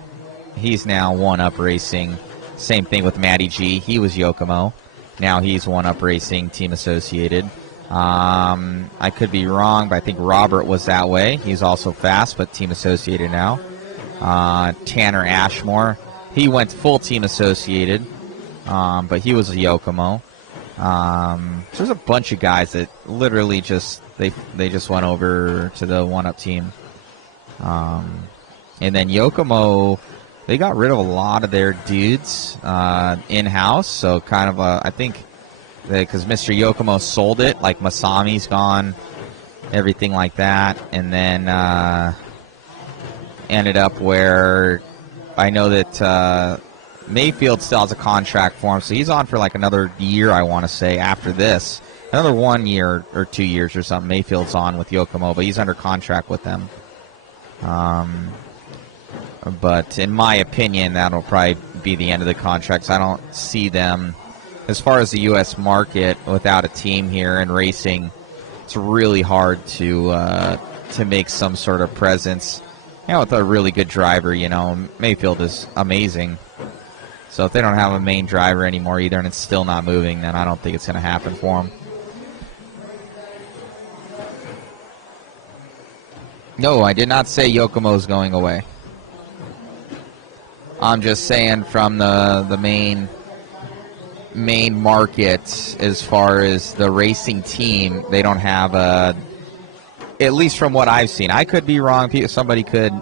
one-up racing. Same thing with Matty G. He was Yokomo. Now he's one-up racing, team associated. I could be wrong, but I think Robert was that way. He's also fast, but team associated now. Tanner Ashmore, he went full team associated, but he was a Yokomo. So there's a bunch of guys that literally just they just went over to the one-up team. And then Yokomo, they got rid of a lot of their dudes in-house, so kind of I think because Mr. Yokomo sold it, like Masami's gone, everything like that, and then ended up where I know that Mayfield still has a contract for him, so he's on for like another year, I want to say, after this. Another 1 year or 2 years or something. Mayfield's on with Yokomo, but he's under contract with them. But in my opinion, that'll probably be the end of the contracts. I don't see them, as far as the U.S. market, without a team here in racing. It's really hard to make some sort of presence. You know, with a really good driver, you know, Mayfield is amazing. So if they don't have a main driver anymore either, and it's still not moving, then I don't think it's going to happen for them. No, I did not say Yokomo's going away. I'm just saying from the main market, as far as the racing team, they don't have a, at least from what I've seen. I could be wrong. Somebody could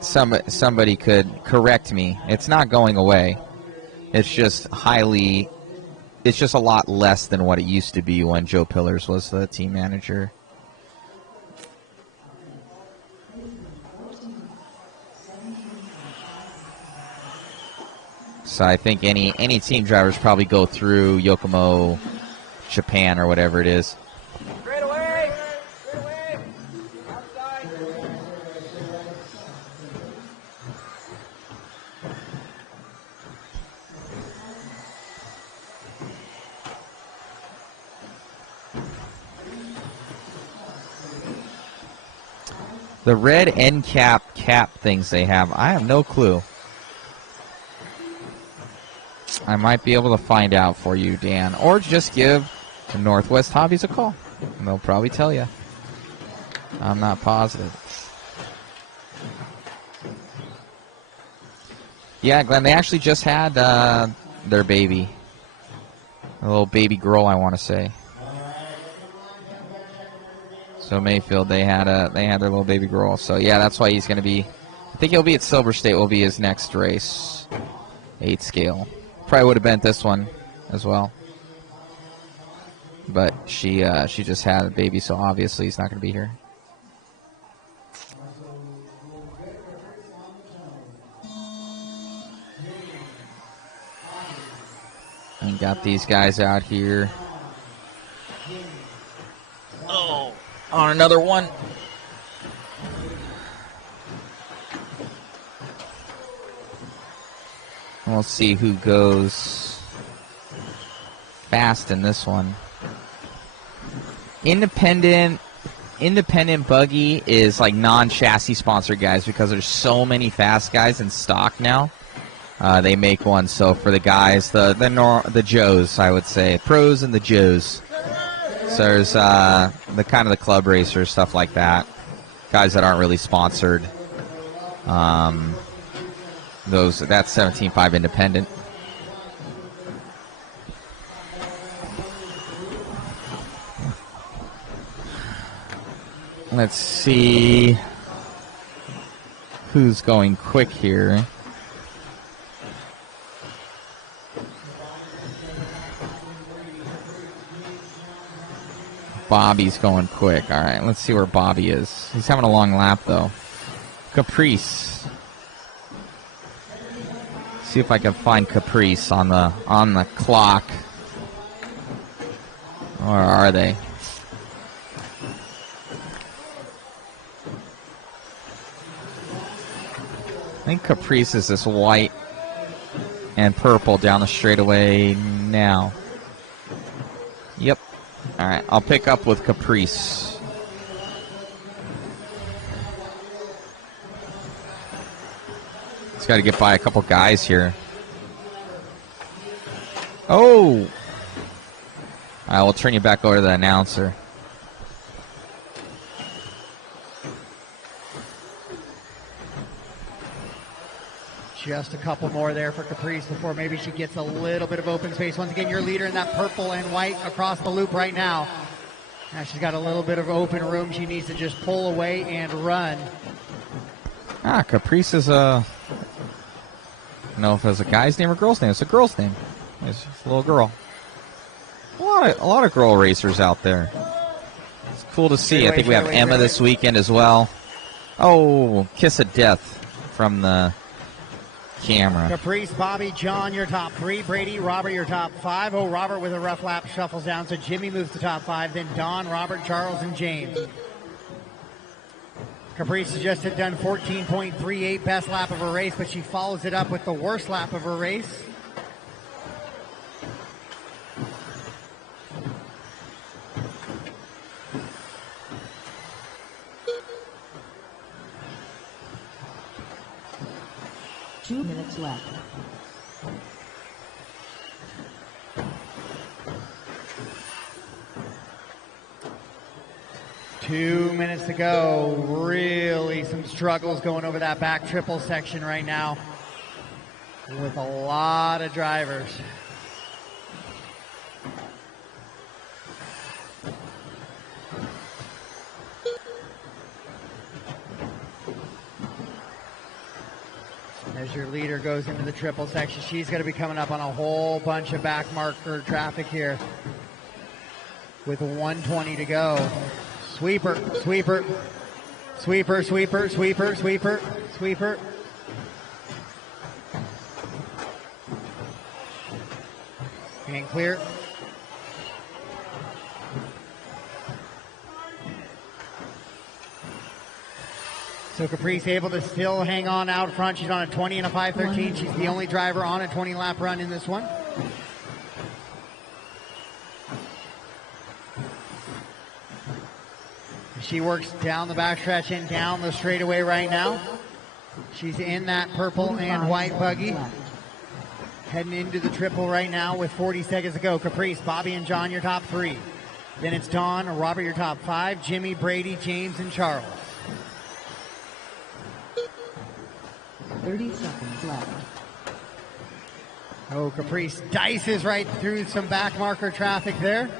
somebody could correct me. It's not going away. It's just it's just a lot less than what it used to be when Joe Pillars was the team manager. So I think any team drivers probably go through Yokomo, Japan, or whatever it is. Straight away! Straight away! Outside! The red end cap things they have, I have no clue. I might be able to find out for you, Dan. Or just give Northwest Hobbies a call, and they'll probably tell you. I'm not positive. Yeah, Glenn, they actually just had their baby. A little baby girl, I want to say. So Mayfield, they had their little baby girl. So yeah, that's why he's going to be. I think he'll be at Silver State. Will be his next race, 8 scale. Probably would have been at this one as well, but she just had a baby, so obviously he's not going to be here. And got these guys out here. Oh, on another one. We'll see who goes fast in this one. Independent buggy is like non-chassis sponsored guys because there's so many fast guys in stock now. They make one, so for the guys, the Joes, I would say, pros and the Joes. So there's the kind of the club racers, stuff like that, guys that aren't really sponsored. That's 17.5 independent. Let's see who's going quick here. Bobby's going quick. All right, let's see where Bobby is. He's having a long lap, though. Caprice. See if I can find Caprice on the clock. Or are they? I think Caprice is this white and purple down the straightaway now. Yep. All right, I'll pick up with Caprice. It's got to get by a couple guys here. Oh! I will turn you back over to the announcer. Just a couple more there for Caprice before maybe she gets a little bit of open space. Once again, your leader in that purple and white across the loop right now. Now she's got a little bit of open room. She needs to just pull away and run. Caprice is I don't know if it's a guy's name or girl's name. It's a girl's name. It's a little girl. A lot of girl racers out there. It's cool to see. I think we have Emma this weekend as well. Oh, kiss of death from the camera. Caprice, Bobby, John, your top 3. Brady, Robert, your top 5. Oh, Robert with a rough lap shuffles down. So Jimmy moves to top 5. Then Don, Robert, Charles, and James. Caprice has just done 14.38 best lap of her race, but she follows it up with the worst lap of her race. Two minutes left. Two minutes to go. Really some struggles going over that back triple section right now with a lot of drivers. As your leader goes into the triple section, she's going to be coming up on a whole bunch of back marker traffic here with 1:20 to go. Sweeper, sweeper, sweeper, sweeper, sweeper, sweeper, sweeper. And clear. So Caprice able to still hang on out front. She's on a 20 and a 5:13. She's the only driver on a 20-lap run in this one. She works down the backstretch and down the straightaway right now. She's in that purple and white buggy. Heading into the triple right now with 40 seconds to go. Caprice, Bobby, and John, your top 3. Then it's Don, Robert, your top 5. Jimmy, Brady, James, and Charles. 30 seconds left. Oh, Caprice dices right through some back marker traffic there.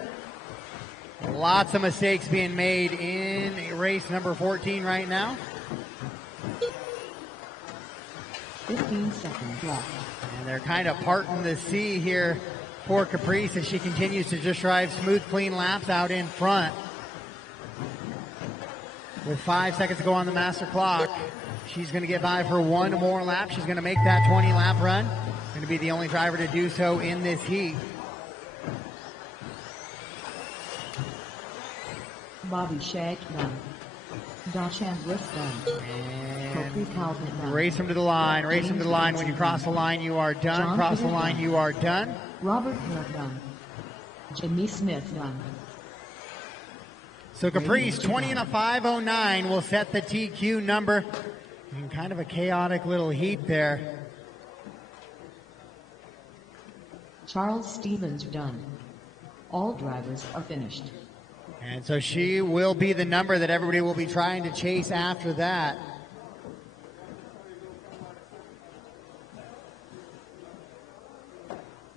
Lots of mistakes being made in race number 14 right now. 15 seconds left. And they're kind of parting the sea here for Caprice as she continues to just drive smooth, clean laps out in front. With 5 seconds to go on the master clock, she's going to get by for one more lap. She's going to make that 20-lap run. Going to be the only driver to do so in this heat. Bobby Shag done. Dachan Bliss done. Kofi Calvin done. Race him to the line. Race him to the line. When you cross the line, you are done. John Cross the Peter line, done. you are done. Robert Hill done. Jimmy Smith done. So Caprice, 20 and a 5:09 will set the TQ number. In kind of a chaotic little heat there. Charles Stevens done. All drivers are finished. And so she will be the number that everybody will be trying to chase after that.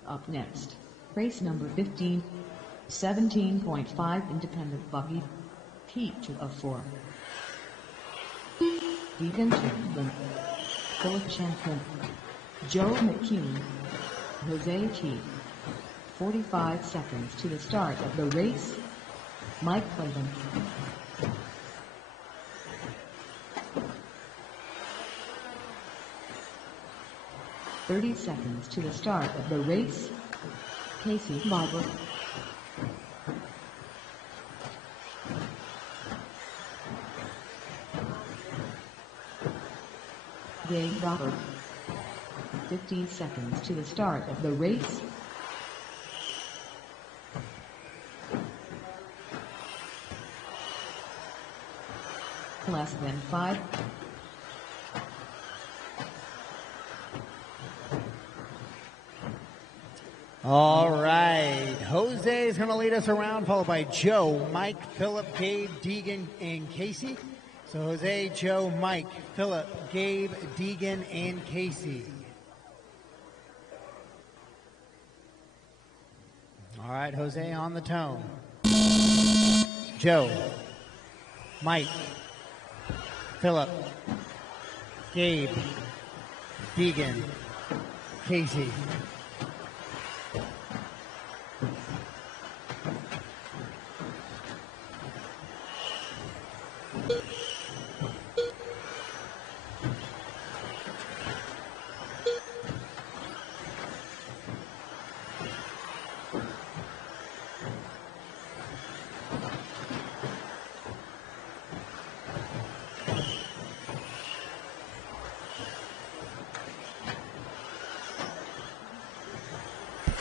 Up next, race number 15, 17.5 independent buggy, heat 2 of 4. Deacon Champlin, Philip Champlin, Joe McKean, Jose T. 45 seconds to the start of the race. Mike Clinton. 30 seconds to the start of the race. Casey Barber. Gabe Barber. 15 seconds to the start of the race. Less than 5. All right, Jose is going to lead us around, followed by Joe, Mike, Philip, Gabe, Deegan, and Casey. So Jose, Joe, Mike, Philip, Gabe, Deegan, and Casey. All right, Jose on the tone. Joe, Mike, Philip, Gabe, Deegan, Casey.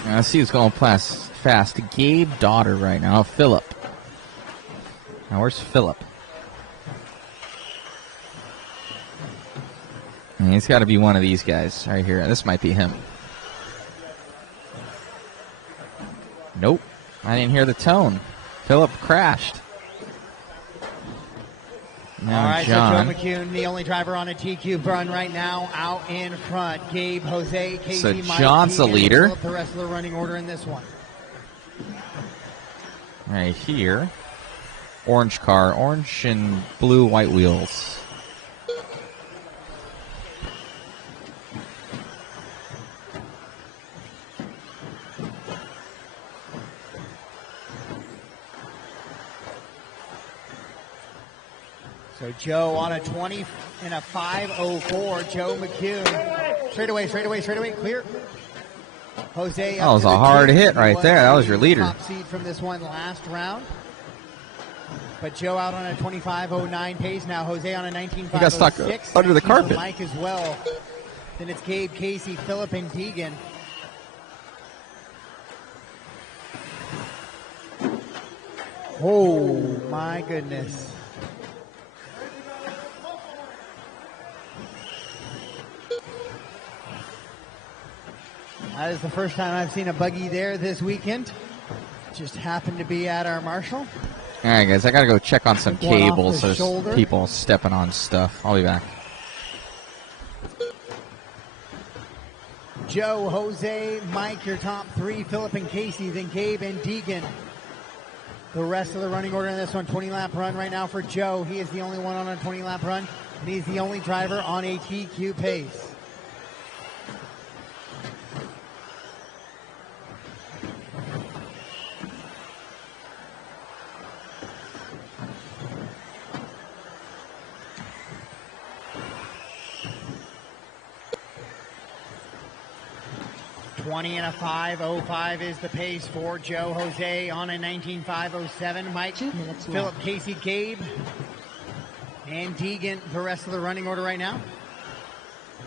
I see who's going fast. Gabe Daughter right now. Philip. Now, where's Philip? And he's got to be one of these guys right here. This might be him. Nope. I didn't hear the tone. Philip crashed. Now all right, John. so Joe McCune, the only driver on a TQ run right now, out in front. Gabe, Jose, Casey, So Mike, John's the Deegan, leader. Philip, the rest of the running order in this one. Right here. Orange car. Orange and blue white wheels. So Joe on a 20 and a 5:04. Joe McCune. Straightaway, clear. Jose. That was a hard hit right there. That was your leader. Top seed from this one last round. But Joe out on a 25:09 pace. Now Jose on a 19:506. He got stuck under the carpet. Mike as well. Then it's Gabe, Casey, Philip, and Deegan. Oh my goodness. That is the first time I've seen a buggy there this weekend. Just happened to be at our Marshall. All right, guys, I got to go check on some Took one off cables. the There's shoulder. people stepping on stuff. I'll be back. Joe, Jose, Mike, your top three. Philip and Casey, then Gabe and Deegan. The rest of the running order in this one, 20-lap run right now for Joe. He is the only one on a 20-lap run, and he's the only driver on a TQ pace. $20 and a 5:05 is the pace for Joe. Jose on a 19:507. Mike, 2 minutes Philip, left. Casey, Gabe, and Deegan. The rest of the running order right now.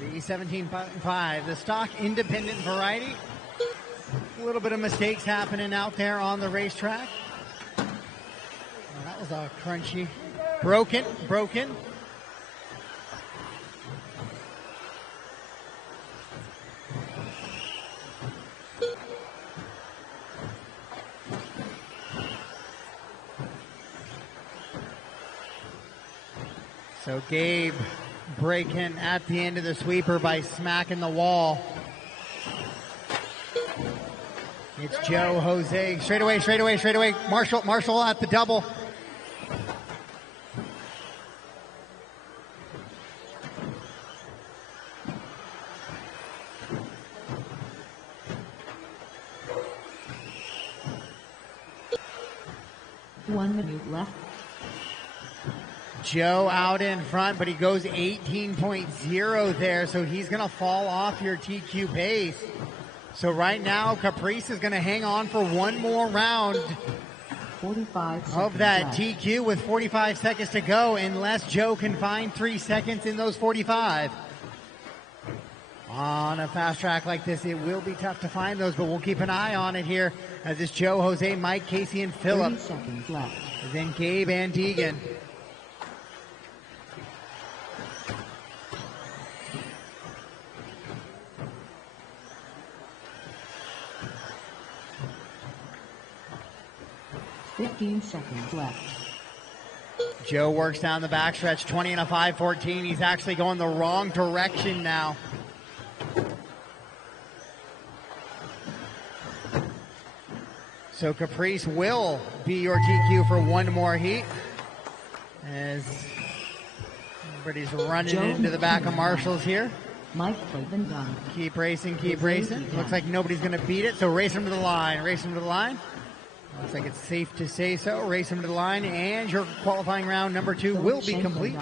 3:17.5. The stock independent variety. A little bit of mistakes happening out there on the racetrack. Well, that was a crunchy. Broken. So Gabe breaking at the end of the sweeper by smacking the wall. It's Joe, Jose. Straightaway. Marshall at the double. One minute left. Joe out in front, but he goes 18.0 there, so he's going to fall off your TQ pace. So right now, Caprice is going to hang on for one more round 45 of that left. TQ with 45 seconds to go, unless Joe can find 3 seconds in those 45. On a fast track like this, it will be tough to find those, but we'll keep an eye on it here as it's Joe, Jose, Mike, Casey, and 30 Philip. seconds left. Then Gabe and Deegan. Fifteen seconds left. Joe works down the backstretch, 20 and a 5:14. He's actually going the wrong direction now. So Caprice will be your TQ for one more heat as everybody's running Joe into the back of Marshall's here. Mike Clavin done. Keep racing, keep racing. Looks like nobody's going to beat it, so race him to the line, race him to the line. Looks like it's safe to say so. Race him to the line, and your qualifying round number 2 will be complete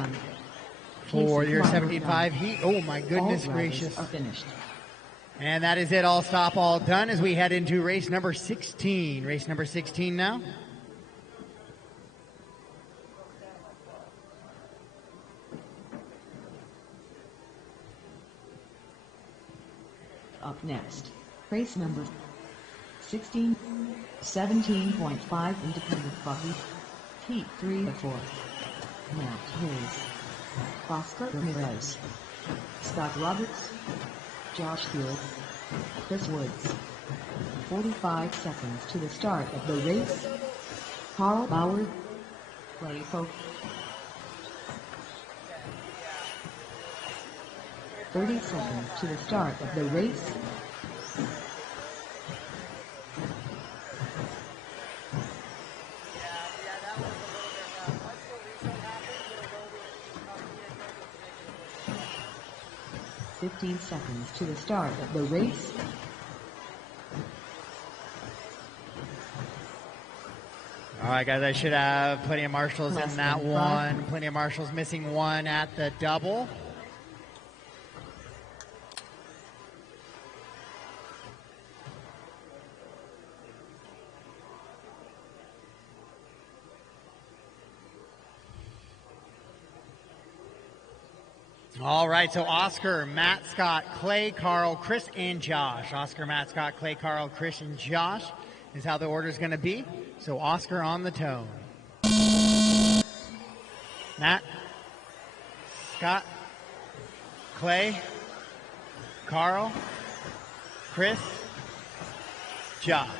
for your 75 heat. Oh my goodness gracious. Are finished. And that is it, all stop, all done, as we head into race number 16. Race number 16 now. Up next, race number 16, 17.5 independent buggy, heat 3 of 4. Matt Hayes, Oscar Ramirez, Scott Roberts, Josh Field, Chris Woods. 45 seconds to the start of the race. Carl Bauer, Clay Folk. 30 seconds to the start of the race. Fifteen seconds to the start of the race. All right, guys, I should have plenty of marshals in that one. Plenty of marshals, missing one at the double. All right, so Oscar, Matt, Scott, Clay, Carl, Chris, and Josh. Oscar, Matt, Scott, Clay, Carl, Chris, and Josh is how the order is going to be. So Oscar on the tone. Matt, Scott, Clay, Carl, Chris, Josh.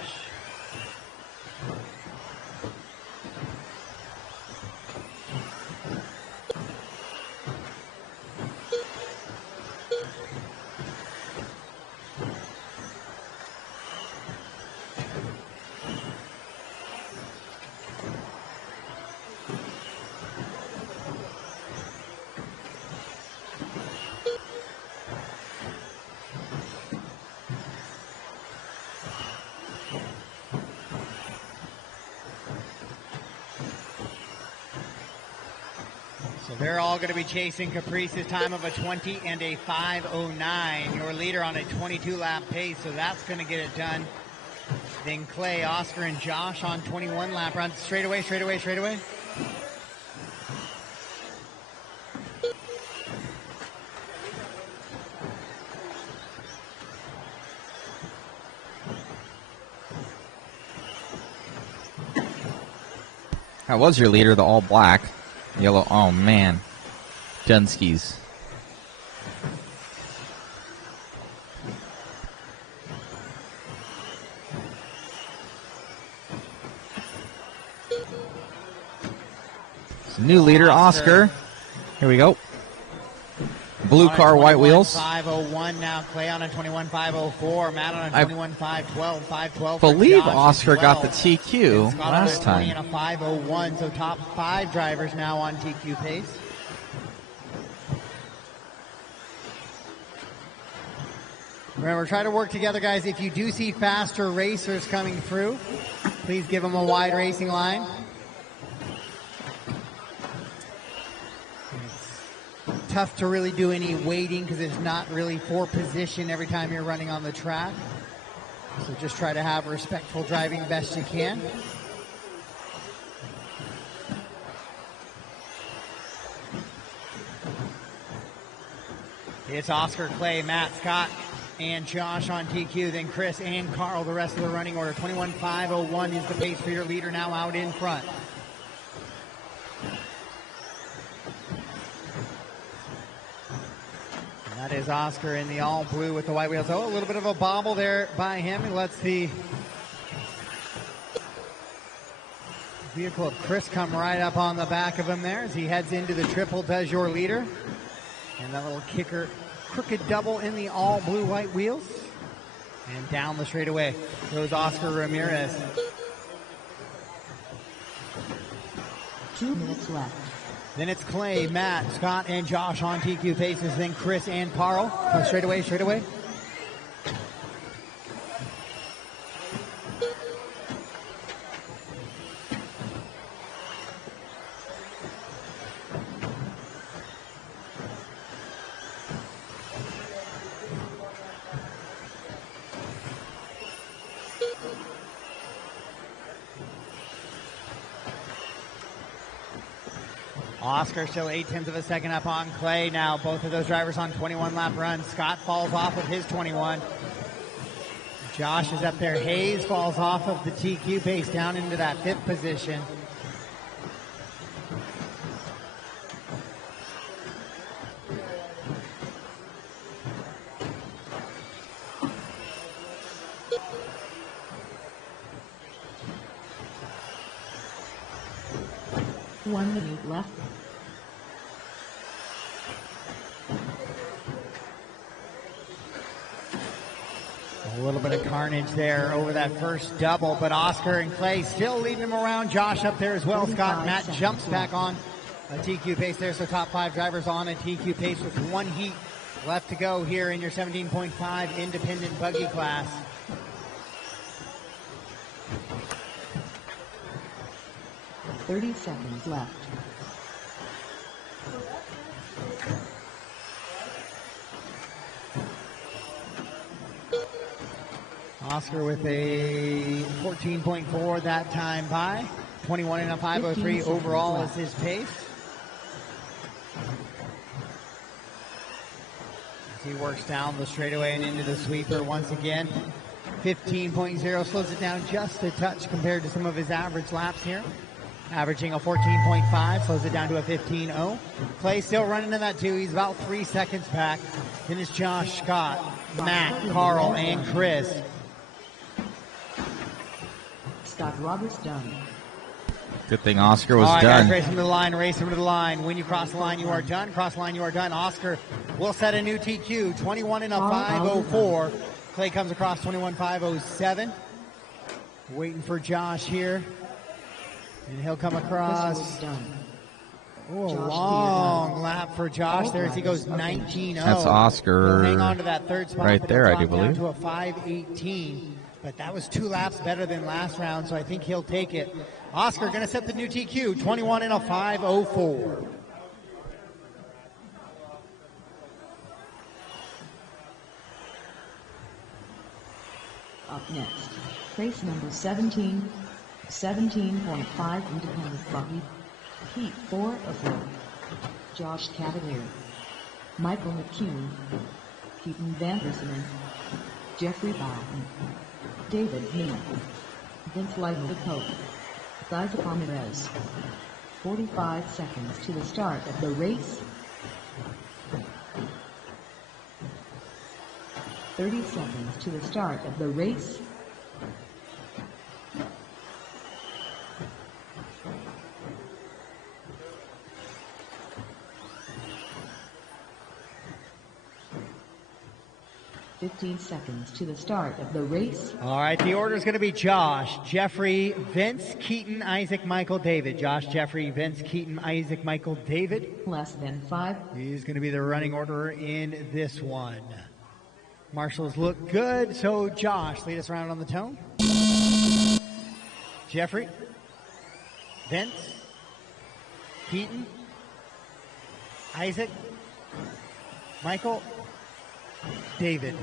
They're all going to be chasing Caprice's time of a 20 and a 5:09. Your leader on a 22-lap pace, so that's going to get it done. Then Clay, Oscar, and Josh on 21-lap runs. Straight away, straight away, straight away. That was your leader, the all black. Yellow, oh man. Dunskies. New leader, Oscar. Here we go. Blue car, white wheels. 5:01 now. Clay on a 21.504. Matt on a 21.512. 5:12. Believe Oscar got the TQ last time. 20 and a 5:01. So top 5 drivers now on TQ pace. Remember, try to work together, guys. If you do see faster racers coming through, please give them a wide racing line. tough to really do any waiting because it's not really for position every time you're running on the track. So just try to have respectful driving best you can. It's Oscar, Clay, Matt, Scott, and Josh on TQ, then Chris and Carl, the rest of the running order. 21.501 is the pace for your leader now out in front. And that is Oscar in the all blue with the white wheels. Oh, a little bit of a bobble there by him. He lets the vehicle of Chris come right up on the back of him there as he heads into the triple, does your leader. And that little kicker, crooked double in the all blue white wheels. And down the straightaway goes Oscar Ramirez. 2 minutes left. Then it's Clay, Matt, Scott, and Josh on TQ paces. Then Chris and Carl. Straightaway, straightaway. Oscar still 0.8 of a second up on Clay. Now both of those drivers on 21 lap runs. Scott falls off of his 21. Josh is up there. Hayes falls off of the TQ pace down into that 5th position. One minute left. A little bit of carnage there over that first double, but Oscar and Clay still leading him around. Josh up there as well. Scott, Matt jumps back on a TQ pace there, so top 5 drivers on a TQ pace with 1 heat left to go here in your 17.5 independent buggy class. $30 seconds left. Oscar with a 14.4 that time by. 21 and a 503 overall is his pace. As he works down the straightaway and into the sweeper once again. 15.0 slows it down just a touch compared to some of his average laps here. Averaging a 14.5, slows it down to a 15.0. Clay still running in that 2. He's about 3 seconds back. Then it's Josh, Scott, Matt, Carl, and Chris. Scott Roberts done. Good thing Oscar was All right, done. guys, race him to the line, race him to the line. When you cross the line, you are done. Cross the line, you are done. Oscar will set a new TQ, 21 and a 504. Clay comes across 21.507. Waiting for Josh here. And he'll come across. Oh, a long lap for Josh there as he goes 19.0. That's Oscar. He'll hang on to that 3rd spot right there, I do down believe. to a 5.18. But that was 2 laps better than last round, so I think he'll take it. Oscar going to set the new TQ, 21 and a 504. Up next, race number 17, 17.5 independent buggy, heat 4 of 4. Josh Cavalier, Michael McCune, Keaton Vanderson, Jeffrey Bowden, David Miller, Vince Lightencote, Isaac Ramirez. 45 seconds to the start of the race. 30 seconds to the start of the race. $15 seconds to the start of the race. All right, the order is going to be Josh, Jeffrey, Vince, Keaton, Isaac, Michael, David. Josh, Jeffrey, Vince, Keaton, Isaac, Michael, David. Less than 5. He's going to be the running order in this one. Marshals look good, so Josh, lead us around on the tone. Jeffrey, Vince, Keaton, Isaac, Michael, David.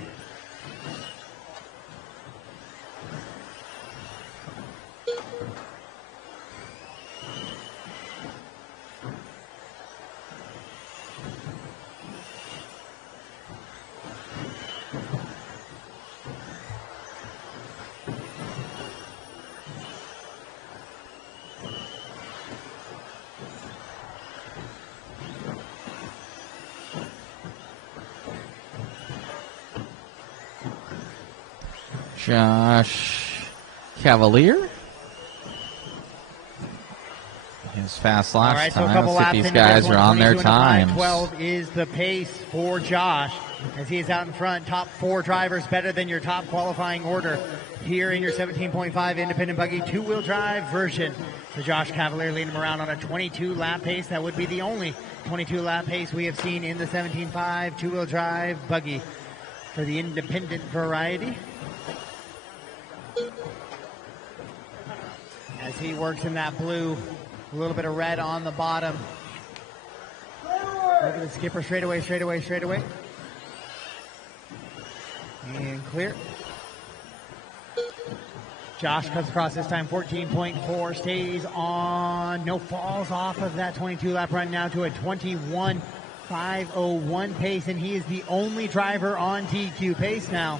Josh Cavalier. His fast last All right, so a time. couple Let's laps see if these into guys this are one, on their 22 and a times. 5:12 is the pace for Josh as he is out in front. Top 4 drivers better than your top qualifying order here in your 17.5 independent buggy two-wheel drive version. So Josh Cavalier leading him around on a 22-lap pace. That would be the only 22-lap pace we have seen in the 17.5 two-wheel drive buggy for the independent variety. As he works in that blue, a little bit of red on the bottom. Over the skipper, straightaway. And clear. Josh cuts across this time, 14.4, stays on, no falls off of that 22-lap run now to a 21.501 pace, and he is the only driver on TQ pace now.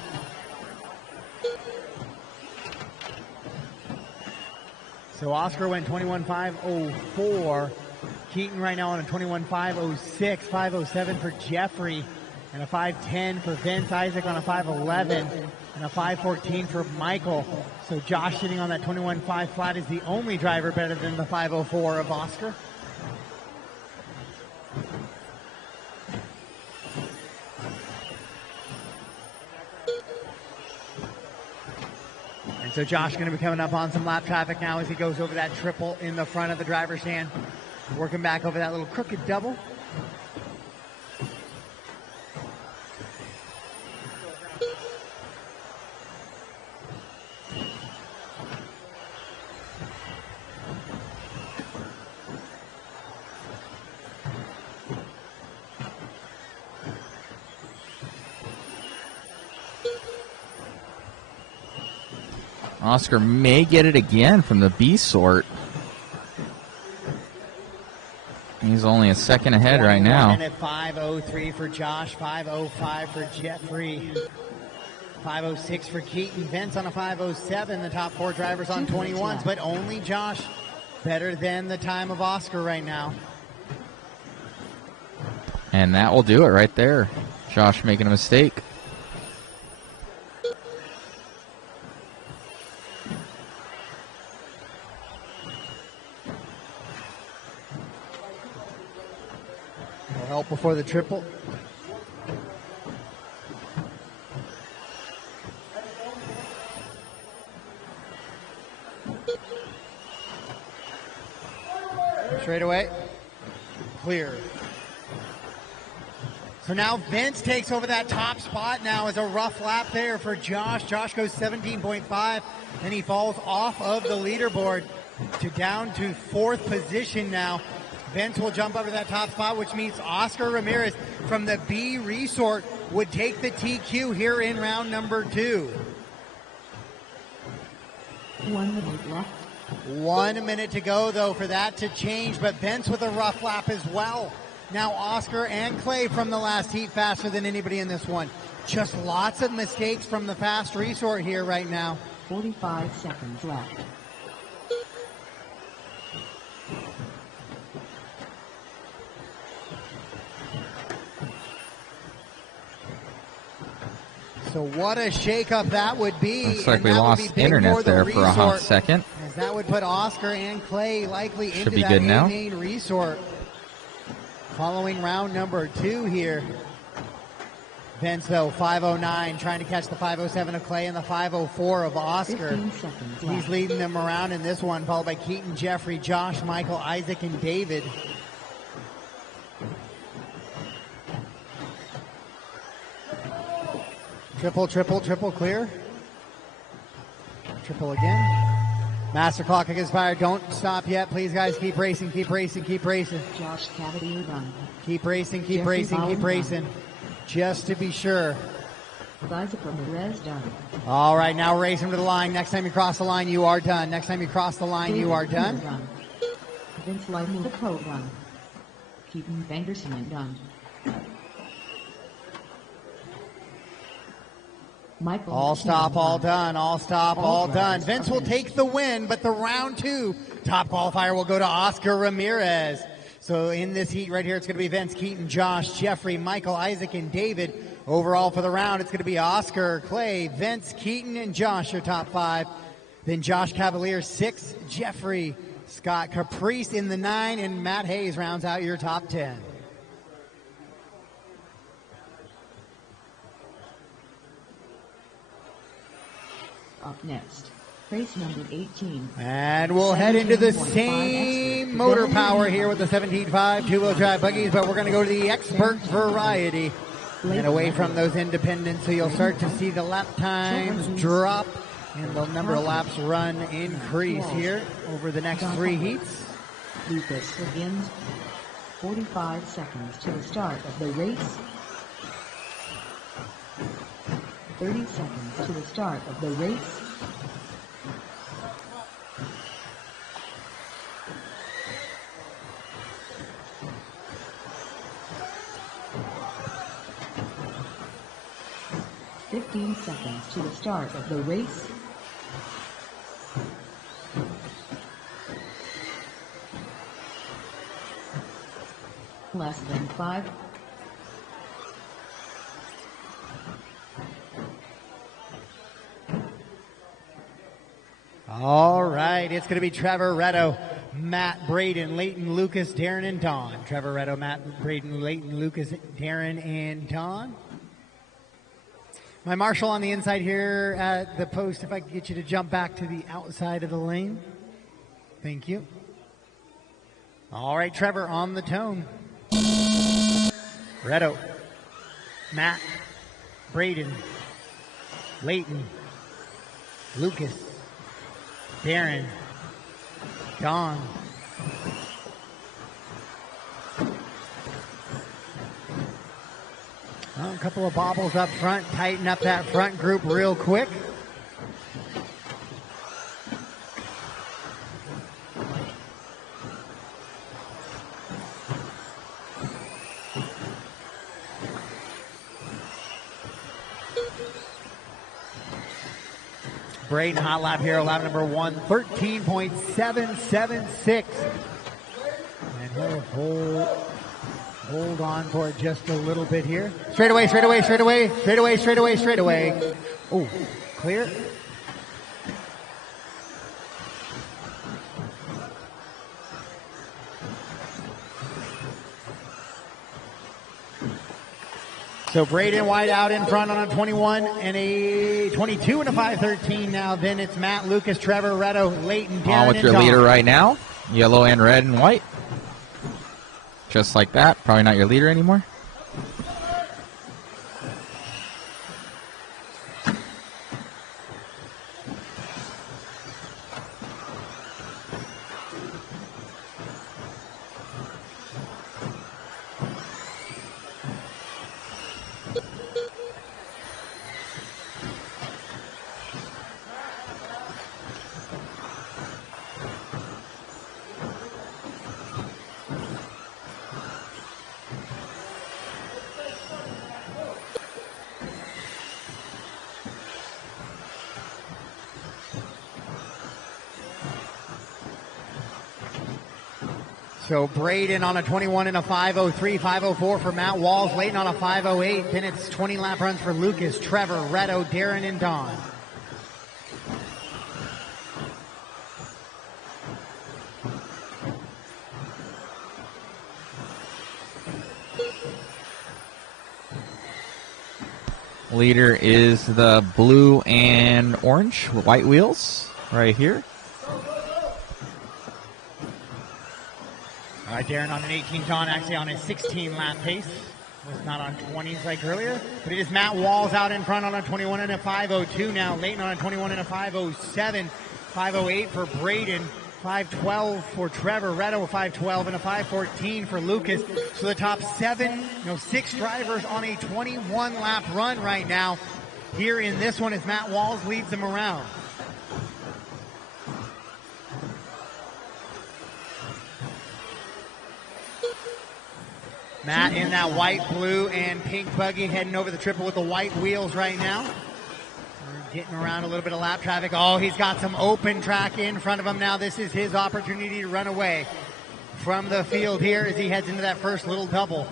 So Oscar went 21.504. Keaton right now on a 21.506, 507 for Jeffrey, and a 510 for Vince. Isaac on a 511, and a 514 for Michael. So Josh sitting on that 21.5 flat is the only driver better than the 504 of Oscar. And so Josh going to be coming up on some lap traffic now as he goes over that triple in the front of the driver's stand. Working back over that little crooked double. Oscar may get it again from the B sort. He's only a second ahead right now. 5:03 for Josh, 5:05 for Jeffrey, 5:06 for Keaton. Vince on a 5:07. The top 4 drivers on 21s, but only Josh better than the time of Oscar right now. And that will do it right there. Josh making a mistake. Help before the triple. Straight away. Clear. So now Vince takes over that top spot now as a rough lap there for Josh. Josh goes 17.5 and he falls off of the leaderboard to down to 4th position now. Vince will jump up to that top spot, which means Oscar Ramirez from the B Resort would take the TQ here in round number 2. 1 minute left. 1 minute to go, though, for that to change, but Vince with a rough lap as well. Now Oscar and Clay from the last heat faster than anybody in this one. Just lots of mistakes from the fast resort here right now. 45 seconds left. So what a shakeup that would be. Looks like we lost internet there for a hot second. As that would put Oscar and Clay likely Should into be that good now. main resort. Following round number 2 here. Vince, though, 5:09, trying to catch the 5:07 of Clay and the 5:04 of Oscar. 15 seconds left. He's leading them around in this one, followed by Keaton, Jeffrey, Josh, Michael, Isaac, and David. Triple, clear. Triple again. Master clock expired. Don't stop yet. Please, guys, keep racing, keep racing, keep racing. Josh Cavalier done. Keep racing, keep Jeffrey racing, keep Bowden racing. Just to be sure. Isaac Ramirez done. All right, now we're racing to the line. Next time you cross the line, you are done. Next time you cross the line, you are done. Done. Vince Lightning done. Keaton Vanderson done. Michael All stop, all done. done. All stop, all done. rounds Vince are will finished. take the win, but the round 2 top qualifier will go to Oscar Ramirez. So in this heat right here, it's going to be Vince, Keaton, Josh, Jeffrey, Michael, Isaac, and David. Overall for the round, it's going to be Oscar, Clay, Vince, Keaton, and Josh, your top 5. Then Josh Cavalier, 6. Jeffrey, Scott Caprice in the 9. And Matt Hayes rounds out your top 10. Up next, race number 18. And we'll head into the 17.5 same expert motor development. power here with the 17.5 two-wheel drive buggies, but we're going to go to the expert variety and away from those independents. So you'll start to see the lap times drop and the number of laps run increase here over the next 3 heats. Lucas begins 45 seconds to the start of the race. 30 seconds to the start of the race. Fifteen seconds to the start of the race. Less than 5. All right, it's going to be Trevor Retto, Matt Braden, Leighton, Lucas, Darren, and Don. Trevor Retto, Matt Braden, Leighton, Lucas, Darren, and Don. My marshal on the inside here at the post, if I could get you to jump back to the outside of the lane. Thank you. All right, Trevor on the tone. Retto, Matt, Braden, Leighton, Lucas, Darren, Don. Well, a couple of bobbles up front. Tighten up that front group real quick. Braden hot lap here, lap number 1, 13.776. And he'll hold on for it just a little bit here. Straight away, straight away, straight away, straight away, straight away, straight away. Oh, clear. So Braden wide out in front on a 21 and a 22 and a 5:13 now. Then it's Matt, Lucas, Trevor, Retto, Leighton, Darren, On with and your Don. leader right now. Yellow and red and white. Just like that. Probably not your leader anymore. So Braden on a 21 and a 5:03, 5:04 for Matt Walls. Leighton on a 5:08. Then it's 20 lap runs for Lucas, Trevor, Retto, Darren, and Don. Leader is the blue and orange with white wheels right here. All right, Darren on an 18, Don actually on a 16 lap pace. Was not on 20s like earlier. But it is Matt Walls out in front on a 21 and a 5:02 now. Leighton on a 21 and a 5:07. 5:08 for Braden, 5:12 for Trevor, Reto 5:12, and a 5:14 for Lucas. So the top 6 drivers on a 21-lap run right now here in this one as Matt Walls leads them around. Matt in that white, blue, and pink buggy heading over the triple with the white wheels right now. We're getting around a little bit of lap traffic. Oh, he's got some open track in front of him now. This is his opportunity to run away from the field here as he heads into that first little double.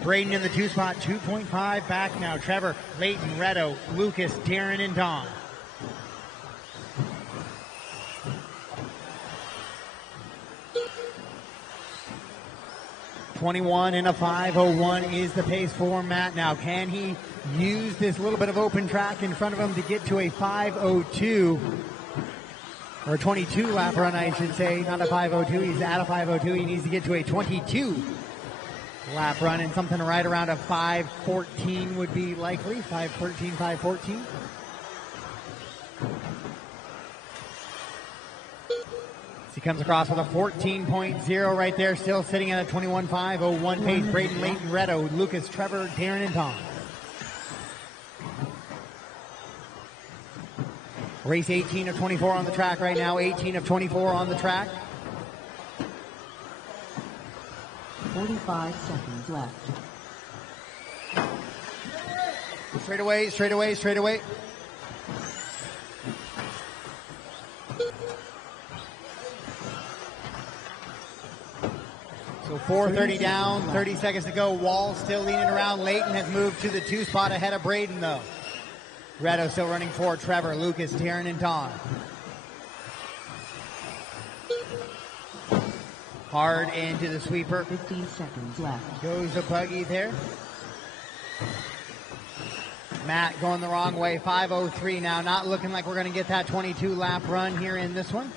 Braden in the 2 spot, 2.5 back now. Trevor, Leighton, Reto, Lucas, Darren, and Don. .21 and a 5:01 is the pace for Matt now. Can he use this little bit of open track in front of him to get to a 5:02 or a 22 lap run, I should say, not a 5:02. He's at a 5:02. He needs to get to a 22 lap run, and something right around a 5:14 would be likely. 5:13, 5:14. He comes across with a 14.0 right there, still sitting at a 21.501 pace. Braden, Leighton, Reto, Lucas, Trevor, Darren, and Tom. Race 18 of 24 on the track right now. 18 of 24 on the track. 45 seconds left. Straight away, straight away, straight away. So 4:30 down, 30 seconds to go. Wall still leaning around. Leighton has moved to the 2 spot ahead of Braden, though. Reto still running for Trevor, Lucas, Darren, and Don. Hard into the sweeper. 15 seconds left. Goes the buggy there. Matt going the wrong way. 5:03 now. Not looking like we're going to get that 22 lap run here in this one.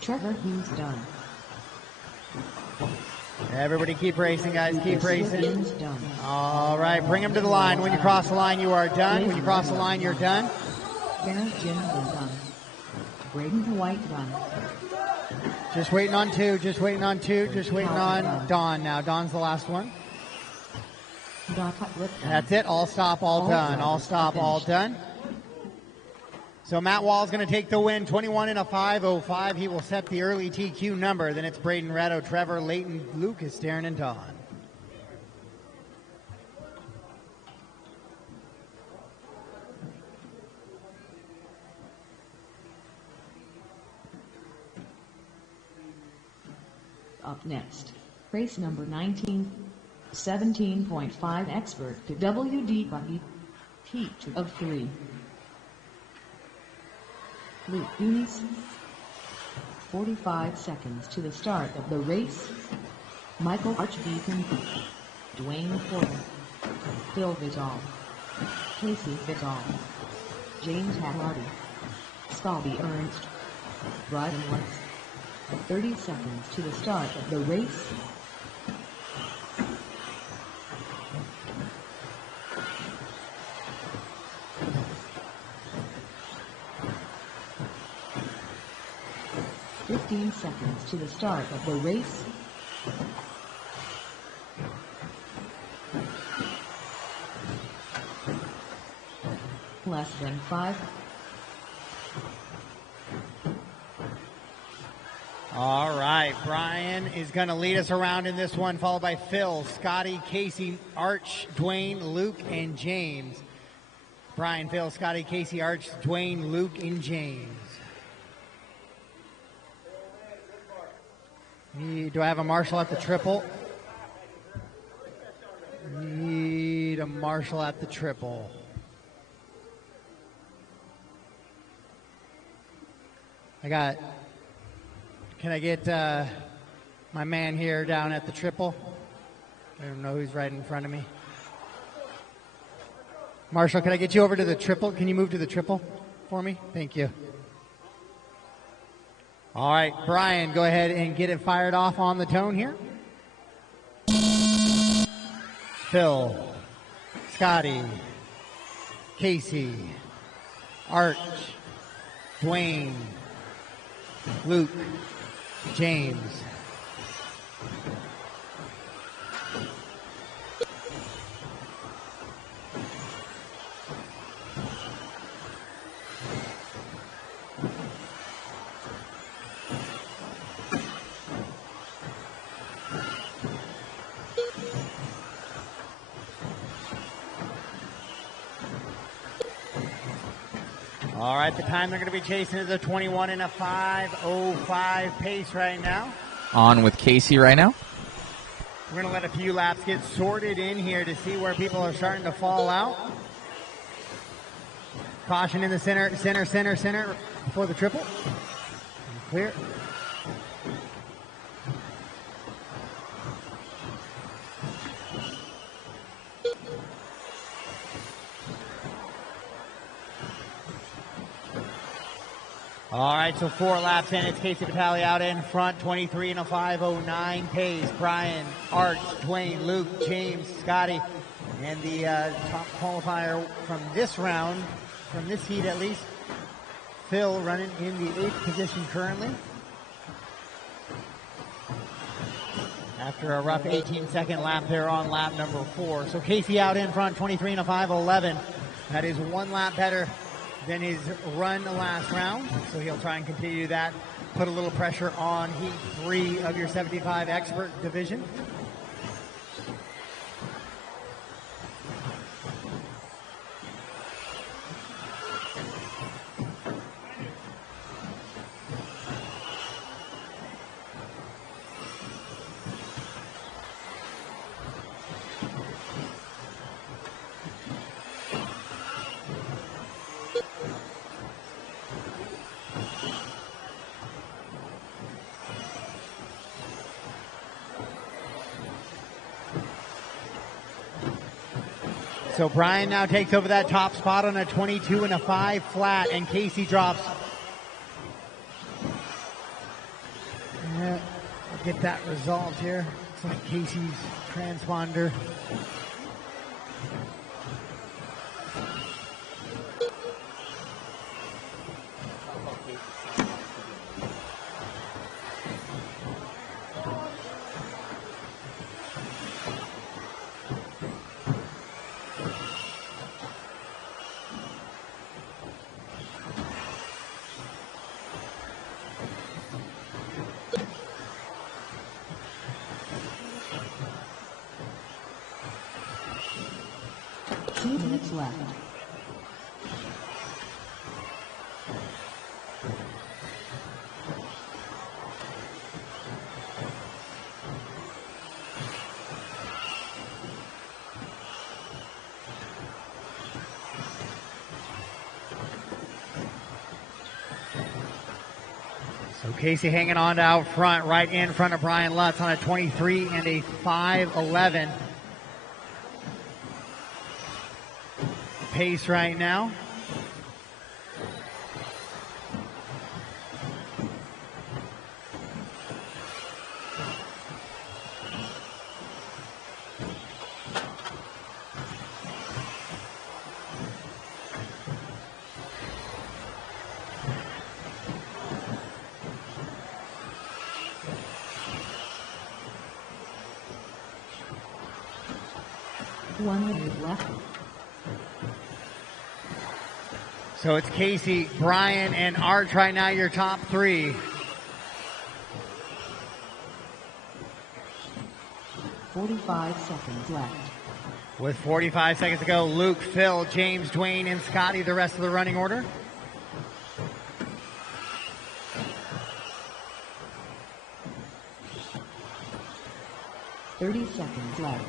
Trevor, he's done. Everybody keep racing, guys. Keep racing. Done. All right, bring him to the line. When you cross the line, you are done. When you cross the line, you're done. Garrett, Jim, done. Braden to White, done. Just waiting on 2. Just waiting on 2. Just waiting on Don now. Don's the last one. That's it. All stop, all done. All stop, all done. So Matt Wall's going to take the win, 21 and a 5:05. He will set the early TQ number. Then it's Braden, Reto, Trevor, Leighton, Lucas, Darren, and Don. Up next, race number 19, 17.5 expert to WD buggy, heat of 3. Luke Unis, 45 seconds to the start of the race. Michael Archdeacon, Dwayne Porter, Phil Vidal, Casey Vidal, James Havarti, Scobie Ernst, Brian West. 30 seconds to the start of the race. Seconds to the start of the race. Less than 5. All right, Brian is going to lead us around in this one, followed by Phil, Scotty, Casey, Arch, Dwayne, Luke, and James. Brian, Phil, Scotty, Casey, Arch, Dwayne, Luke, and James. Do I have a marshal at the triple? Need a marshal at the triple. Can I get my man here down at the triple? I don't know who's right in front of me. Marshall, can I get you over to the triple? Can you move to the triple for me? Thank you. All right, Brian, go ahead and get it fired off on the tone here. Phil, Scotty, Casey, Art, Dwayne, Luke, James. All right, the time they're going to be chasing is a 21 and a 5:05 pace right now. On with Casey right now. We're going to let a few laps get sorted in here to see where people are starting to fall out. Caution in the center before the triple. Clear. All right, so 4 laps in. It's Casey Vitale out in front, 23 and a 5:09 pace. Brian, Art, Dwayne, Luke, James, Scotty, and the top qualifier from this round, from this heat at least, Phil running in the 8th position currently. After a rough 18-second lap there on lap number 4. So Casey out in front, 23 and a 5:11. That is 1 lap better than his run last round, so he'll try and continue that, put a little pressure on heat 3 of your 75 expert division. So Brian now takes over that top spot on a 22 and a 5 flat, and Casey drops. Yeah, we'll get that resolved here. It's like Casey's transponder. Left. So Casey hanging on out front, right in front of Brian Lutz on a 23 and a 5:11. Pace right now. One minute left. So it's Casey, Brian, and Arch right now, your top 3. $45 left. With 45 seconds to go, Luke, Phil, James, Dwayne, and Scotty, the rest of the running order. $30 left.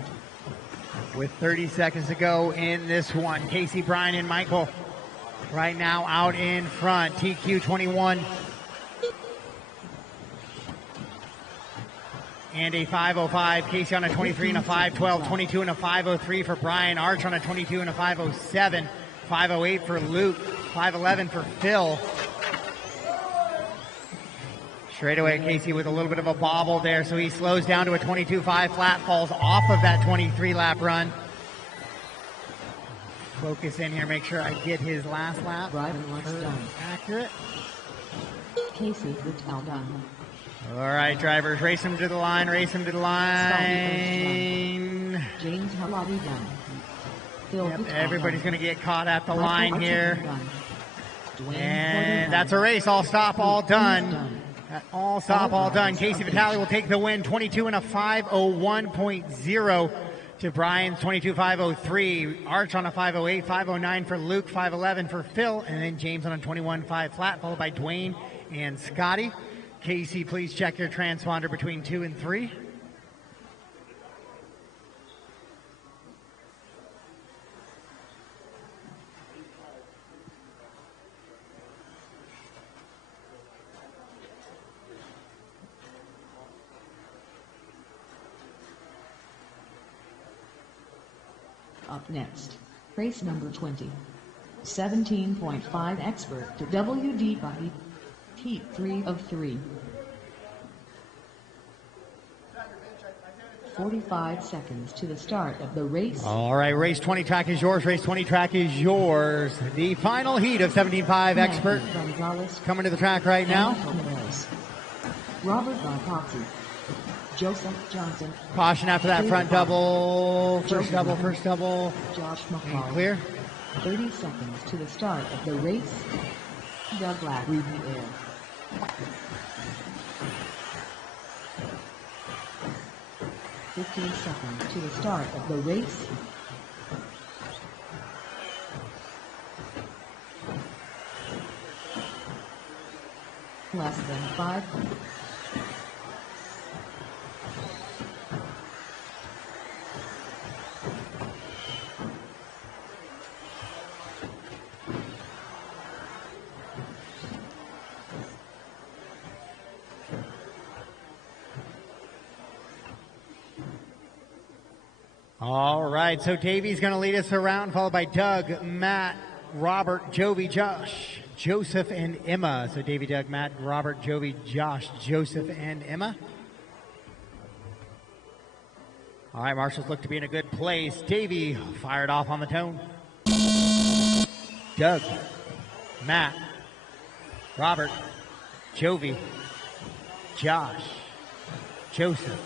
With 30 seconds to go in this one, Casey, Brian, and Michael right now out in front. TQ 21 and a 5:05. Casey on a 23 and a 5:12. 22 and a 5:03 for Brian. Arch on a 22 and a 5:07. 5:08 for Luke. 5:11 for Phil. Straight away, Casey with a little bit of a bobble there, so he slows down to a 22.5 flat, falls off of that 23 lap run. Focus in here, make sure I get his last lap. Driver looks done. Accurate. Casey Vitale done. All right, drivers, race him to the line, race him to the line. James Halabi done. Phil Yep, Vitale everybody's done. going to get caught at the Michael line Archer here. done. Dwayne And Porter that's a done. race, all stop, all done. Done. All stop, all done. Casey Vitale will take the win, 22 and a 5:01.0 to Brian's 22.503. Arch on a 5:08, 5:09 for Luke, 5:11 for Phil, and then James on a 21.5 flat, followed by Dwayne and Scotty. Casey, please check your transponder between 2 and 3. Up next, race number 20. 17.5 expert to WD buggy. Heat 3 of 3. 45 seconds to the start of the race. All right, race 20 track is yours. Race 20 track is yours. The final heat of 17.5 expert Gonzalez, coming to the track right now. Robert Bonpazzi, Joseph Johnson, Caution after that front double. Josh First double. Josh And McCall. clear. 30 seconds to the start of the race. Doug Lack, review air. 15 seconds to the start of the race. Less than 5. All right, so Davey's going to lead us around, followed by Doug, Matt, Robert, Jovi, Josh, Joseph, and Emma. So Davey, Doug, Matt, Robert, Jovi, Josh, Joseph, and Emma. All right, marshals look to be in a good place. Davey fired off on the tone. Doug, Matt, Robert, Jovi, Josh, Joseph,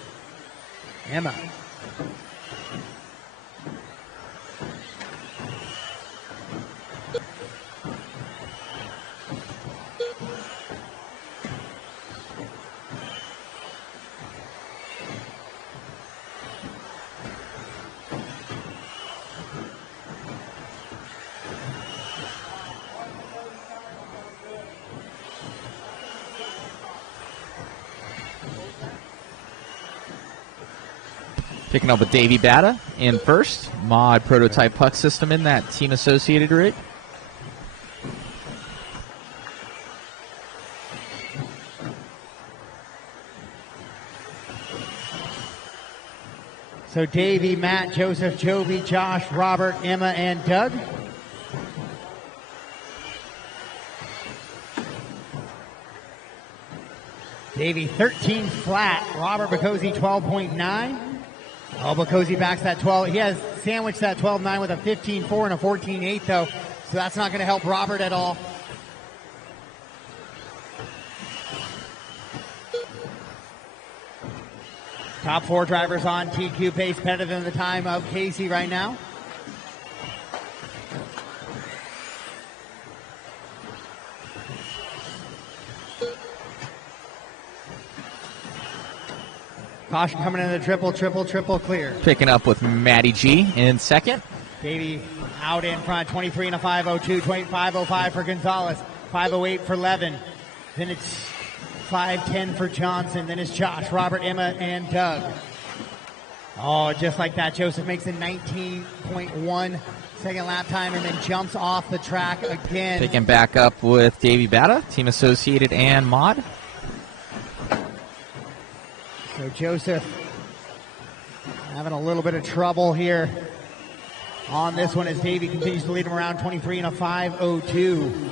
Emma. Picking up with Davey Batta in first. Mod prototype puck system in that team associated rig. So Davey, Matt, Joseph, Jovi, Josh, Robert, Emma, and Doug. Davey 13 flat. Robert Bacozzi 12.9. Oh, Bacozzi backs that 12. He has sandwiched that 12.9 with a 15.4 and a 14.8 though. So that's not going to help Robert at all. Top 4 drivers on TQ pace, better than the time of Casey right now. Caution coming in the triple clear. Picking up with Matty G in second. Davey out in front, 23 and a 5.02, 5.05 for Gonzalez, 5.08 for Levin. Then it's 5.10 for Johnson. Then it's Josh, Robert, Emma, and Doug. Oh, just like that, Joseph makes a 19.1 second lap time and then jumps off the track again. Picking back up with Davey Batta, team associated and Mod. So Joseph having a little bit of trouble here on this one as Davey continues to lead him around 23 and a 5.02.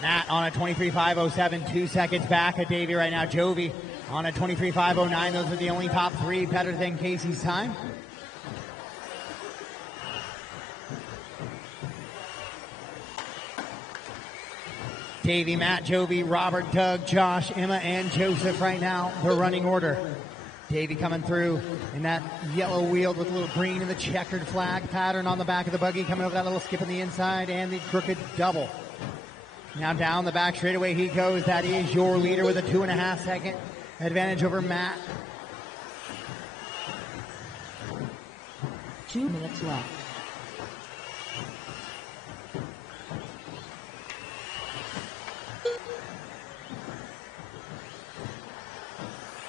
Matt on a 23.507, 2 seconds back of Davey right now. Jovi on a 23.509. Those are the only top three better than Casey's time. Davey, Matt, Jovi, Robert, Doug, Josh, Emma, and Joseph right now, the running order. Davey coming through in that yellow wheel with a little green and the checkered flag pattern on the back of the buggy, coming over that little skip on the inside and the crooked double. Now down the back straightaway he goes. That is your leader with a 2.5 second advantage over Matt. 2 minutes left.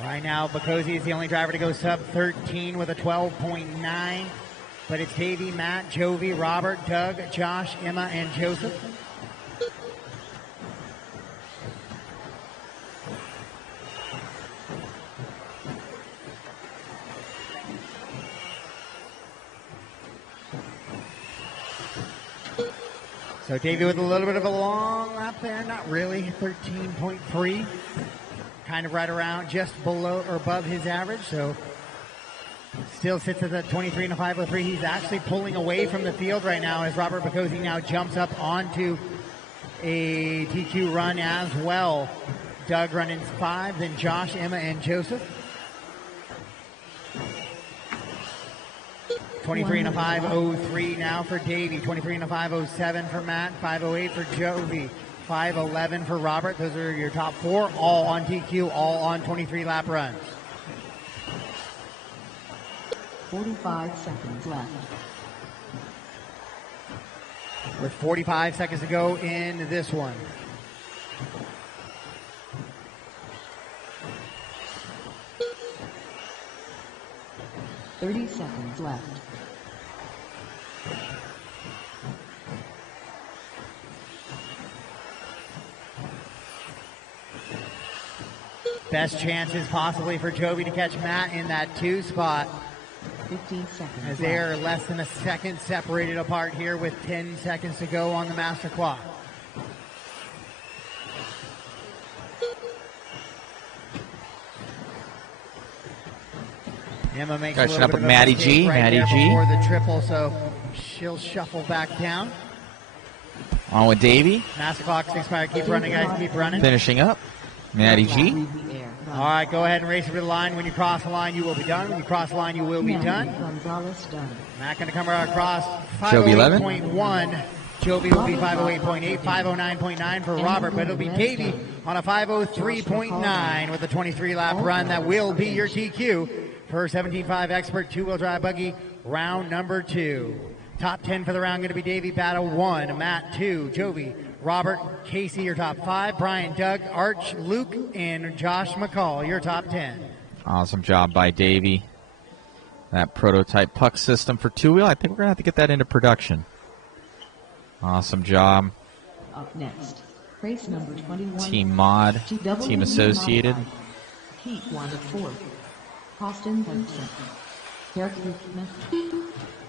Right now, Bacosi is the only driver to go sub 13 with a 12.9. But it's Davey, Matt, Jovi, Robert, Doug, Josh, Emma, and Joseph. So Davey with a little bit of a long lap there, not really, 13.3. Kind of right around just below or above his average, so still sits at the 23 and a 503. He's actually pulling away from the field right now as Robert Bacosi now jumps up onto a TQ run as well. Doug running 5, then Josh, Emma, and Joseph. 23 and a 503 now for Davey. 23 and a 507 for Matt. 508 for Jovi. 511 for Robert. Those are your top four, all on TQ, all on 23 lap runs. 45 seconds left. With 45 seconds to go in this one. $30 seconds left. Best chances possibly for Jovi to catch Matt in that 2 spot. 15 seconds as they are less than a second separated apart here with 10 seconds to go on the master clock. Emma makes catching a up little with bit of a Maddie mistake G. right Maddie there G. before the triple, so she'll shuffle back down. On with Davey. Master clock's expired. Keep running, guys. Keep running. Finishing up. Maddie G. All right, go ahead and race over the line. When you cross the line, you will be done. When you cross the line, you will be done. Matt going to come right across. Jovi 11. 508.1. Jovi will be 508.8. 509.9 for Robert, but it'll be Davey on a 503.9 with a 23-lap run. That will be your TQ for 17.5 Expert two-wheel drive buggy, round number 2. Top 10 for the round going to be Davey Battle 1, Matt 2, Jovi, Robert, Casey, your top 5, Brian, Doug, Arch, Luke, and Josh McCall, your top 10. Awesome job by Davey. That prototype puck system for two-wheel, I think we're going to have to get that into production. Awesome job. Up next, race number 21. Team Mod, Team Associated. Heat 1 of 4. Austin Hudson, Derek Smith,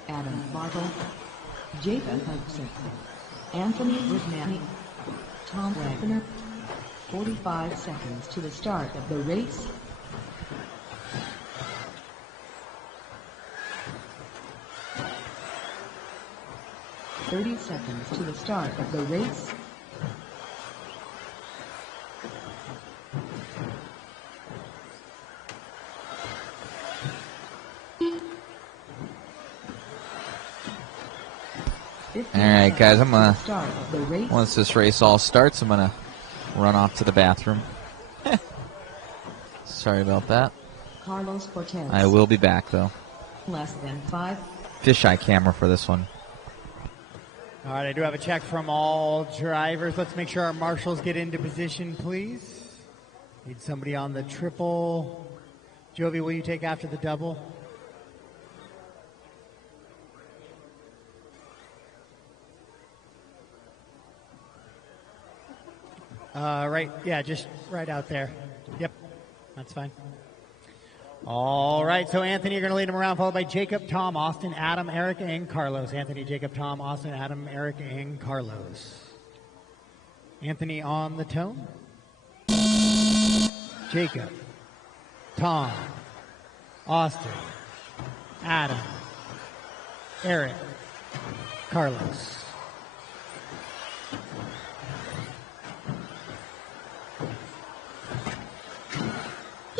Adam Bartle, Jacob Hudson, Anthony Ridmani, Tom Wagner. 45 seconds to the start of the race. $30 seconds to the start of the race. All right, guys, I'm going to, once this race all starts, I'm going to run off to the bathroom. Sorry about that. Carlos Cortez. I will be back, though. Less than 5. Fisheye camera for this one. All right, I do have a check from all drivers. Let's make sure our marshals get into position, please. Need somebody on the triple. Jovi, will you take after the double? Right, yeah, just right out there. Yep, that's fine. All right, so Anthony, you're going to lead him around, followed by Jacob, Tom, Austin, Adam, Eric, and Carlos. Anthony, Jacob, Tom, Austin, Adam, Eric, and Carlos. Anthony on the tone. Jacob, Tom, Austin, Adam, Eric, Carlos.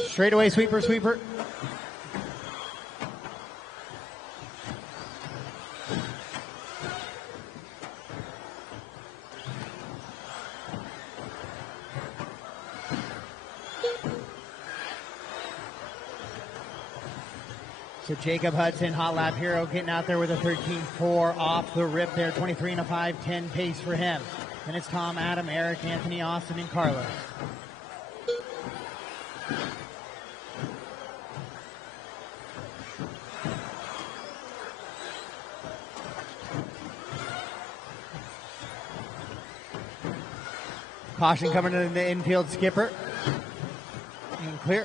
Straightaway sweeper, sweeper. So Jacob Hudson, hot lap hero, getting out there with a 13.4 off the rip there. 23 and a 5.10 pace for him. Then it's Tom, Adam, Eric, Anthony, Austin, and Carlos. Caution coming to the infield skipper. And clear.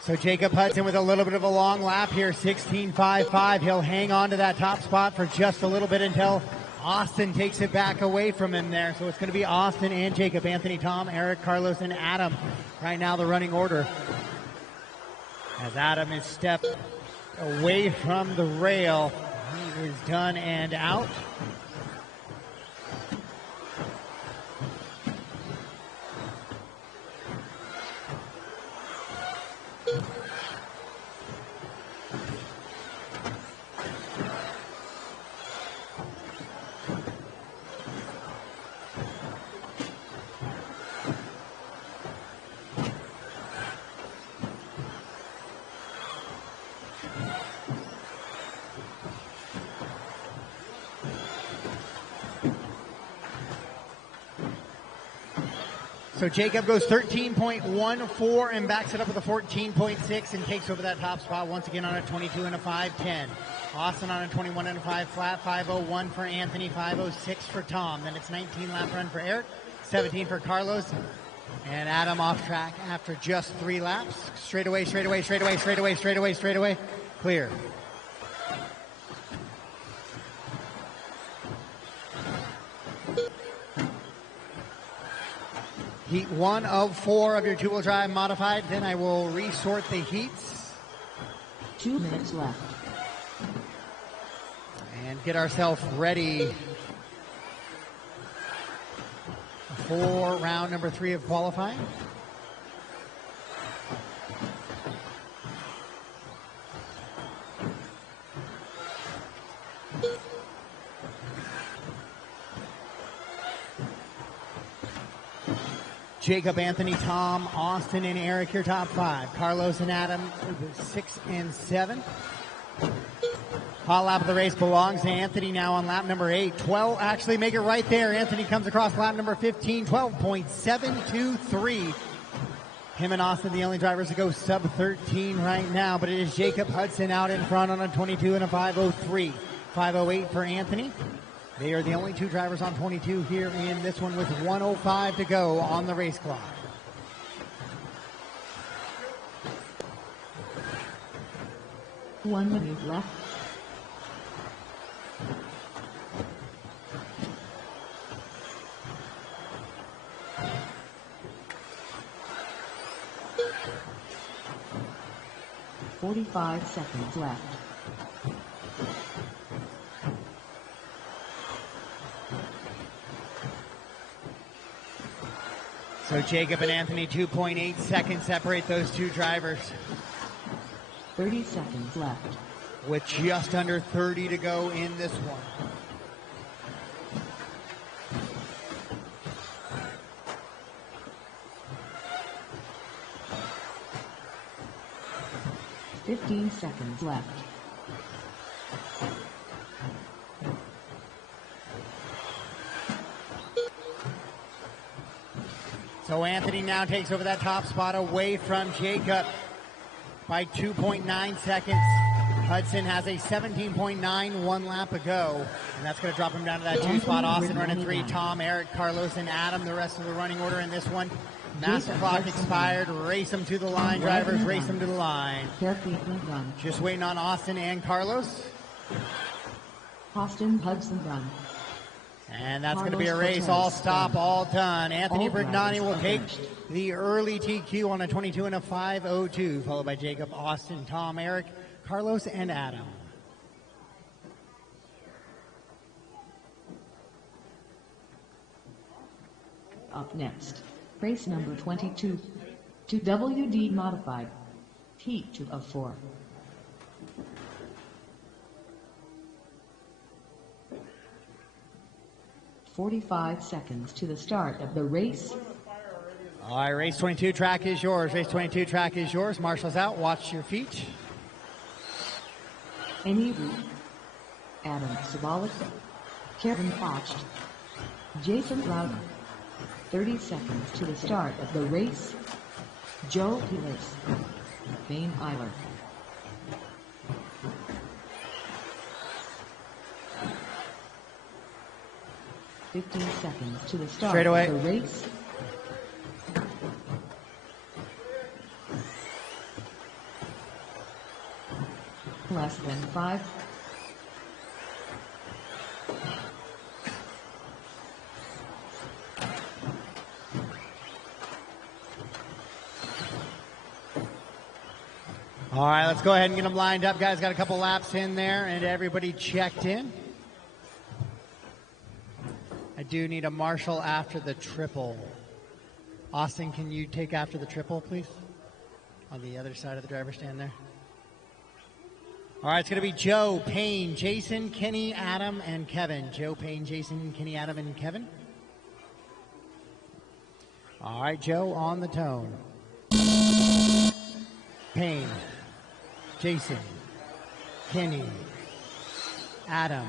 So Jacob Hudson with a little bit of a long lap here, 16.55. He'll hang on to that top spot for just a little bit until Austin takes it back away from him there. So it's going to be Austin and Jacob, Anthony, Tom, Eric, Carlos, and Adam. Right now the running order. As Adam is stepped away from the rail, he is done and out. So Jacob goes 13.14 and backs it up with a 14.6 and takes over that top spot once again on a 22 and a 5.10. Austin on a 21 and a 5 flat, 5.01 for Anthony, 5.06 for Tom. Then it's 19 lap run for Eric, 17 for Carlos, and Adam off track after just 3 laps. Straightaway, straightaway, straightaway, straightaway, straightaway, straightaway, clear. Heat 1 of 4 of your two-wheel drive modified. Then I will resort the heats. 2 minutes left. And get ourselves ready for round number 3 of qualifying. Jacob, Anthony, Tom, Austin, and Eric, your top 5. Carlos and Adam, 6 and 7. Hot lap of the race belongs to Anthony now on lap number 8. 12, actually make it right there. Anthony comes across lap number 15, 12.723. Him and Austin, the only drivers to go sub 13 right now, but it is Jacob Hudson out in front on a 22 and a 5.03. 5.08 for Anthony. They are the only 2 drivers on 22 here in this one with 1:05 to go on the race clock. One minute left. "45 seconds left. So Jacob and Anthony, 2.8 seconds separate those 2 drivers. 30 seconds left. With just under 30 to go in this one. "15 seconds left. So Anthony now takes over that top spot away from Jacob by 2.9 seconds. Hudson has a 17.9 one lap ago, and that's going to drop him down to that 2 spot. Austin running 3, Tom, Eric, Carlos, and Adam, the rest of the running order in this one. Master clock expired. Race them to the line, drivers. Race them to the line. Just waiting on Austin and Carlos. Austin, Hudson done. And that's going to be a race, all stop, all done. Anthony Brignani will take the early TQ on a 22 and a 5:02, followed by Jacob, Austin, Tom, Eric, Carlos, and Adam. Up next, race number 22, to WD modified, T2 of 4. "45 seconds to the start of the race." All right, race 22 track is yours. Race 22 track is yours. Marshall's out. Watch your feet. Any route. Adam Sabalik, Kevin Focht, Jason Loudon. 30 seconds to the start of the race. Joe Pilas, Vane Eiler. "15 seconds to the start of the race. Less than 5. All right, let's go ahead and get them lined up, guys. Got a couple laps in there, and everybody checked in. I do need a marshal after the triple. Austin, can you take after the triple, please? On the other side of the driver's stand there. All right, it's going to be Joe, Payne, Jason, Kenny, Adam, and Kevin. Joe, Payne, Jason, Kenny, Adam, and Kevin. All right, Joe on the tone. Payne, Jason, Kenny, Adam,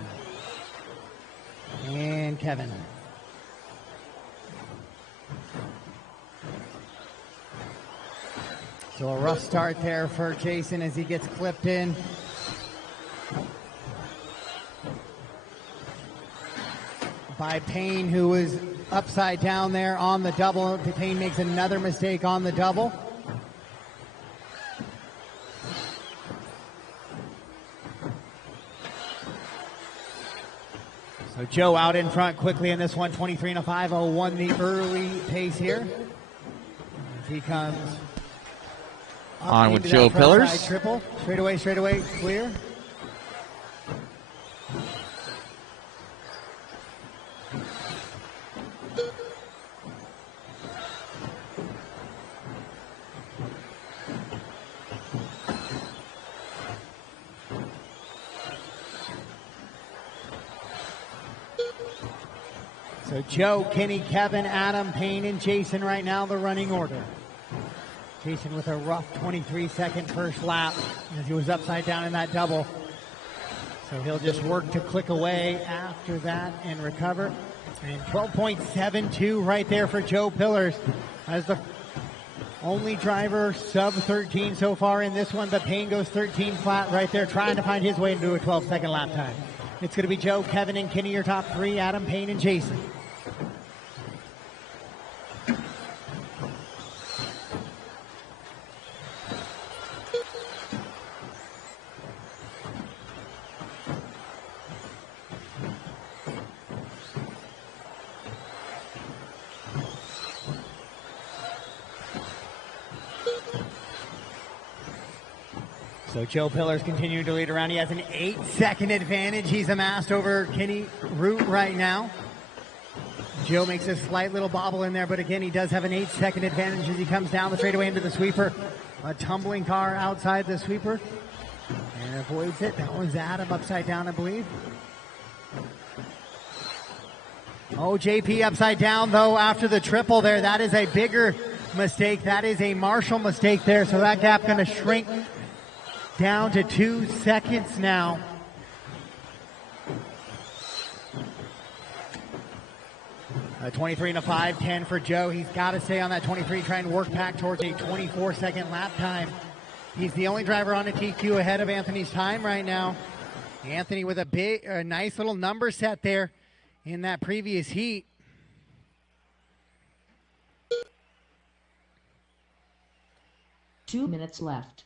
and Kevin. So a rough start there for Jason as he gets clipped in. By Payne, who was upside down there on the double. Payne makes another mistake on the double. So Joe out in front quickly in this one, 23 and a 5:01, the early pace here. As he comes on with Joe Pillars. Triple, straight away, clear. So Joe, Kenny, Kevin, Adam, Payne, and Jason right now, the running order. Jason with a rough 23-second first lap as he was upside down in that double. So he'll just work to click away after that and recover. And 12.72 right there for Joe Pillars as the only driver sub 13 so far in this one, but Payne goes 13 flat right there, trying to find his way into a 12-second lap time. It's going to be Joe, Kevin, and Kenny, your top three, Adam, Payne, and Jason. So Joe Pillars continuing to lead around. He has an 8-second advantage he's amassed over Kenny Root right now. Joe makes a slight little bobble in there, but again, he does have an 8-second advantage as he comes down the straightaway into the sweeper. A tumbling car outside the sweeper and avoids it. That one's Adam upside down, I believe. Oh, JP upside down, though, after the triple there. That is a bigger mistake. That is a Marshall mistake there, so that gap going to shrink down to 2 seconds now. A 23 and a 5:10 for Joe. He's got to stay on that 23, try and work back towards a 24-second lap time. He's the only driver on a TQ ahead of Anthony's time right now. Anthony with a nice little number set there in that previous heat. Two minutes left.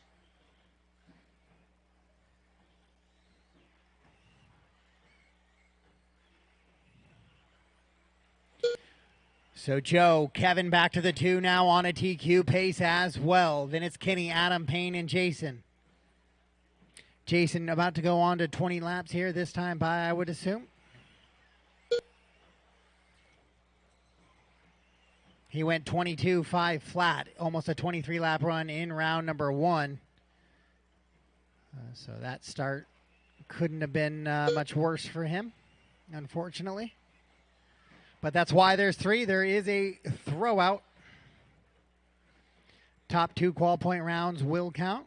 So Joe, Kevin back to the 2 now on a TQ pace as well. Then it's Kenny, Adam, Payne, and Jason. Jason about to go on to 20 laps here this time by, I would assume. He went 22.5 flat, almost a 23-lap run in round number 1. So that start couldn't have been much worse for him, unfortunately. But that's why there's 3. There is a throwout. Top 2 qual point rounds will count.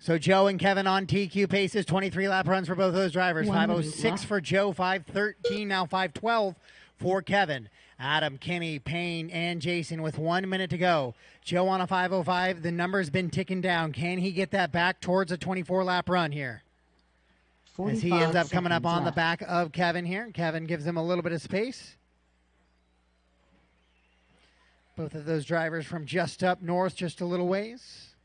So Joe and Kevin on TQ paces, 23-lap runs for both of those drivers. 5:06 for Joe, 5:13, now 5:12 for Kevin. Adam, Kenny, Payne, and Jason with 1 minute to go. Joe on a 5:05. The number's been ticking down. Can he get that back towards a 24-lap run here? As he ends up coming up on the back of Kevin here. Kevin gives him a little bit of space. Both of those drivers from just up north, just a little ways,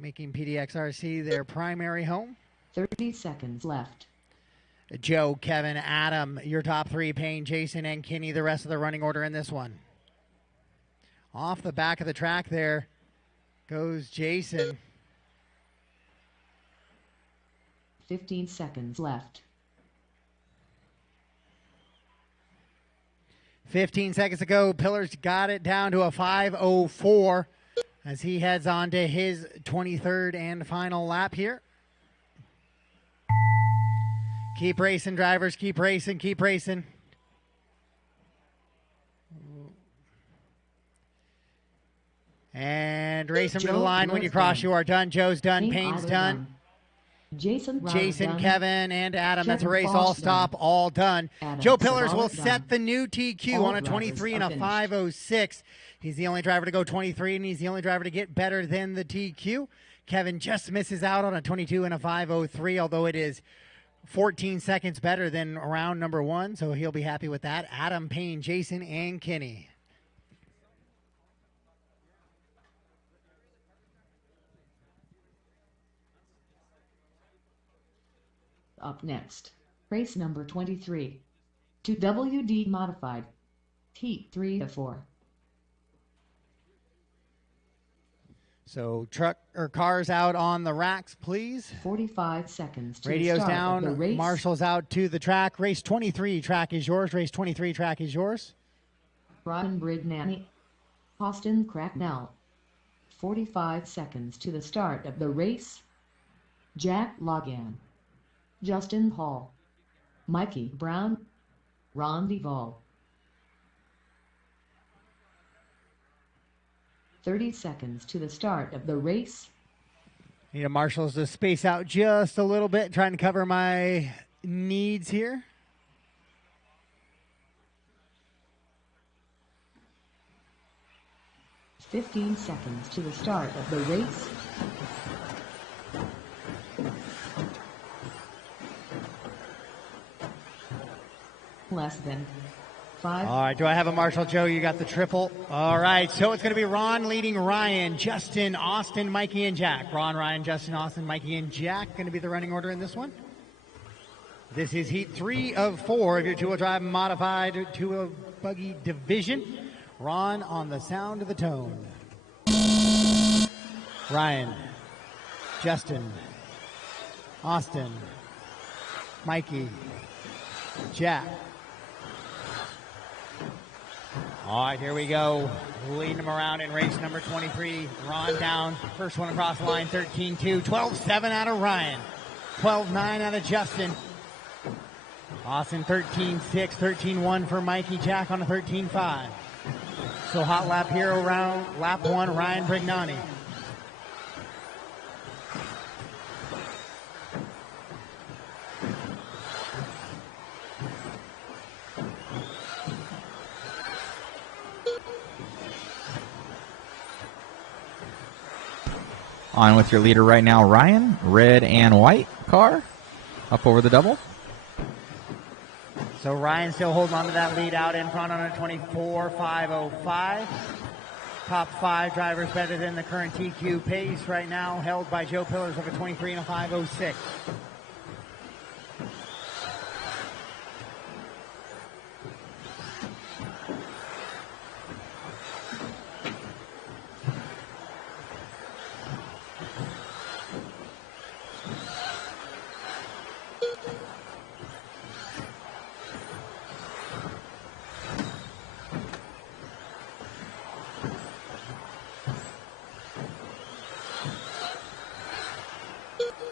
making PDXRC their primary home. 30 seconds left. Joe, Kevin, Adam, your top 3, Payne, Jason, and Kenny, the rest of the running order in this one. Off the back of the track there goes Jason. 15 seconds left. 15 seconds to go. Pillars got it down to a 5:04 as he heads on to his 23rd and final lap here. Keep racing, drivers. Keep racing. Keep racing. And racing for the line. When you cross, you are done. Joe's done. Payne's done. Jason, Kevin, and Adam. That's a race. All stop. All done. Joe Pillars will set the new TQ on a 23 and a 5:06. He's the only driver to go 23, and he's the only driver to get better than the TQ. Kevin just misses out on a 22 and a 5:03, although it is 14 seconds better than round number 1, so he'll be happy with that. Adam, Payne, Jason, and Kenny. Up next, race number 23. 2WD modified. Heat 3 to 4. So truck or cars out on the racks, please. 45 seconds to Radio's the start down. of the race. Marshall's out to the track. Race 23 track is yours. Race 23 track is yours. Brian Brignani. Austin Cracknell. 45 seconds to the start of the race. Jack Logan. Justin Hall. Mikey Brown. Ron Duvall. 30 seconds to the start of the race. Need a Marshall's to space out just a little bit, trying to cover my needs here. $15 seconds to the start of the race. Less than 5. All right, do I have a Marshall, Joe? You got the triple. All right, so it's going to be Ron leading Ryan, Justin, Austin, Mikey, and Jack. Ron, Ryan, Justin, Austin, Mikey, and Jack going to be the running order in this one. This is heat 3 of 4 of your two-wheel drive modified two-wheel buggy division. Ron on the sound of the tone. Ryan, Justin, Austin, Mikey, Jack. All right, here we go. Leading them around in race number 23. Ron down. First one across the line, 13-2. 12-7 out of Ryan. 12-9 out of Justin. Austin, 13-6. 13-1 for Mikey. Jack on a 13-5. So hot lap here around lap 1, Ryan Brignani. On with your leader right now, Ryan. Red and white car up over the double. So Ryan still holding on to that lead out in front on a 24.505. Top 5 drivers better than the current TQ pace right now, held by Joe Pillars of a 23 and a 506.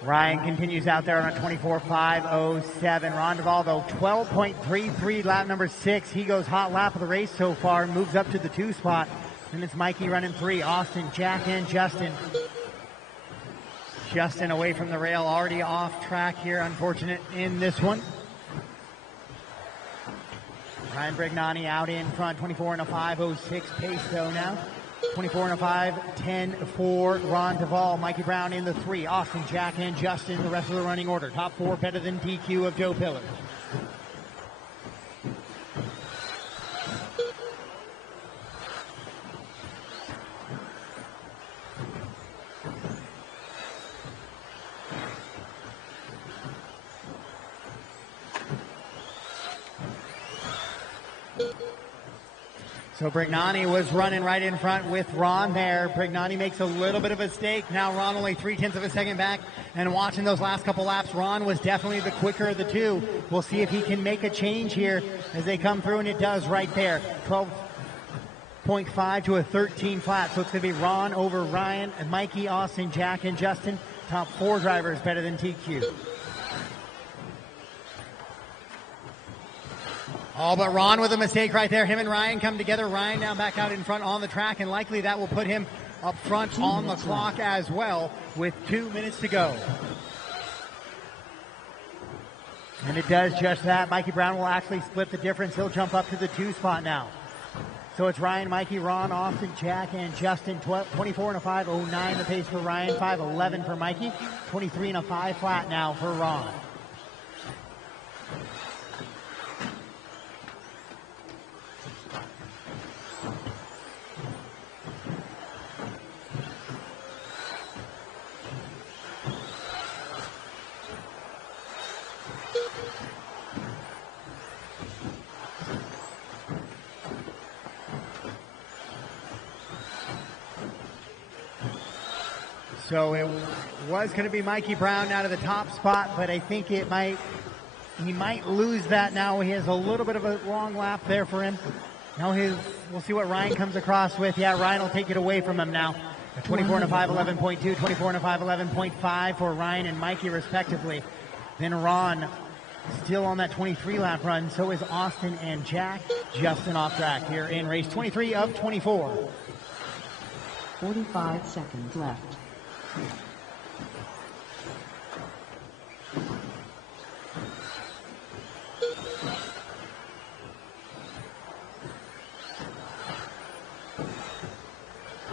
Ryan continues out there on a 24.507. Ron Duvall, though, 12.33, lap number 6. He goes hot lap of the race so far, moves up to the 2 spot. And it's Mikey running 3. Austin, Jack, and Justin. Justin away from the rail, already off track here. Unfortunate in this one. Ryan Brignani out in front, 24 and a 506 pace though now. 24 and a 5-10 for Ron Duvall. Mikey Brown in the 3. Austin, Jack, and Justin, the rest of the running order. Top 4 better than DQ of Joe Pillars. So Brignani was running right in front with Ron there. Brignani makes a little bit of a mistake. Now Ron only 0.3 of a second back. And watching those last couple laps, Ron was definitely the quicker of the two. We'll see if he can make a change here as they come through, and it does right there. 12.5 to a 13 flat. So it's going to be Ron over Ryan, and Mikey, Austin, Jack, and Justin. Top 4 drivers better than TQ. Oh, but Ron with a mistake right there. Him and Ryan come together. Ryan now back out in front on the track, and likely that will put him up front on the clock as well with 2 minutes to go. And it does just that. Mikey Brown will actually split the difference. He'll jump up to the 2 spot now. So it's Ryan, Mikey, Ron, Austin, Jack, and Justin. 24 and a 5.09 the pace for Ryan. 5.11 for Mikey. 23 and a 5 flat now for Ron. So it was going to be Mikey Brown out of the top spot, but I think he might lose that now. He has a little bit of a long lap there for him. Now we'll see what Ryan comes across with. Yeah, Ryan will take it away from him now. A 24 and a 5.11.2, 24 and a 5.11.5 for Ryan and Mikey respectively. Then Ron still on that 23 lap run. So is Austin and Jack. Justin off track here in race 23 of 24. 45 seconds left.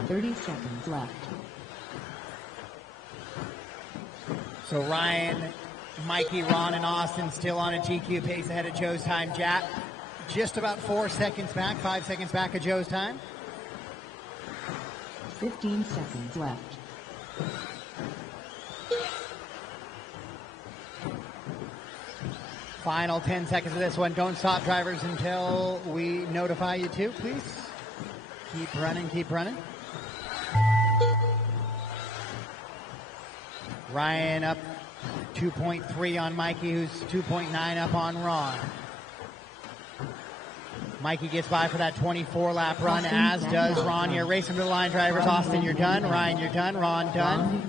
$30 seconds left. So Ryan, Mikey, Ron, and Austin still on a TQ pace ahead of Joe's time. Jack just about 4 seconds back, 5 seconds back of Joe's time. 15 seconds left. Final 10 seconds of this one. Don't stop, drivers, until we notify you to, please. Keep running, keep running. Ryan up 2.3 on Mikey, who's 2.9 up on Ron. Mikey gets by for that 24-lap run, as does Ron here. Racing to the line, drivers. Austin, you're done. Ryan, you're done. Ron, done.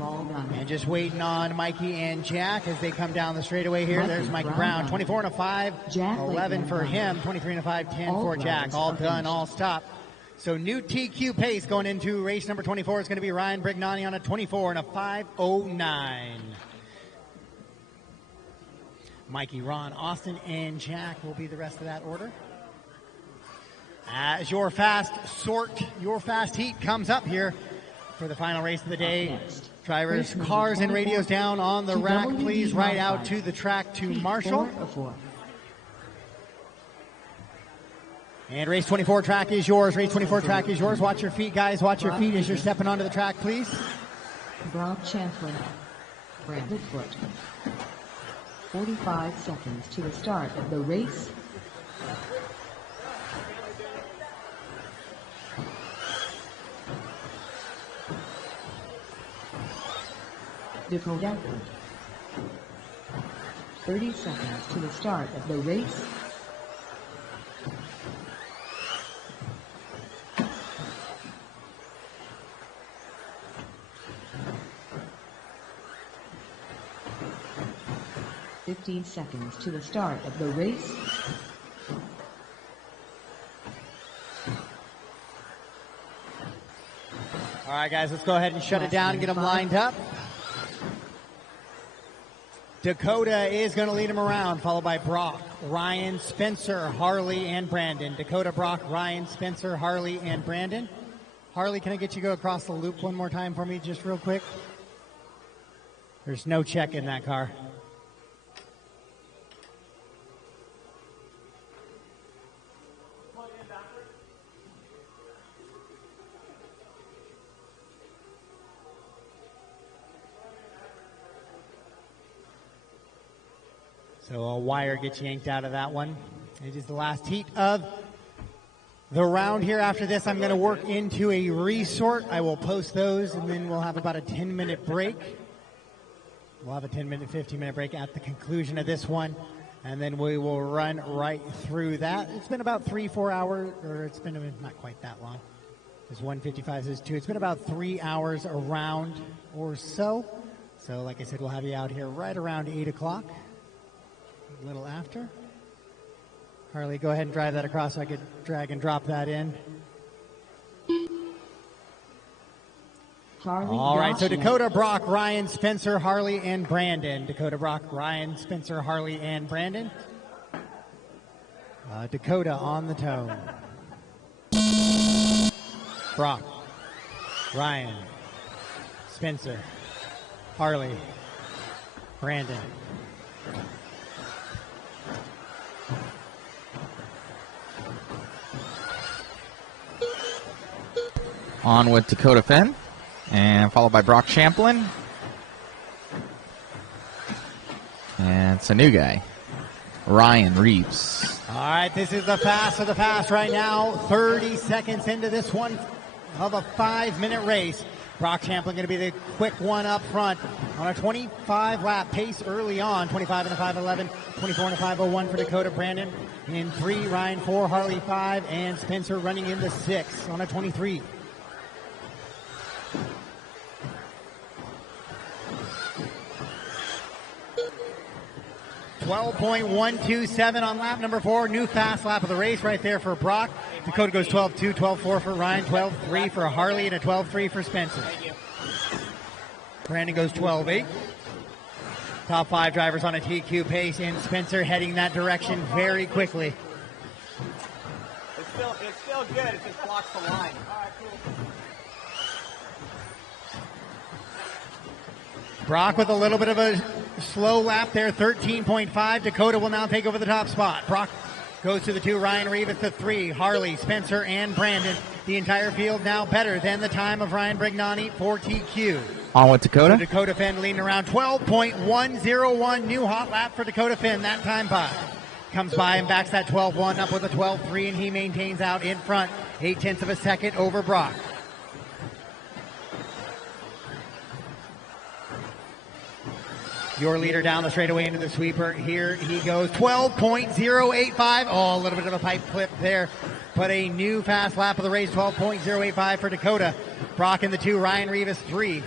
And just waiting on Mikey and Jack as they come down the straightaway here. There's Mikey Brown. 24 and a 5.11 for him. 23 and a 5.10 for Jack. All done, all stopped. So new TQ pace going into race number 24 is going to be Ryan Brignani on a 24 and a 5.09. Mikey, Ron, Austin, and Jack will be the rest of that order. As your fast heat comes up here for the final race of the day. Next. Drivers, Race number cars, and 24 radios down on the to rack. WD Please ride out modified. to the track to Heat Marshall. 4 of 4. And race 24 track is yours. Race 24 track is yours. Watch your feet, guys. Watch your feet as you're stepping onto the track, please. Brock Champlin, Brandon Foot. 45 seconds to the start of the race. Dakota. 30 seconds to the start of the race. "15 seconds to the start of the race. All right, guys, let's go ahead and shut it down and get them lined up. Dakota is going to lead them around, followed by Brock, Ryan, Spencer, Harley, and Brandon. Dakota, Brock, Ryan, Spencer, Harley, and Brandon. Harley, can I get you to go across the loop one more time for me, just real quick? There's no check in that car. So a wire gets yanked out of that one. It is the last heat of the round here. After this, I'm going to work into a resort. I will post those, and then we'll have about a 10-minute break. We'll have a 10-minute, 15-minute break at the conclusion of this one, and then we will run right through that. It's been about 3-4 hours, or it's been not quite that long. There's 155, there's 2. It's been about 3 hours around or so. So like I said, we'll have you out here right around 8 o'clock. A little after. Harley, go ahead and drive that across so I could drag and drop that in. All right, so Dakota, Brock, Ryan, Spencer, Harley, and Brandon. Dakota, Brock, Ryan, Spencer, Harley, and Brandon. Dakota on the tone. Brock, Ryan, Spencer, Harley, Brandon. On with Dakota Fenn, and followed by Brock Champlin. And it's a new guy, Ryan Reeves. All right, this is the fast of the fast right now. 30 seconds into this one of a 5-minute race. Brock Champlin going to be the quick one up front on a 25-lap pace early on. 25 and a 5:11, 24 and a 5:01 for Dakota. Brandon in 3, Ryan 4, Harley 5, and Spencer running in the 6 on a 23. .127 on lap number 4. New fast lap of the race right there for Brock. Dakota goes 12.2, 12.4 for Ryan, 12.3 for Harley, and a 12.3 for Spencer. Brandon goes 12.8. Top 5 drivers on a TQ pace, and Spencer heading that direction very quickly. It's still good. It just blocks the line. All right, cool. Brock with a little bit of a slow lap there, 13.5. Dakota will now take over the top spot. Brock goes to the 2, Ryan Reeves at the 3, Harley, Spencer, and Brandon. The entire field now better than the time of Ryan Brignani for TQ. On with Dakota. So Dakota Fenn leading around 12.101. New hot lap for Dakota Fenn that time by. Comes by and backs that 12.1 up with a 12.3, and he maintains out in front 0.8 of a second over Brock. Your leader down the straightaway into the sweeper. Here he goes, 12.085. Oh, a little bit of a pipe clip there. But a new fast lap of the race, 12.085 for Dakota. Brock in the 2, Ryan Reeves 3.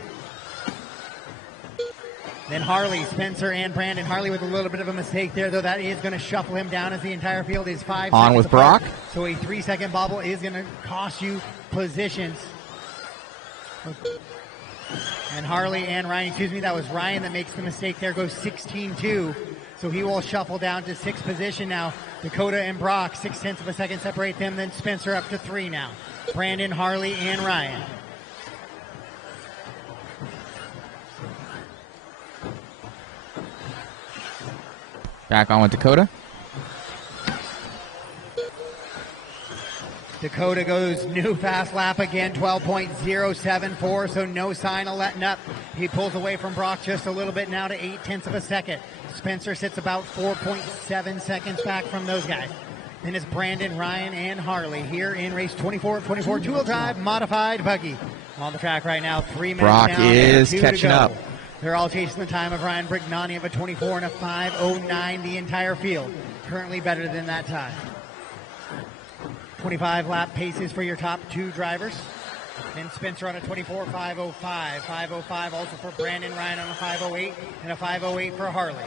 Then Harley, Spencer, and Brandon. Harley with a little bit of a mistake there, though that is going to shuffle him down as the entire field is 5 On seconds with apart. Brock. So a 3-second bobble is going to cost you positions. And Harley and Ryan, that was Ryan that makes the mistake there, goes 16.2. So he will shuffle down to 6th position now. Dakota and Brock, 0.6 of a second separate them. Then Spencer up to 3 now. Brandon, Harley, and Ryan. Back on with Dakota. Dakota goes new fast lap again, 12.074, so no sign of letting up. He pulls away from Brock just a little bit now to 0.8 of a second. Spencer sits about 4.7 seconds back from those guys. Then it's Brandon, Ryan, and Harley here in race 24 of 24, two-wheel drive, modified buggy. On the track right now, 3 minutes Brock down, is 2 to catching go. up. They're all chasing the time of Ryan Brignani of a 24 and a 5:09, the entire field. Currently better than that time. 25 lap paces for your top 2 drivers. Then Spencer on a 24, 5:05. 5:05 also for Brandon, Ryan on a 5:08, and a 5:08 for Harley.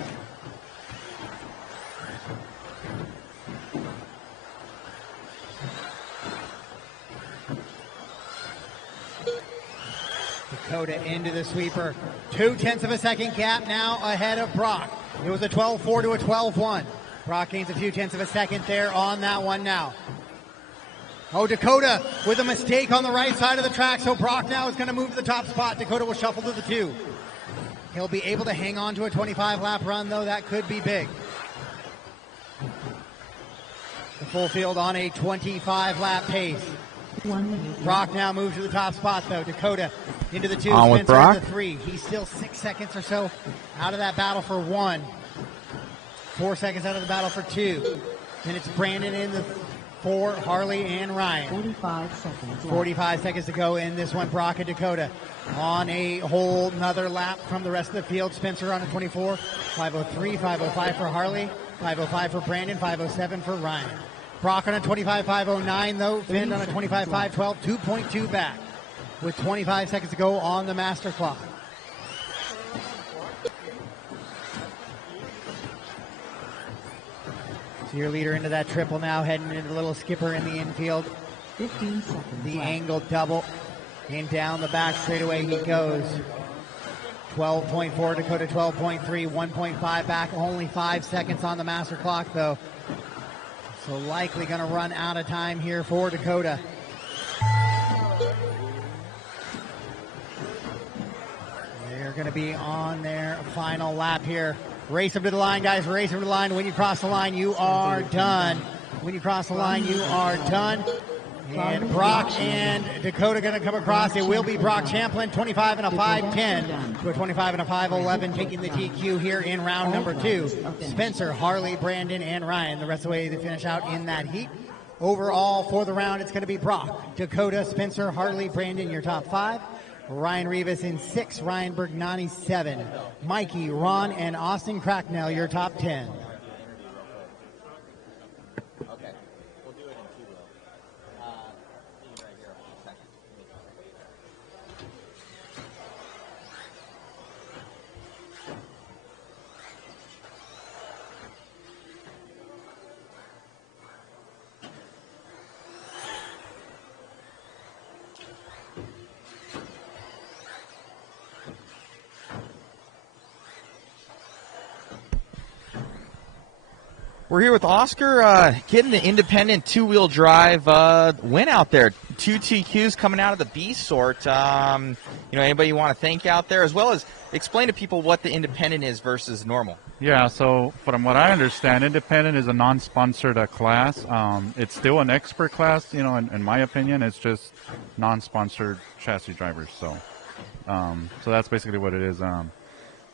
Dakota into the sweeper. 0.2 of a second gap now ahead of Brock. It was a 12.4 to a 12.1. Brock gains a few tenths of a second there on that one now. Oh, Dakota with a mistake on the right side of the track, so Brock now is going to move to the top spot. Dakota will shuffle to the 2. He'll be able to hang on to a 25-lap run, though. That could be big. The full field on a 25-lap pace. Brock now moves to the top spot, though. Dakota into the 2, on with Spencer Brock. into the 3. He's still 6 seconds or so out of that battle for 1. 4 seconds out of the battle for 2. Then it's Brandon in the 4, Harley and Ryan. 45 seconds. 45 seconds to go in this one. Brock and Dakota on a whole nother lap from the rest of the field. Spencer on a 24, 5:03, 5:05 for Harley, 5:05 for Brandon, 5:07 for Ryan. Brock on a 25, 5:09 though. Finn on a 25, 5:12, 2.2 back with 25 seconds to go on the master clock. So your leader into that triple now, heading into the little skipper in the infield. 15 seconds. The left. angle double, and down the back straightaway he goes. 12.4, Dakota 12.3, 1.5 back, only 5 seconds on the master clock though. So likely going to run out of time here for Dakota. They're going to be on their final lap here. Race them to the line, guys. Race them to the line. When you cross the line, you are done. When you cross the line, you are done. And Brock and Dakota going to come across. It will be Brock Champlin, 25 and a 5:10 to a 25 and a 5:11, taking the TQ here in round number 2. Spencer, Harley, Brandon, and Ryan. The rest of the way they finish out in that heat. Overall for the round, it's going to be Brock, Dakota, Spencer, Harley, Brandon, your top 5. Ryan Rivas in 6, Ryan Bergnani 7, Mikey, Ron, and Austin Cracknell, your top 10. We're here with Oscar getting the independent 2-wheel drive win out there. 2 TQs coming out of the B sort. Anybody you want to thank out there, as well as explain to people what the independent is versus normal. Yeah, so from what I understand, independent is a non-sponsored class. It's still an expert class, in my opinion. It's just non-sponsored chassis drivers. So that's basically what it is.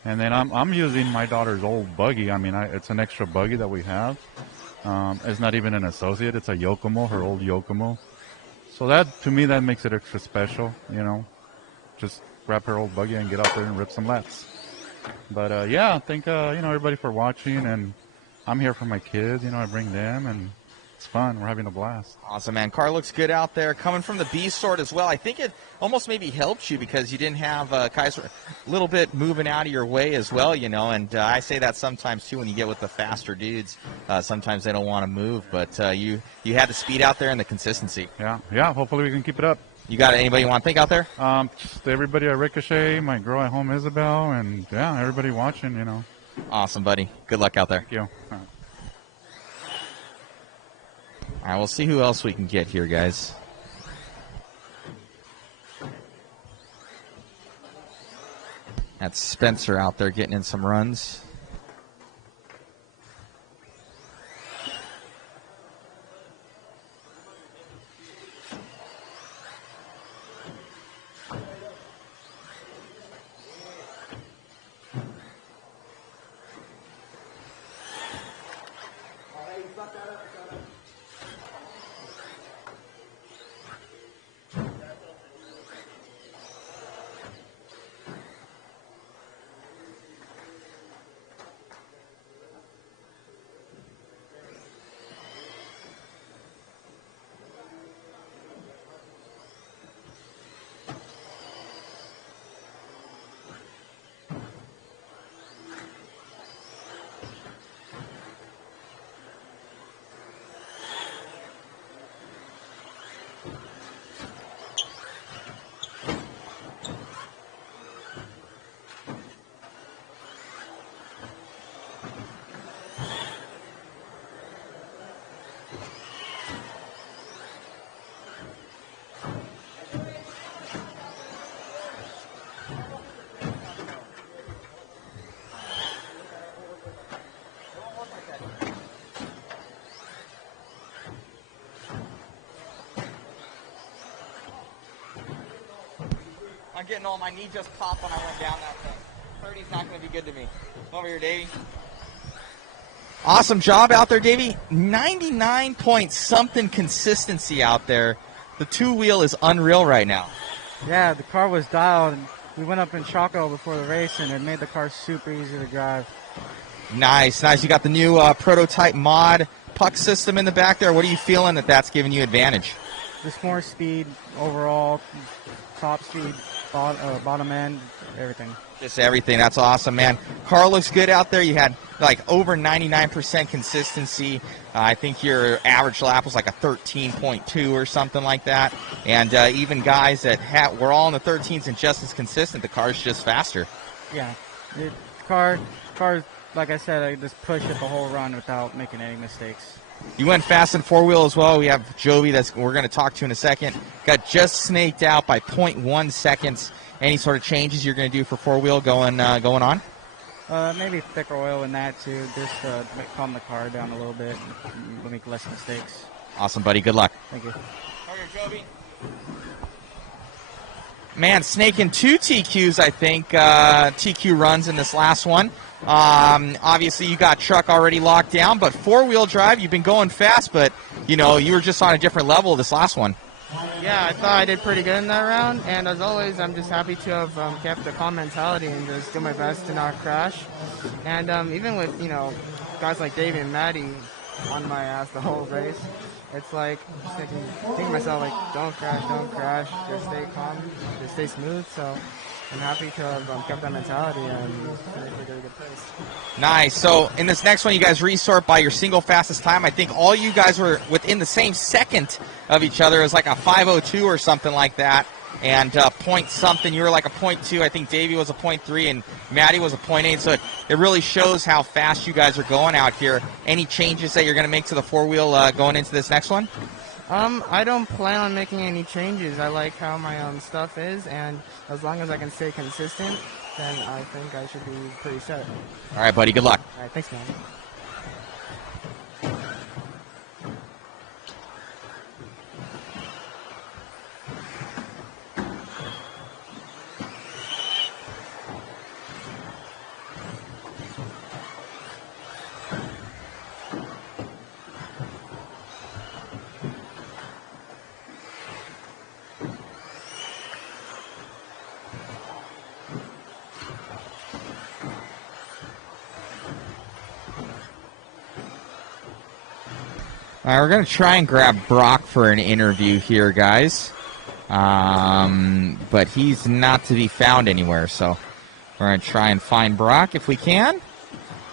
And then I'm using my daughter's old buggy. I mean, it's an extra buggy that we have. It's not even an associate. It's a Yokomo, her old Yokomo. So that, to me, that makes it extra special, Just grab her old buggy and get out there and rip some laps. But, thank, everybody for watching. And I'm here for my kids. I bring them, and it's fun. We're having a blast. Awesome, man. Car looks good out there. Coming from the B sort as well. I think it almost maybe helped you because you didn't have guys a little bit moving out of your way as well, And I say that sometimes, too, when you get with the faster dudes. Sometimes they don't want to move. But you had the speed out there and the consistency. Yeah, hopefully we can keep it up. You got anybody you want to thank out there? Just everybody at Ricochet, my girl at home, Isabel, and, everybody watching, Awesome, buddy. Good luck out there. Thank you. All right. All right, we'll see who else we can get here, guys. That's Spencer out there getting in some runs. I'm getting old. My knee just popped when I went down that thing. 30's not going to be good to me. Over here, Davey. Awesome job out there, Davey. 99 point something consistency out there. The two-wheel is unreal right now. Yeah, the car was dialed, and we went up in Choco before the race, and it made the car super easy to drive. Nice, nice. You got the new prototype mod puck system in the back there. What are you feeling that that's giving you advantage? Just more speed overall, top speed, bottom end, everything. Just everything. That's awesome, man. Car looks good out there. You had like over 99% consistency. I think your average lap was like a 13.2 or something like that. And even guys that were all in the 13s and just as consistent, the car's just faster. Yeah, the car, like I said, I just pushed it the whole run without making any mistakes. You went fast in four-wheel as well. We have Jovi that we're going to talk to in a second. Got just snaked out by 0.1 seconds. Any sort of changes you're going to do for four-wheel going on? Maybe thicker oil in that too, just to calm the car down a little bit and make less mistakes. Awesome, buddy. Good luck. Thank you. Jovi. Man, snaking 2 TQs, I think, TQ runs in this last one. Obviously, you got truck already locked down, but four-wheel drive, you've been going fast, but, you know, you were just on a different level this last one. Yeah, I thought I did pretty good in that round, and as always, I'm just happy to have kept a calm mentality and just do my best to not crash. And even with, you know, guys like Dave and Maddie on my ass the whole race, it's like thinking to myself, like, don't crash, just stay calm, just stay smooth. So I'm happy to have kept that mentality and finish a really good place. Nice. So in this next one, you guys resort by your single fastest time. I think all you guys were within the same second of each other. It was like a 5:02 or something like that. And point something, you were like a 0.2. I think Davey was a 0.3 and Maddie was a 0.8. So it really shows how fast you guys are going out here. Any changes that you're going to make to the four-wheel going into this next one? I don't plan on making any changes. I like how my stuff is, and as long as I can stay consistent, then I think I should be pretty set. All right, buddy. Good luck. All right, thanks, man. All right, we're going to try and grab Brock for an interview here, guys. But he's not to be found anywhere, so we're going to try and find Brock if we can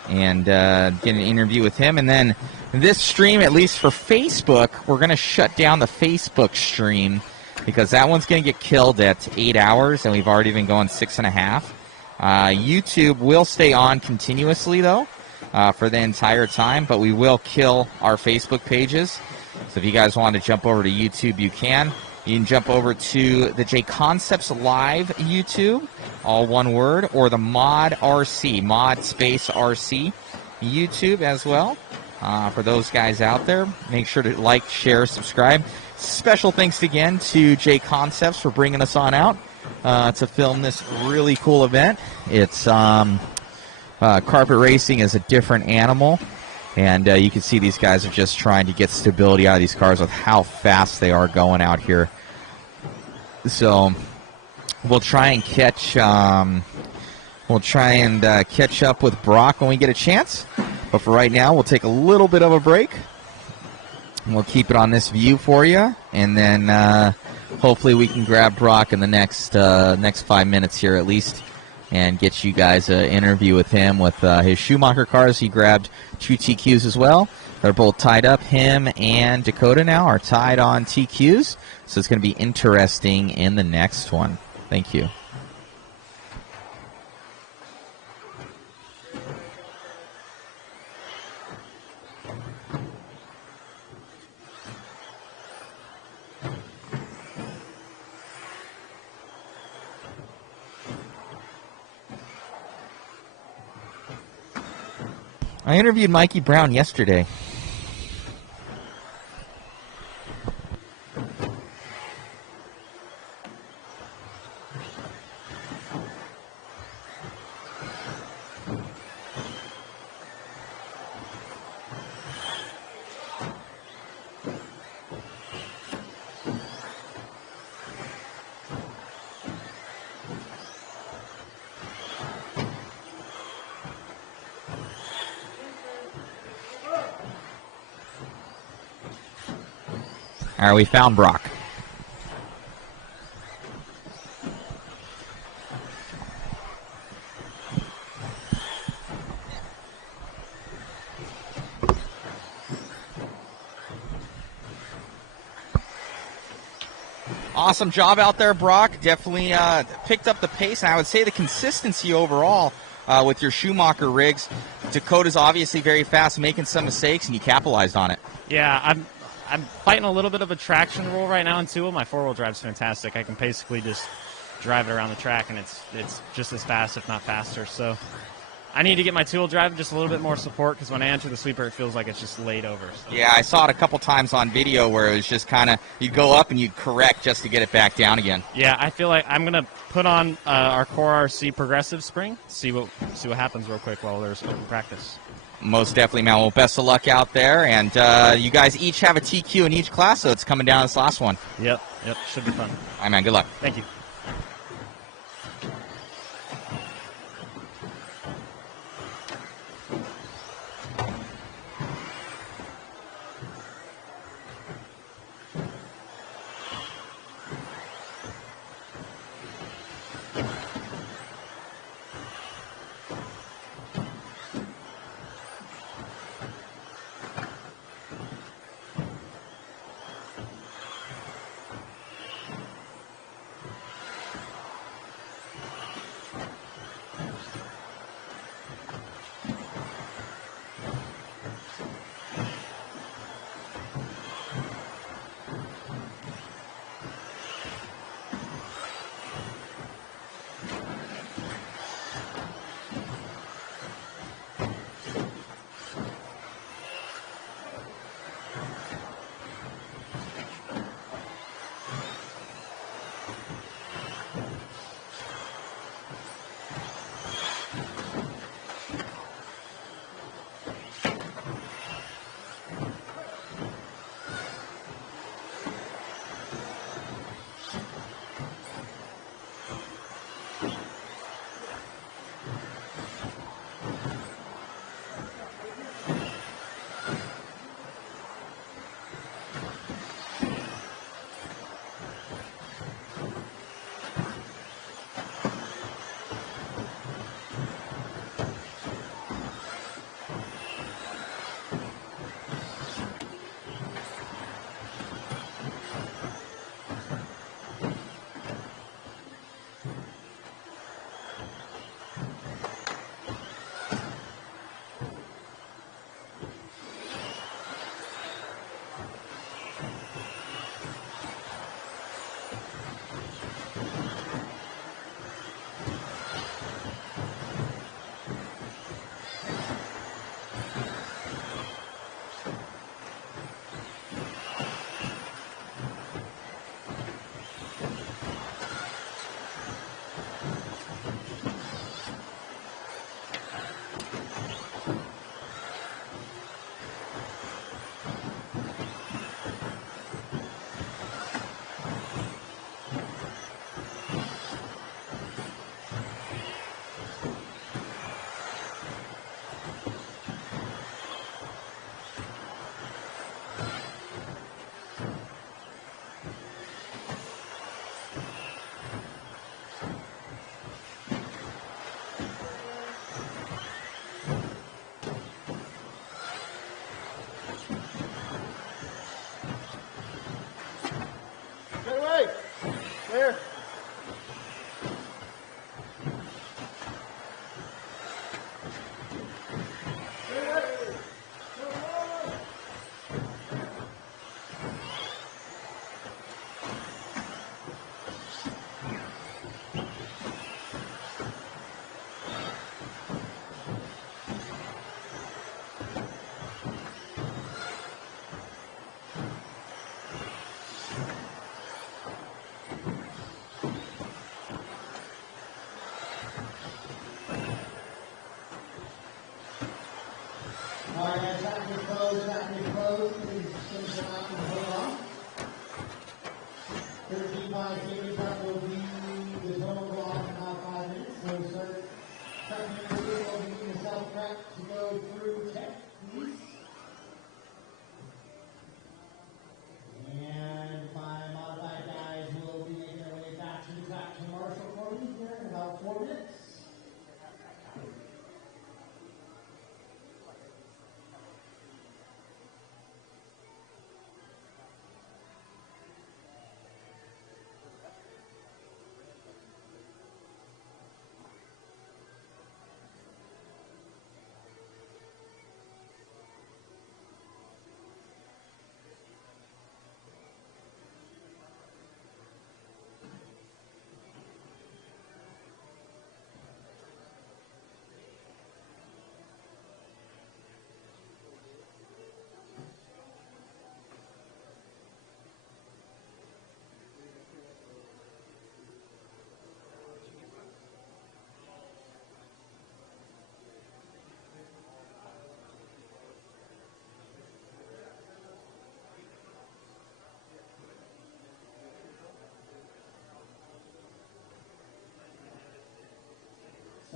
and get an interview with him. And then this stream, at least for Facebook, we're going to shut down the Facebook stream because that one's going to get killed at 8 hours, and we've already been going 6.5. YouTube will stay on continuously, though. For the entire time, but we will kill our Facebook pages. So if you guys want to jump over to YouTube, you can. You can jump over to the JConcepts Live YouTube, all one word, or the Mod RC, Mod Space RC YouTube as well. For those guys out there, make sure to like, share, subscribe. Special thanks again to JConcepts for bringing us on out to film this really cool event. It's carpet racing is a different animal, and you can see these guys are just trying to get stability out of these cars with how fast they are going out here. So we'll try and catch up with Brock when we get a chance. But for right now, we'll take a little bit of a break. And we'll keep it on this view for you, and then hopefully we can grab Brock in the next 5 minutes here at least, and get you guys an interview with him with his Schumacher cars. He grabbed 2 TQs as well. They're both tied up. Him and Dakota now are tied on TQs, so it's going to be interesting in the next one. Thank you. I interviewed Mikey Brown yesterday. All right, we found Brock. Awesome job out there, Brock. Definitely picked up the pace, and I would say the consistency overall with your Schumacher rigs. Dakota's obviously very fast, making some mistakes, and you capitalized on it. Yeah, I'm fighting a little bit of a traction roll right now in two-wheel. My four-wheel drive's fantastic. I can basically just drive it around the track, and it's just as fast, if not faster. So I need to get my two-wheel drive just a little bit more support, because when I enter the sweeper, it feels like it's just laid over. So. Yeah, I saw it a couple times on video where it was just kind of, you'd go up and you'd correct just to get it back down again. Yeah, I feel like I'm going to put on our Core RC progressive spring, see what happens real quick while there's open practice. Most definitely, man. Well, best of luck out there. And you guys each have a TQ in each class, so it's coming down this last one. Yep, should be fun. All right, man, good luck. Thank you.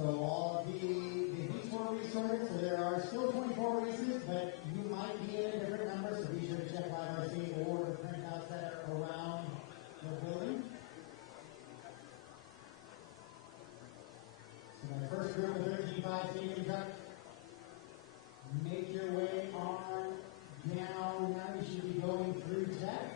So all of these were restarted, so there are still 24 races, but you might be in a different number, so be sure to check LiveRC or the printouts that are around the building. So my first group of 13.5 stadium truck, make your way on down. Now you should be going through tech.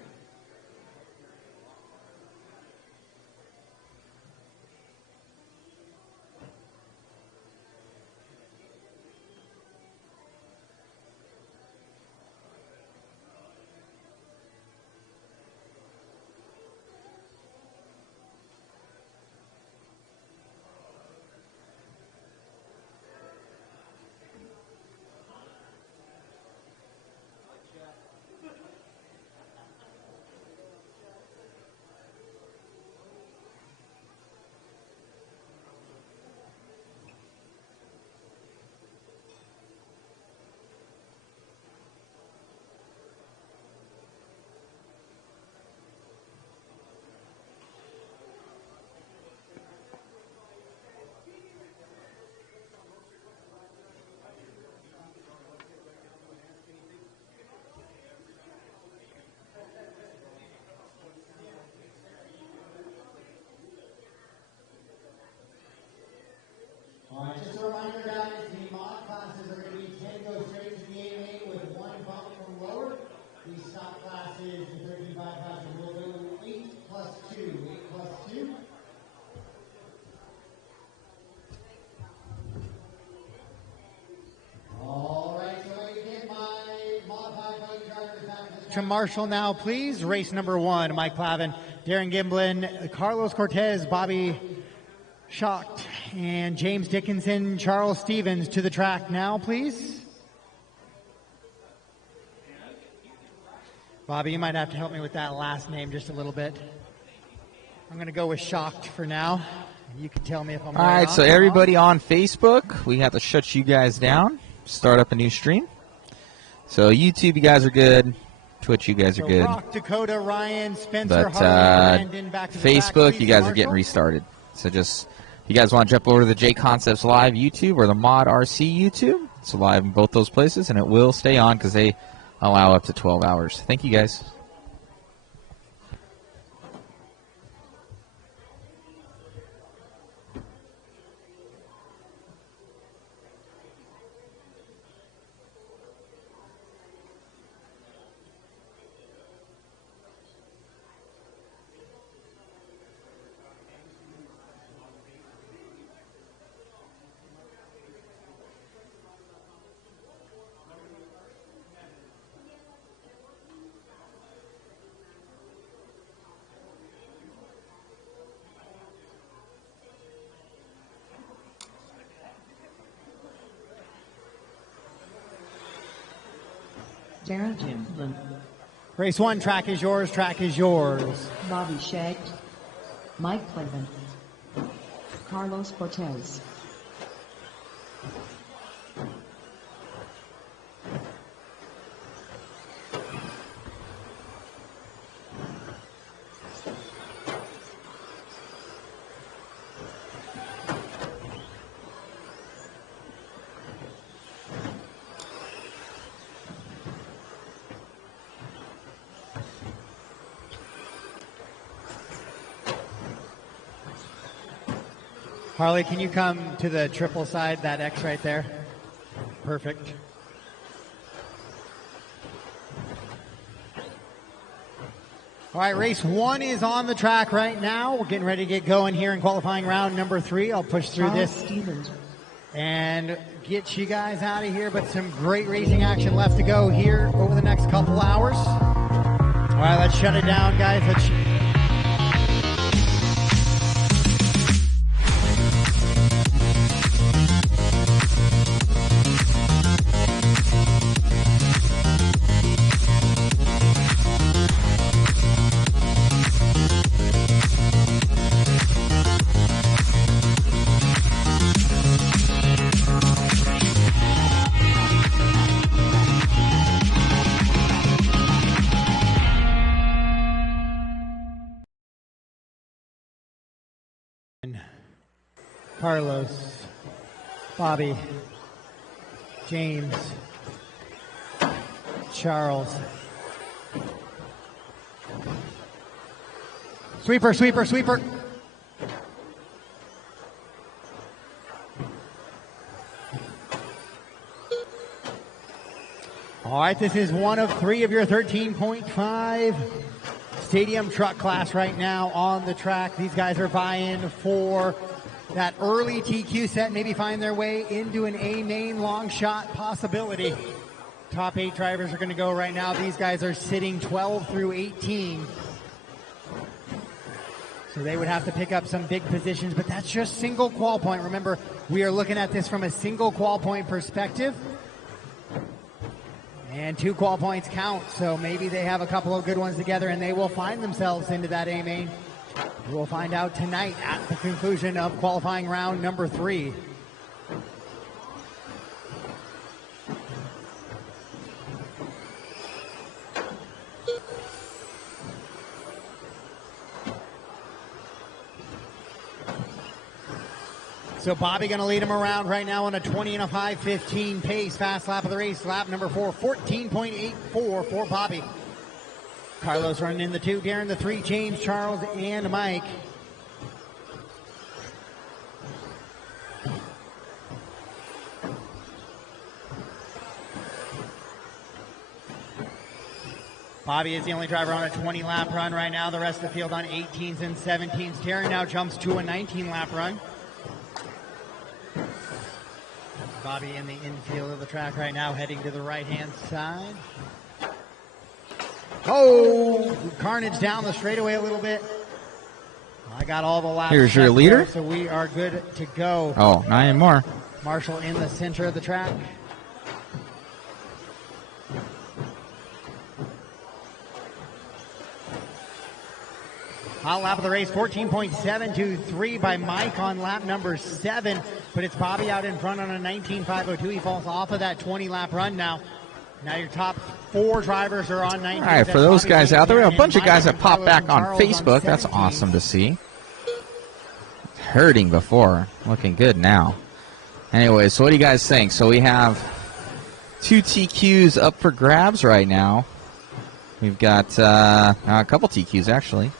Just a reminder, guys, the mod classes are going to be 10 go straight to the AMA with one bump from lower. The stock classes, the 13.5 classes will go 8 plus 2. 8 plus 2. All right, so I get my modified buggy drivers back to Marshall now, please. Race number 1, Mike Plavin, Darren Gimblin, Carlos Cortez, Bobby Schacht, and James Dickinson, Charles Stevens to the track now, please. Bobby, you might have to help me with that last name just a little bit. I'm going to go with Schacht for now. You can tell me if I'm All right, so everybody on Facebook, we have to shut you guys down, start up a new stream. So YouTube, you guys are good. Twitch, you guys are good. Rock, Dakota, Ryan, Spencer, But Harley, Brandon, back to the Facebook, track, you guys are Marshall. getting restarted. So just, if you guys want to jump over to the JConcepts Live YouTube or the Mod RC YouTube, it's live in both those places, and it will stay on because they allow up to 12 hours. Thank you, guys. Darren Gimblin, Race 1, track is yours, track is yours. Bobby Schacht, Mike Plavin, Carlos Cortez. Harley, can you come to the triple side, that X right there? Perfect. All right, race 1 is on the track right now. We're getting ready to get going here in qualifying round number 3. I'll push through this and get you guys out of here, but some great racing action left to go here over the next couple hours. All right, let's shut it down, guys. Carlos Bobby, James, Charles. Sweeper, sweeper, sweeper. All right, this is one of 3 of your 13.5 stadium truck class right now on the track. These guys are vying for that early TQ set, maybe find their way into an A main long shot possibility. Top 8 drivers are going to go right now. These guys are sitting 12 through 18. So they would have to pick up some big positions, but that's just single qual point. Remember, we are looking at this from a single qual point perspective. And 2 qual points count, so maybe they have a couple of good ones together and they will find themselves into that A main. We'll find out tonight at the conclusion of qualifying round number 3. So Bobby going to lead him around right now on a 20 and a 5:15 pace. Fast lap of the race, lap number 4, 14.84 for Bobby. Carlos running in the 2, Darren the 3, James, Charles, and Mike. Bobby is the only driver on a 20-lap run right now. The rest of the field on 18s and 17s. Darren now jumps to a 19-lap run. Bobby in the infield of the track right now, heading to the right-hand side. Oh, carnage down the straightaway a little bit. I got all the laps. Here's your leader. There, so we are good to go. Oh, not anymore. Marshall in the center of the track. Hot lap of the race, 14.723 by Mike on lap number 7. But it's Bobby out in front on a 19.502. He falls off of that 20-lap run now. Now your top 4 drivers are on 19. All right, for those guys out there, we have a bunch of guys that popped back on Facebook. That's awesome to see. Hurting before, looking good now. Anyway, so what do you guys think? So we have 2 TQs up for grabs right now. We've got a couple TQs, actually.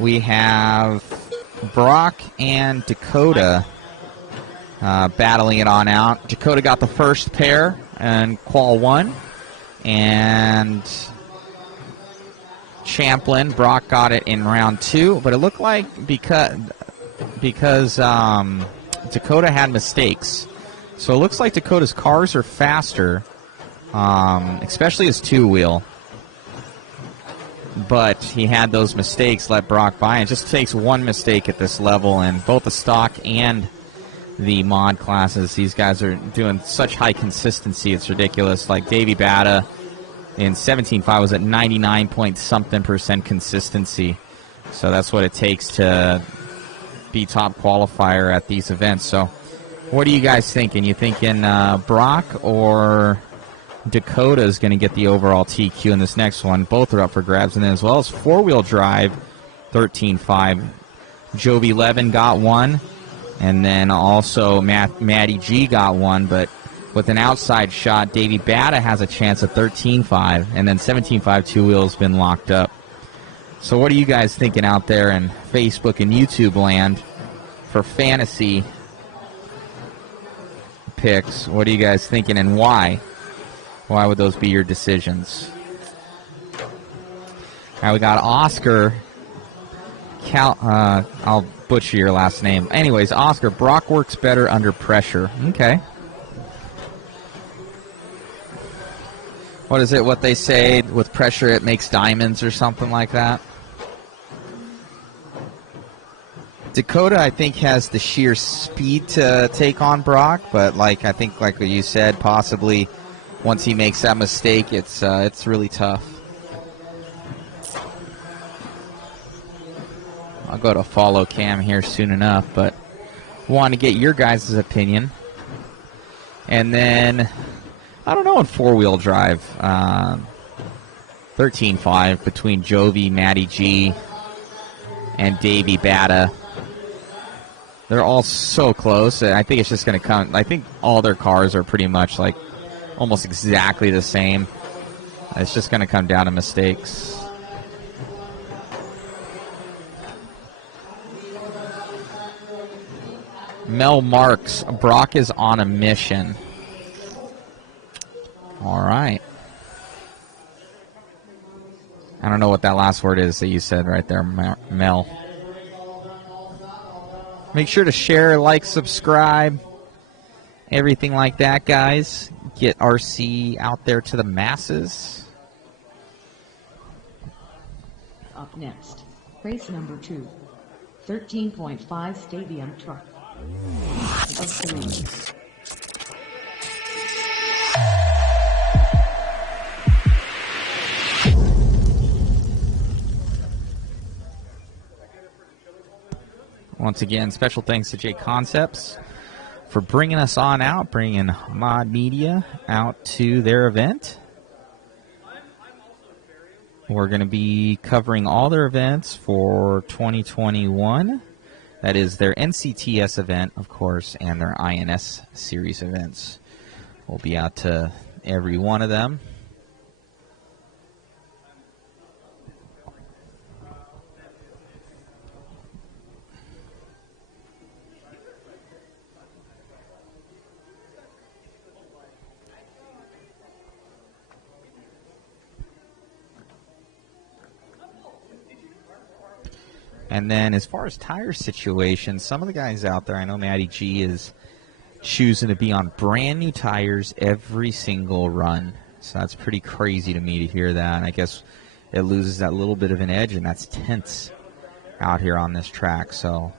We have Brock and Dakota battling it on out. Dakota got the first pair in qual 1, and Champlin, Brock got it in round 2, but it looked like because Dakota had mistakes. So it looks like Dakota's cars are faster, especially his 2-wheel. But he had those mistakes, let Brock by. It just takes one mistake at this level, and both the stock and the mod classes, these guys are doing such high consistency, it's ridiculous. Like Davey Bata in 17.5 was at 99-point-something% consistency. So that's what it takes to be top qualifier at these events. So what are you guys thinking? You thinking Brock or Dakota is going to get the overall TQ in this next one? Both are up for grabs. And then as well as 4-wheel drive, 13.5. Jovi Levin got one. And then also Matty G got one. But with an outside shot, Davey Bata has a chance at 13.5. And then 17.5 2-wheel's been locked up. So what are you guys thinking out there in Facebook and YouTube land for fantasy picks? What are you guys thinking, and why? Why would those be your decisions? All right, we got Oscar. I'll butcher your last name. Anyways, Oscar, Brock works better under pressure. Okay. What is it, what they say, with pressure it makes diamonds or something like that? Dakota, I think, has the sheer speed to take on Brock, but I think like what you said, possibly once he makes that mistake, it's really tough. I'll go to follow cam here soon enough, but want to get your guys' opinion. And then, I don't know, in 4-wheel drive, 13.5 between Jovi, Matty G, and Davey Bata. They're all so close. I think it's just going to come. I think all their cars are pretty much like almost exactly the same. It's just going to come down to mistakes. Mel Marks, Brock is on a mission. All right. I don't know what that last word is that you said right there, Mel. Make sure to share, like, subscribe, everything like that, guys. Get RC out there to the masses. Up next, race number 2, 13.5 stadium truck. Of 3. Once again, special thanks to JConcepts for bringing us on out, bringing Mod Media out to their event. We're going to be covering all their events for 2021. That is their NCTS event, of course, and their INS series events. We'll be out to every one of them. And then as far as tire situations, some of the guys out there, I know Matty G is choosing to be on brand new tires every single run. So that's pretty crazy to me to hear that. And I guess it loses that little bit of an edge, and that's tense out here on this track. So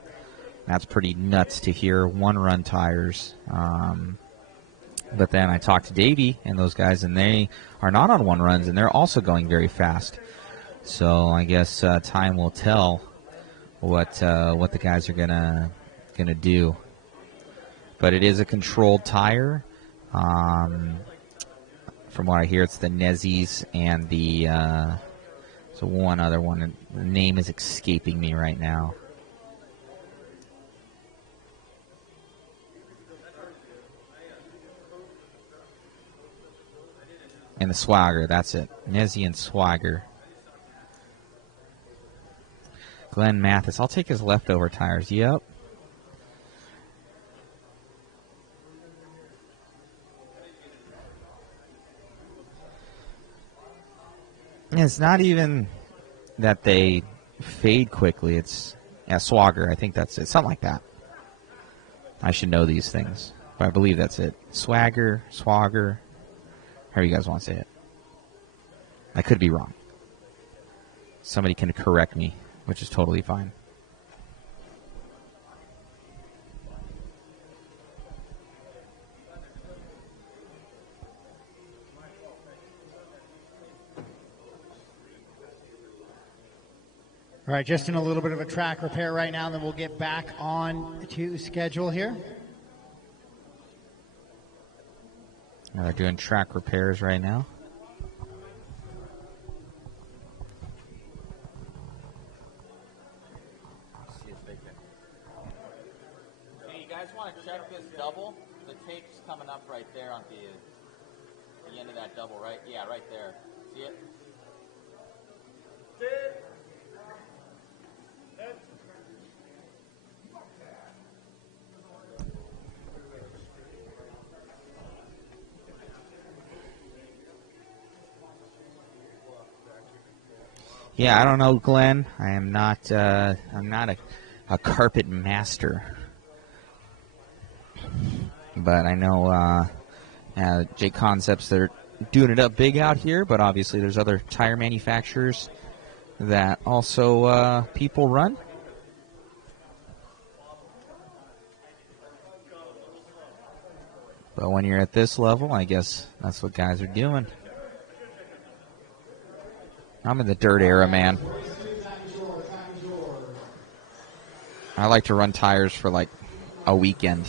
that's pretty nuts to hear, one-run tires. But then I talked to Davey and those guys, and they are not on one-runs, and they're also going very fast. So I guess time will tell what the guys are gonna do. But it is a controlled tire. From what I hear, it's the Nezis and the so one other one. The name is escaping me right now. And the Swagger, that's it. Nezi and Swagger. Glenn Mathis, I'll take his leftover tires. Yep. And it's not even that they fade quickly. It's Swagger. I think that's it. Something like that. I should know these things, but I believe that's it. Swagger, however you guys want to say it. I could be wrong. Somebody can correct me, which is totally fine. All right, just in a little bit of a track repair right now, then we'll get back on to schedule here. They're doing track repairs right now. Hey, you guys want to check this double? The tape's coming up right there on the end of that double, right? Yeah, right there. See it? Yeah, I don't know, Glenn. I am not. I'm not a carpet master, but I know JConcepts. They're doing it up big out here, but obviously there's other tire manufacturers that also people run. But when you're at this level, I guess that's what guys are doing. I'm in the dirt era, man. I like to run tires for like a weekend.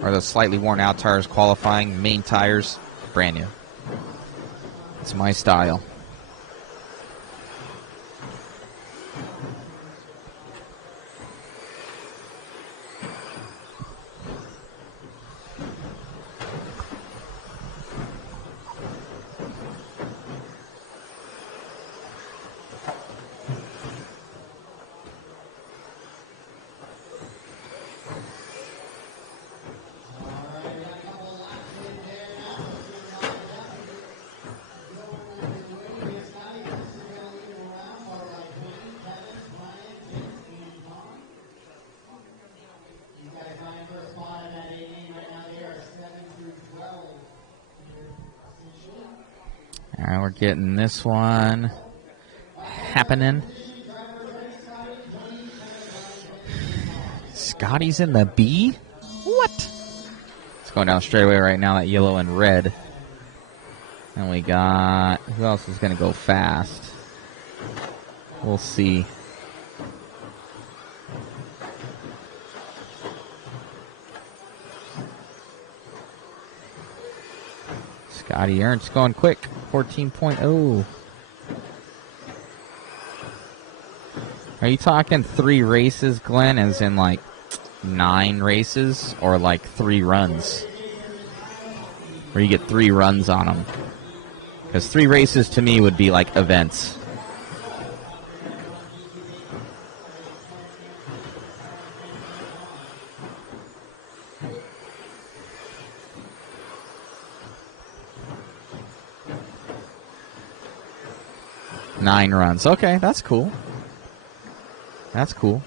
Or the slightly worn out tires qualifying, main tires, brand new. It's my style. right, we're getting this one happening. Scotty's in the B? What? It's going down straightaway right now, that yellow and red. And we got, who else is going to go fast? We'll see. Scotty Ernst going quick, 14.0. Are you talking 3 races, Glenn, as in like 9 races, or like 3 runs? Where you get 3 runs on them? Because 3 races to me would be like events. Nine runs. Okay, that's cool. That's cool.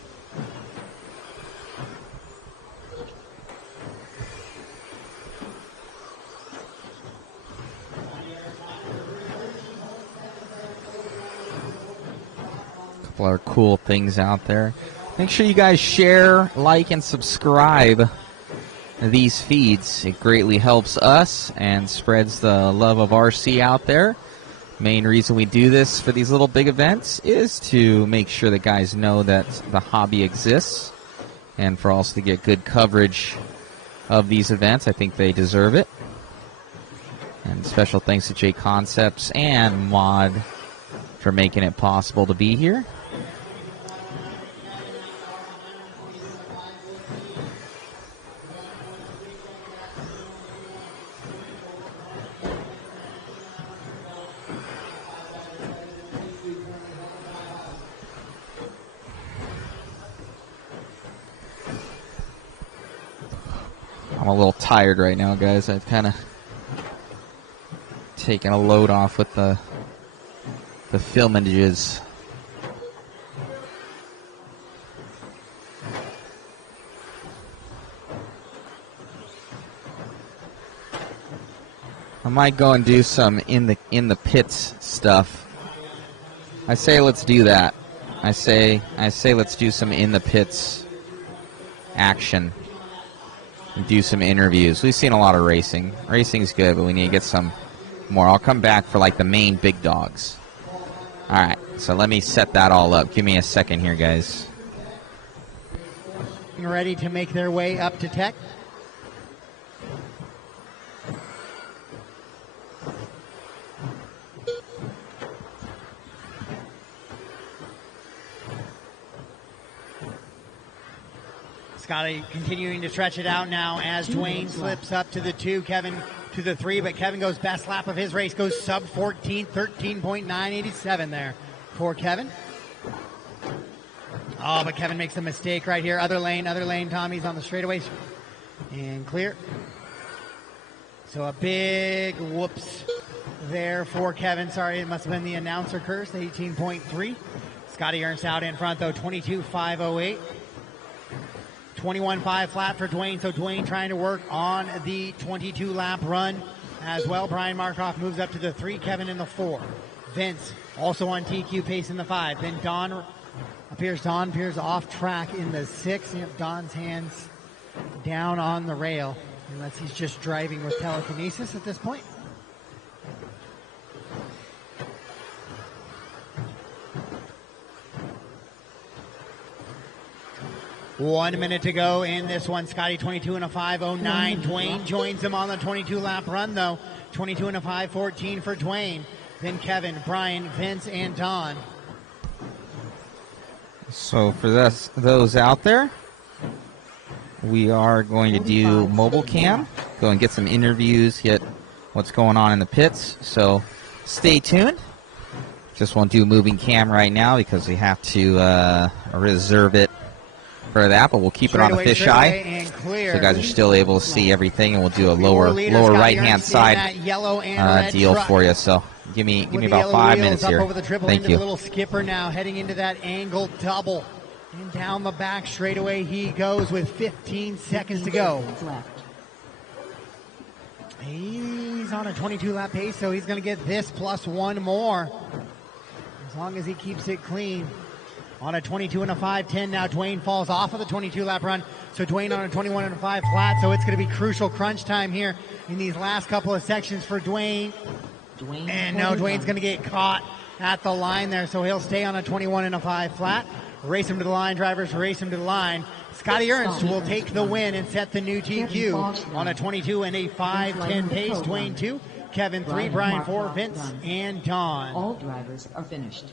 Couple other cool things out there. Make sure you guys share, like, and subscribe these feeds. It greatly helps us and spreads the love of RC out there. Main reason we do this for these little big events is to make sure that guys know that the hobby exists, and for us to get good coverage of these events. I think they deserve it. And special thanks to JConcepts and Mod for making it possible to be here. I'm a little tired right now, guys. I've kind of taken a load off with the filmages. I might go and do some in the pits stuff. I say let's do that. I say let's do some in the pits action. Do some interviews. We've seen a lot of racing. Racing's good, but we need to get some more. I'll come back for like the main big dogs. All right, so let me set that all up. Give me a second here, guys. Ready to make their way up to tech. Scotty continuing to stretch it out now as Dwayne slips up to the 2, Kevin to the 3, but Kevin goes best lap of his race, goes sub 14, 13.987 there for Kevin. Oh, but Kevin makes a mistake right here. Other lane, Tommy's on the straightaway and clear. So a big whoops there for Kevin. Sorry, it must have been the announcer curse, 18.3. Scotty Ernst out in front though, 22.508. 21.5 flat for Dwayne, so Dwayne trying to work on the 22-lap run as well. Brian Markoff moves up to the 3, Kevin in the 4. Vince also on TQ pace in the 5. Then Don appears off track in the 6. Yep, Don's hands down on the rail, unless he's just driving with telekinesis at this point. One minute to go in this one. Scotty 22 and a 5:09. Dwayne joins him on the 22-lap run, though. 22 and a 5:14 for Dwayne. Then Kevin, Brian, Vince, and Don. So for those out there, we are going to do mobile cam. Go and get some interviews, get what's going on in the pits. So stay tuned. Just won't do moving cam right now because we have to reserve it for that, but we'll keep it on a fisheye, so you guys are still able to see everything, and we'll do a lower right-hand side deal for you. So give me about 5 minutes here. Thank you. Little skipper now heading into that angle double, and down the back straightaway he goes with 15 seconds to go. He's on a 22-lap pace, so he's going to get this plus one more. As long as he keeps it clean. On a 22 and a 5.10 now, Dwayne falls off of the 22-lap run. So Dwayne on a 21 and a 5 flat. So it's going to be crucial crunch time here in these last couple of sections for Dwayne. And now Dwayne's going to get caught at the line there. So he'll stay on a 21 and a 5 flat. Race him to the line, drivers. Race him to the line. Scotty Ernst will take the win and set the new TQ on a 22 and a 5.10 pace. Dwayne 2, Kevin 3, Brian 4, Vince, and Don. All drivers are finished.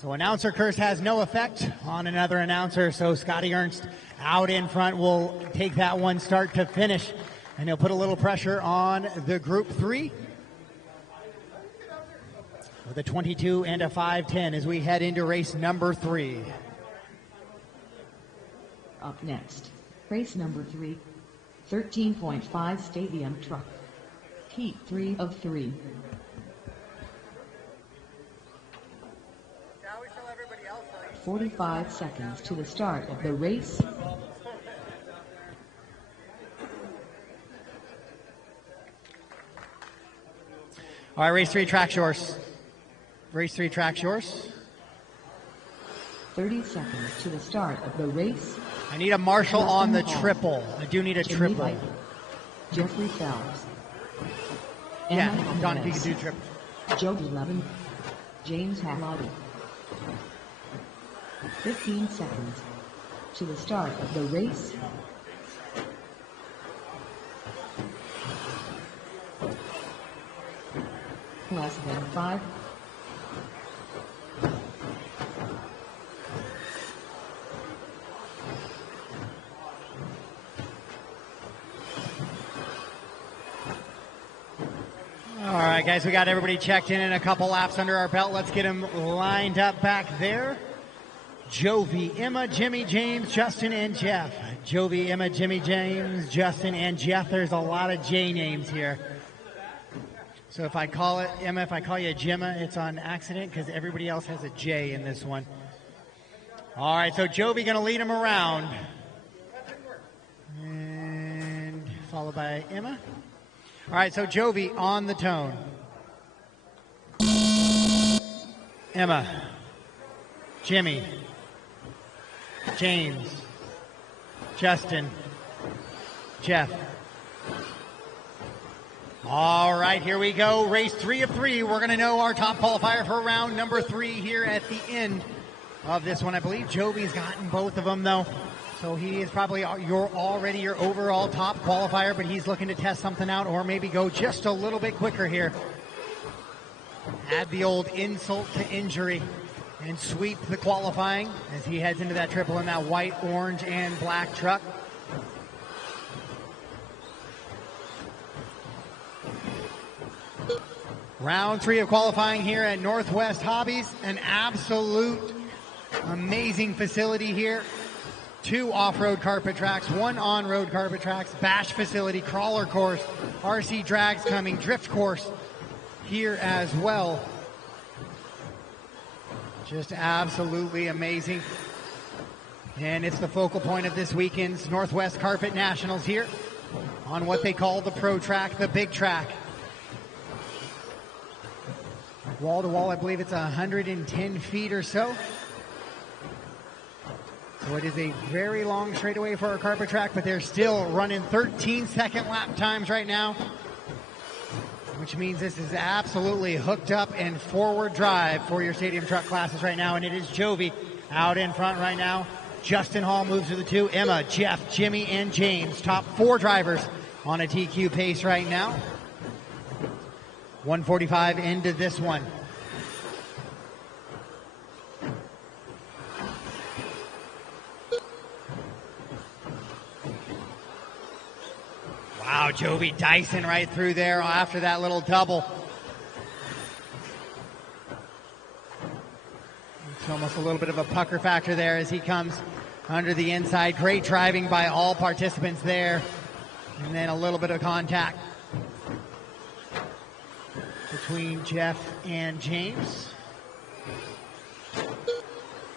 So announcer curse has no effect on another announcer. So Scotty Ernst out in front will take that one start to finish. And he'll put a little pressure on the Group 3 with a 22 and a 5.10 as we head into race number 3. Up next, race number 3, 13.5 stadium truck. Heat 3 of 3. – 45 seconds to the start of the race. All right, race 3, track's yours. Race 3, track's yours. 30 seconds to the start of the race. I need a marshal on the triple. I do need a triple. Piper, Jeffrey Phelps. Yeah, Emma Don, if you Perez, could do triple. Jody Levin. James Hamilton. 15 seconds to the start of the race. Less than 5. All right, guys, we got everybody checked in and a couple laps under our belt. Let's get them lined up back there. Jovi, Emma, Jimmy, James, Justin, and Jeff. Jovi, Emma, Jimmy, James, Justin, and Jeff. There's a lot of J names here. So if I call it Emma, if I call you Gemma, it's on accident because everybody else has a J in this one. All right, so Jovi going to lead him around. And followed by Emma. All right, so Jovi on the tone. Emma, Jimmy, James, Justin, Jeff. All right, here we go. Race 3 of 3. We're going to know our top qualifier for round number 3 here at the end of this one. I believe Jovi's gotten both of them, though. So he is probably already your overall top qualifier, but he's looking to test something out or maybe go just a little bit quicker here. Add the old insult to injury and sweep the qualifying as he heads into that triple in that white, orange, and black truck. Round 3 of qualifying here at Northwest Hobbies. An absolute amazing facility here. 2 off-road carpet tracks, 1 on-road carpet tracks, bash facility, crawler course, RC drags coming, drift course here as well. Just absolutely amazing. And it's the focal point of this weekend's Northwest Carpet Nationals here on what they call the pro track, the big track. Wall to wall, I believe it's 110 feet or so. So it is a very long straightaway for our carpet track, but they're still running 13-second lap times right now, which means this is absolutely hooked up and forward drive for your stadium truck classes right now. And it is Jovi out in front right now. Justin Hall moves to the 2. Emma, Jeff, Jimmy, and James, top 4 drivers on a TQ pace right now. 145 into this one. Wow, Jovi Dyson right through there after that little double. It's almost a little bit of a pucker factor there as he comes under the inside. Great driving by all participants there. And then a little bit of contact between Jeff and James.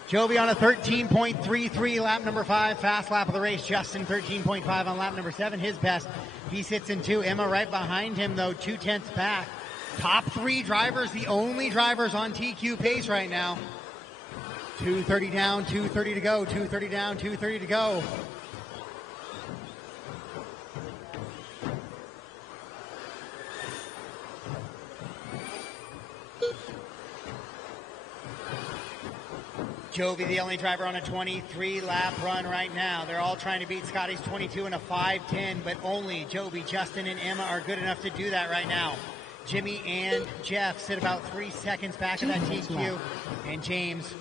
Joby on a 13.33, lap number 5, fast lap of the race. Justin 13.5 on lap number 7, his best. He sits in 2. Emma right behind him, though, 2/10 back. Top 3 drivers, the only drivers on TQ pace right now. 2:30 down, 2:30 to go, 2:30 down, 2:30 to go. Joby, the only driver on a 23-lap run right now. They're all trying to beat Scotty's 22 and a 5:10, but only Joby, Justin, and Emma are good enough to do that right now. Jimmy and Jeff sit about 3 seconds back of that TQ, and James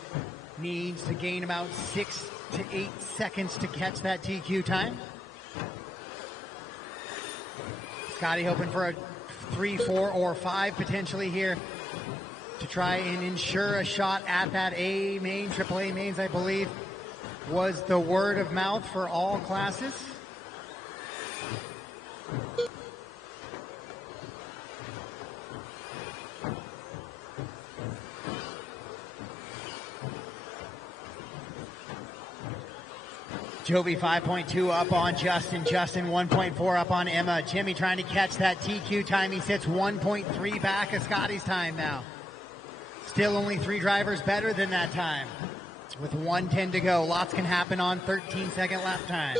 needs to gain about 6 to 8 seconds to catch that TQ time. Scotty hoping for a 3, 4, or 5 potentially here to try and ensure a shot at that A main. AAA mains, I believe, was the word of mouth for all classes. Joby 5.2 up on Justin. Justin 1.4 up on Emma. Jimmy trying to catch that TQ time. He sits 1.3 back of Scotty's time now. Still only 3 drivers better than that time. With 1:10 to go. Lots can happen on 13-second lap times.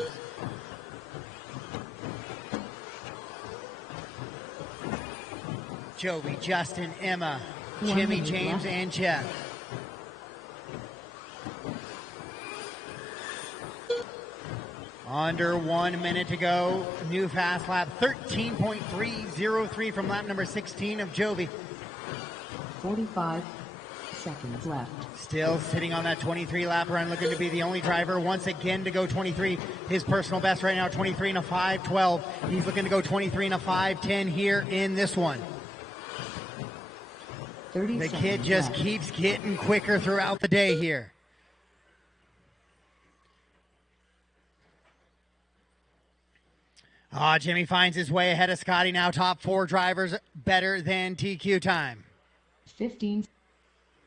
Joby, Justin, Emma, Jimmy, James, and Jeff. Under 1 minute to go. New fast lap, 13.303 from lap number 16 of Joby. 45 seconds left. Still sitting on that 23-lap run, looking to be the only driver once again to go 23. His personal best right now, 23 and a 5:12. He's looking to go 23 and a 5:10 here in this one. 30 the kid just left. keeps getting quicker throughout the day here. Jimmy finds his way ahead of Scotty now. Top 4 drivers better than TQ time. 15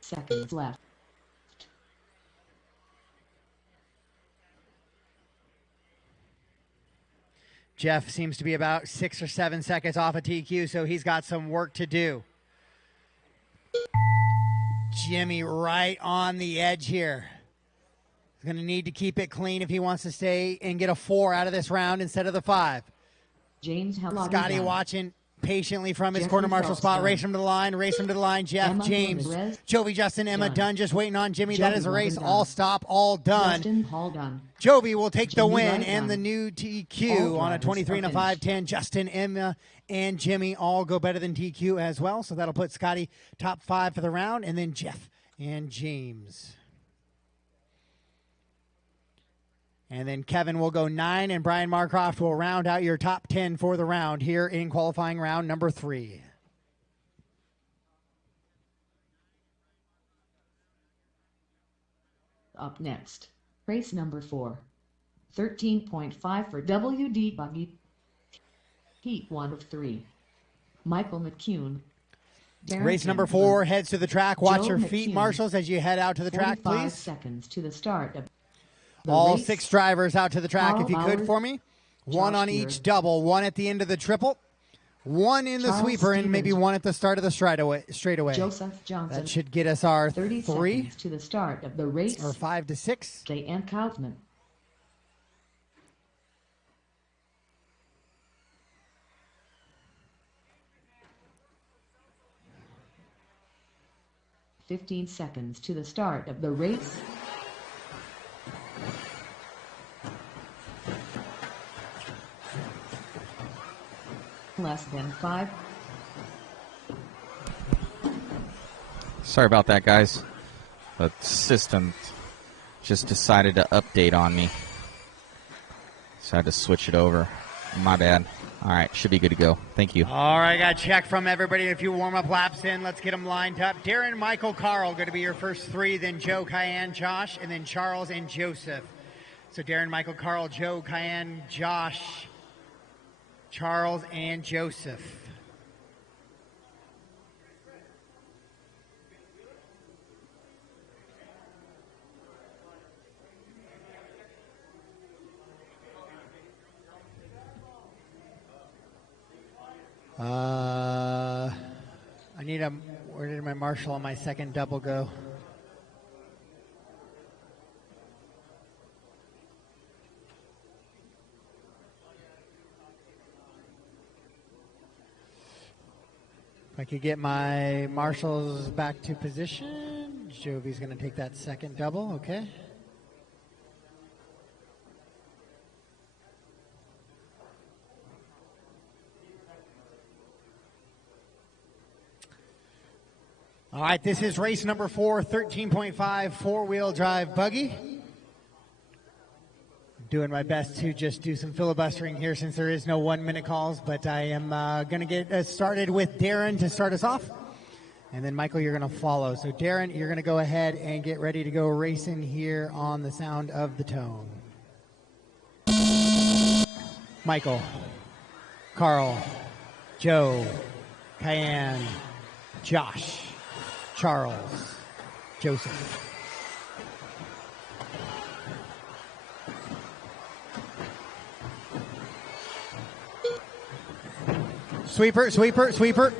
seconds left. Jeff seems to be about 6 or 7 seconds off of TQ, so he's got some work to do. Jimmy right on the edge here. He's going to need to keep it clean if he wants to stay and get a 4 out of this round instead of the 5. James Scotty watching patiently from his corner marshal spot. Race him to the line, Jeff, Emma James, Ramirez, Joby, Justin, Emma, done. Just waiting on Jimmy. That Joby, is a race. done. All stop, all done. Justin, all done. Joby will take the Jimmy, win right and done. the new TQ All on a drivers 23 and a are finished. 5:10. Justin, Emma, and Jimmy all go better than TQ as well. So that'll put Scotty top 5 for the round, and then Jeff and James. And then Kevin will go 9, and Brian Marcroft will round out your top 10 for the round here in qualifying round number 3. Up next, race number 4. 13.5 for WD Buggy. Heat 1 of 3. Michael McCune. Darren Race number Kinsler, 4 heads to the track. Watch Joe your feet, McCune. marshals, as you head out to the track, 45 please. seconds to the start of the All race. 6 drivers out to the track, Carl if you could Bauer, for me. 1 Josh on Beard. each double, 1 at the end of the triple, 1 in the Charles sweeper, and maybe Stevens. 1 at the start of the straightaway. Joseph Johnson. That should get us our 30 3 seconds to the start of the race. or 5 to 6. J.N. Kaufman. "15 seconds to the start of the race. Less than 5. Sorry about that, guys. The system just decided to update on me. So I had to switch it over. My bad. All right, should be good to go. Thank you. All right, got a check from everybody. A few warm-up laps in. Let's get them lined up. Darren, Michael, Carl going to be your first 3, then Joe, Cayenne, Josh, and then Charles and Joseph. So Darren, Michael, Carl, Joe, Cayenne, Josh, Charles, and Joseph. I need where did my marshal on my second double go? If I could get my marshals back to position. Jovi's going to take that second double, okay. All right, this is race number 4, 13.5 four-wheel drive buggy. Doing my best to just do some filibustering here since there is no 1-minute calls, but I am going to get started with Darren to start us off. And then, Michael, you're going to follow. So, Darren, you're going to go ahead and get ready to go racing here on the sound of the tone. Michael, Carl, Joe, Cayenne, Josh, Charles, Joseph. Sweeper, sweeper, sweeper.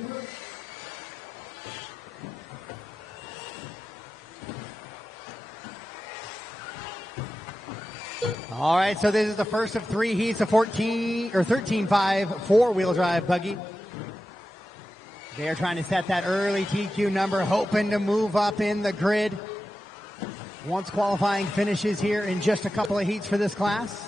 All right, so this is the first of 3 heats of 13.5 four-wheel drive buggy. They are trying to set that early TQ number, hoping to move up in the grid once qualifying finishes here in just a couple of heats for this class.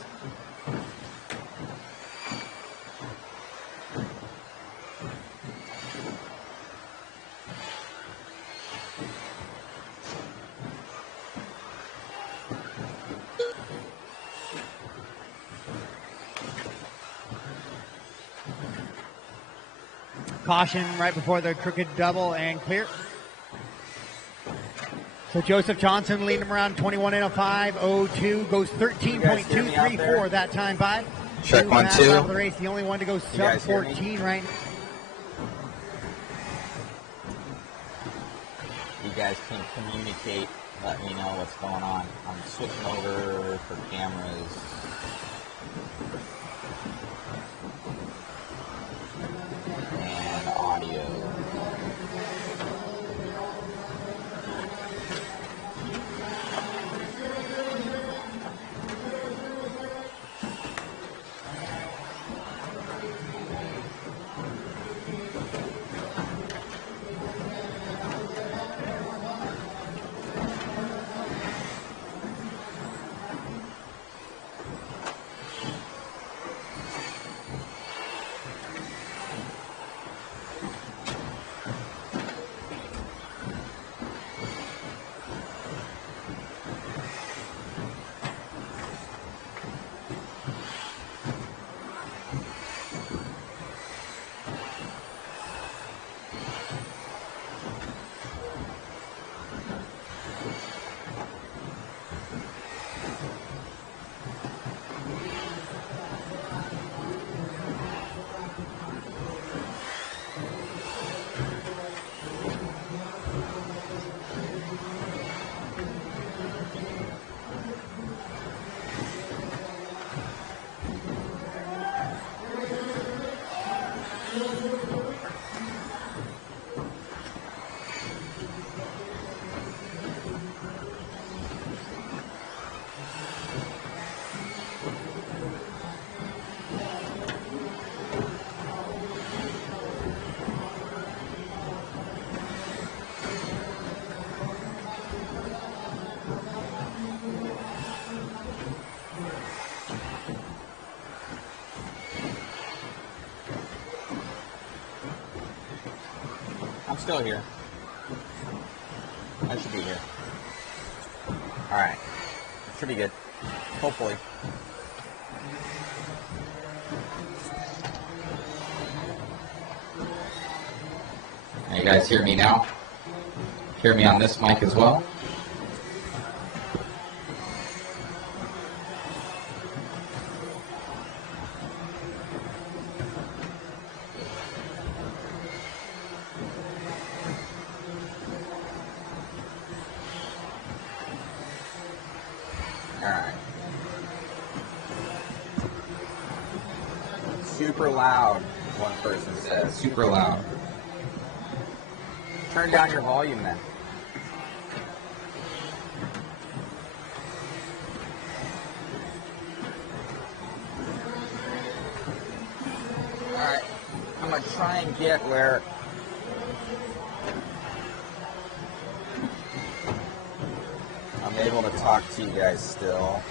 Caution right before the crooked double and clear. So Joseph Johnson leading him around 21 in a 5:02, goes 13.234 that time by. Check 1, 2. The race, the only one to go sub 14 right now. You guys can communicate, let me know what's going on. I'm switching over for cameras. And audio. Still here. I should be here. Alright. Should be good. Hopefully. You guys hear me now? Hear me on this mic as well? Super loud. One person says. Super loud. Turn down your volume then. Alright, I'm going to try and get where I'm able to talk to you guys still.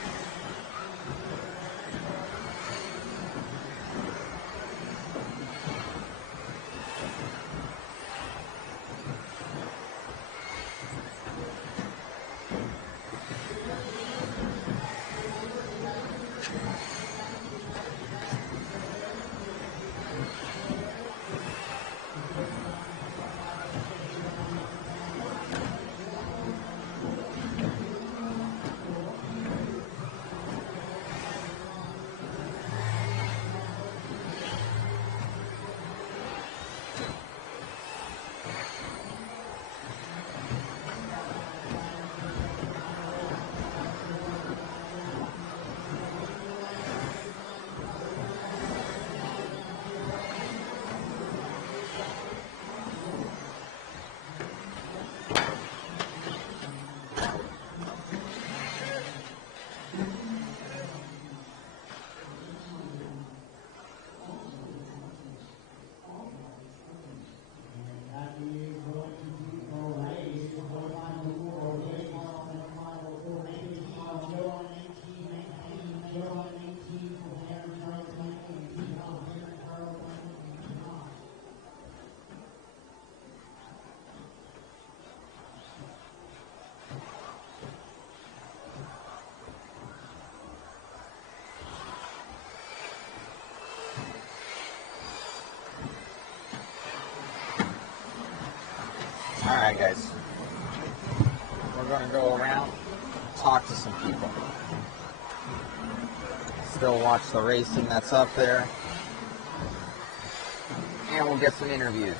Alright guys, we're going to go around, talk to some people. Still watch the racing that's up there, and we'll get some interviews.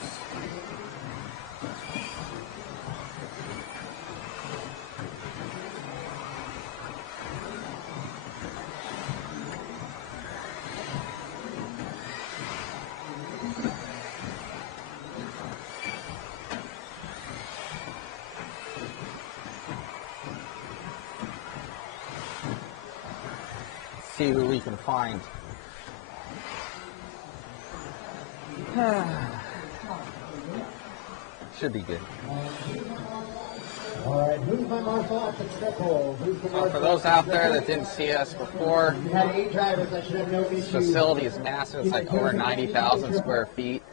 See who we can find. Should be good. All right, who's my marshal off the triple? So for those out there that didn't see us before, We had 8 drivers that should have no this issues. facility is massive. It's like over 90,000 square feet.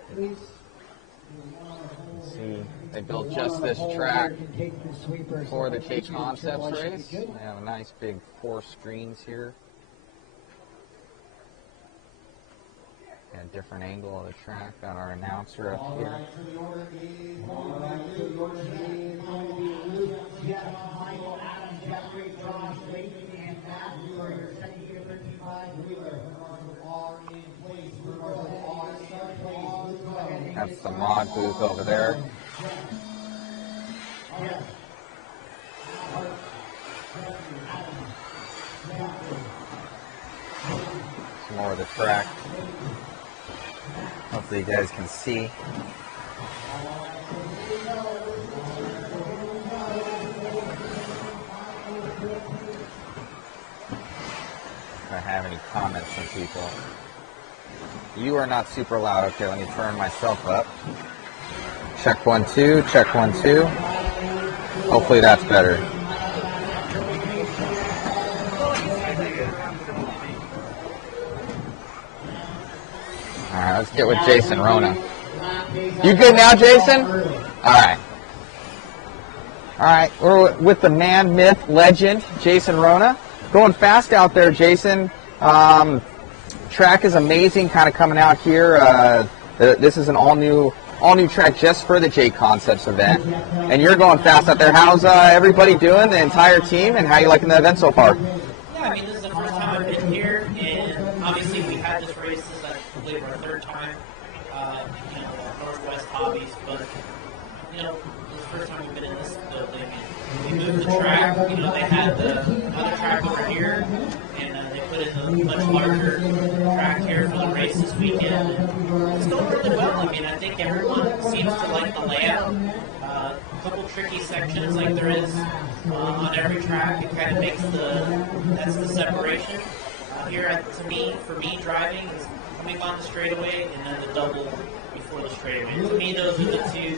See, they built just this track for the JConcepts race. They have a nice big 4 screens here. And a different angle of the track. Got our announcer up here. That's the mod booth over there. Some more of the track. Hopefully you guys can see. If I have any comments from people. You are not super loud. Okay, let me turn myself up. Check 1 2, check 1 2. Hopefully that's better. Alright, let's get with Jason Rona. You good now, Jason? Alright. Alright, we're with the man, myth, legend, Jason Rona. Going fast out there, Jason. Track is amazing, kind of coming out here. This is an all-new track just for the JConcepts event. And you're going fast out there. How's everybody doing, the entire team, and how you liking the event so far? Yeah, I mean, this is the first time I've been here, and obviously we had this race. This is, I believe, our 3rd time, NorthWestHobbies, but, this is the first time we've been in this building. We moved the track, they had the other track over here, and they put put in a much larger track here for the race this weekend. And it's going really well. I mean, I think everyone seems to like the layout. A couple tricky sections like there is on every track. It kind of makes that's the separation. Here, for me, driving is coming on the straightaway and then the double before the straightaway. To me, those are the two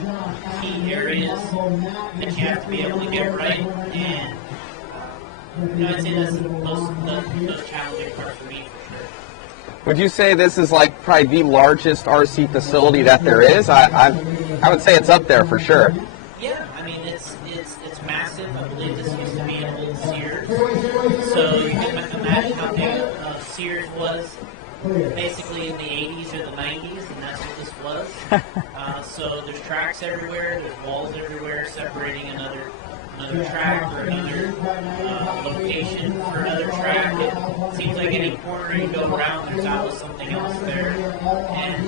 key areas that you have to be able to get right. And I'd say that's the most challenging part for me, for sure. Would you say this is like probably the largest RC facility that there is? I would say it's up there for sure. Yeah, I mean it's massive. I believe this used to be an old Sears, so you can imagine how big Sears was basically in the 80s or the 90s, and that's what this was. So there's tracks everywhere, there's walls everywhere separating another track or another location for another track. It seems like any corner you go around, there's always something else there. And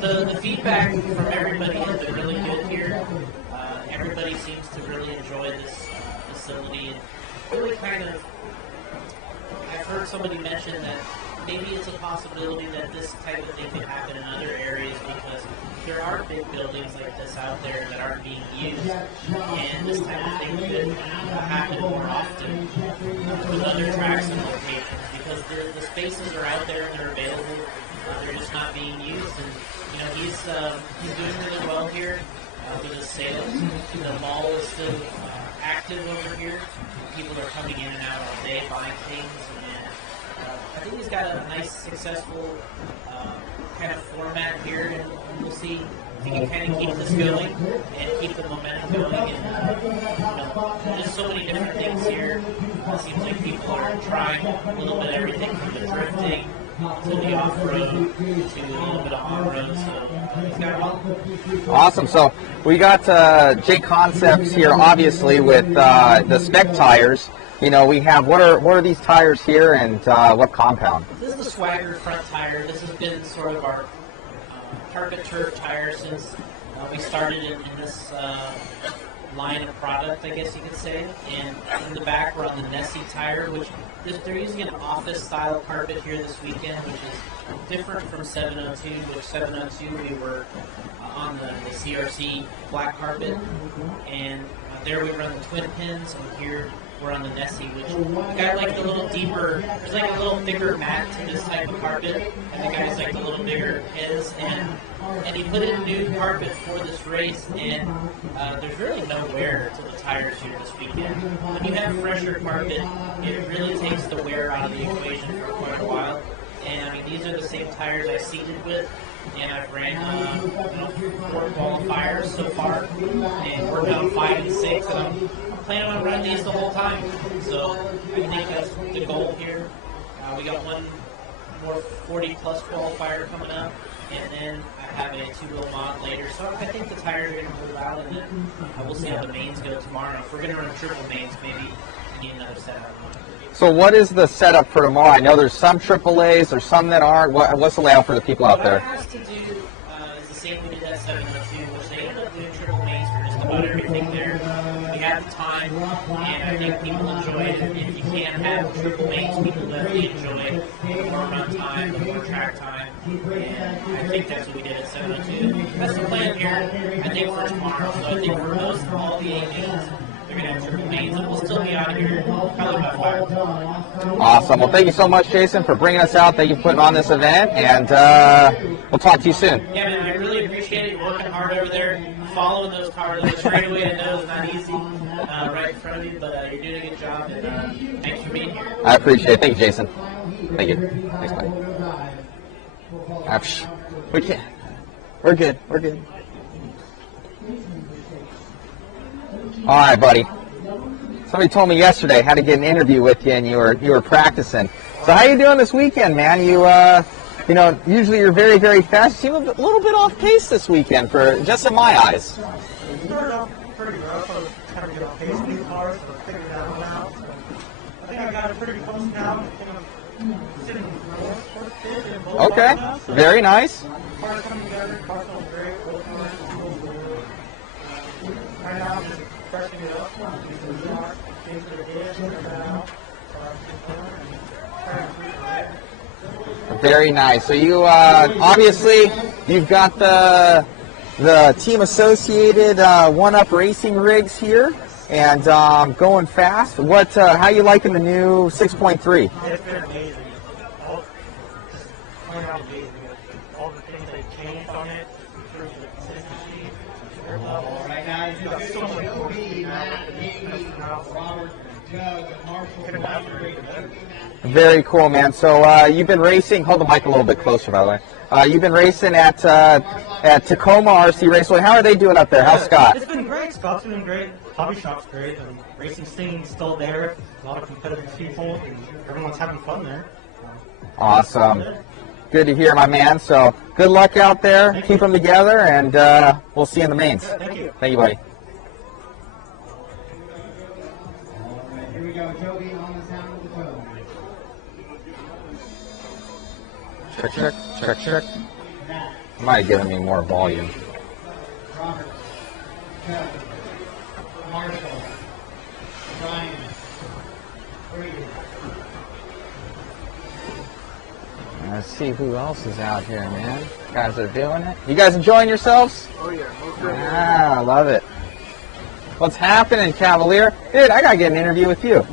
the feedback from everybody has been really good here. Everybody seems to really enjoy this facility, and really kind of, I've heard somebody mention that maybe it's a possibility that this type of thing could happen in other areas because there are big buildings like this out there that aren't being used, and this type of thing could happen more often with other tracks and locations because the spaces are out there and they're available. They're just not being used, and he's doing really well here with his sales. The mall is still active over here. People are coming in and out all day buying things, and I think he's got a nice, successful kind of format here, and we'll see if he can kind of keep this going and keep the momentum going. And there's so many different things here. It seems like people are trying a little bit of everything from the drifting to the off-road to a little bit of on-road. So he's got it all. Awesome. So we got JConcepts here, obviously, with the spec tires. We have what are these tires here, and what compound? This is the Swagger front tire. This has been sort of our carpet turf tire since we started in this line of product, I guess you could say. And in the back, we're on the Nessie tire, which they're using an office-style carpet here this weekend, which is different from 702, which 702 we were on the CRC black carpet, and there we run the twin pins, and here we're on the Nessie, which got like the little deeper, there's like a little thicker mat to this type of carpet, and the guy's like the little bigger pins, and he put in new carpet for this race, and there's really no wear to the tires here this weekend. When you have fresher carpet, it really takes the wear out of the equation for quite a while. And I mean, these are the same tires I seeded with, and I've ran 4 qualifiers so far, and we're down 5 and 6, and I'm planning on running these the whole time. So I think that's the goal here. We got one more 40-plus qualifier coming up, and then I have a 2-wheel mod later. So I think the tires are going to move out, and then we'll see how the mains go tomorrow. If we're going to run triple mains, maybe we need another setup. So what is the setup for tomorrow? I know there's some AAAs, there's some that aren't. What's the layout for the people out there? What it has to do is the same we did at 702, which they ended up doing triple mains for just about everything there. We have the time, and I think people enjoy it. If you can have triple mains, people definitely enjoy the more run time, the more track time, and I think that's what we did at 702. That's the plan here, I think, for tomorrow. So I think for most of all the A mains, they're going to have triple mains, and we'll still be out of here probably by 5. Awesome. Well, thank you so much, Jason, for bringing us out. Thank you for putting on this event, and we'll talk to you soon. Yeah, man, I really appreciate it. You're working hard over there, following those cars. The straightaway, I know, is not easy right in front of you, but you're doing a good job, and thanks for being here. I appreciate it. Thank you, Jason. Thank you. Thanks, buddy. We can't. We're good. We're good. All right, buddy. Somebody told me yesterday how to get an interview with you, and you were practicing. So how you doing this weekend, man? Usually you're very, very fast. You seem a little bit off pace this weekend, for just in my eyes. It started off pretty rough. I was kind of get off pace with these cars, so I figured that one out. So I think I got it pretty close now. Sitting okay, very nice. Cars coming together, cars going great. Right now I'm just freshening it up. Using the car, things that are good, figuring that out. So Very nice. So you obviously you've got the team associated one-up racing rigs here, and going fast. What? How you liking the new 6.3? It's been amazing. All the things they changed on it, improved the consistency, their level. Right now, you've got so much more speed now. Robert, Doug, and Marshall. Very cool, man. So you've been racing. Hold the mic a little bit closer, by the way. You've been racing at Tacoma RC Raceway. How are they doing up there? How's Scott? It's been great. Scott's been great. Hobby shop's great. The racing scene's still there. A lot of competitive people, and everyone's having fun there. Awesome. Good to hear, my man. So good luck out there. Keep them together, and we'll see you in the mains. Thank you. Thank you, buddy. Here we go, Toby on the sound of the toe. Check. Might have given me more volume. Robert, Doug, Marshall, Brian, Brady. Let's see who else is out here, man. Guys are doing it. You guys enjoying yourselves? Oh yeah, Ah, love it. What's happening, Cavalier? Dude, I gotta get an interview with you.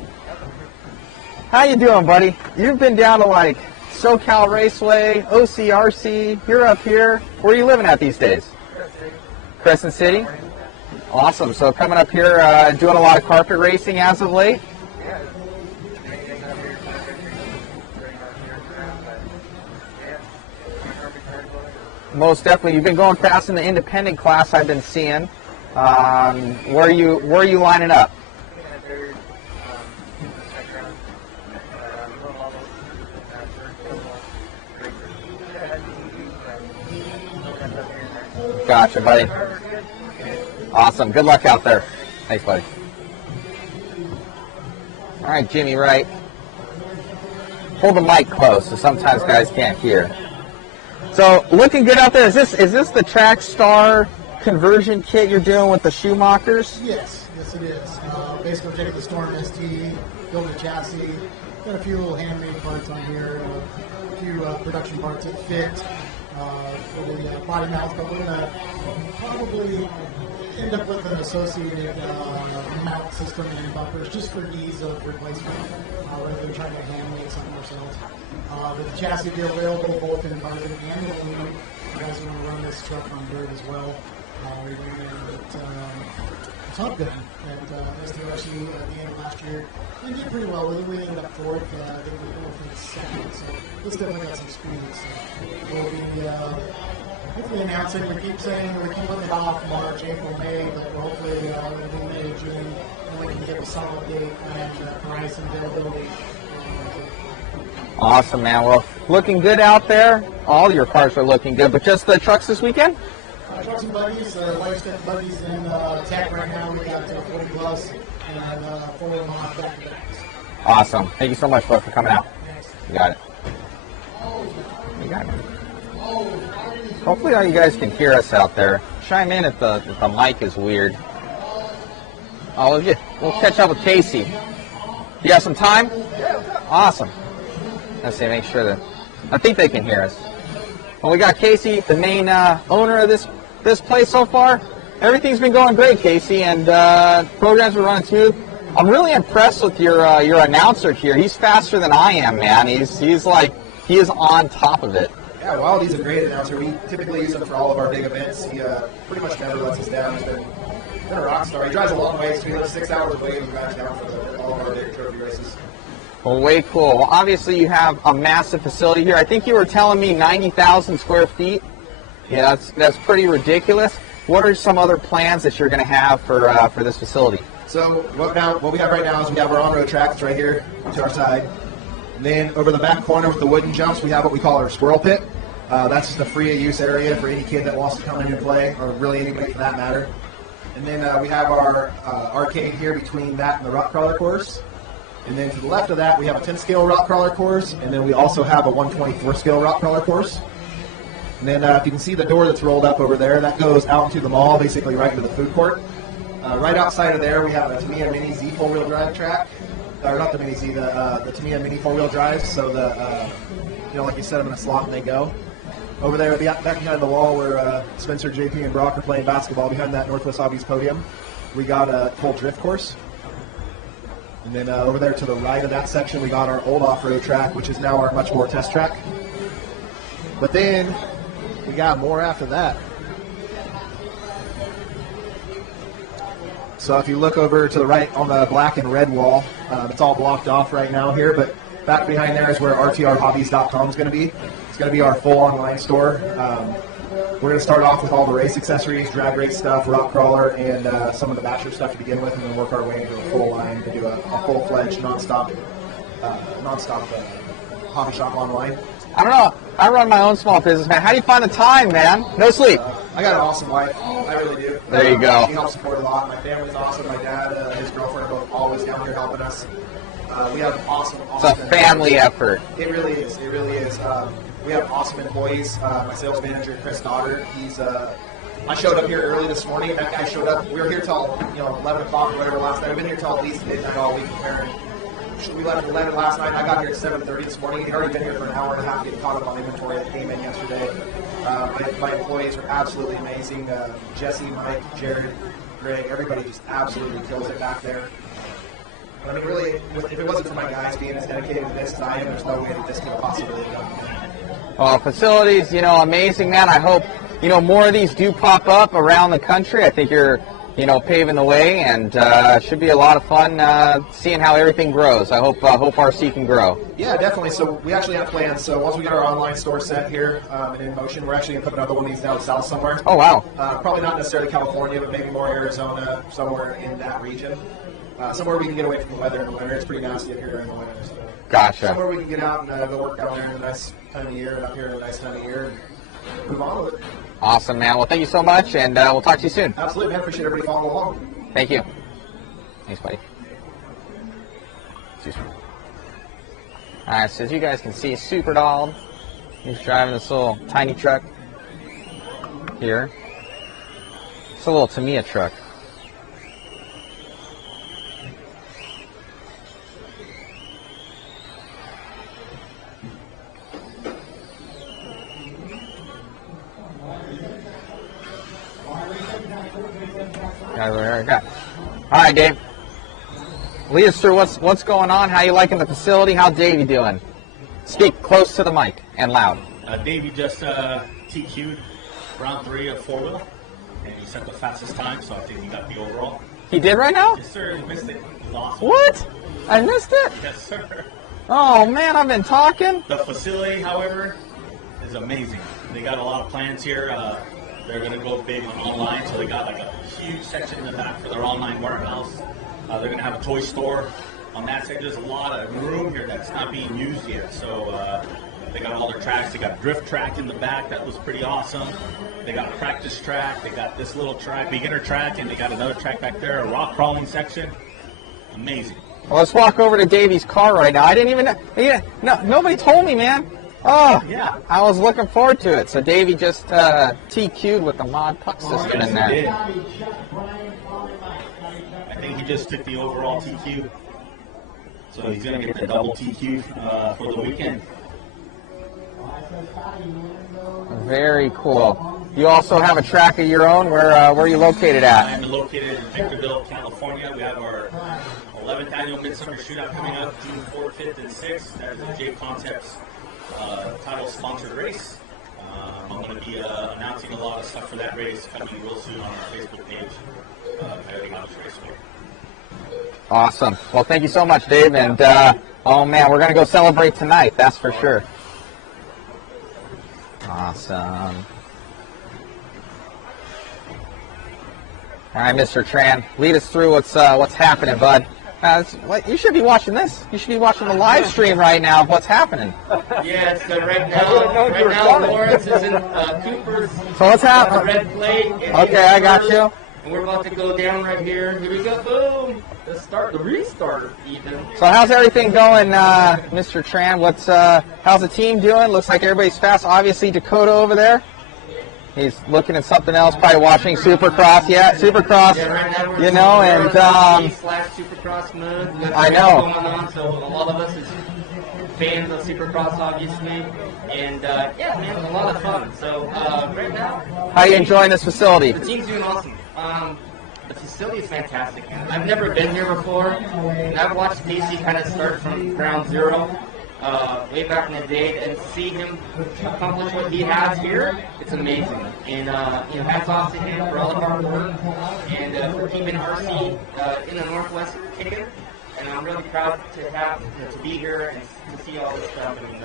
How you doing, buddy? You've been down to like SoCal Raceway, OCRC. You're up here. Where are you living at these days? Crescent City. Awesome. So coming up here, doing a lot of carpet racing as of late. Most definitely. You've been going fast in the independent class I've been seeing. Where are you lining up? Gotcha, buddy. Awesome. Good luck out there. Thanks, buddy. All right, Jimmy Wright. Hold the mic close, so sometimes guys can't hear. So looking good out there. Is this the Track Star conversion kit you're doing with the Schumachers? Yes, it is. Basically, we're taking the Storm ST, building a chassis, got a few little handmade parts on here, a few production parts that fit for the body mounts, but we're going to probably end up with an associated mount system and bumpers just for ease of replacement, rather than trying to handmade something ourselves. The chassis will be available both in carbon and aluminum. You guys are going to run this truck on dirt as well. We ran it at Top Gun at STRC at the end of last year and did pretty well with it. We ended up fourth. I think we were second, so it's definitely got some speed. So we'll be hopefully announcing. We keep saying we keep putting it off March, April, May, but hopefully it'll be May, June, and we can get a solid date and price and availability. Awesome, man. Well, looking good out there. All your cars are looking good, but just the trucks this weekend? Trucks and buggies, lifestyle buggies in tech right now. We got 40 plus and 4 of them on back to back. Awesome. Thank you so much, bud, for coming out. You got it. You got it. Hopefully all you guys can hear us out there. Chime in if the mic is weird. Oh, we'll catch up with Casey. You got some time? Awesome. Let's see, make sure that I think they can hear us. Well, we got Casey, the main owner of this place so far. Everything's been going great, Casey, and programs are running smooth. I'm really impressed with your announcer here. He's faster than I am, man. He is on top of it. Yeah, Wildy's a great announcer. We typically use him for all of our big events. He pretty much never lets us down. He's been a rock star. He drives a long way, so we live 6 hours away and drives down for all of our big trophy races. Well, way cool. Well, obviously you have a massive facility here. I think you were telling me 90,000 square feet. Yeah, that's pretty ridiculous. What are some other plans that you're going to have for this facility? So what we have right now is we have our on-road tracks right here to our side. And then over the back corner with the wooden jumps, we have what we call our squirrel pit. That's just a free use area for any kid that wants to come in and play, or really anybody for that matter. And then we have our arcade here between that and the rock crawler course. And then to the left of that, we have a 10-scale rock crawler course, and then we also have a 124-scale rock crawler course. And then if you can see the door that's rolled up over there, that goes out into the mall, basically right into the food court. Right outside of there, we have a Tamiya Mini Z four-wheel drive track. or not the Mini Z, the Tamiya Mini 4-wheel drives. So like you said, I'm in a slot and they go. Over there, back behind the wall where Spencer, JP, and Brock are playing basketball, behind that Northwest Hobbies podium, we got a full drift course. And then over there to the right of that section, we got our old off-road track, which is now our much more test track. But then we got more after that. So if you look over to the right on the black and red wall, it's all blocked off right now here, but back behind there is where rtrhobbies.com is going to be. It's going to be our full online store. We're going to start off with all the race accessories, drag race stuff, rock crawler, and some of the bachelor stuff to begin with, and then work our way into a full line to do a full-fledged, non-stop hobby shop online. I don't know. I run my own small business, man. How do you find the time, man? No sleep. I got an awesome wife. I really do. There you go. She helps support a lot. My family's awesome. My dad, his girlfriend are both always down here helping us. We have awesome. It's a family effort. It really is. It really is. We have awesome employees. My sales manager, Chris Doddard, I showed up here early this morning. That guy showed up. We were here till 11 o'clock or whatever last night. We've been here till at least midnight all week preparing. We left at 11 last night. I got here at 7:30 this morning. He'd already been here for an hour and a half getting caught up on inventory that came in yesterday. My employees are absolutely amazing. Jesse, Mike, Jared, Greg, everybody just absolutely kills it back there. I mean, really, if it wasn't for my guys being as dedicated to this as I am, there's no way that this could have possibly been done. Well, facilities, amazing, man. I hope, more of these do pop up around the country. I think you're, paving the way, and it should be a lot of fun seeing how everything grows. I hope RC can grow. Yeah, definitely. So we actually have plans. So once we get our online store set here and in motion, we're actually going to put another one of these down south somewhere. Oh, wow. Probably not necessarily California, but maybe more Arizona, somewhere in that region. Somewhere we can get away from the weather in the winter. It's pretty nasty up here during the winter. So. Gotcha. Somewhere we can get out and go work down there in a nice time of year, and up here in a nice time of year, and move on with it. Awesome, man. Well, thank you so much, and we'll talk to you soon. Absolutely, man. Appreciate everybody following along. Thank you. Thanks, buddy. Excuse me. All right, so as you guys can see, Super Doll, he's driving this little tiny truck here. It's a little Tamiya truck. All right, Dave. Lead us through what's going on. How you liking the facility? How's Davey doing? Speak close to the mic and loud. Davey just TQ'd round 3 of 4-wheel, and he set the fastest time, so I think he got the overall. He did right now? Yes, sir. He missed it. It was awesome. What? I missed it? Yes, sir. Oh, man, I've been talking. The facility, however, is amazing. They got a lot of plans here. They're going to go big on online, so they got like a huge section in the back for their online warehouse. They're going to have a toy store on that side. There's a lot of room here that's not being used yet. So they got all their tracks. They got drift track in the back. That was pretty awesome. They got a practice track. They got this little track, beginner track, and they got another track back there, a rock crawling section. Amazing. Well, let's walk over to Davey's car right now. I didn't even know. Nobody told me, man. Oh, yeah. I was looking forward to it. So Davey just TQ'd with the mod puck system in there. He did. I think he just took the overall TQ. So he's going to get the double TQ for the weekend. Very cool. You also have a track of your own. Where are you located at? I'm located in Victorville, California. We have our 11th annual Midsummer Shootout coming up June 4th, 5th, and 6th. That is a JConcepts title sponsored race. I'm going to be announcing a lot of stuff for that race coming real soon on our Facebook page. Coyote House Raceway. Awesome. Well, thank you so much, Dave. And oh man, we're gonna go celebrate tonight. That's for sure. Awesome. All right, Mr. Tran, lead us through what's happening, bud. You should be watching this. You should be watching the live stream right now of what's happening. Yeah, so right now Lawrence is in Cooper's. So what's happening? Red plate. Okay, I got you. And we're about to go down right here. Here we go. Boom. The restart even. So how's everything going, Mr. Tran? How's the team doing? Looks like everybody's fast. Obviously, Dakota over there. He's looking at something else, probably watching Supercross. Yeah, Supercross. Yeah, right now we're You know, and Supercross mode. With I know. Going on, so a lot of us is fans of Supercross, obviously, and yeah, man, a lot of fun. So right now, how are you enjoying this facility? the team's doing awesome. The facility is fantastic, man. I've never been here before, and I've watched Casey kind of start from ground zero. Way back in the day, and see him accomplish what he has here, it's amazing. And you know, hats off to him for all the hard work and for keeping RC in the Northwest kicking. And I'm really proud to have to be here and to see all this stuff. I mean,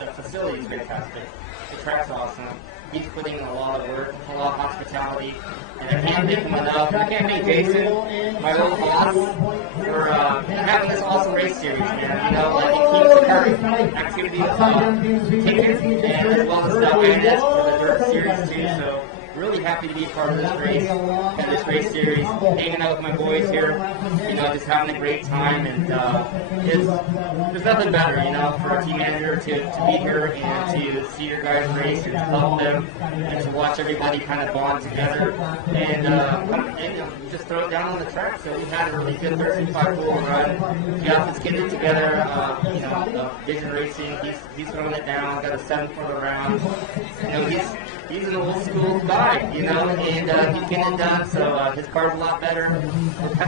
the facility is fantastic. The track's awesome. He's putting in a lot of work, a lot of hospitality, and I can't thank him enough. I can't thank Jason, my old boss, for having this awesome race series, man. You know, like, he keeps the current activities ticking, and as well as the awareness for the dirt series too. So really happy to be a part of this race, and this race series, hanging out with my boys here, you know, just having a great time, and there's nothing better, you know, for a team manager to be here and to see your guys race and to help them and to watch everybody kind of bond together and just throw it down on the track. So we had a really good 13.5 run. Jeff is getting it together, you know, Vision Racing, he's throwing it down, got a 7 for the round. You know, he's an old school guy, you know, and he's getting it done, so his car's a lot better.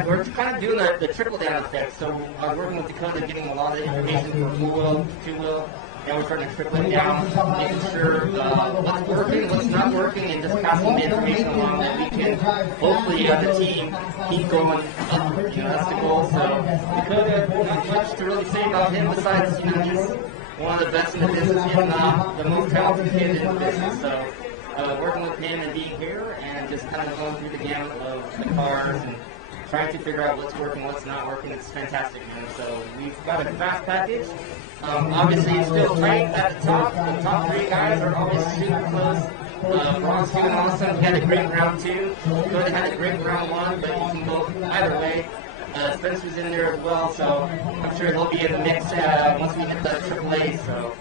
We're kind of doing the trickle down effect, so working with Dakota, getting a lot of information from full-wheel, two-wheel, and we're trying to trickle it down, making sure what's working, what's not working, and just passing the information along that we can hopefully the team keep going up. You know, that's the goal. So Dakota, not much to really say about him besides, you know, he's one of the best in the business, if not the most talented kid in the business. So working with him and being here and just kind of going through the gamut of the cars and trying to figure out what's working, what's not working. It's fantastic, man. So we've got a fast package. Obviously, it's still tight at the top. The top 3 guys are always super close. Ron's doing awesome. He had a great round 2. Dakota had a great round 1, but you can go either way. Spencer's in there as well, so I'm sure he'll be in the mix once we hit the AAA. So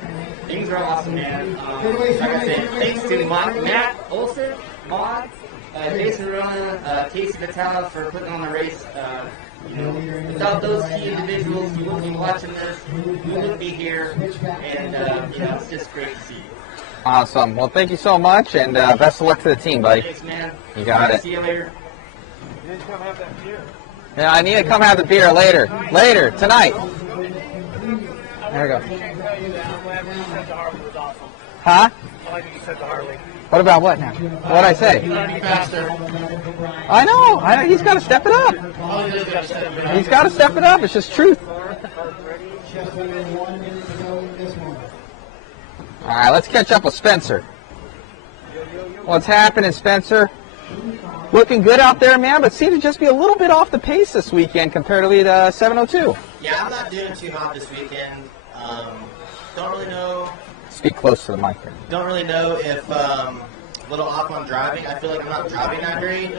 things are awesome, man. Like I said, thanks to Matt Olson, Maud, Jason Rona, Casey Vitale for putting on the race. You know, without those key individuals, you wouldn't be watching this, we wouldn't be here, and you know, it's just great to see you. Awesome. Well, thank you so much, and best of luck to the team, buddy. Thanks, man. You got it. See you later. You didn't come have that beer. Yeah, I need to come have the beer later. Later, tonight. There we go. Huh? I like what you said to Harley. What about what now? What'd I say? I know. He's got to step it up. He's got to step it up. It's just truth. All right, let's catch up with Spencer. What's happening, Spencer? Looking good out there, man, but seemed to just be a little bit off the pace this weekend comparatively to 702. Yeah, I'm not doing too hot this weekend. Don't really know. Speak close to the mic here. Don't really know if a little off on driving. I feel like I'm not driving that great.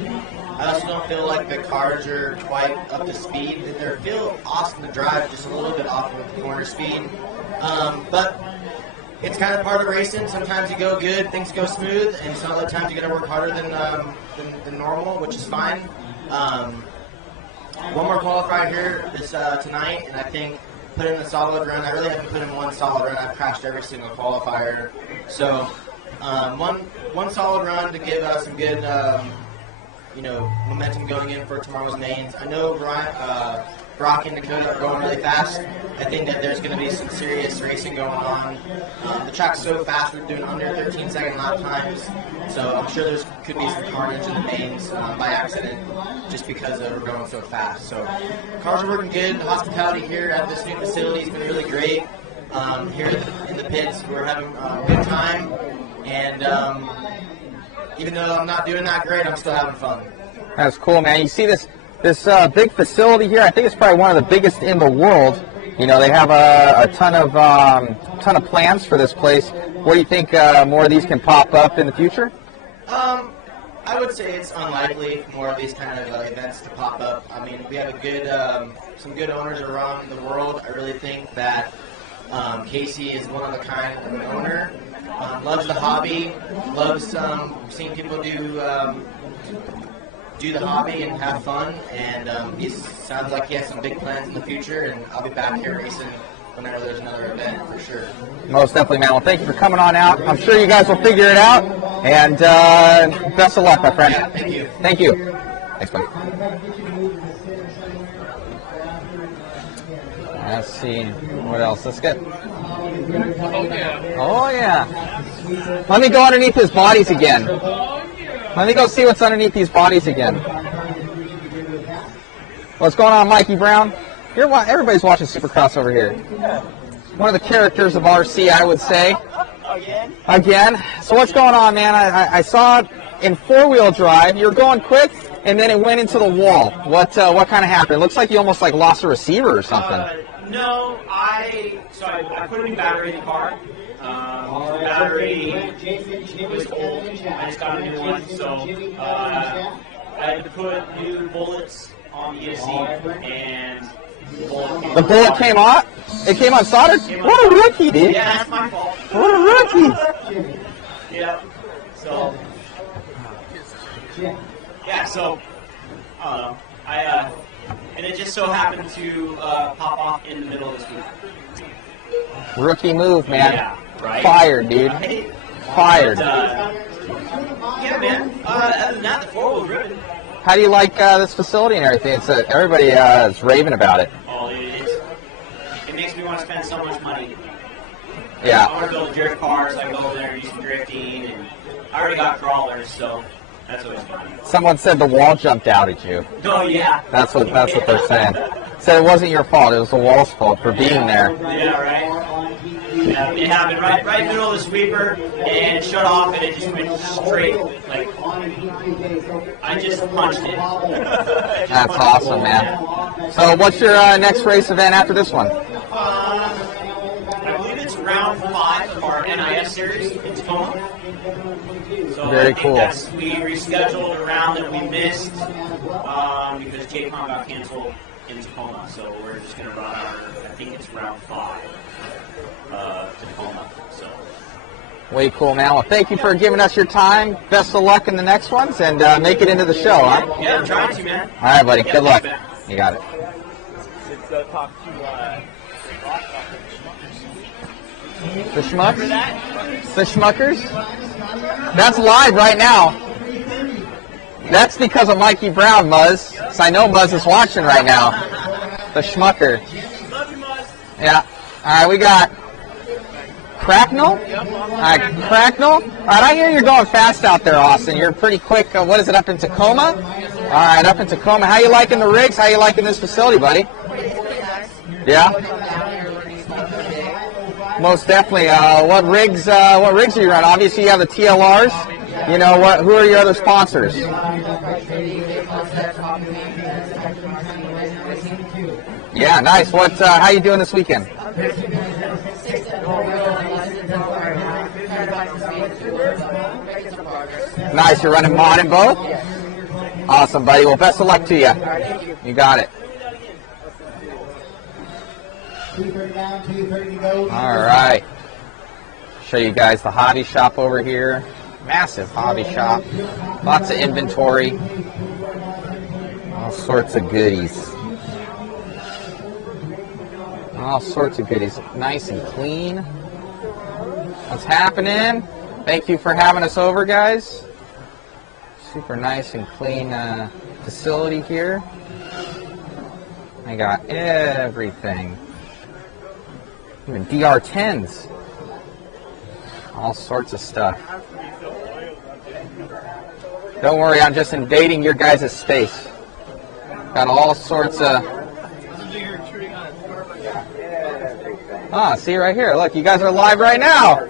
I also don't feel like the cars are quite up to speed. They feel awesome to drive, just a little bit off of the corner speed. But it's kind of part of racing. Sometimes you go good, things go smooth, and some other times you got to work harder than normal, which is fine. One more qualifier here tonight, and I think put in a solid run. I really haven't put in one solid run. I've crashed every single qualifier. So one solid run to give us some good momentum going in for tomorrow's mains. I know Brock and Dakota are going really fast. I think that there's going to be some serious racing going on. The track's so fast, we're doing under 13-second lap times, so I'm sure there could be some carnage in the mains by accident just because we're going so fast. So cars are working good. The hospitality here at this new facility has been really great. Here in the pits, we're having a good time, and even though I'm not doing that great, I'm still having fun. That's cool, man. You see this big facility here? I think it's probably one of the biggest in the world. You know, they have a ton of plans for this place. What do you think more of these can pop up in the future? I would say it's unlikely more of these kind of events to pop up. I mean, we have some good owners around the world. I really think that Casey is one of a kind of an owner. Loves the hobby. Loves seeing people do the hobby and have fun. And he sounds like he has some big plans in the future. And I'll be back here racing whenever there's another event for sure. Most definitely, man. Well, thank you for coming on out. I'm sure you guys will figure it out. And best of luck, my friend. Yeah, thank you. Thank you. Thanks, buddy. Let's see. What else? Let's get... Oh, yeah. Let me go underneath his bodies again. Let me go see what's underneath these bodies again. What's going on, Mikey Brown? Everybody's watching Supercross over here. One of the characters of RC, I would say. Again? So what's going on, man? I saw it in four-wheel drive. You were going quick, and then it went into the wall. What kind of happened? It looks like you almost like lost a receiver or something. No, I put a new battery in the car. The battery was old. I just got a new one, so I had to put new bullets on the ESC, and the bullet came off? It came unsoldered? What a rookie, dude. Yeah, that's my fault. What a rookie. Yeah. So. Yeah. So. And it just so happened to pop off in the middle of this week. Rookie move, man. Yeah, right? Fired, dude. Right? Fired. But, yeah, man. Other than that, the four-wheel driven. How do you like this facility and everything? It's everybody is raving about it. Oh, it makes me want to spend so much money. Yeah. I want to build drift cars. I go over there and do some drifting, and I already got crawlers, so that's always fun. Someone said the wall jumped out at you. Oh yeah. That's what they're saying. Said it wasn't your fault. It was the wall's fault for being there. Yeah, right. Yeah, it happened right in the middle of the sweeper, and it shut off, and it just went straight. Like I just punched it. That's awesome, man. So, what's your next race event after this one? I believe it's round 5 of our NIS series in Tacoma. So Very cool. We rescheduled a round that we missed because JConcepts got canceled in Tacoma. So we're just going to run our, I think it's round 5 to Tacoma. So. Way cool, man. Well, thank you for giving us your time. Best of luck in the next ones, and make it into the show, huh? Yeah, I'm trying to, man. All right, buddy. Yeah, Good luck. thanks, You got it. Let's talk to The Schmucks? The Schmuckers? That's live right now. That's because of Mikey Brown, Muzz. So I know Muzz is watching right now. The Schmucker. Yeah. All right, we got Cracknell. All right, Cracknell. All right, I hear you're going fast out there, Austin. You're pretty quick. What is it, up in Tacoma? All right, up in Tacoma. How you liking the rigs? How you liking this facility, buddy? Yeah. Most definitely. What rigs are you running? Obviously, you have the TLRs. You know what? Who are your other sponsors? Yeah, nice. What? How you doing this weekend? Nice. You're running mod in both. Awesome, buddy. Well, best of luck to you. You got it. All right. Show you guys the hobby shop over here. Massive hobby shop. Lots of inventory. All sorts of goodies. All sorts of goodies. Nice and clean. What's happening? Thank you for having us over, guys. Super nice and clean facility here. I got everything. Even DR10s. All sorts of stuff. Don't worry, I'm just invading your guys' space. Got all sorts of... Ah, see right here. Look, you guys are live right now.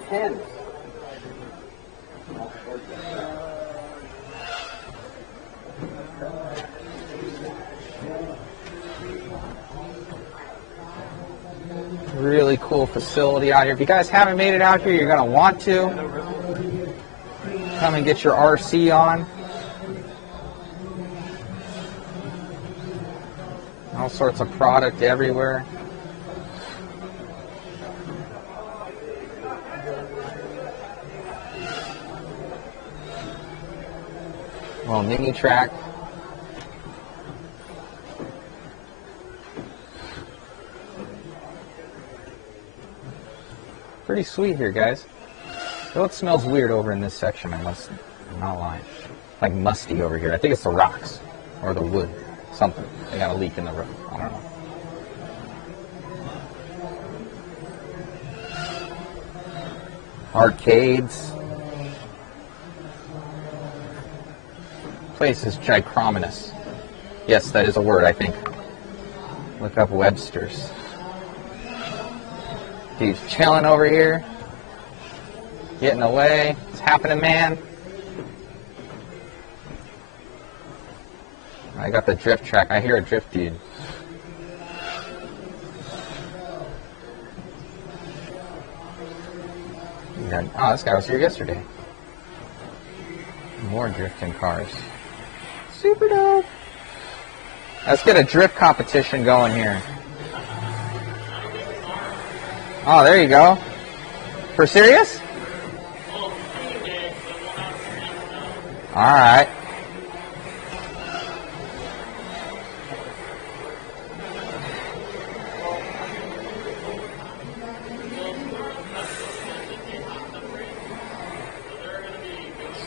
Really cool facility out here. If you guys haven't made it out here, you're going to want to. Come and get your RC on. All sorts of product everywhere. Little mini track. Pretty sweet here, guys. Though it smells weird over in this section, I'm not lying. Like musty over here. I think it's the rocks or the wood. Something. They got a leak in the roof. I don't know. Arcades. Place is Gicrominous. Yes, that is a word, I think. Look up Webster's. Dude's chilling over here. Getting away. What's happening, man? I got the drift track. I hear a drift dude. Oh, this guy was here yesterday. More drifting cars. Super dope. Let's get a drift competition going here. Oh, there you go. For serious? All right.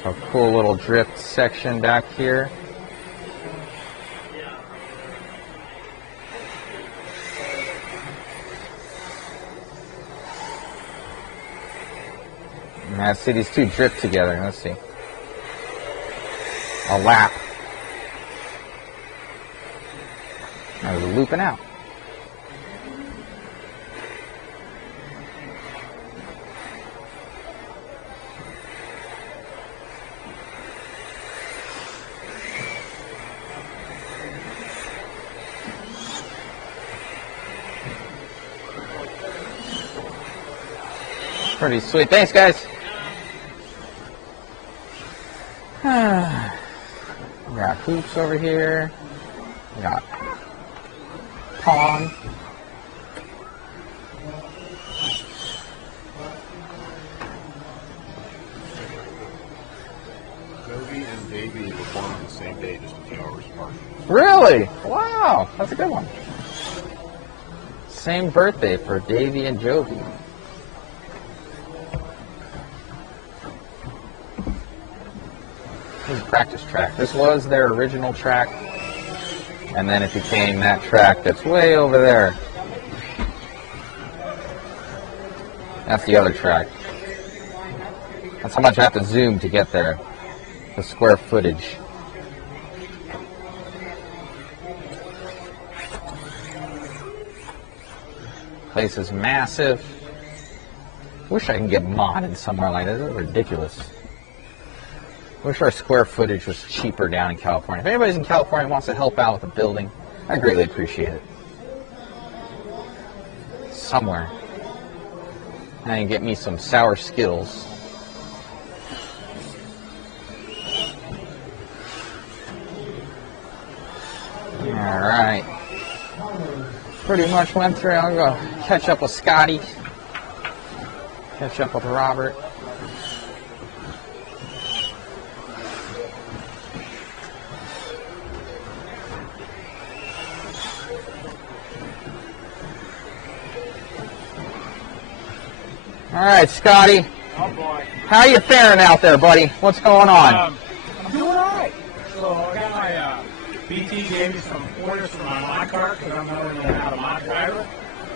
A cool little drift section back here. Let's see these two drift together. Let's see. A lap. Now we're looping out. Pretty sweet. Thanks, guys. We got hoops over here. We got pond. Jovi and Davey were born on the same day, just a few hours apart. Really? Wow, that's a good one. Same birthday for Davey and Jovi. This is a practice track. This was their original track, and then it became that track that's way over there. That's the other track. That's how much I have to zoom to get there. The square footage. Place is massive. Wish I could get modded somewhere like this. This is ridiculous. Wish our square footage was cheaper down in California. If anybody's in California and wants to help out with a building, I greatly appreciate it. Somewhere. I can get me some sour Skittles. Alright. Pretty much went through. I'll go catch up with Scotty. Catch up with Robert. All right, Scotty. Oh boy. How you faring out there, buddy? What's going on? I'm doing all right. So I got my BT gave me some orders for my mod cart because I'm learning how to mod driver,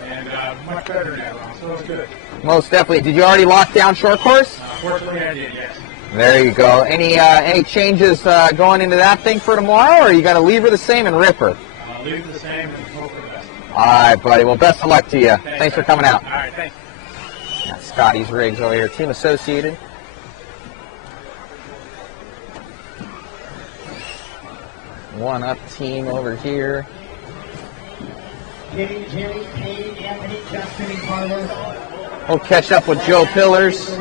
and much better now. So it's good. Most definitely. Did you already lock down short course? Fortunately, I did. Yes. There you go. Any changes going into that thing for tomorrow, or are you going to leave her the same and rip her? Leave it the same and hope for the best. All right, buddy. Well, best of luck to you. Thanks for coming out. All right, thanks. Got Scotty's rigs over here, Team Associated. One up team over here. Jimmy, Kate, Anthony, Justin, and Carlos. We'll catch up with Joe Pillars.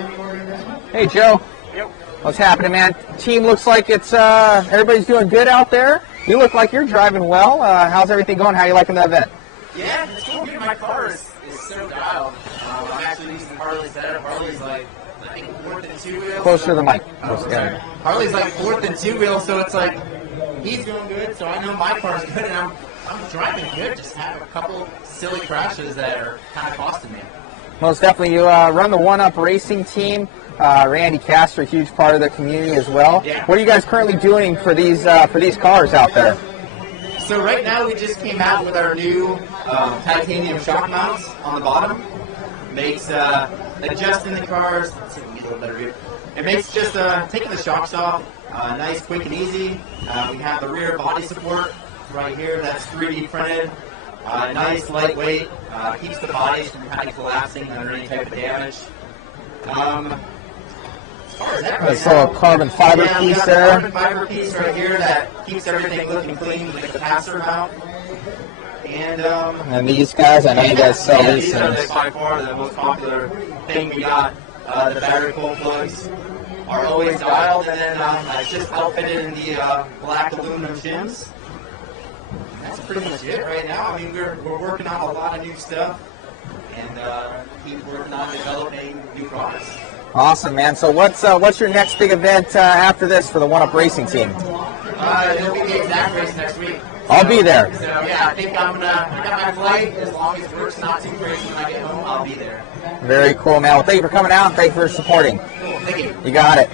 Hey, Joe. Yep. What's happening, man? Team looks like it's everybody's doing good out there. You look like you're driving well. How's everything going? How you liking the event? Yeah, it's cool. My car is so dialed. I'm actually using Harley's setup. Harley's like think 4th and 2 wheel. Closer to the mic. Sorry. Harley's like 4th and 2 wheel, so it's like he's doing good, so I know my car's good, and I'm driving good. Just have a couple silly crashes that are kind of costing me. Most definitely. You run the One Up Racing team. Randy Castor, a huge part of the community as well. Yeah. What are you guys currently doing for these cars out there? So right now we just came out with our new titanium shock mounts on the bottom. Makes adjusting the cars. Let's see if we can get a little better view. It makes just taking the shocks off nice, quick, and easy. We have the rear body support right here. That's 3D printed. Nice, lightweight. Keeps the bodies from kind of collapsing under any type of damage. As far as that right So a carbon fiber yeah, piece we got there. the carbon fiber piece right here that keeps everything looking clean with the capacitor mount. And these guys, I know you guys sell these these are things. by far the most popular thing we got. The battery cold plugs are always dialed, and then it's just outfitted in the black aluminum shims. That's pretty much it right now. I mean, we're working on a lot of new stuff, and keep working on developing new products. Awesome, man. So what's your next big event after this for the One Up Racing team? It'll be the exact race next week. I'll be there. So yeah, I think I got my flight. As long as work's not too crazy when I get home, I'll be there. Very cool, man. Well, thank you for coming out. Thank you for supporting. Cool, thank you. You got it.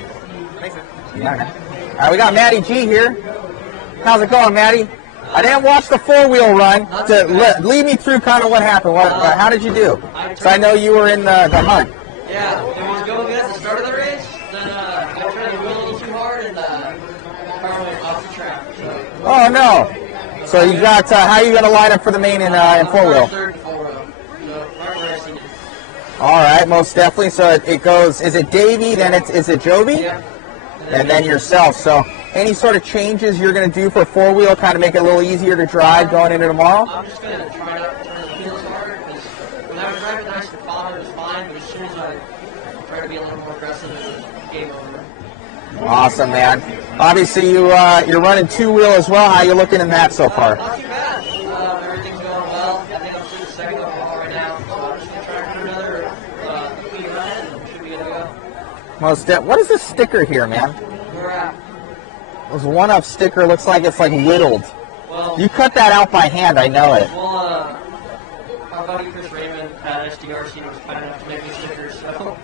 Thanks, All right, we got Matty G here. How's it going, Matty? I didn't watch the four-wheel run. Lead me through kind of what happened. How did you do? So I know you were in the hunt. Yeah, it was going good at the start of the race. Then I tried to wheel a little too hard, and the car went off the track. Oh no! So you got how are you going to line up for the main in four-wheel? Third, four-wheel. All right, most definitely. So it goes. Is it Davey? Then is it Joby? Yeah. And then yourself. So any sort of changes you're going to do for four-wheel, kind of make it a little easier to drive going into tomorrow? I'm just going to try not to turn the wheels harder, because when I was driving nice for fun, it was fine, but as soon as I try to be a little more aggressive, it was game over. Awesome, man. Obviously, you're running two-wheel as well. How you looking in that so far? Not too bad. Everything's going well. I think I'm shooting second overall right now, so I'm just going to try to put another clean run in, and should be good to go. What is this sticker here, man? Where at? This one-up sticker looks like it's like whittled. Well, You cut that out by hand, I know it. Well, our buddy Chris Raymond at SDRC was kind enough to make me stickers, so.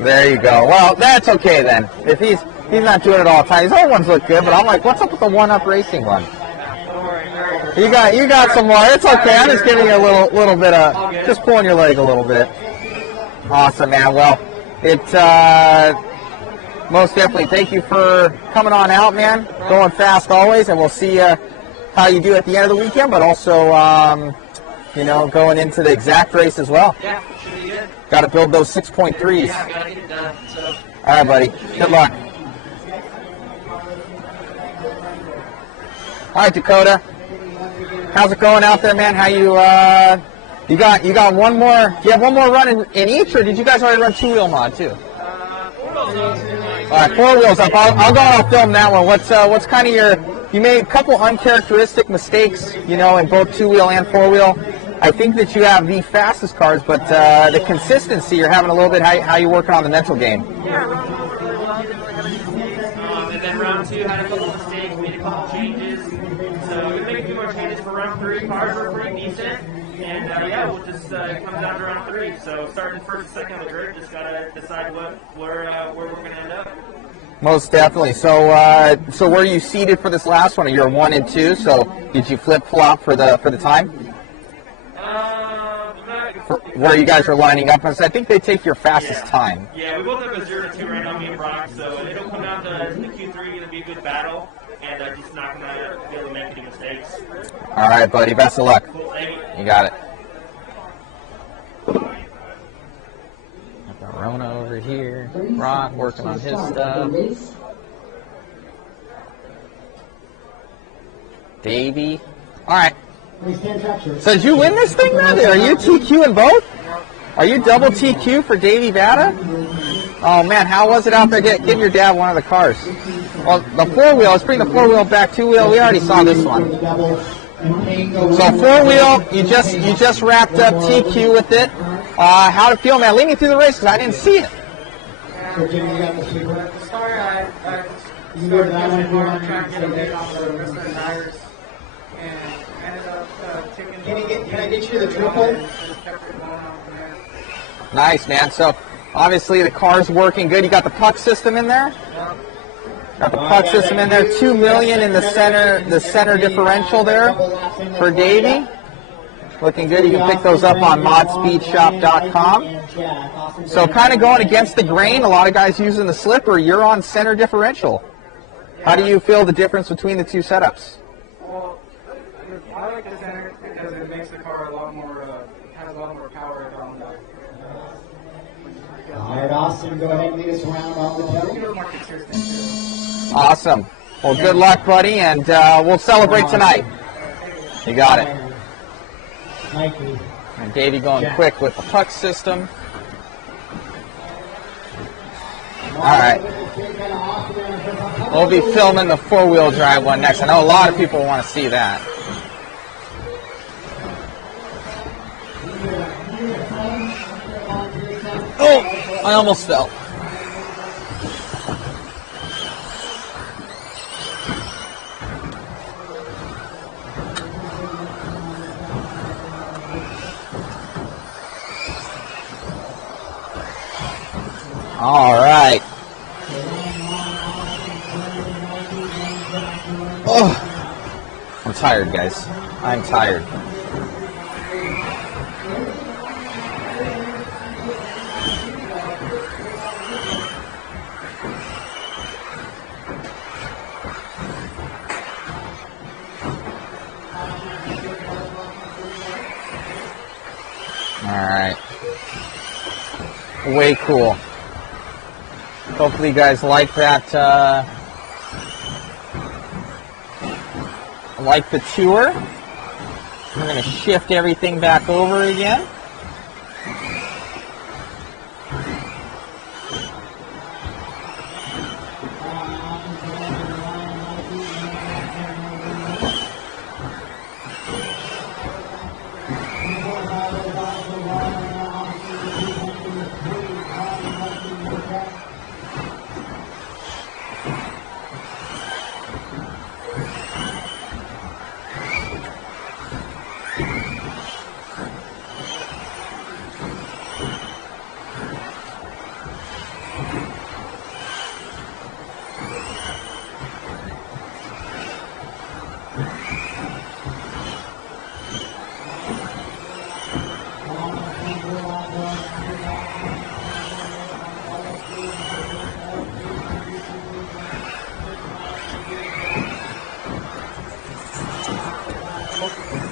There you go. Well, that's okay then. If he's not doing it all the time. His other ones look good, but I'm like, what's up with the one-up racing one? You got some more. It's okay. I'm just giving you a little bit of, just pulling your leg a little bit. Awesome, man. Well, it's most definitely. Thank you for coming on out, man. Going fast always, and we'll see how you do at the end of the weekend, but also, going into the exact race as well. Yeah, should be good. Got to build those 6.3s. Yeah, gotta get it done, so. All right, buddy. Good luck. All right, Dakota. How's it going out there, man? How you got one more? Do you have one more run in each, or did you guys already run two-wheel mod too? All right, four wheels up. I'll go and I'll film that one. What's kind of you made a couple uncharacteristic mistakes, in both two-wheel and four-wheel. I think that you have the fastest cars, but the consistency, you're having a little bit, how you working on the mental game? Yeah, round one went really well. Didn't really have any mistakes. And then round two had a couple of mistakes, made a couple changes. So we made a few more changes for round three. Cars were pretty decent. And we'll just come down to round three. So starting first, second of the grid, just gotta decide where we're gonna end up. Most definitely. So were you seated for this last one? You're 1 and 2. So did you flip flop for the time? Where you guys are lining up, I think they take your fastest time. Yeah, we both have a 0-2 right now, me and Brock. So it'll come down to the Q3. It'll be a good battle, and just not gonna be able to make any mistakes. All right, buddy. Best of luck. Cool, thank you. You got it. Got Rona over here. Brock working on his stuff. Davey. All right. So did you win this thing, man? Are you TQ in both? Are you double TQ for Davey Vada? Oh, man, how was it out there getting your dad one of the cars? Well, the four-wheel, let's bring the four-wheel back. Two-wheel, we already saw this one. So four-wheel, you just wrapped up TQ with it. How'd it feel, man? Lead me through the race because I didn't see it. So Jimmy, you got the sleeper? Sorry, I You can go to that one if you hard want. to try and get a Say lead that. on the rest of the tires, and ended up taking. Can I get you the triple? Nice, man. So obviously the car's working good. You got the puck system in there? Got the puck system in there. 2 million in the center differential there for Davey. Looking good. You can pick those up on modspeedshop.com. So kind of going against the grain. A lot of guys using the slipper. You're on center differential. How do you feel the difference between the two setups? Well, I like the center because it makes the car a lot more, has a lot more power on the. All right, Austin, go ahead and lead us around on the toe. Awesome. Well, good luck, buddy, and we'll celebrate tonight. You got it. Mikey. And Davey going quick with the puck system. All right. We'll be filming the four-wheel drive one next. I know a lot of people want to see that. Oh, I almost fell. All right. Oh, I'm tired, guys. I'm tired. All right. Way cool. Hopefully you guys like that, like the tour. We're going to shift everything back over again.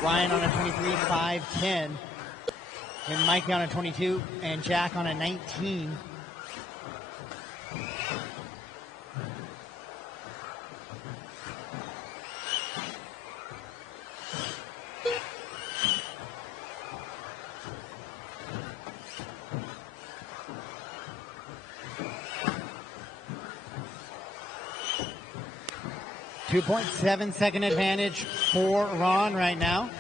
Ryan on a 23.510, and Mikey on a 22, and Jack on a 19. .7-second advantage for Ron right now.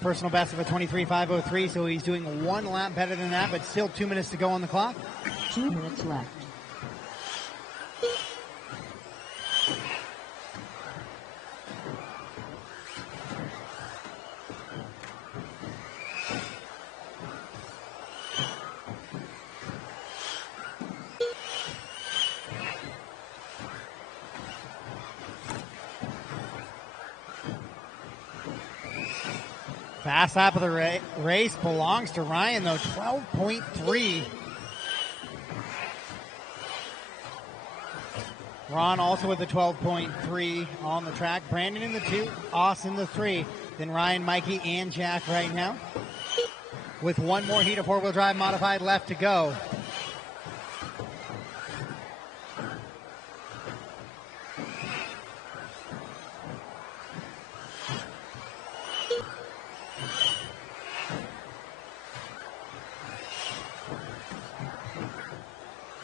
Personal best of a 23.503, so he's doing one lap better than that, but still 2 minutes to go on the clock. 2 minutes left. Fast lap of the race belongs to Ryan, though, 12.3. Ron also with the 12.3 on the track. Brandon in the 2, Austin the 3. Then Ryan, Mikey, and Jack right now. With one more heat of four-wheel drive modified left to go.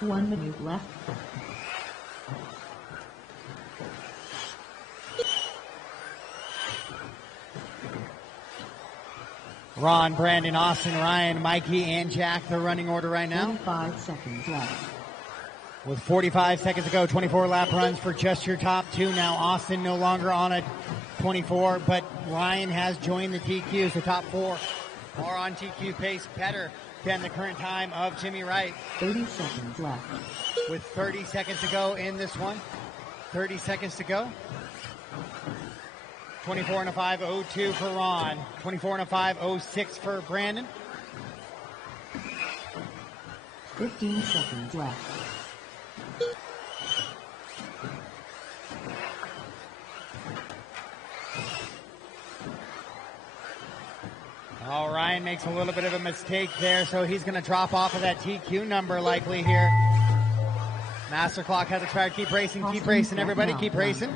One minute left. Ron, Brandon, Austin, Ryan, Mikey, and Jack, the running order right now. 45 seconds left. With 45 seconds to go, 24 lap runs for just your top two. Now Austin no longer on a 24, but Ryan has joined the TQ, so top four are on TQ pace better than the current time of Jimmy Wright. 30 seconds left. With 30 seconds to go in this one. 30 seconds to go. 24 and a 5:02 for Ron. 24 and a 5:06 for Brandon. 15 seconds left. Oh, Ryan makes a little bit of a mistake there, so he's going to drop off of that TQ number likely here. Master clock has expired. Keep racing, everybody. Keep racing.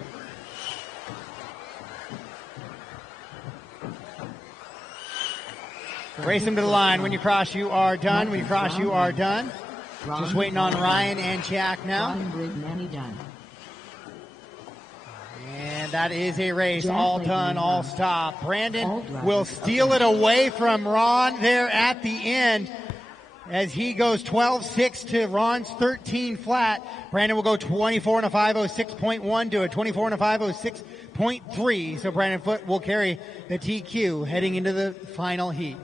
Race him to the line. When you cross, you are done. When you cross, you are done. Just waiting on Ryan and Jack now. And that is a race. All done, all stopped. Brandon will steal it away from Ron there at the end as he goes 12.6 to Ron's 13 flat. Brandon will go 24 and a 5:06.1 to a 24 and a 5:06.3. So Brandon Foote will carry the TQ heading into the final heat.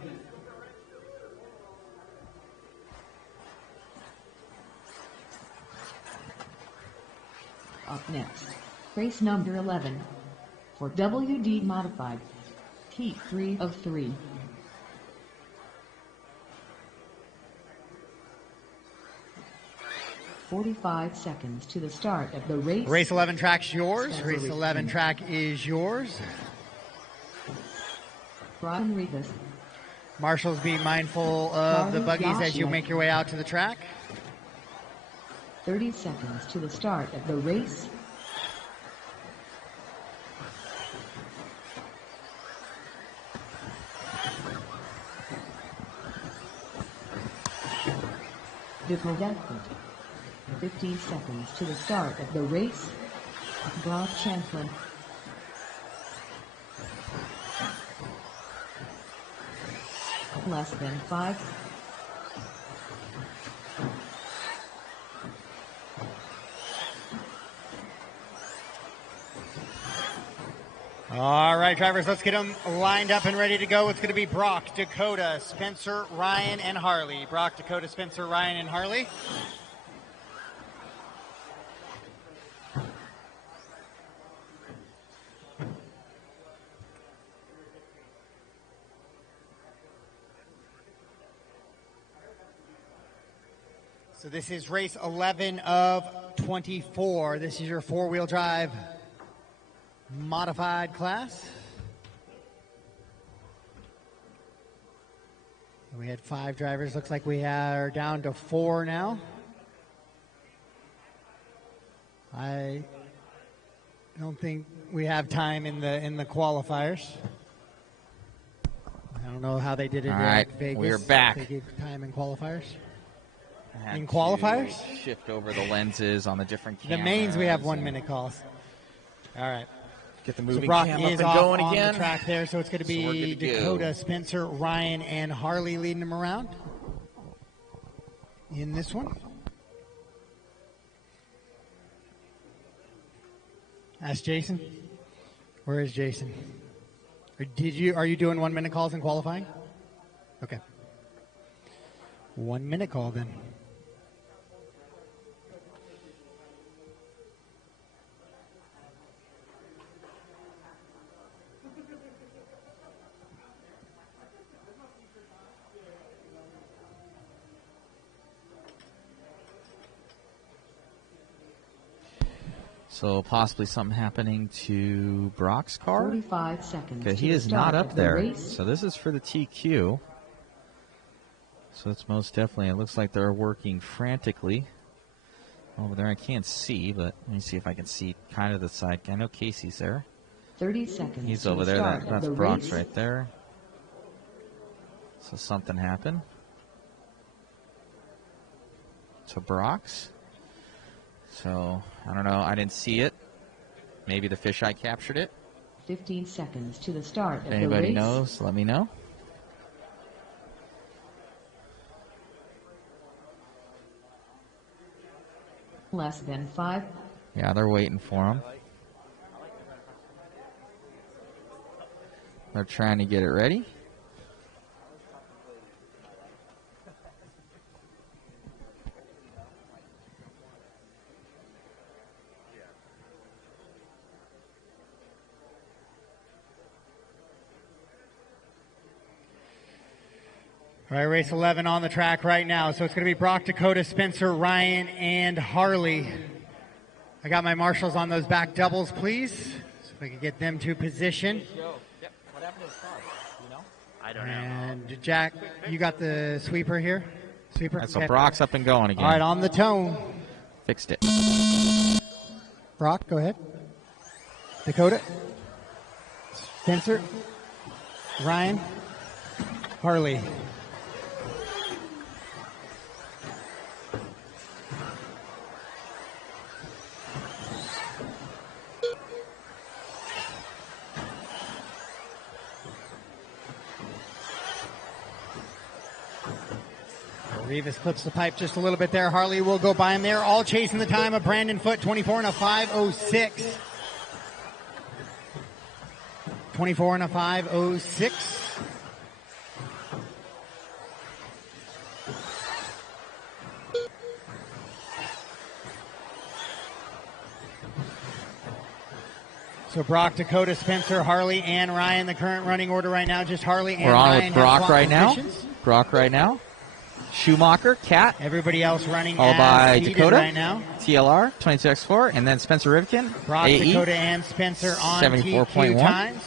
Up next, race number 11 for WD Modified, Heat 3 of 3. "45 seconds to the start of the race." Race 11 track's yours. Race 11 track is yours. Brian Rivas. Marshals, be mindful of the buggies as you make your way out to the track. 30 seconds to the start of the race. Diplomat. 15 seconds to the start of the race. Brock Champlin. Less than 5. All right, drivers, let's get them lined up and ready to go. It's going to be Brock, Dakota, Spencer, Ryan, and Harley. Brock, Dakota, Spencer, Ryan, and Harley. So this is race 11 of 24. This is your four-wheel drive modified class. We had 5 drivers. Looks like we are down to 4 now. I don't think we have time in the qualifiers. I don't know how they did it at Vegas. We're back. They gave time in qualifiers. I had In qualifiers? to shift over the lenses on the different cameras. The mains, we have 1 minute calls. All right. Get the So moving Brock cam is up and off going on again. the track there, so it's going to So we're be good to go. Dakota, Spencer, Ryan, and Harley leading them around in this one. Ask Jason. Where is Jason? Are you doing 1 minute calls in qualifying? Okay. 1 minute call then. So possibly something happening to Brock's car? 45 seconds Okay, to he the is not start up of the there. race. So this is for the TQ. So it's most definitely, it looks like they're working frantically. Over there I can't see, but let me see if I can see kind of the side. I know Casey's there. 30 seconds He's to over the there. start That's of the Brock's race. right there. So something happened to Brock's. So I don't know. I didn't see it. Maybe the fisheye captured it. 15 seconds to the start If of the anybody race. knows, let me know. Less than 5. Yeah, they're waiting for him. They're trying to get it ready. All right, race 11 on the track right now. So it's going to be Brock, Dakota, Spencer, Ryan, and Harley. I got my marshals on those back doubles, please. So if I can get them to position. What happened to his car? You know? I don't know. And Jack, you got the sweeper here? Sweeper? That's so Okay. Brock's up and going again. All right, on the tone. Fixed it. Brock, go ahead. Dakota. Spencer. Ryan. Harley. Rivas clips the pipe just a little bit there. Harley will go by him there. All chasing the time of Brandon Foote, 24 and a 5:06. 24 and a 5:06. So Brock, Dakota, Spencer, Harley, and Ryan. The current running order right now, just Harley and We're on Ryan. with Brock have right now. positions. Brock right now. Schumacher, Cat. Everybody else running All as by seated Dakota. right now. TLR, 22x4. And then Spencer Rivkin. Brock, AE, Dakota, and Spencer on 74.1. TQ times.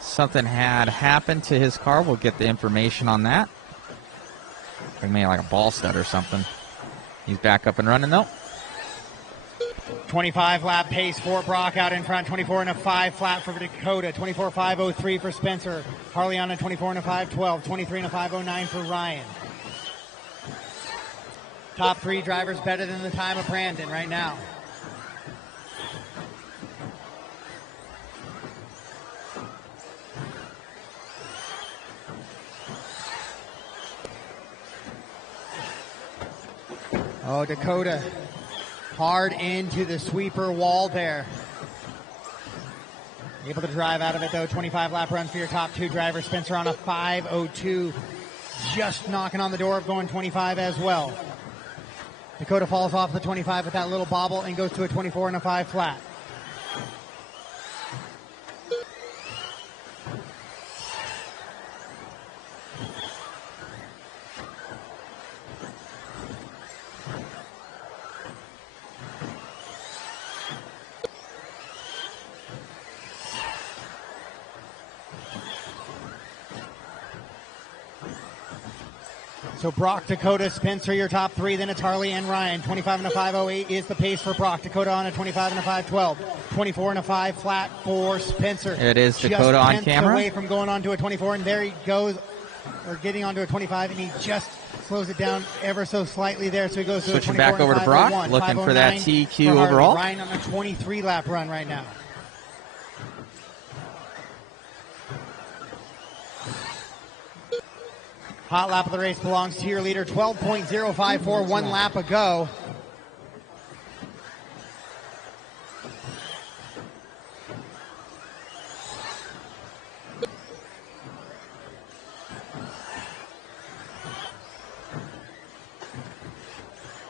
Something had happened to his car. We'll get the information on that. Like maybe like a ball stud or something. He's back up and running though. 25 lap pace for Brock out in front. 24 and a 5 flat for Dakota. 24.503 for Spencer. Harley on a 24 and a 5:12. 23 and a 5:09 for Ryan. Top three drivers better than the time of Brandon right now. Oh, Dakota. Hard into the sweeper wall there. Able to drive out of it, though. 25 lap run for your top two drivers. Spencer on a 5:02. Just knocking on the door of going 25 as well. Dakota falls off the 25 with that little bobble and goes to a 24 and a 5 flat. So Brock, Dakota, Spencer, your top three. Then it's Harley and Ryan. 25 and a 5:08 is the pace for Brock. Dakota on a 25 and a 5:12. 24 and a 5 flat for Spencer. It is Dakota just on tenths camera. away from going on to a 24, and there he goes, or getting onto a 25, and he just slows it down ever so slightly there. So he goes to Switching a 24 back over and to Brock, 5:01. looking for that 5:09 TQ for Harley. overall. Ryan on a 23 lap run right now. Hot lap of the race belongs to your leader. 12.054, 1 lap ago.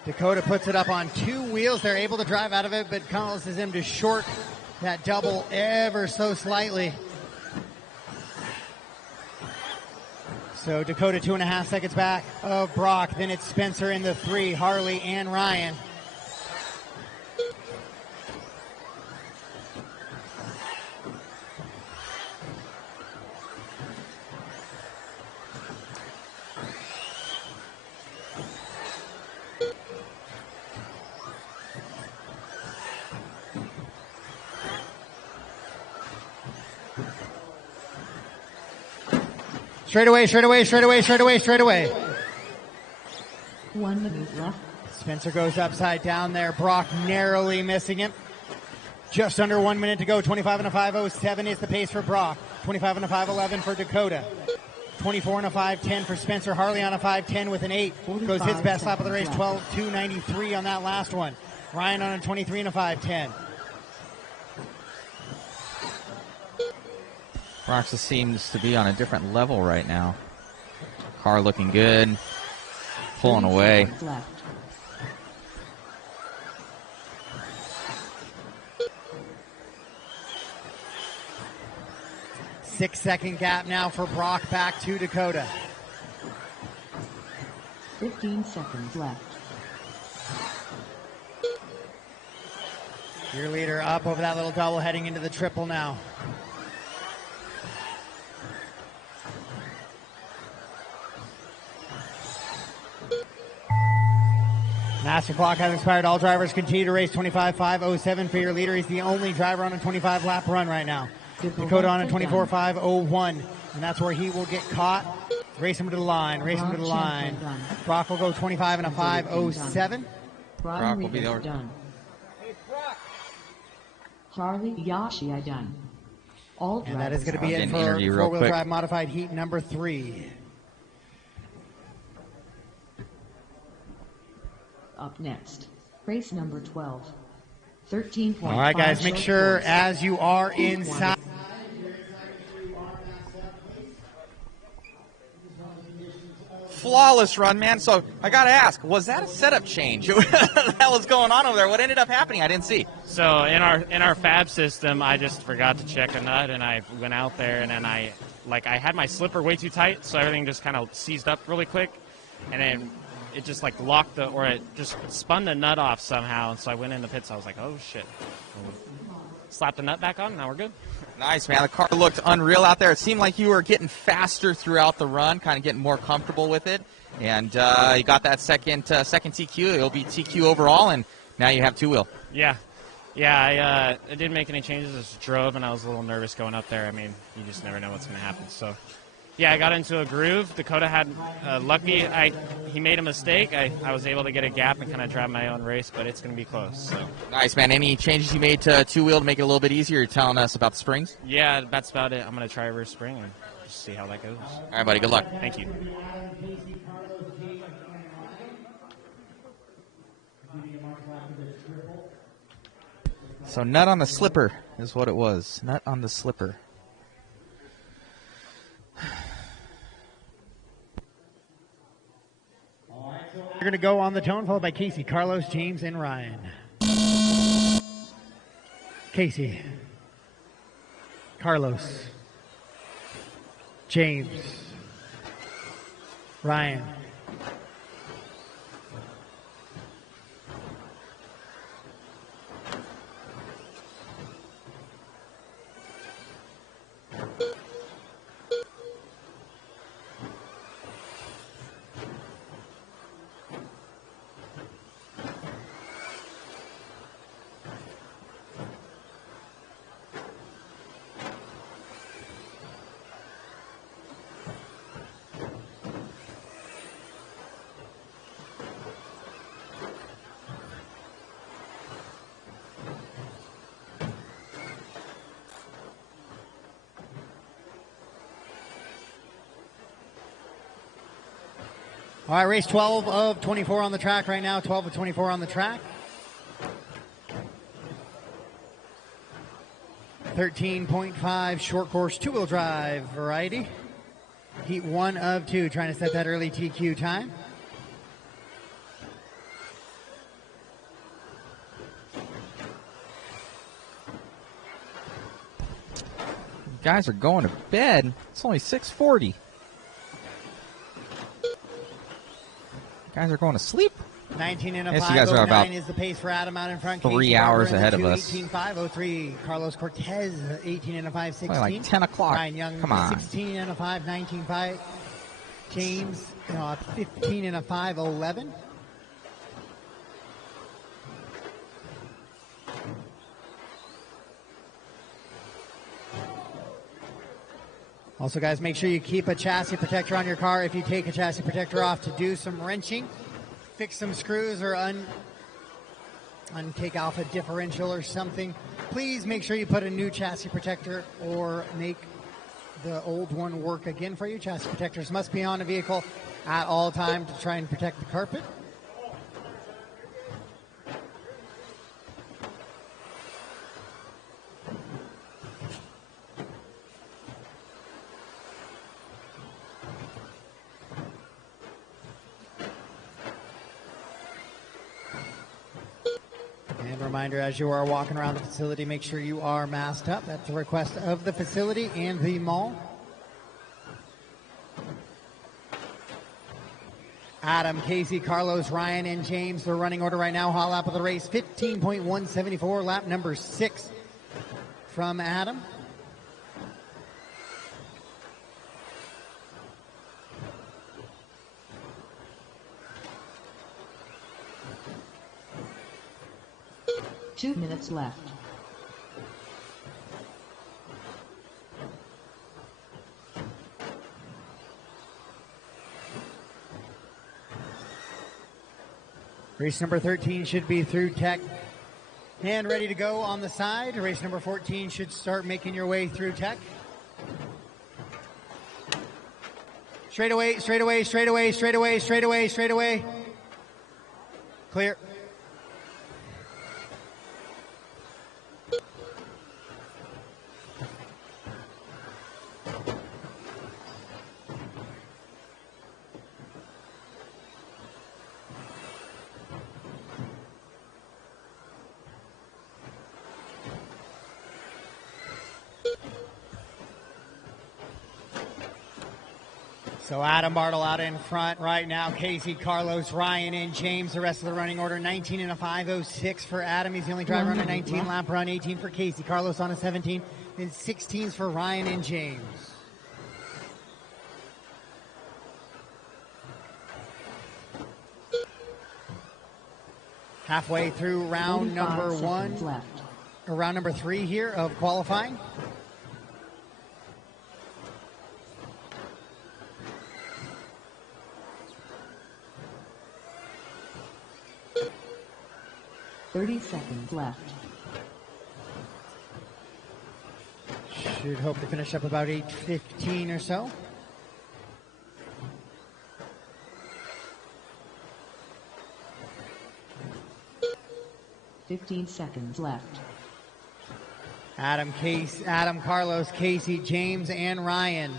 Dakota puts it up on two wheels. They're able to drive out of it, but causes him to short that double ever so slightly. So Dakota 2.5 seconds back of Brock. Then it's Spencer in the 3, Harley and Ryan. Straight away, straight away, straight away, straight away, straight away. 1 minute left. Spencer goes upside down there. Brock narrowly missing him. Just under 1 minute to go. 25 and a 5:07 is the pace for Brock. 25 and a 5:11 for Dakota. 24 and a 5.10 for Spencer Harley on a 5.10 with an 8. Goes his best lap of the race, 12.293 on that last one. Ryan on a 23 and a 5.10. Roxa seems to be on a different level right now. Car looking good. Pulling away. 6-second gap now for Brock back to Dakota. 15 seconds left. Your leader up over that little double, heading into the triple now. Master clock has expired. All drivers continue to race 25.507 for your leader. He's the only driver on a 25-lap run right now. Dakota on a 24.501, and that's where he will get caught. Race him to the line. Race him to the line. Brock will go 25 and a 5.07. Brock will be the done. Charlie Yashi done. All and that is going to be it for four-wheel drive modified heat number 3. Up next, race number 12. 13.5. All right, guys, make sure as you are inside. Flawless run, man. So I got to ask, was that a setup change? What the hell was going on over there? What ended up happening? I didn't see. So in our fab system, I just forgot to check a nut, and I went out there, and then I had my slipper way too tight, so everything just kind of seized up really quick, and then it just like locked it just spun the nut off somehow, and so I went in the pits. I was like, oh shit. Slapped the nut back on, now we're good. Nice, man. The car looked unreal out there. It seemed like you were getting faster throughout the run, kind of getting more comfortable with it. And you got that second TQ. It'll be TQ overall, and now you have two-wheel. Yeah. I didn't make any changes. I just drove, and I was a little nervous going up there. I mean, you just never know what's going to happen. So, yeah, I got into a groove. Dakota had lucky. He made a mistake. I was able to get a gap and kind of drive my own race, but it's going to be close. So. Nice, man. Any changes you made to two-wheel to make it a little bit easier? You're telling us about the springs? Yeah, that's about it. I'm going to try reverse spring and just see how that goes. All right, buddy. Good luck. Thank you. So nut on the slipper is what it was. Nut on the slipper. We're going to go on the tone, followed by Casey, Carlos, James, and Ryan. Casey, Carlos, James, Ryan. All right, race 12 of 24 on the track right now. 12 of 24 on the track. 13.5 short course two-wheel drive variety. Heat 1 of 2, trying to set that early TQ time. Guys are going to bed. It's only 6:40. Guys are going to sleep. 19 and a Yes, you guys are 509 about is the pace for Adam out in front. 3 hours ahead of us. 18.503. Carlos Cortez, 18 and a 516. Like 10 o'clock. Ryan Young, Come on. 16 and a 519. James, 15 and a 511. Also, guys, make sure you keep a chassis protector on your car. If you take a chassis protector off to do some wrenching, fix some screws, or take off a differential or something, please make sure you put a new chassis protector or make the old one work again for you. Chassis protectors must be on the vehicle at all times to try and protect the carpet. And a reminder, as you are walking around the facility, make sure you are masked up. That's a request of the facility and the mall. Adam, Casey, Carlos, Ryan, and James, their running order right now. Hot lap of the race, 15.174, lap number 6 from Adam. Two minutes left. Race number 13 should be through tech and ready to go on the side. Race number 14 should start making your way through tech. Straight away, straight away, straight away, straight away, straight away, straight away. Clear. So Adam Bartle out in front right now. Casey, Carlos, Ryan, and James. The rest of the running order, 19 and a 5:06 for Adam. He's the only driver on a 19 lap run. 18 for Casey. Carlos on a 17. And 16s for Ryan and James. Halfway through round number 1. Left. Or round number 3 here of qualifying. Seconds left. Should hope to finish up about 8:15 or so. $15 seconds left. Adam, Carlos, Casey, James, and Ryan.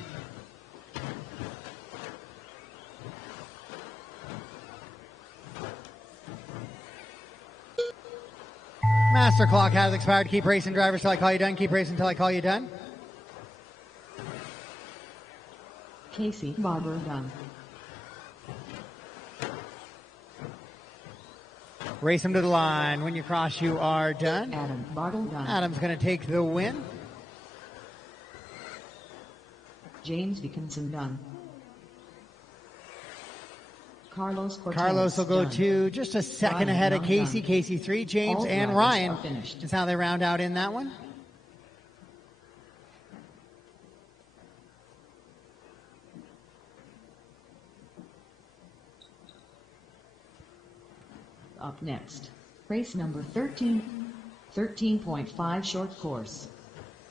Master clock has expired. Keep racing, drivers, till I call you done. Keep racing till I call you done. Casey Barber done. Race them to the line. When you cross, you are done. Adam Bartle done. Adam's going to take the win. James Dickinson done. Carlos will go to just a second ahead of Casey. Done. Casey 3, James All and Ryan. That's how they round out in that one. Up next, race number 13, 13.5 short course.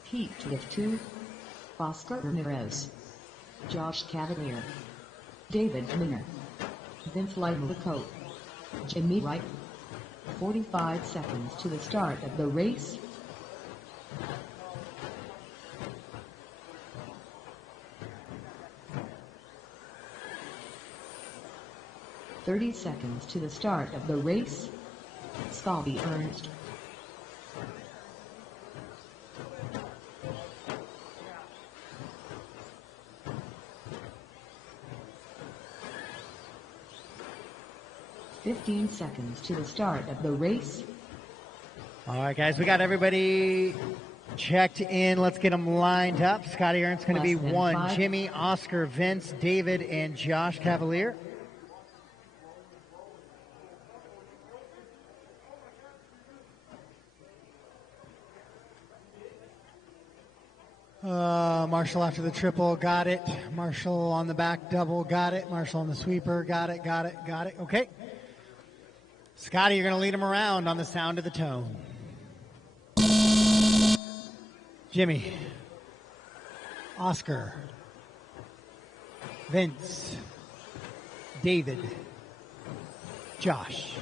Heat with 2, Oscar Ramirez, Josh Cavalier, David Minner, Vince Lightencoat, Jimmy Wright. 45 seconds to the start of the race. $30 seconds to the start of the race. Scotty Ernst. $15 seconds to the start of the race. All right, guys, we got everybody checked in. Let's get them lined up. Scotty Ernst's going to be 1. 5. Jimmy, Oscar, Vince, David, and Josh Cavalier. Marshall after the triple, got it. Marshall on the back double, got it. Marshall on the sweeper, got it. Okay. Scotty, you're going to lead him around on the sound of the tone. Oscar, Vince, David, Josh.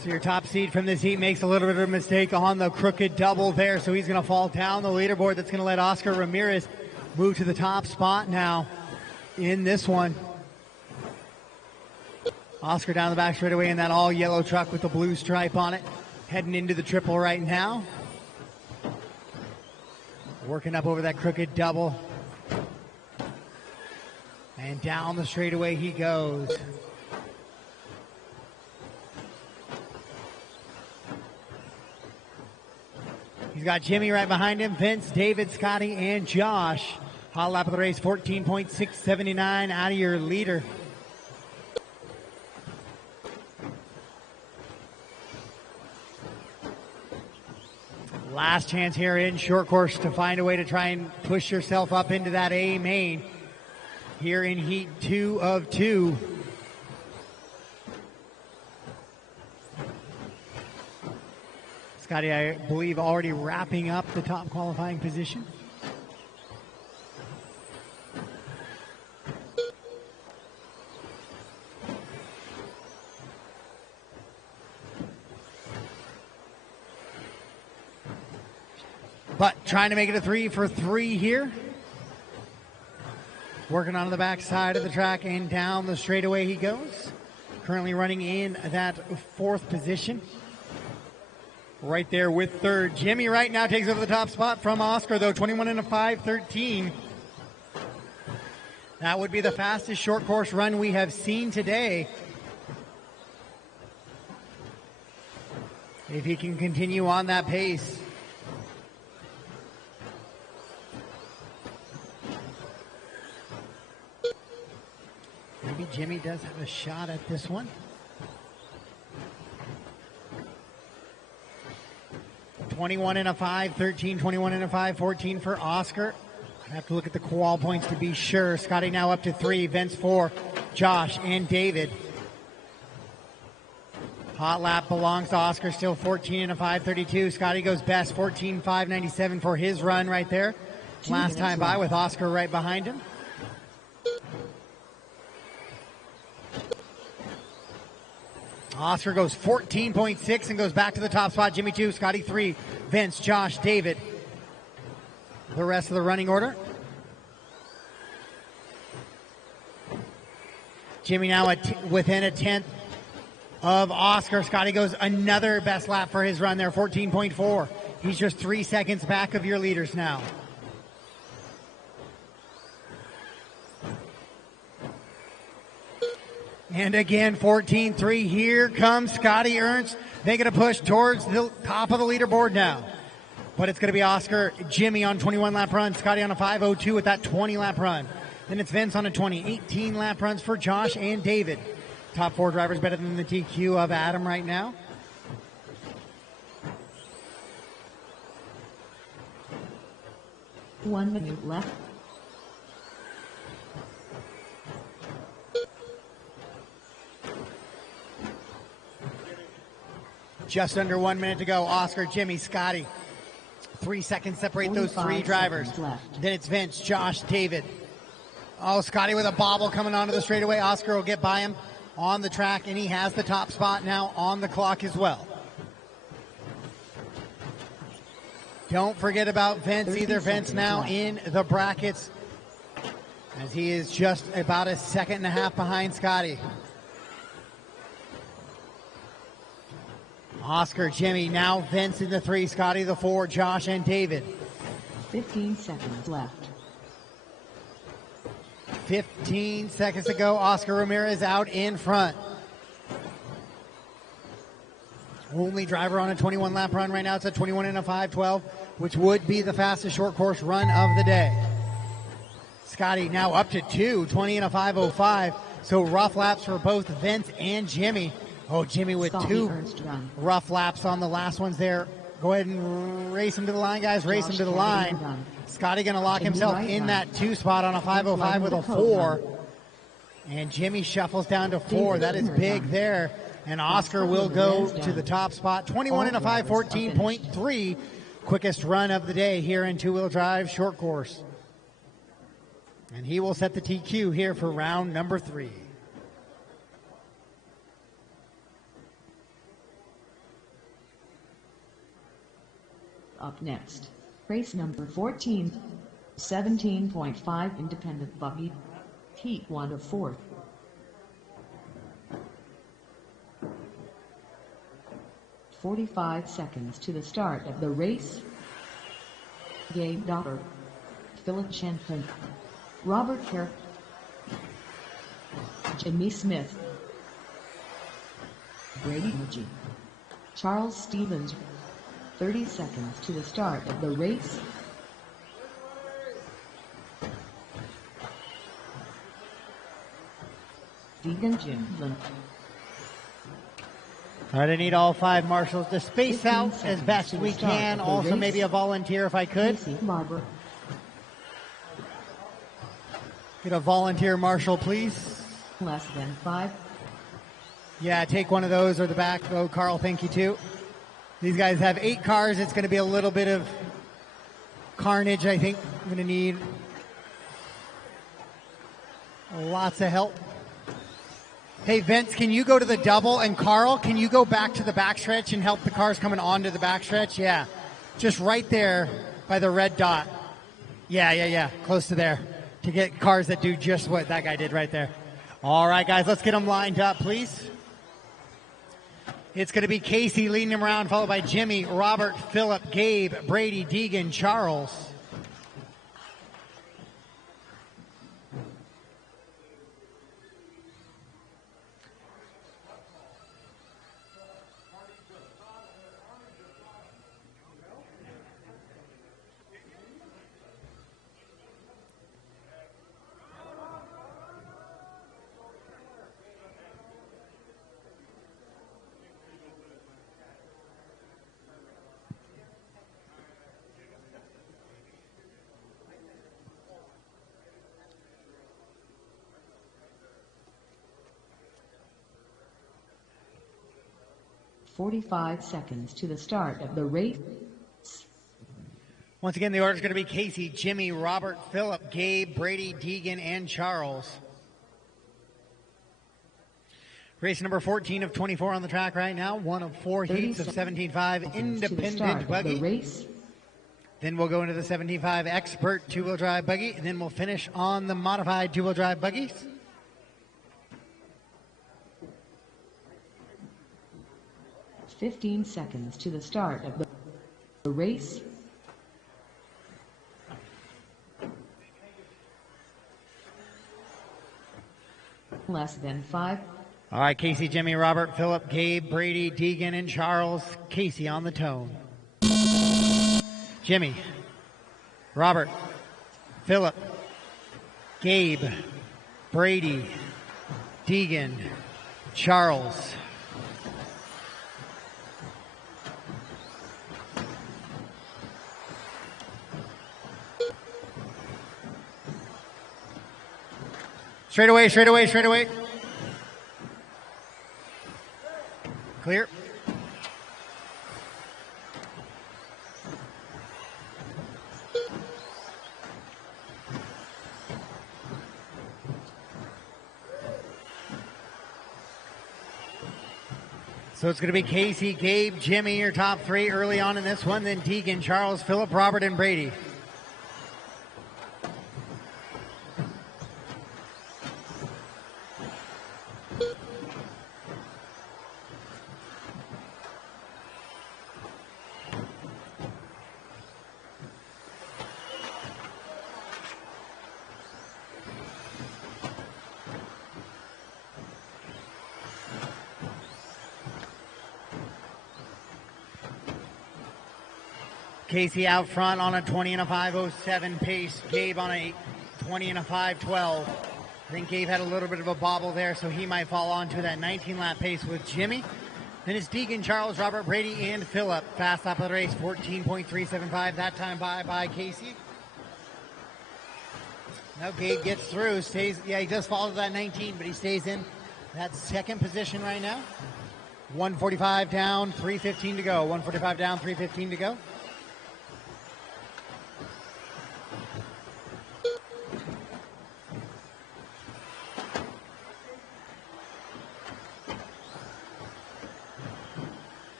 So your top seed from this heat makes a little bit of a mistake on the crooked double there, so he's going to fall down the leaderboard. That's going to let Oscar Ramirez move to the top spot now in this one. Oscar down the back straightaway in that all-yellow truck with the blue stripe on it, heading into the triple right now. Working up over that crooked double. And down the straightaway he goes. He's got Jimmy right behind him, Vince, David, Scotty, and Josh. Hot lap of the race, 14.679 out of your leader. Last chance here in short course to find a way to try and push yourself up into that A main here in heat 2 of 2. Scotty, I believe, already wrapping up the top qualifying position. But trying to make it a 3 for 3 here. Working on the back side of the track and down the straightaway he goes. Currently running in that 4th position. Right there with 3rd. Jimmy right now takes over the top spot from Oscar, though, 21 and a 5:13. That would be the fastest short course run we have seen today. If he can continue on that pace. Maybe Jimmy does have a shot at this one. 21 and a 5:13, 21 and a 5:14 for Oscar. I have to look at the qual points to be sure. Scotty now up to 3, Vince 4, Josh and David. Hot lap belongs to Oscar, still 14 and a 5:32. Scotty goes best, 14.597 for his run right there. Last time by with Oscar right behind him. Oscar goes 14.6 and goes back to the top spot. Jimmy 2, Scotty 3, Vince, Josh, David. The rest of the running order. Jimmy now within a 10th of Oscar. Scotty goes another best lap for his run there, 14.4. He's just 3 seconds back of your leaders now. And again, 14.3. Here comes Scotty Ernst. Making a push towards the top of the leaderboard now. But it's going to be Oscar, Jimmy on 21-lap run. Scotty on a 5:02 with that 20-lap run. Then it's Vince on a 20. 18 lap runs for Josh and David. Top 4 drivers better than the TQ of Adam right now. One minute left. Just under 1 minute to go. Oscar, Jimmy, Scotty. 3 seconds separate those 3 drivers. Then it's Vince, Josh, David. Oh, Scotty with a bobble coming onto the straightaway. Oscar will get by him on the track, and he has the top spot now on the clock as well. Don't forget about Vince either. Vince now in the brackets, as he is just about a second and a half behind Scotty. Oscar, Jimmy, now Vince in the 3, Scotty the 4, Josh and David. 15 seconds left. 15 seconds to go. Oscar Ramirez out in front. Only driver on a 21-lap run right now. It's a 21 and a 5:12, which would be the fastest short course run of the day. Scotty now up to 2, 20 and a 5:05. So rough laps for both Vince and Jimmy. Oh, Jimmy with Scotty 2 Ernst run. rough laps on the last ones there. Go ahead and race him to the line, guys. Race him to the line. Scotty going to lock himself in that 2 spot on a 5:05 with a 4. And Jimmy shuffles down to 4. That is big there. And Oscar will go to the top spot. 21 and a 5:14.3. Quickest run of the day here in two-wheel drive short course. And he will set the TQ here for round number 3. Up next, race number 14, 17.5 independent buggy, heat 1 of 4. "45 seconds to the start of the race. Gabe Daughter, Philip Shenkin, Robert Kerr, Jimmy Smith, Brady Muggy, Charles Stevens. 30 seconds to the start of the race. Deegan Jimlin. All right, I need all 5 marshals to space out as best we can. Also, maybe a volunteer if I could. Get a volunteer marshal, please. Less than 5. Yeah, take one of those or the back. Oh, Carl, thank you too. These guys have 8 cars. It's going to be a little bit of carnage, I think. I'm going to need lots of help. Hey, Vince, can you go to the double? And Carl, can you go back to the backstretch and help the cars coming onto the backstretch? Yeah, just right there by the red dot. Yeah, close to there. To get cars that do just what that guy did right there. All right, guys, let's get them lined up, please. It's going to be Casey leading him around, followed by Jimmy, Robert, Philip, Gabe, Brady, Deegan, Charles. "45 seconds to the start of the race. Once again, the order is going to be Casey, Jimmy, Robert, Philip, Gabe, Brady, Deegan, and Charles. Race number 14 of 24 on the track right now. 1 of 4 heats of 17.5 independent buggy. Then we'll go into the 17.5 expert two-wheel drive buggy. And then we'll finish on the modified two-wheel drive buggies. 15 seconds to the start of the race. Less than 5. All right, Casey, Jimmy, Robert, Philip, Gabe, Brady, Deegan, and Charles. Casey on the tone. Jimmy, Robert, Philip, Gabe, Brady, Deegan, Charles. Straight away, straight away, straight away. Clear. So it's going to be Casey, Gabe, Jimmy, your top 3 early on in this one, then Deegan, Charles, Philip, Robert, and Brady. Casey out front on a 20 and a 5:07 pace. Gabe on a 20 and a 5:12. I think Gabe had a little bit of a bobble there, so he might fall onto that 19-lap pace with Jimmy. Then it's Deegan, Charles, Robert, Brady, and Phillip. Fast lap of the race, 14.375. That time by Casey. Now Gabe gets through, stays, yeah, he does fall to that 19, but he stays in that second position right now. 145 down, 3:15 to go. 145 down, 3:15 to go.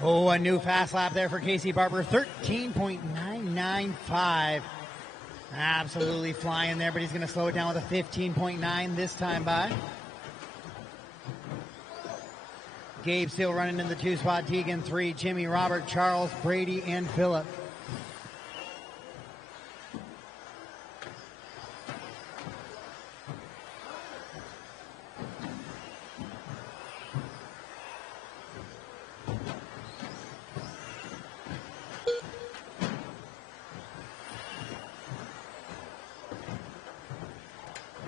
Oh, a new fast lap there for Casey Barber, 13.995. Absolutely flying there, but he's going to slow it down with a 15.9 this time by. Gabe still running in the 2 spot. Deegan 3, Jimmy, Robert, Charles, Brady, and Phillip.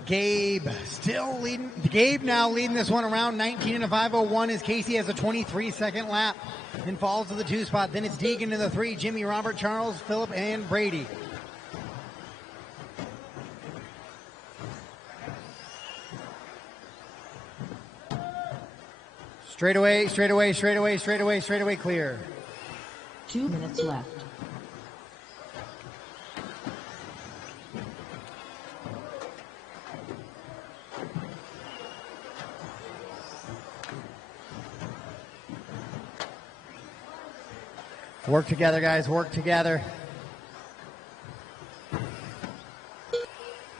Gabe still leading. Gabe now leading this one around 19 and a 5:01 as Casey has a 23-second lap and falls to the 2 spot. Then it's Deegan in the 3, Jimmy, Robert, Charles, Phillip, and Brady. Straightaway clear. 2 minutes left. Work together, guys. Work together.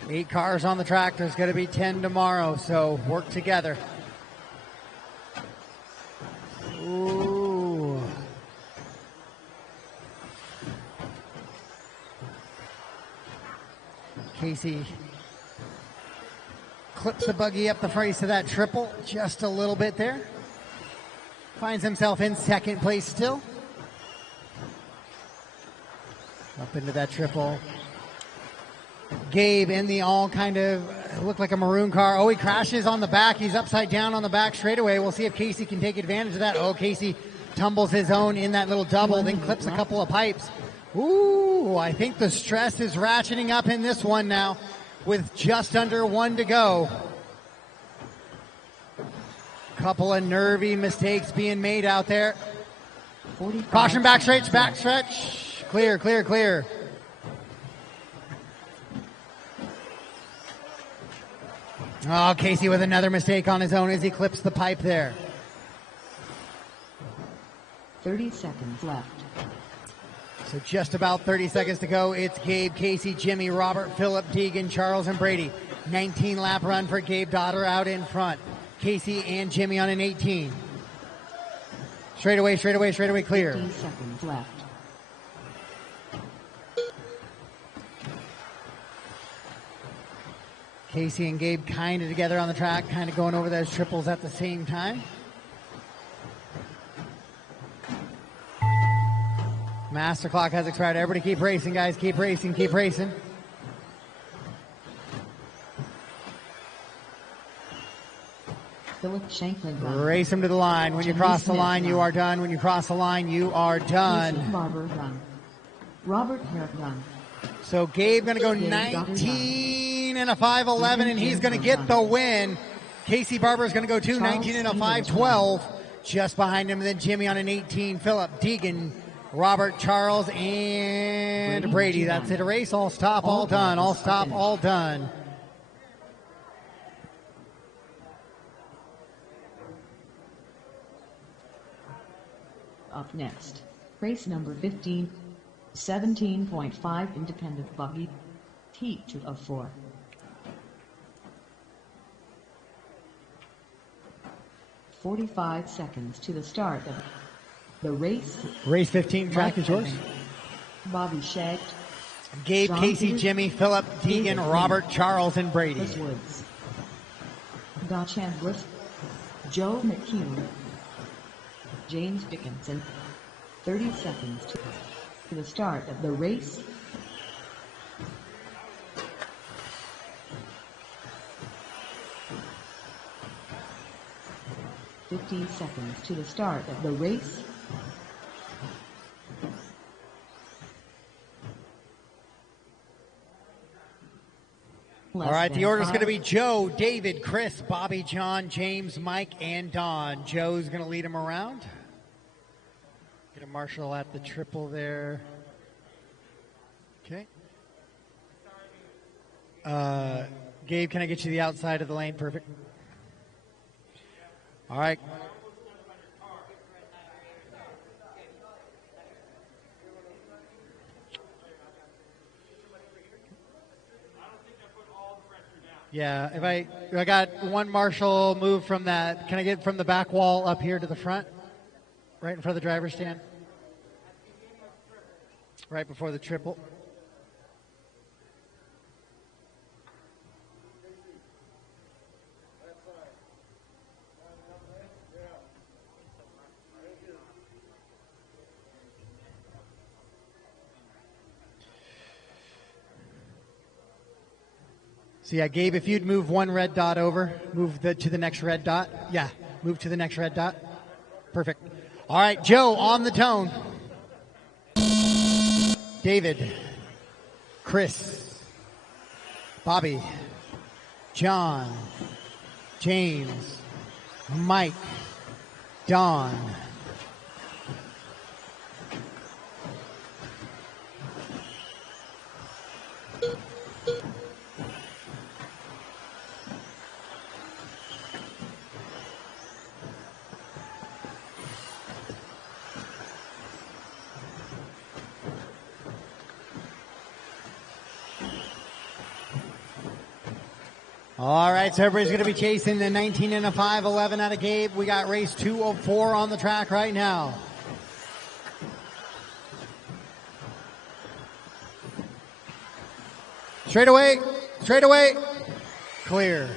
8 cars on the track. There's going to be 10 tomorrow, so work together. Ooh. Casey clips the buggy up the face of that triple just a little bit there. Finds himself in second place still. Up into that triple. Gabe in the all kind of looked like a maroon car. Oh, he crashes on the back. He's upside down on the back straightaway. We'll see if Casey can take advantage of that. Oh, Casey tumbles his own in that little double, then clips a couple of pipes. Ooh, I think the stress is ratcheting up in this one now with just under 1 to go. Couple of nervy mistakes being made out there. Caution, backstretch. Clear. Oh, Casey with another mistake on his own as he clips the pipe there. 30 seconds left. So just about 30 seconds to go. It's Gabe, Casey, Jimmy, Robert, Phillip, Deegan, Charles, and Brady. 19-lap run for Gabe Dotter out in front. Casey and Jimmy on an 18. Straightaway clear. 15 seconds left. Casey and Gabe kind of together on the track, kind of going over those triples at the same time. Master clock has expired. Everybody keep racing, guys. Keep racing. Phillip Shanklin. Race him to the line. When you cross the line, you are done. When you cross the line, you are done. Casey Barber done. Robert Herrick done. So Gabe going to go 19 and a 5:11, and he's going to get the win. Casey Barber is going to go 19 and a 5:12. Just behind him, then Jimmy on an 18. Phillip, Deegan, Robert, Charles, and Brady. That's it. A race. All stop, all done. All stop, all done. Up next, race number 15, 17.5 independent buggy, T2 of 4. "45 seconds to the start of the race." Race 15, track is yours. Bobby Shagged, Gabe, John Casey, Peters, Jimmy, Phillip, Deegan, Robert, Charles, and Brady. Chris Woods, Don Chambliss, Joe McHugh, James Dickinson. 30 seconds to the start of the race. 15 seconds to the start of the race. All right, the order is going to be Joe, David, Chris, Bobby, John, James, Mike, and Don. Joe's going to lead him around. Get a marshal at the triple there. Okay. Gabe, can I get you the outside of the lane? Perfect. All right. Yeah, if I got one marshal move from that, can I get from the back wall up here to the front? Right in front of the driver's stand? Right before the triple. So yeah, Gabe, if you'd move one red dot over, move to the next red dot. Yeah, move to the next red dot. Perfect. All right, Joe on the tone. David, Chris, Bobby, John, James, Mike, Don. All right, so everybody's going to be chasing the 19 and a 5:11 out of Gabe. We got race 204 on the track right now. Straight away, clear.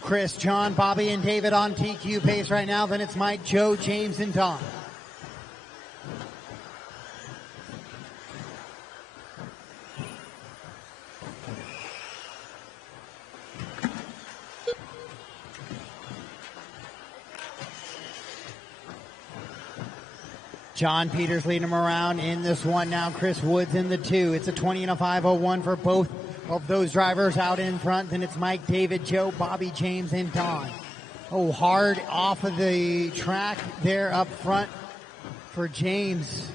Chris, John, Bobby, and David on TQ pace right now. Then it's Mike, Joe, James, and Don. John Peters leading him around in this one now. Chris Woods in the 2. It's a 20 and a 5:01 for both of those drivers out in front. Then it's Mike, David, Joe, Bobby, James, and Don. Oh, hard off of the track there up front for James.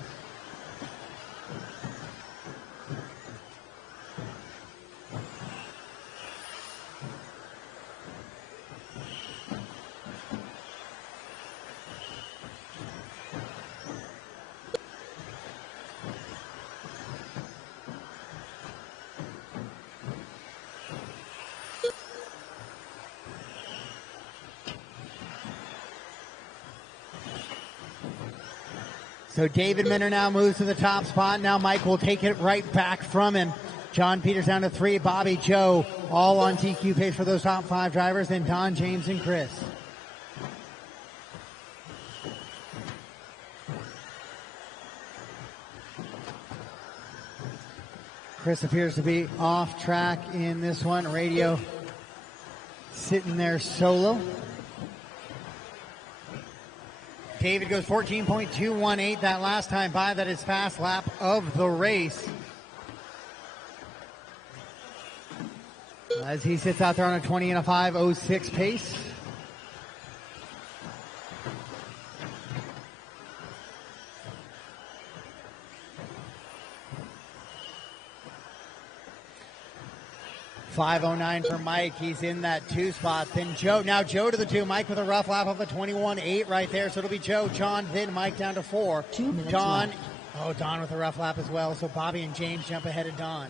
So David Minner now moves to the top spot. Now Mike will take it right back from him. John Peters down to 3. Bobby, Joe, all on TQ pace for those top 5 drivers. Then Don, James, and Chris. Chris appears to be off track in this one. Radio sitting there solo. David goes 14.218 that last time by. That is fast lap of the race. As he sits out there on a 20 and a 5:06 pace. .509 for Mike. He's in that 2 spot. Then Joe. Now Joe to the 2. Mike with a rough lap of a 21.8 right there. So it'll be Joe, John, then Mike down to 4. 2 minutes Don. left. Oh, Don with a rough lap as well. So Bobby and James jump ahead of Don.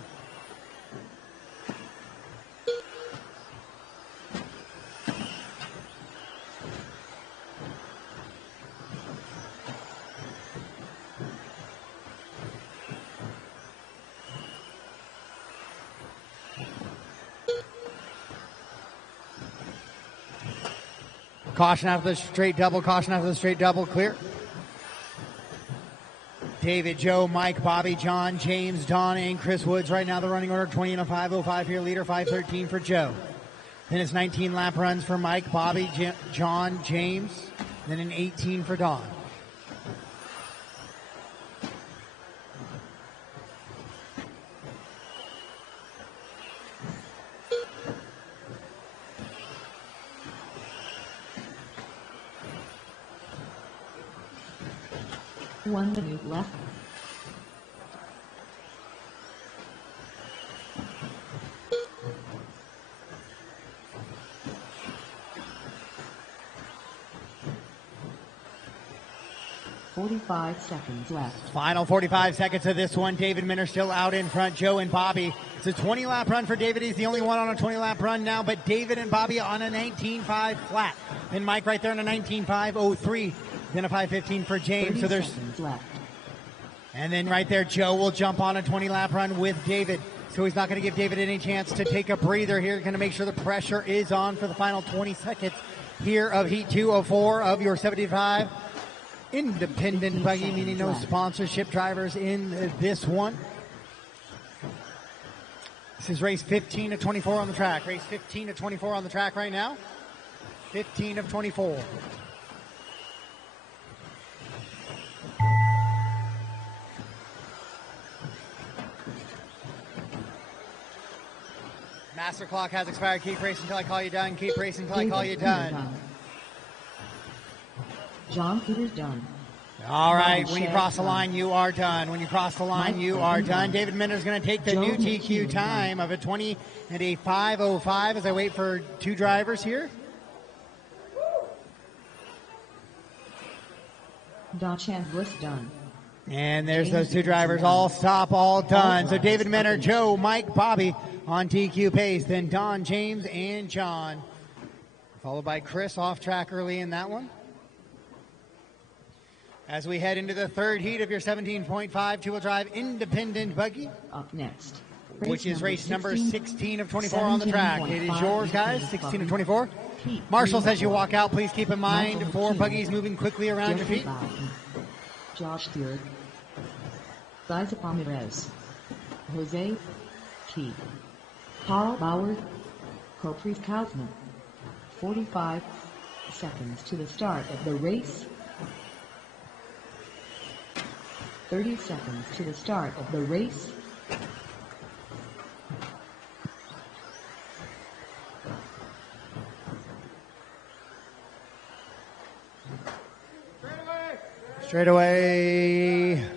Caution after the straight double. Caution after the straight double. Clear. David, Joe, Mike, Bobby, John, James, Don, and Chris Woods. Right now the running order 20 and a 5:05 here. Leader 5:13 for Joe. Then it's 19 lap runs for Mike, Bobby, John, James. Then an 18 for Don. One minute left. .45 seconds left. Final 45 seconds of this one. David Minner still out in front. Joe and Bobby. It's a 20-lap run for David. He's the only one on a 20-lap run now, but David and Bobby on a 19.5 flat. Then Mike right there on a 19.5.03. Then a 5.15 for James. So there's left. And then right there, Joe will jump on a 20-lap run with David. So he's not going to give David any chance to take a breather here. Going to make sure the pressure is on for the final 20 seconds here of Heat 204 of your 75. Independent buggy, meaning no sponsorship drivers in this one. This is race 15 of 24 on the track. Race 15 of 24 on the track right now. 15 of 24. Master clock has expired. Keep racing until I call you done. Keep racing until I call you done. John Peters done. All right, when you cross the line, you are done. When you cross the line, you are done. David Minner's going to take the new TQ time of a 20 and a 5:05 as I wait for two drivers here. Dachshund Bliss done. And there's those two drivers, all stop, all done. So David Minner, Joe, Mike, Bobby on TQ pace. Then Don, James, and John. Followed by Chris off track early in that one. As we head into the third heat of your 17.5 two-wheel drive independent buggy. Up next. Which is race number 16 of 24 on the track. It is yours, guys, 16 of 24. Marshals, as you walk out, please keep in mind for buggies moving quickly around your feet. Josh Third. Isaac Ramirez. Jose T. Carl Bauer. Caprice Kaufman. 45 seconds to the start of the race. 30 seconds to the start of the race. Straight away.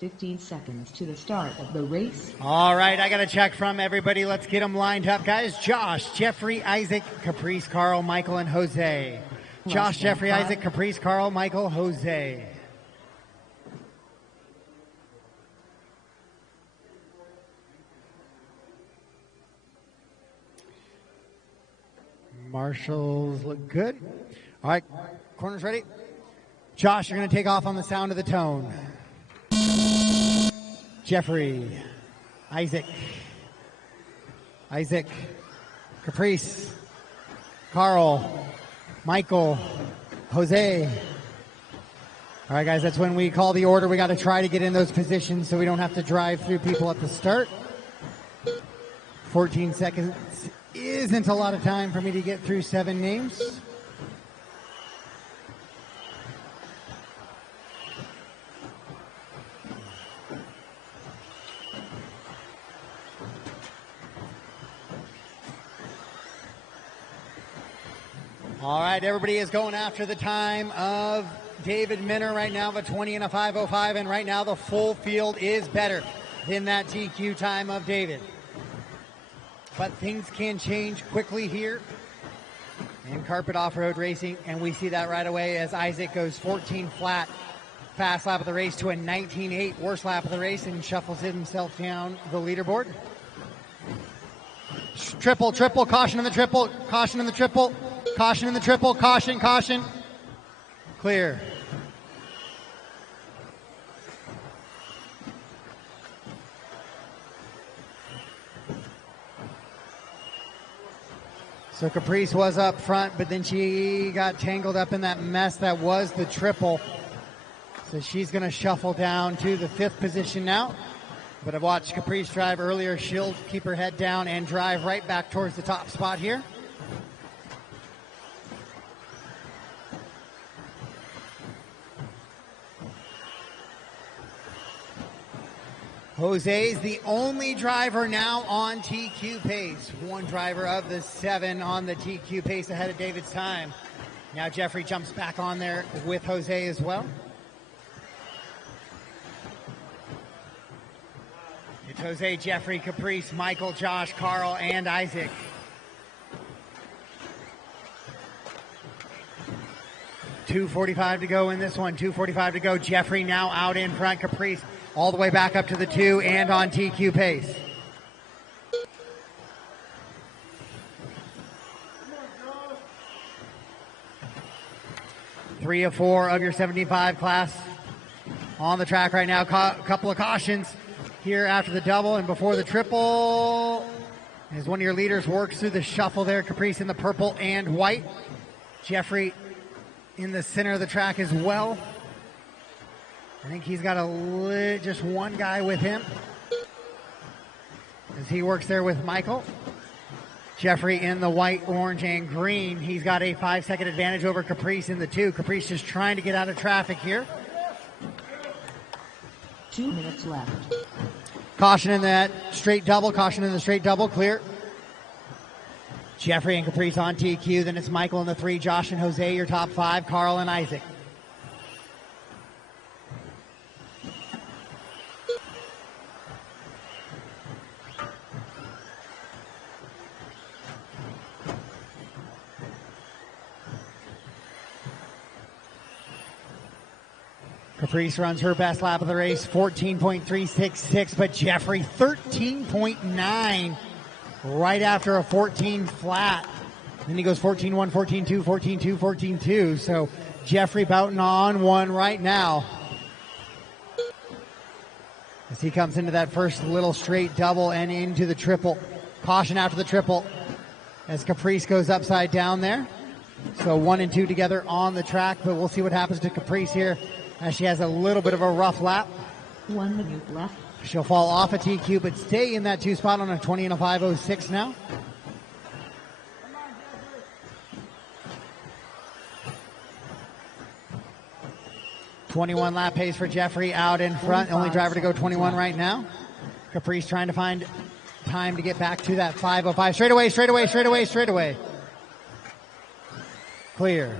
15 seconds to the start of the race. All right, I got a check from everybody. Let's get them lined up, guys. Josh, Jeffrey, Isaac, Caprice, Carl, Michael, and Jose. Josh, Jeffrey, Isaac, Caprice, Carl, Michael, Jose. Marshals look good. All right, corners ready. Josh, you're going to take off on the sound of the tone. Jeffrey, Isaac, Caprice, Carl, Michael, Jose. All right, guys, that's when we call the order. We got to try to get in those positions so we don't have to drive through people at the start. 14 seconds isn't a lot of time for me to get through 7 names. All right, everybody is going after the time of David Minner right now of a 20 and a 5:05, and right now the full field is better than that TQ time of David. But things can change quickly here in carpet off-road racing, and we see that right away as Isaac goes 14 flat, fast lap of the race to a 19.8 worst lap of the race and shuffles himself down the leaderboard. Triple, caution in the triple, caution in the triple, caution in the triple, caution. Clear. So Caprice was up front, but then she got tangled up in that mess that was the triple. So she's going to shuffle down to the 5th position now. But I've watched Caprice drive earlier. She'll keep her head down and drive right back towards the top spot here. Jose is the only driver now on TQ pace. One driver of the 7 on the TQ pace ahead of David's time. Now Jeffrey jumps back on there with Jose as well. It's Jose, Jeffrey, Caprice, Michael, Josh, Carl, and Isaac. .245 to go in this one. 2:45 to go. Jeffrey now out in front. Caprice all the way back up to the 2 and on TQ pace. Three of 4 of your 75 class on the track right now. Couple of cautions here after the double and before the triple. As one of your leaders works through the shuffle there. Caprice in the purple and white. Jeffrey in the center of the track as well. I think he's got just one guy with him as he works there with Michael. Jeffrey in the white, orange, and green. He's got a 5-second advantage over Caprice in the 2. Caprice just trying to get out of traffic here. 2 minutes left. Caution in that straight double. Caution in the straight double. Clear. Jeffrey and Caprice on TQ. Then it's Michael in the 3. Josh and Jose, your top 5. Carl and Isaac. Caprice runs her best lap of the race, 14.366, but Jeffrey 13.9 right after a 14 flat. Then he goes 14.1, 14.2, 14.2, 14.2. So Jeffrey Boughton on one right now as he comes into that first little straight double and into the triple. Caution after the triple as Caprice goes upside down there. So 1 and 2 together on the track, but we'll see what happens to Caprice here as she has a little bit of a rough lap. 1 minute left. She'll fall off a TQ, but stay in that 2 spot on a 20 and a 5:06 now. .21 lap pace for Jeffrey out in front. Only driver to go 21 right now. Caprice trying to find time to get back to that 5:05. Straightaway, straightaway, straightaway, straightaway. Clear.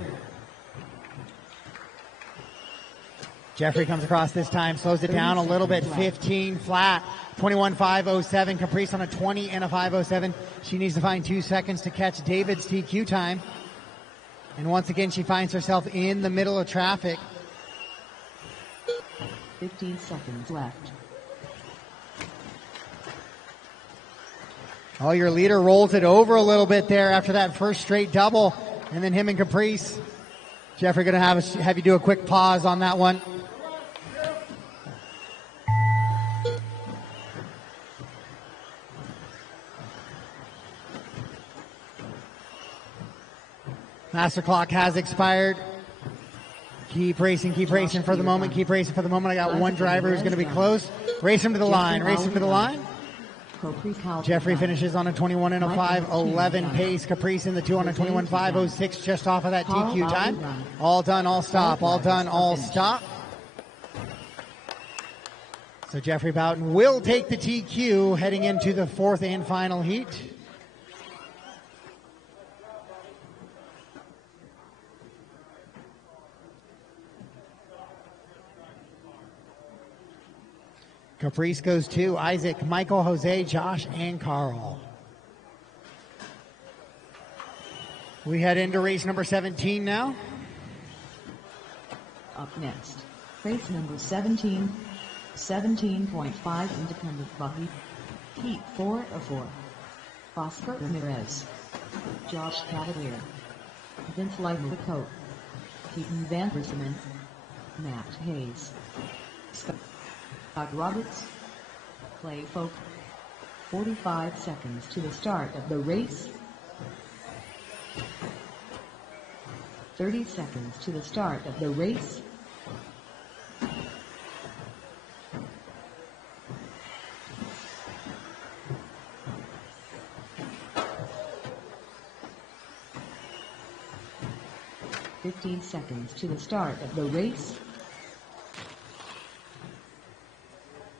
Jeffrey comes across this time, slows it down a little bit, 15 flat, 21.507. Caprice on a 20 and a 5:07. She needs to find 2 seconds to catch David's TQ time. And once again, she finds herself in the middle of traffic. 15 seconds left. Oh, your leader rolls it over a little bit there after that first straight double. And then him and Caprice. Jeffrey going to have you do a quick pause on that one. Master clock has expired. Keep racing for the moment. Keep racing for the moment. I got one driver who's going to be close. Race him to the line. Race him to the line. Jeffrey finishes on a 21 and a 5:11 pace. Caprice in the 2 on a 21.5:06, just off of that TQ time. All done, all stop. All done, all stop. So Jeffrey Boughton will take the TQ heading into the 4th and final heat. Caprice goes 2, Isaac, Michael, Jose, Josh, and Carl. We head into race number 17 now. Up next, race number 17, 17.5 independent buggy, heat 4 of 4. Oscar Ramirez, Josh Cavalier, Vince Lightcoat, Keaton Van Versman, Matt Hayes, Scott Roberts, Clay Folk. 45 seconds to the start of the race. 30 seconds to the start of the race. $15 seconds to the start of the race.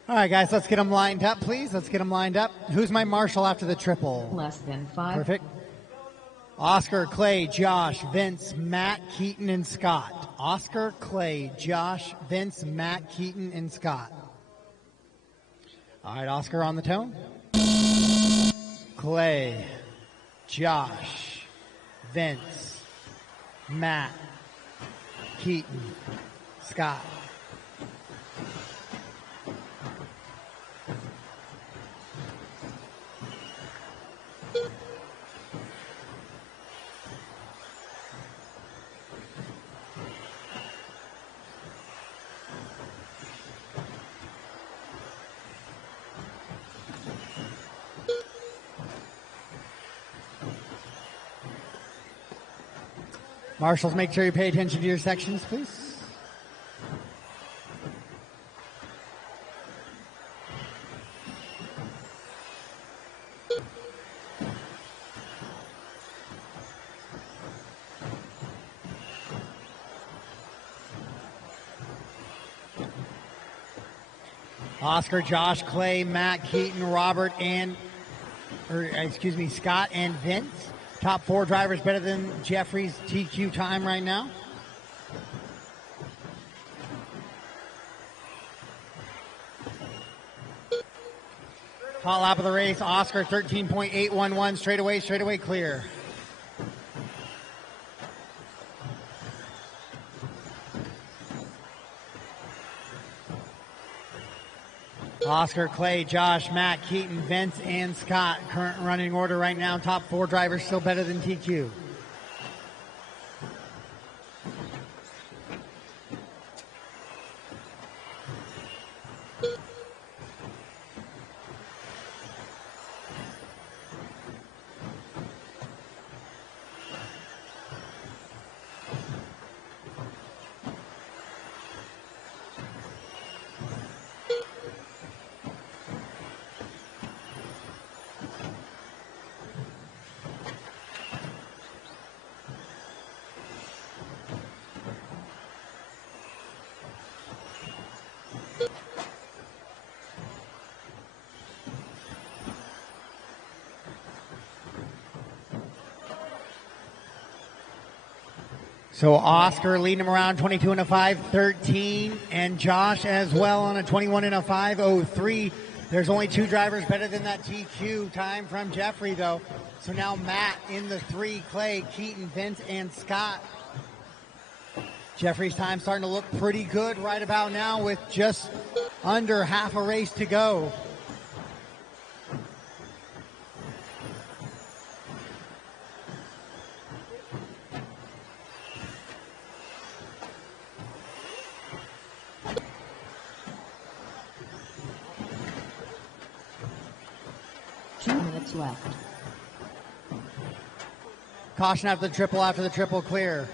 All right, guys, let's get them lined up, please. Let's get them lined up. Who's my marshal after the triple? Less than 5. Perfect. Oscar, Clay, Josh, Vince, Matt, Keaton, and Scott. Oscar, Clay, Josh, Vince, Matt, Keaton, and Scott. All right, Oscar on the tone. Clay, Josh, Vince, Matt, Keaton, Scott. Marshals, make sure you pay attention to your sections, please. Oscar, Josh, Clay, Matt, Keaton, Robert, Scott and Vince. Top 4 drivers better than Jeffrey's TQ time right now. Hot lap of the race, Oscar 13.811, straightaway clear. Oscar, Clay, Josh, Matt, Keaton, Vince, and Scott. Current running order right now. Top 4 drivers still better than TQ. So Oscar leading him around 22 and a 5:13, and Josh as well on a 21 and a 5:03. There's only 2 drivers better than that TQ time from Jeffrey, though. So now Matt in the 3, Clay, Keaton, Vince, and Scott. Jeffrey's time starting to look pretty good right about now with just under half a race to go. Left. Caution after the triple clear.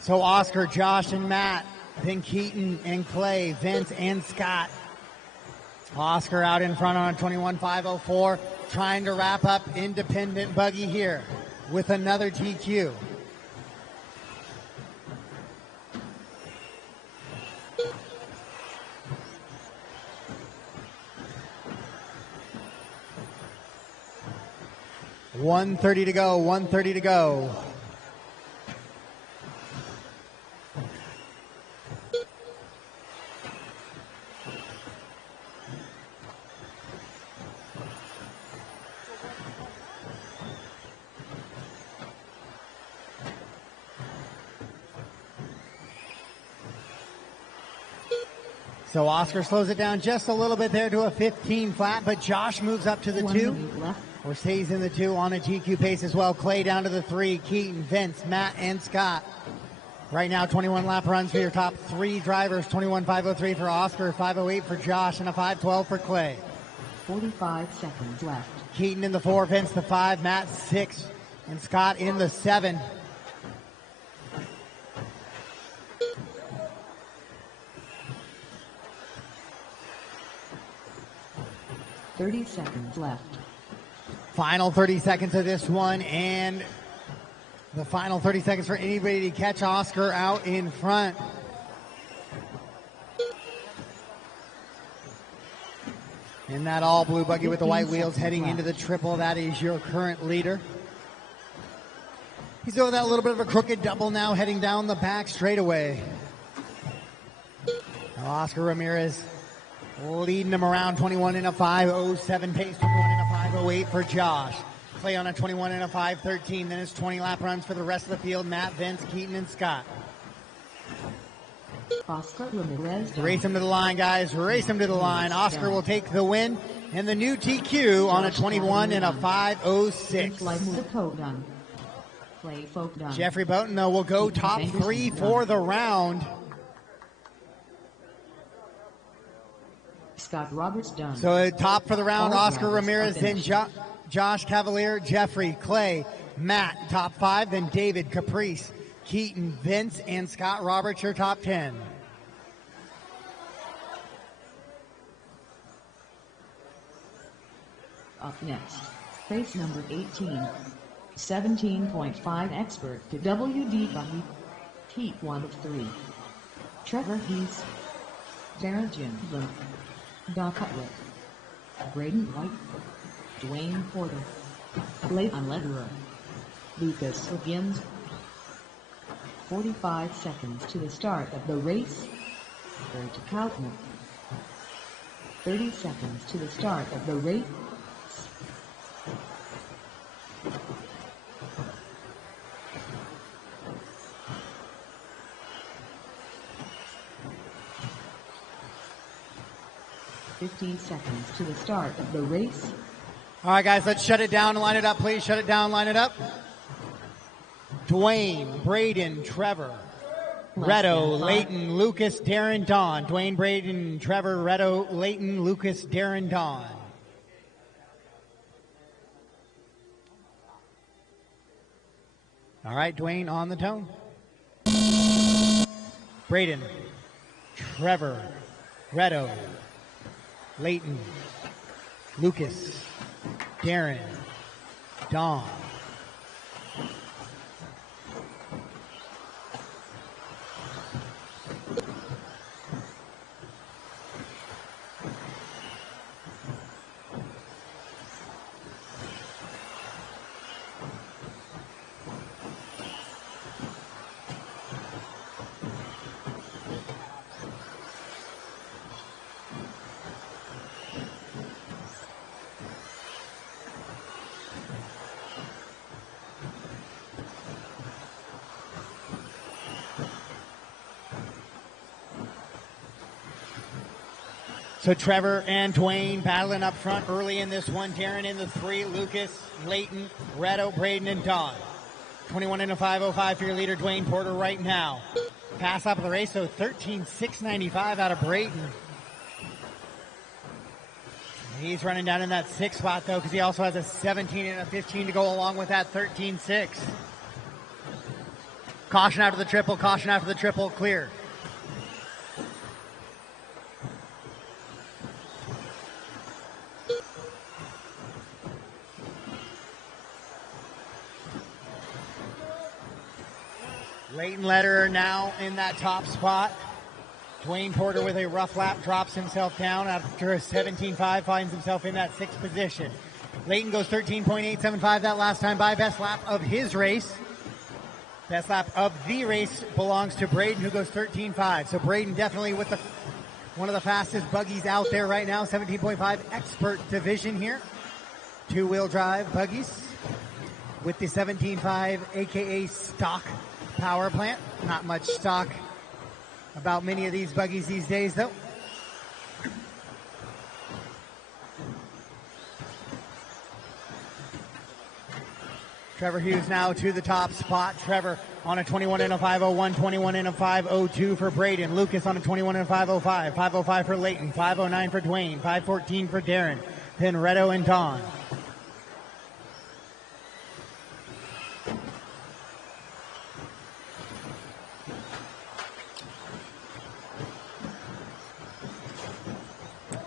So Oscar, Josh, and Matt, then Keaton and Clay, Vince and Scott. Oscar out in front on a 21.504, trying to wrap up independent buggy here with another TQ. $130 to go, $130 to go. So Oscar slows it down just a little bit there to a 15 flat, but Josh moves up to the 2. Or stays in the 2 on a GQ pace as well. Clay down to the 3. Keaton, Vince, Matt, and Scott. Right now, 21 lap runs for your top 3 drivers. 21.503 for Oscar, 508 for Josh, and a 512 for Clay. 45 seconds left. Keaton in the 4, Vince the 5, Matt 6, and Scott in the 7. $30 seconds left. Final 30 seconds of this one, and the final 30 seconds for anybody to catch Oscar out in front. In that all blue buggy with the white 15 wheels seconds heading left. into the triple, that is your current leader. He's over that little bit of a crooked double now, heading down the back straightaway. Now Oscar Ramirez leading him around 21 in a 5:07 pace, 21 in a 5:08 for Josh. Clay on a 21 in a 5:13. Then it's 20 lap runs for the rest of the field. Matt, Vince, Keaton, and Scott. Oscar Ramirez. Race him to the line, guys. Race him to the line. Oscar will take the win in the new TQ on a 21 in a 5:06. Clay Folk done. Jeffrey Bowden, though, will go top three for the round. Scott Roberts done. So top for the round, All Oscar drivers Ramirez, are then finished. Josh Cavalier, Jeffrey, Clay, Matt, top 5, then David, Caprice, Keaton, Vince, and Scott Roberts, your top 10. Up next, race number 18. 17.5 expert to WD buggy. Heat 1 of 3. Trevor Heath, Darren Jimblin, Doc Cutlet, Braden White, Dwayne Porter, Leighton Lederer, Lucas Higgins. 45 seconds to the start of the race. Bert Kautman. 30 seconds to the start of the race. $15 seconds to the start of the race. All right, guys, let's shut it down and line it up, please. Shut it down, line it up. Dwayne, Braden, Trevor, Reto, Leighton, Lucas, Darren, Don. Dwayne, Braden, Trevor, Reto, Leighton, Lucas, Darren, Don. All right, Dwayne on the tone. Braden, Trevor, Reto, Leighton, Lucas, Darren, Don. So Trevor and Dwayne battling up front early in this one. Darren in the 3, Lucas, Leighton, Reto, Braden, and Don. 21 in a 5:05 for your leader, Dwayne Porter, right now. Pass up of the race, so 13,695 out of Braden. He's running down in that 6th spot, though, because he also has a 17 and a 15 to go along with that 13.6. Caution after the triple, caution after the triple, clear. Leighton Lederer now in that top spot. Dwayne Porter with a rough lap drops himself down after a 17.5, finds himself in that 6th position. Leighton goes 13.875 that last time by. Best lap of his race. Best lap of the race belongs to Braden, who goes 13.5. So Braden definitely with one of the fastest buggies out there right now. 17.5 expert division here. 2-wheel drive buggies with the 17.5 aka stock power plant. Not much stock about many of these buggies these days, though. Trevor Hughes now to the top spot. Trevor on a 21 in a 5:01, 21 in a 5:02 for Braden. Lucas on a 21 in a 5:05, 5:05 for Leighton, 5:09 for Dwayne, 5:14 for Darren, then Reto and Don.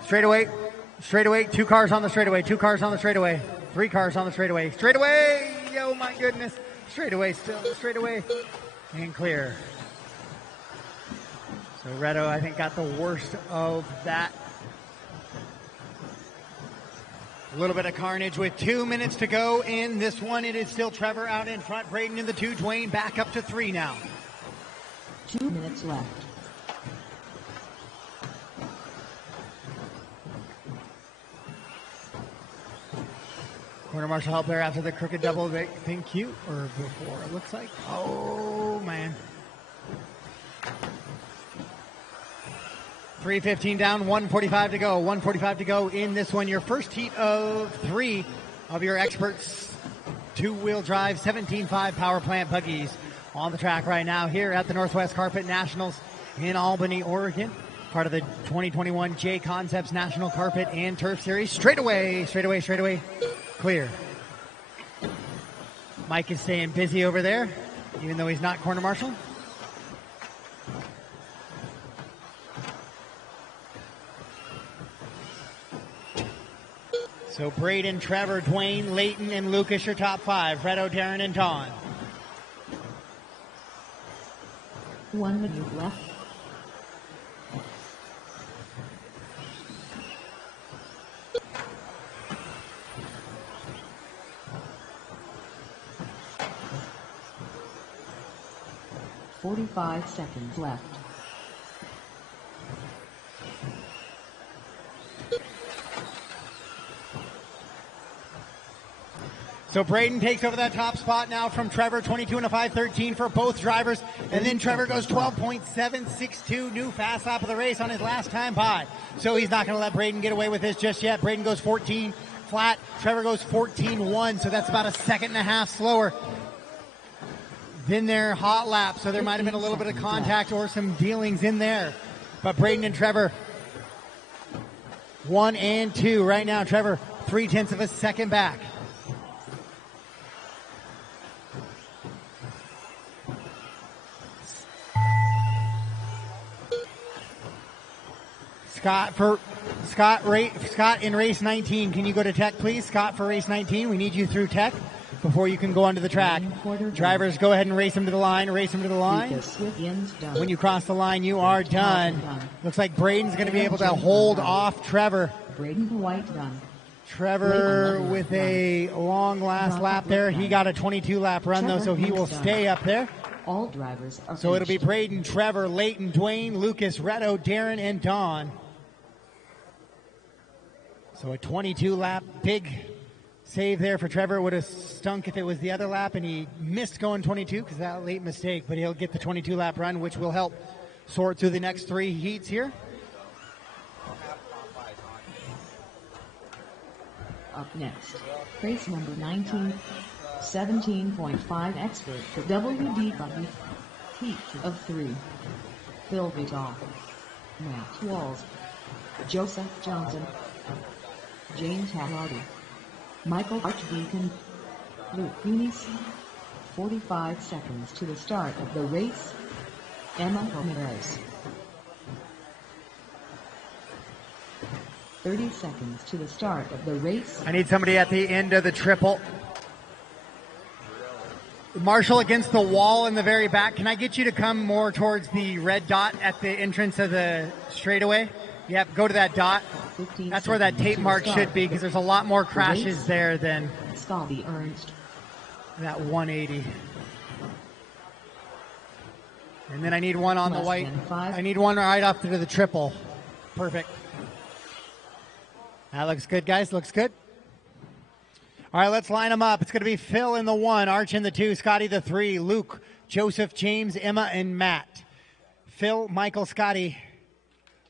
Straightaway, 2 cars on the straightaway, 2 cars on the straightaway, 3 cars on the straightaway. Straightaway, oh my goodness. Straightaway still, straightaway, and clear. So Reto, I think, got the worst of that A little bit of carnage with 2 minutes to go in this one. It is still Trevor out in front. Braden in the 2. Dwayne back up to 3 now. 2 minutes left. Corner marshal help there after the crooked double. Thank you. Or before, it looks like. Oh, man. 3:15 down, 1:45 to go. 1:45 to go in this one. Your first heat of 3 of your experts. 2-wheel drive, 17.5 power plant buggies on the track right now here at the Northwest Carpet Nationals in Albany, Oregon. Part of the 2021 JConcepts National Carpet and Turf Series. Straightaway, clear. Mike is staying busy over there, even though he's not corner marshal. So Braden, Trevor, Dwayne, Leighton, and Lucas, your top 5. Redo, Darren, and Don. 1 minute left. "45 seconds left. So Braden takes over that top spot now from Trevor, 22 and a 5:13 for both drivers. And then Trevor goes 12.762, new fast lap of the race on his last time by. So he's not going to let Braden get away with this just yet. Braden goes 14 flat. Trevor goes 14.1, so that's about a second and a half slower than their hot lap. So there might have been a little bit of contact or some dealings in there. But Braden and Trevor, 1 and 2 right now. Trevor, 0.3 of a second back. Scott in race 19. Can you go to tech, please? Scott for race 19. We need you through tech before you can go onto the track. Drivers, go ahead and race them to the line. Race them to the line. When you cross the line, you are done. Looks like Braden's going to be able to hold off Trevor. Braden White done. Trevor with a long last lap there. He got a 22-lap run, though, so he will stay up there. All drivers are So it'll be Braden, Trevor, Leighton, Dwayne, Lucas, Redo, Darren, and Don. So a 22-lap big save there for Trevor. Would have stunk if it was the other lap, and he missed going 22 because that late mistake. But he'll get the 22-lap run, which will help sort through the next 3 heats here. Up next, race number 19, 17.5 expert for WD Buggy, heat of 3. Phil Vidal, Matt Walls, Joseph Johnson, James Hardy, Michael Archdeacon, Luke Eunice. 45 seconds to the start of the race. Emma Ramirez. 30 seconds to the start of the race. I need somebody at the end of the triple. Marshall against the wall in the very back. Can I get you to come more towards the red dot at the entrance of the straightaway? Yep, go to that dot. That's where that tape mark should be because there's a lot more crashes there than Scotty Ernst. That 180. And then I need one on the white. I need one right up to the triple. Perfect. That looks good, guys. Looks good. All right, let's line them up. It's going to be Phil in the 1, Arch in the 2, Scotty the 3, Luke, Joseph, James, Emma, and Matt. Phil, Michael, Scotty,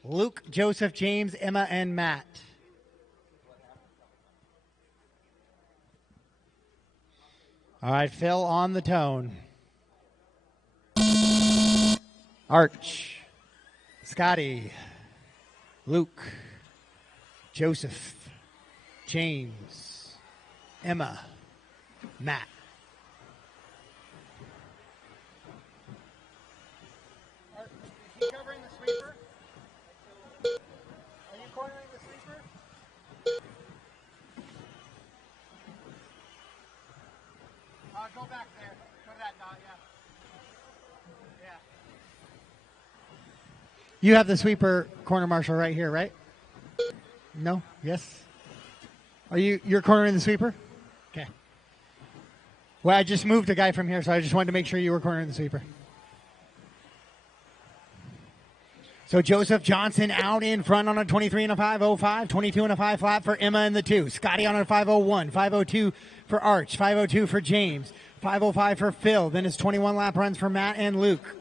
Luke, Joseph, James, Emma, and Matt. All right, Phil on the tone. Arch, Scotty, Luke, Joseph, James, Emma, Matt. Is he covering the sweeper? Are you cornering the sweeper? Go back there. Go to that dot, yeah. Yeah. You have the sweeper corner marshal right here, right? No? Yes? You're cornering the sweeper? Okay. Well, I just moved a guy from here, so I just wanted to make sure you were cornering the sweeper. So Joseph Johnson out in front on a 23 and a 5.05, 22 and a 5 flat for Emma in the 2. Scotty on a 5.01, 5.02 for Arch, 5.02 for James, 5.05 for Phil. Then his 21 lap runs for Matt and Luke.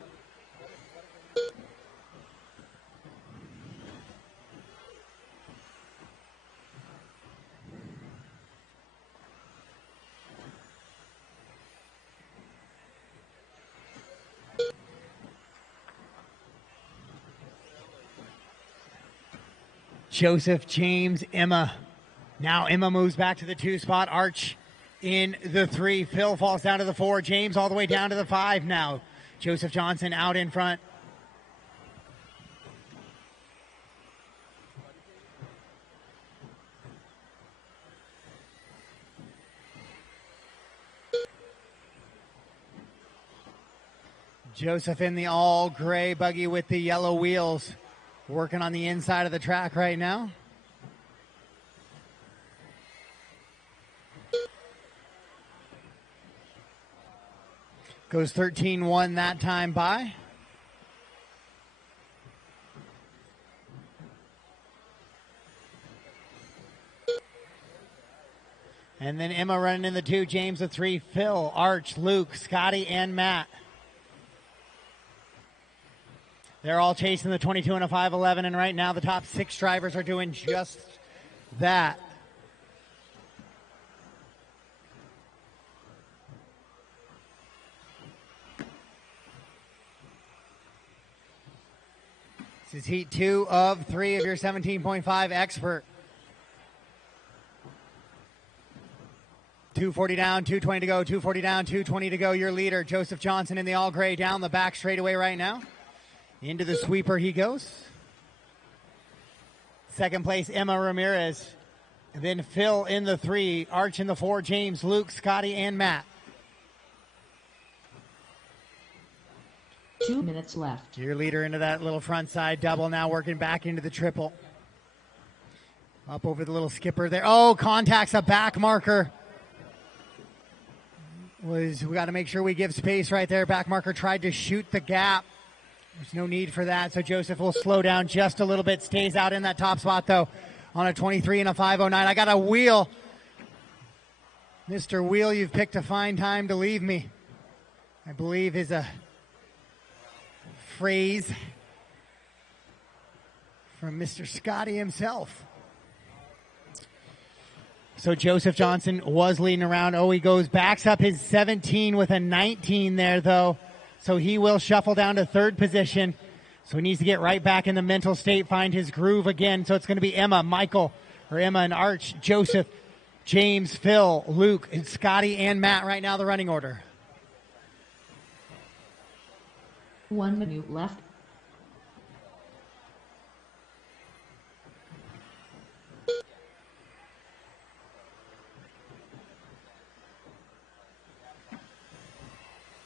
Joseph, James, Emma. Now Emma moves back to the 2 spot. Arch in the 3. Phil falls down to the 4. James all the way down to the 5 now. Joseph Johnson out in front. Joseph in the all gray buggy with the yellow wheels. Working on the inside of the track right now. Goes 13-1 that time by. And then Emma running in the 2, James the 3, Phil, Arch, Luke, Scotty, and Matt. They're all chasing the 22 and a 5.11, and right now the top 6 drivers are doing just that. This is heat 2 of 3 of your 17.5 expert. 240 down, 220 to go, 240 down, 220 to go. Your leader, Joseph Johnson in the all gray down the back straightaway right now. Into the sweeper he goes. Second place, Emma Ramirez. And then Phil in the 3, Arch in the 4, James, Luke, Scotty, and Matt. 2 minutes left. Your leader into that little front side double, now working back into the triple. Up over the little skipper there. Oh, contacts a back marker. We got to make sure we give space right there. Back marker tried to shoot the gap. There's no need for that, so Joseph will slow down just a little bit. Stays out in that top spot, though, on a 23 and a 5.09. I got a wheel. Mr. Wheel, you've picked a fine time to leave me, I believe is a phrase from Mr. Scotty himself. So Joseph Johnson was leading around. Oh, he backs up his 17 with a 19 there, though. So he will shuffle down to 3rd position. So he needs to get right back in the mental state, find his groove again. So it's going to be Emma, Michael, or Emma and Arch, Joseph, James, Phil, Luke, and Scotty, and Matt right now, the running order. 1 minute left.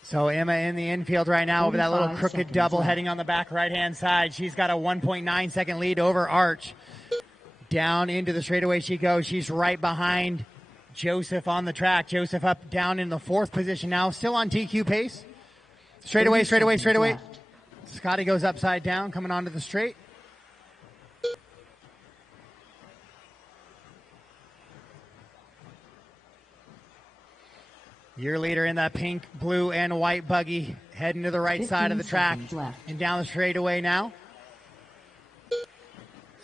So Emma in the infield right now over that little crooked double left. Heading on the back right-hand side. She's got a 1.9 second lead over Arch. Down into the straightaway she goes. She's right behind Joseph on the track. Joseph up down in the 4th position now. Still on TQ pace. Straightaway. Scotty goes upside down coming onto the straight. Your leader in that pink, blue, and white buggy heading to the right side of the track and down the straightaway now.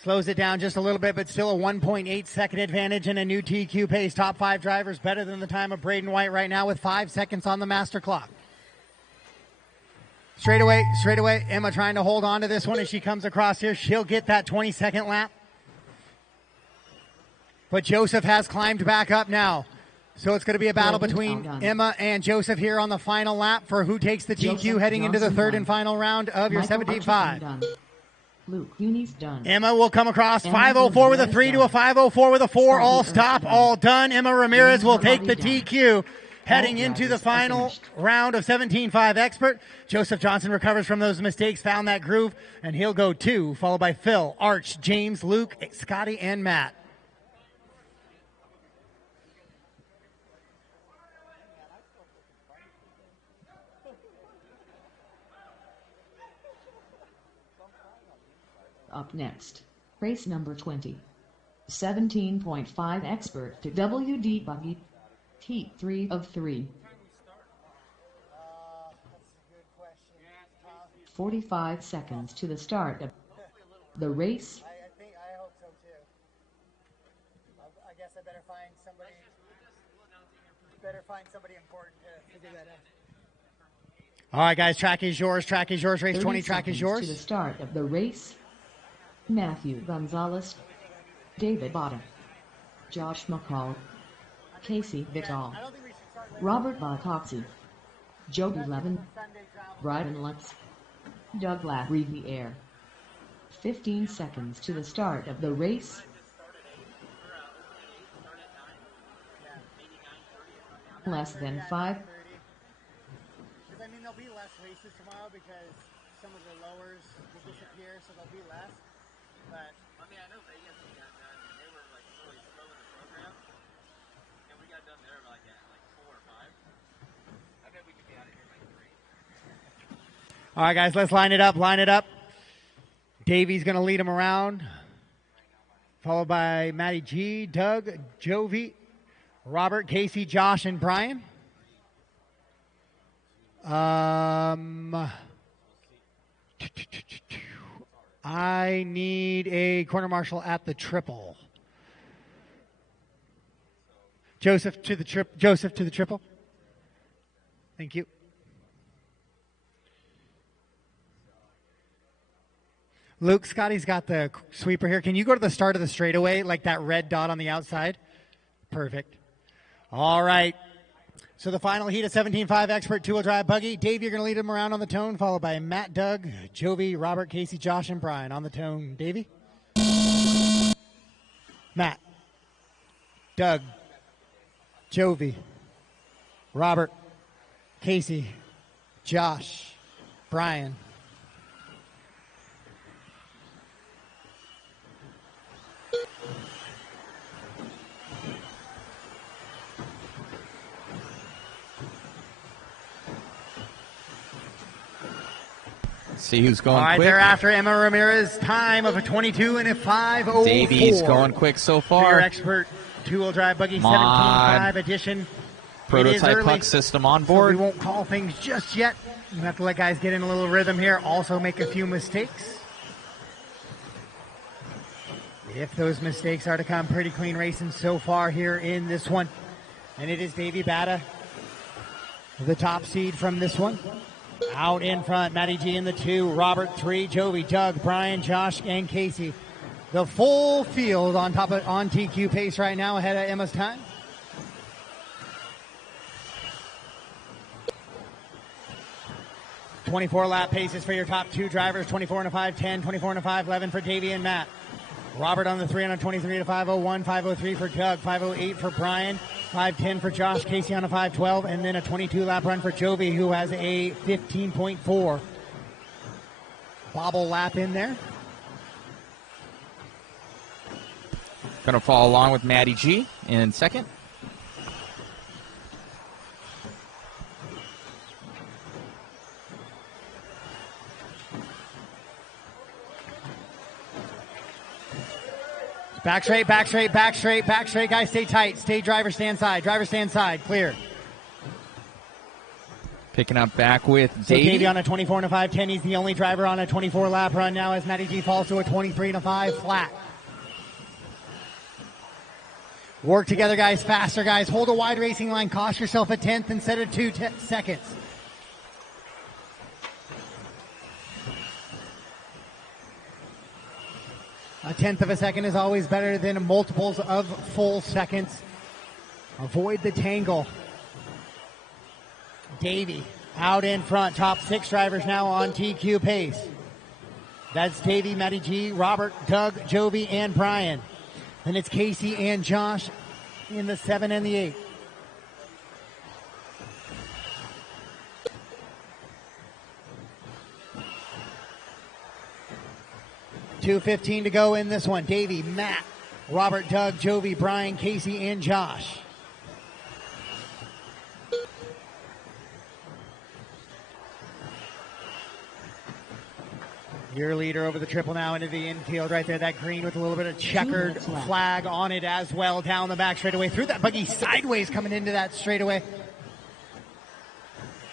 Slows it down just a little bit, but still a 1.8 second advantage and a new TQ pace. Top 5 drivers better than the time of Braden White right now with 5 seconds on the master clock. Straightaway. Emma trying to hold on to this one as she comes across here. She'll get that 22nd lap. But Joseph has climbed back up now. So it's going to be a battle between Emma and Joseph here on the final lap for who takes the TQ heading into the 3rd and final round of your 17.5. Luke, Uni's done. Emma will come across 5.04 with a 3 to a 5.04 with a 4. All stop, all done. Emma Ramirez will take the TQ heading into the final round of 17.5 expert. Joseph Johnson recovers from those mistakes, found that groove, and he'll go 2, followed by Phil, Arch, James, Luke, Scotty, and Matt. Up next, race number 20. 17.5 expert to WD buggy. Heat 3 of 3. 45 seconds to the start of the race. I hope so too. I guess I better find somebody important to figure that out. All right, guys, track is yours. Track is yours. Race 20, track is yours. To the start of the race. Matthew Gonzalez, David Botta, Josh McCall, Casey Vitale, Robert Bacozzi, Joby Levin, Brian Lutz, Douglas Riviere. 15 seconds to the start of the race. Less than 5. Because I mean, there'll be less races tomorrow because some of the lowers will disappear, so there'll be less. But I mean, I know Vegas got done, and they were like really slow in the program, and we got done there like at like 4 or 5. I bet we could be out of here by 3. all right, guys, let's line it up. Line it up. Davey's going to lead him around, followed by Matty G, Doug, Jovi, Robert, Casey, Josh, and Brian. I need a corner marshal at the triple. Joseph to the triple. Thank you. Luke, Scotty's got the sweeper here. Can you go to the start of the straightaway, like that red dot on the outside? Perfect. All right. So the final heat of 17.5 expert two-wheel drive buggy. Dave, you're going to lead him around on the tone, followed by Matt, Doug, Jovi, Robert, Casey, Josh, and Brian on the tone. Davey? Matt, Doug, Jovi, Robert, Casey, Josh, Brian. See who's going All right, quick. thereafter, Emma Ramirez, time of a 22 and a 5:04. Davies going quick so far. For your expert two-wheel drive buggy 17.5 edition. Prototype puck system on board. So we won't call things just yet. We have to let guys get in a little rhythm here. Also make a few mistakes. If those mistakes are to come, pretty clean racing so far here in this one. And it is Davey Batta, the top seed from this one. Out in front, Matty G in the 2, Robert 3, Jovi, Doug, Brian, Josh, and Casey. The full field on TQ pace right now ahead of Emma's time. .24 lap paces for your top two drivers, 24 and a 5:10, 24 and a 5:11 for Davey and Matt. Robert on the 3 on a 23 to 5:01, 5:03 for Doug, 5:08 for Brian, 5:10 for Josh, Casey on a 5:12, and then a 22 lap run for Jovi, who has a 15.4 bobble lap in there. Going to follow along with Matty G in second. Back straight, back straight, back straight, back straight. Guys, stay tight. Stay driver, stand side. Driver, stand side. Clear. Picking up back with So Davey. Davey on a 24 and a 5:10. He's the only driver on a 24 lap run now as Matty G falls to a 23 and a 5 flat. Work together, guys. Faster, guys. Hold a wide racing line. Cost yourself a 10th instead of 2 seconds. A 10th of a second is always better than multiples of full seconds. Avoid the tangle. Davey out in front. Top 6 drivers now on TQ pace. That's Davey, Matty G, Robert, Doug, Jovi, and Brian. Then it's Casey and Josh in the 7 and the 8. .215 to go in this one. Davey, Matt, Robert, Doug, Jovi, Brian, Casey, and Josh. Your leader over the triple now into the infield right there. That green with a little bit of checkered flag on it as well. Down the back straightaway. Through that buggy sideways coming into that straightaway.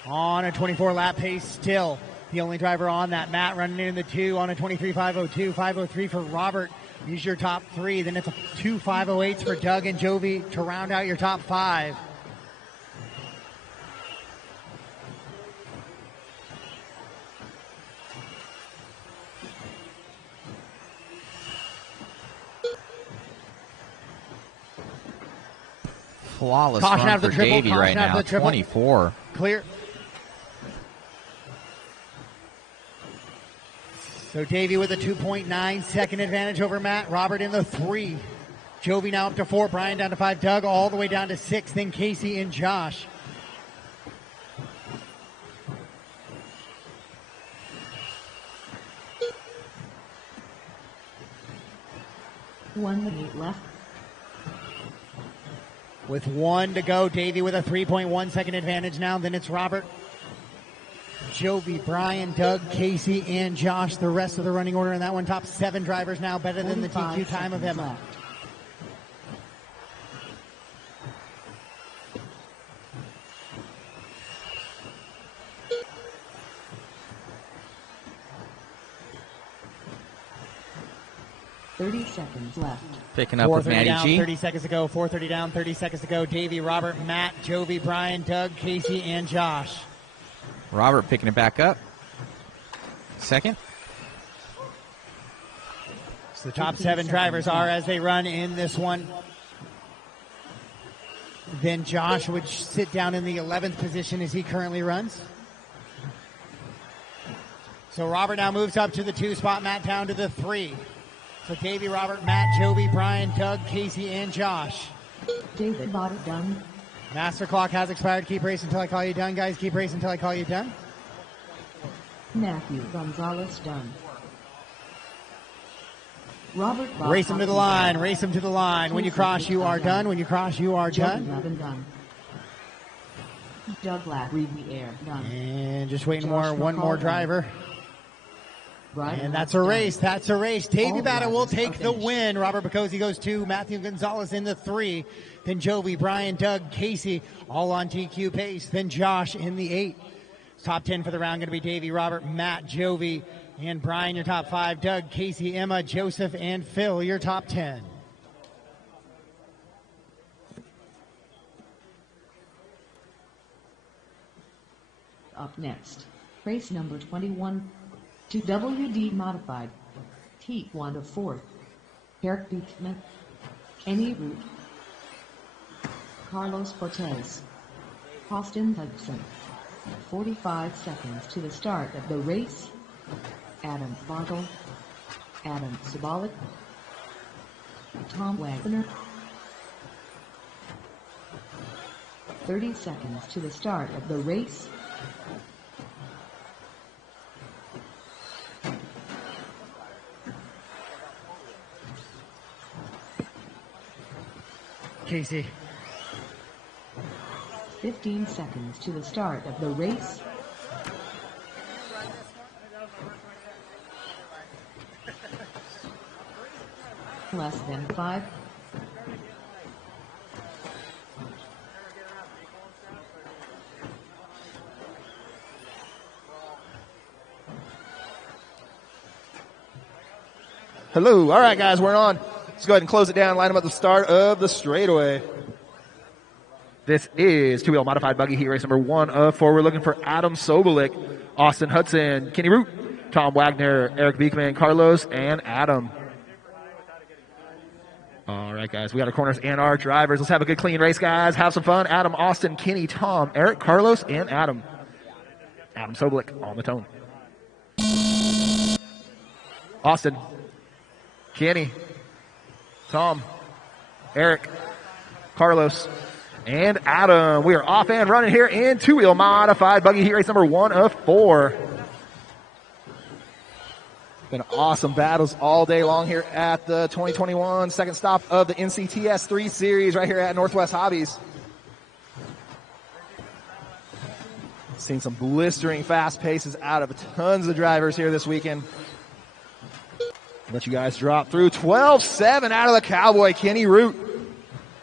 On a 24-lap pace still. The only driver on that. Matt running in the 2 on a 23.502. 503 for Robert. These your top 3. Then it's a 2 508s for Doug and Jovi to round out your top 5. Flawless Caution run out of the for triple, Davey caution right out of now. the triple. 24. Clear. So Davey with a 2.9 second advantage over Matt. Robert in the 3. Jovi now up to 4. Brian down to 5. Doug all the way down to 6. Then Casey and Josh. One minute left. With 1 to go, Davey with a 3.1 second advantage now. Then it's Robert, Jovi, Brian, Doug, Casey, and Josh. The rest of the running order in that one. Top 7 drivers now, better than the TQ time of Emma. Left. $30 seconds left. Picking up with 4:30 Matty down, G. 30 seconds to go. 4:30 down, 30 seconds to go. Davey, Robert, Matt, Jovi, Brian, Doug, Casey, and Josh. Robert picking it back up. Second. So the top 7 drivers are as they run in this one. Then Josh would sit down in the 11th position as he currently runs. So Robert now moves up to the 2 spot, Matt down to the 3. So Davey, Robert, Matt, Jovi, Brian, Doug, Casey, and Josh. David bought it done. Master clock has expired. Keep racing until I call you done, guys. Keep racing until I call you done. Matthew Gonzalez done. Robert bought Race him to the Hockey line. done. Race him to the line. When you cross, you are done. When you cross, you are Joe done. 11 done. Doug Lack, read the air done. And just waiting Josh one more McCall driver. Brian And that's Lack a race. done. That's a race. Davey All Batta will drivers are take the finished. win. Robert Bacozzi goes 2. Matthew Gonzalez in the 3. Then Jovi, Brian, Doug, Casey, all on TQ pace. Then Josh in the 8. Top 10 for the round going to be Davey, Robert, Matt, Jovi, and Brian, your top 5. Doug, Casey, Emma, Joseph, and Phil, your top 10. Up next, race number 21, 2WD modified. Heat 1 of 4. Eric Beekman, Kenny Root, Carlos Cortez, Austin Hudson. 45 seconds to the start of the race. Adam Bartle, Adam Sabalik, Tom Wagner. 30 seconds to the start of the race. Casey. 15 seconds to the start of the race. Less than 5. Hello. All right, guys, we're on. Let's go ahead and close it down. Line them at the start of the straightaway. This is two-wheel modified buggy heat race number 1 of 4. We're looking for Adam Sobolik, Austin Hudson, Kenny Root, Tom Wagner, Eric Beekman, Carlos, and Adam. All right, guys, we got our corners and our drivers. Let's have a good, clean race, guys. Have some fun. Adam, Austin, Kenny, Tom, Eric, Carlos, and Adam. Adam Sobolik on the tone. Austin, Kenny, Tom, Eric, Carlos, and Adam. We are off and running here in two-wheel modified buggy heat race number 1 of 4. Been awesome battles all day long here at the 2021 second stop of the NCTS 3 Series right here at Northwest Hobbies. Seen some blistering fast paces out of tons of drivers here this weekend. Let you guys drop through. 12-7 out of the Cowboy, Kenny Root.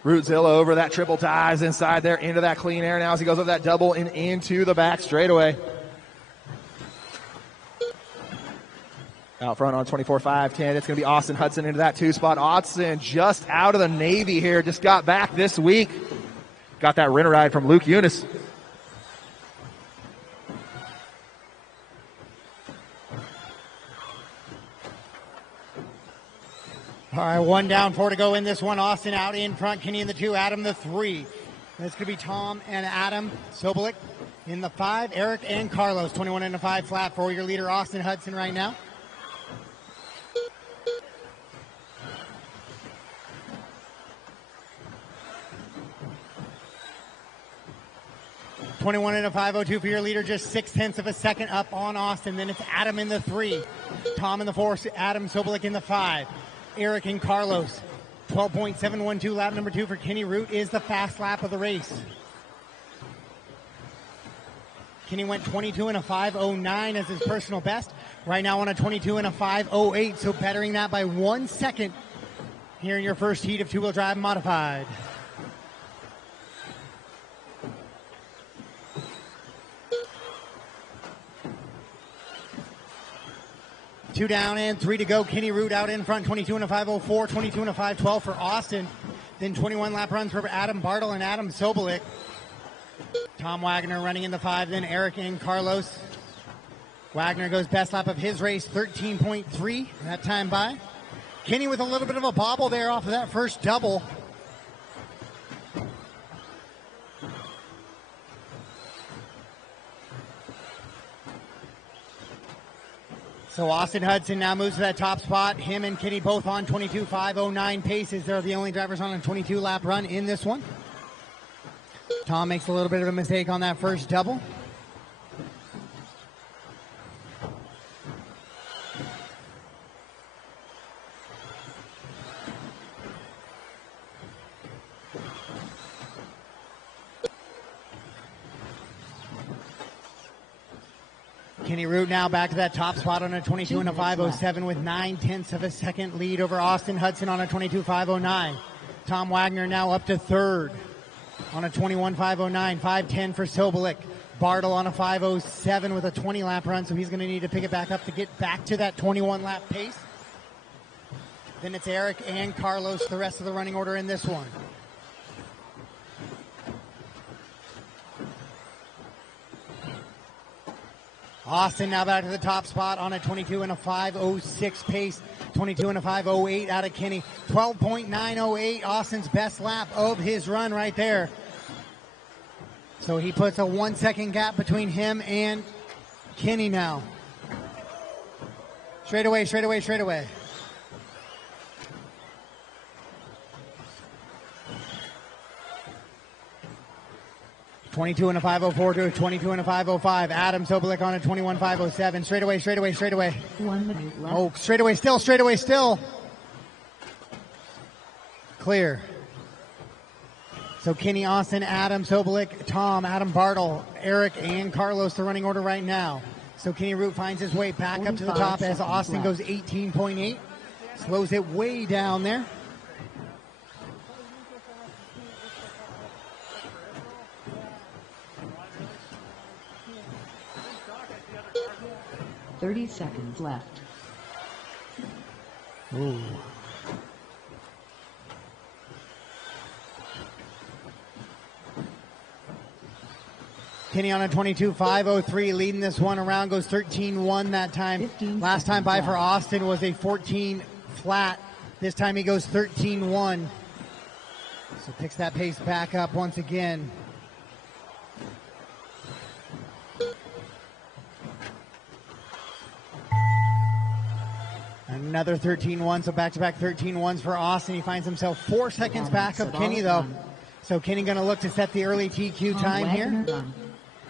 Rootzilla over that triple ties inside there into that clean air now as he goes up that double and into the back straightaway. Out front on 24-5-10, it's going to be Austin Hudson into that 2 spot. Austin just out of the Navy here, just got back this week. Got that rent ride from Luke Eunice. All right, 1 down, 4 to go in this one. Austin out in front, Kenny in the 2, Adam the 3. This could be Tom and Adam Sobolik in the 5, Eric and Carlos, 21 and a 5 flat for your leader, Austin Hudson right now. .21 and a 5:02 for your leader, just 0.6 of a second up on Austin. Then it's Adam in the 3, Tom in the 4, Adam Sobolik in the 5, Eric and Carlos. 12.712 lap number 2 for Kenny Root is the fast lap of the race. Kenny went 22 and a 5:09 as his personal best. Right now on a 22 and a 5:08, so bettering that by 1 second here in your first heat of two-wheel drive modified. Two down and 3 to go. Kenny Root out in front, 22 and a 5:04, 22 and a 5:12 for Austin. Then 21 lap runs for Adam Bartle and Adam Sobolik. Tom Wagner running in the 5, then Eric and Carlos. Wagner goes best lap of his race, 13.3 that time by. Kenny with a little bit of a bobble there off of that first double. So Austin Hudson now moves to that top spot. Him and Kenny both on 22.509 paces. They're the only drivers on a 22-lap run in this one. Tom makes a little bit of a mistake on that first double. Kenny Root now back to that top spot on a 22 and a 5:07 with 0.9 of a second lead over Austin Hudson on a 22.509. Tom Wagner now up to third on a 21.509, 5:10 for Sobolik. Bartle on a 5:07 with a 20-lap run, so he's going to need to pick it back up to get back to that 21-lap pace. Then it's Eric and Carlos, the rest of the running order in this one. Austin now back to the top spot on a 22 and a 5:06 pace. 22 and a 5:08 out of Kenny. 12.908, Austin's best lap of his run right there. So he puts a 1 second gap between him and Kenny now. Straight away, straight away, straight away. .22 and a 5:04 to a 22 and a 5:05. Adam Sobolik on a 21.5:07. Straight away, straight away, straight away. 1 minute left. Oh, straight away still, straight away still. Clear. So Kenny, Austin, Adam Sobolik, Tom, Adam Bartle, Eric, and Carlos, the running order right now. So Kenny Root finds his way back up to the top as Austin goes 18.8. Slows it way down there. .30 seconds left. Ooh. Kenny on a 22.5:03, leading this one around, goes 13.1 that time. Last time by for Austin was a 14 flat. This time he goes 13.1. So picks that pace back up once again. Another 13.1, so back-to-back 13.1s for Austin. He finds himself 4 seconds back of Kenny, though. So Kenny going to look to set the early TQ time here.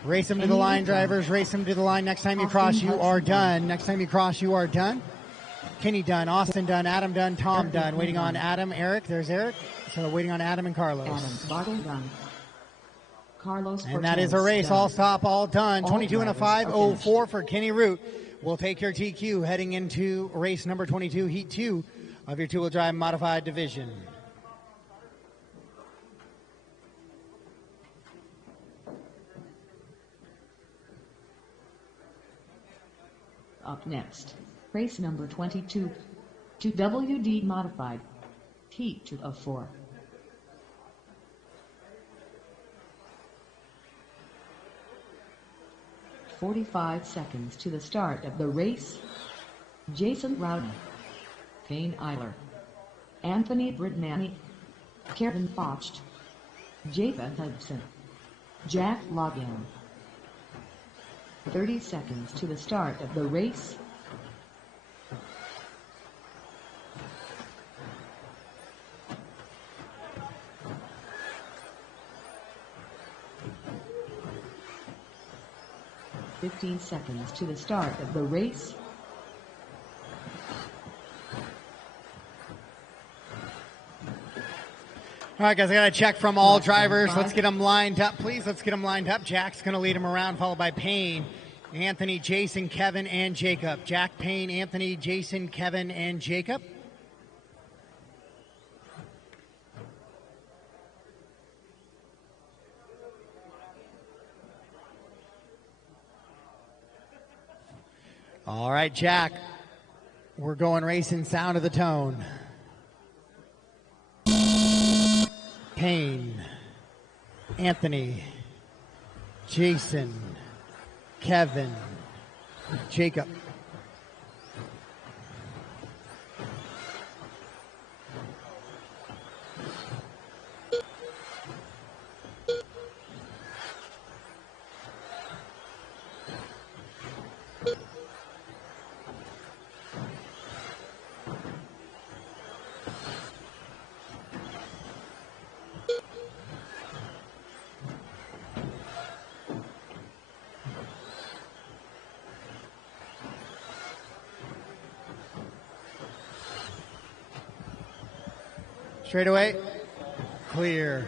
Race him to the line, drivers. Race him to the line. Next time you cross, you are done. Next time you cross, you are done. Kenny done. Austin done. Adam done. Tom done. Waiting on Adam, Eric. There's Eric. So waiting on Adam and Carlos. Adam Bartle done. Carlos and that is a race. All stop, all done. 22 and a 5:04 for Kenny Root. will take your TQ heading into race number 22, heat 2 of your two-wheel drive modified division. Up next, race number 22, 2WD modified, heat 2 of 4. "45 seconds to the start of the race. Jason Rowden, Payne Eiler, Anthony Bridmani, Kevin Focht, Jacob Hudson, Jack Logan. 30 seconds to the start of the race. "15 seconds to the start of the race. All right, guys, I got a check from all drivers. Let's get them lined up, please. Let's get them lined up. Jack's going to lead them around, followed by Payne, Anthony, Jason, Kevin, and Jacob. Jack, Payne, Anthony, Jason, Kevin, and Jacob. All right, Jack, we're going racing sound of the tone. Payne, Anthony, Jason, Kevin, Jacob. Straight away, clear.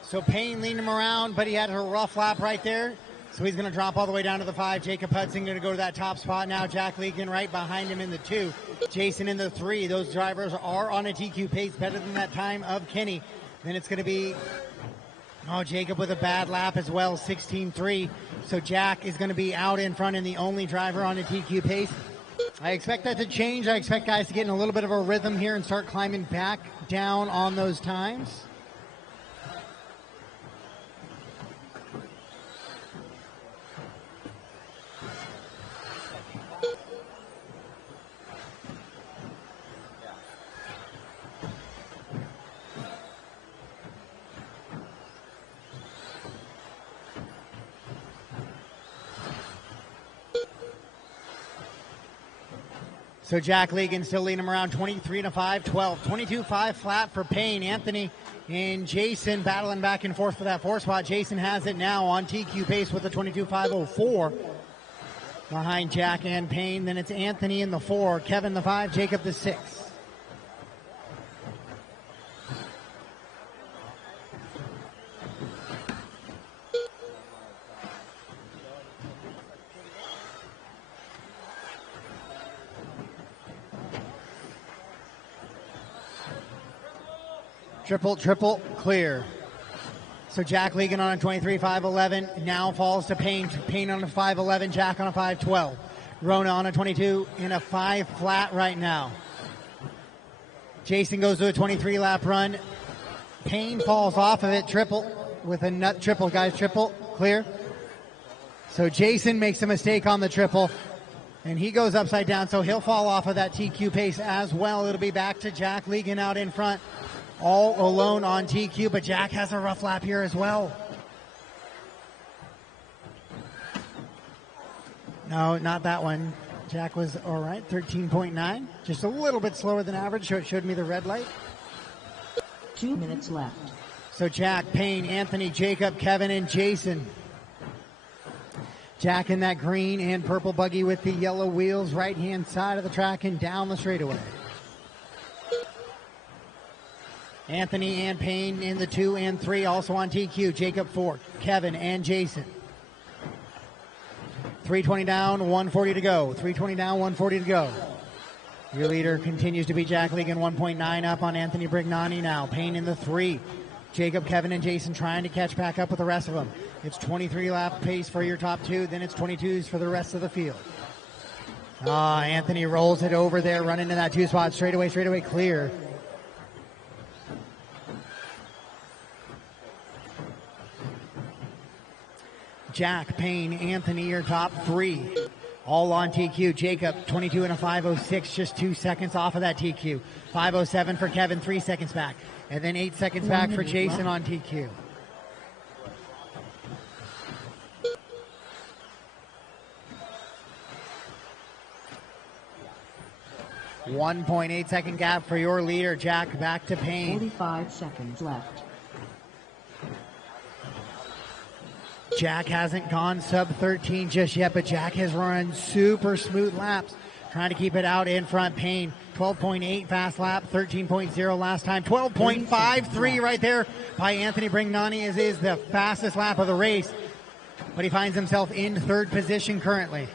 So Payne leaned him around, but he had a rough lap right there. So he's going to drop all the way down to the 5. Jacob Hudson going to go to that top spot now. Jack Legan right behind him in the 2. Jason in the 3. Those drivers are on a TQ pace better than that time of Kenny. Then it's going to be, Jacob with a bad lap as well, 16.3. So Jack is going to be out in front and the only driver on a TQ pace. I expect that to change. I expect guys to get in a little bit of a rhythm here and start climbing back down on those times. So Jack Legan still leading him around 23.5, 12. 22.5 flat for Payne. Anthony and Jason battling back and forth for that 4 spot. Jason has it now on TQ pace with a 22.504 behind Jack and Payne. Then it's Anthony in the 4, Kevin the 5, Jacob the 6. Triple, clear. So Jack Legan on a 23.511 now falls to Payne. Payne on a 5.11, Jack on a 5.12. Rona on a 22 in a 5 flat right now. Jason goes to a 23 lap run. Payne falls off of it, triple with a nut triple, guys, triple, clear. So Jason makes a mistake on the triple and he goes upside down, so he'll fall off of that TQ pace as well. It'll be back to Jack Legan out in front. All alone on TQ, but Jack has a rough lap here as well. No, not that one. Jack was all right, 13.9. Just a little bit slower than average, so it showed me the red light. 2 minutes left. So Jack, Payne, Anthony, Jacob, Kevin, and Jason. Jack in that green and purple buggy with the yellow wheels, right-hand side of the track and down the straightaway. Anthony and Payne in the 2 and 3, also on TQ. Jacob 4, Kevin and Jason. 3:20 down, 1:40 to go. 3:20 down, 1:40 to go. Your leader continues to be Jack Legan, 1.9 up on Anthony Brignani now. Payne in the 3. Jacob, Kevin, and Jason trying to catch back up with the rest of them. It's 23 lap pace for your top 2, then it's 22s for the rest of the field. Anthony rolls it over there, running to that 2 spot. Straightaway clear. Jack, Payne, Anthony, your top 3. All on TQ. Jacob, 22 and a 5:06, just 2 seconds off of that TQ. 5:07 for Kevin, 3 seconds back. And then 8 seconds back for Jason on TQ. .8 second gap for your leader, Jack, back to Payne. 45 seconds left. Jack hasn't gone sub 13 just yet, but Jack has run super smooth laps, trying to keep it out in front. Payne, 12.8 fast lap, 13.0 last time, 12.53 right there by Anthony Brignani is the fastest lap of the race, but he finds himself in 3rd position currently.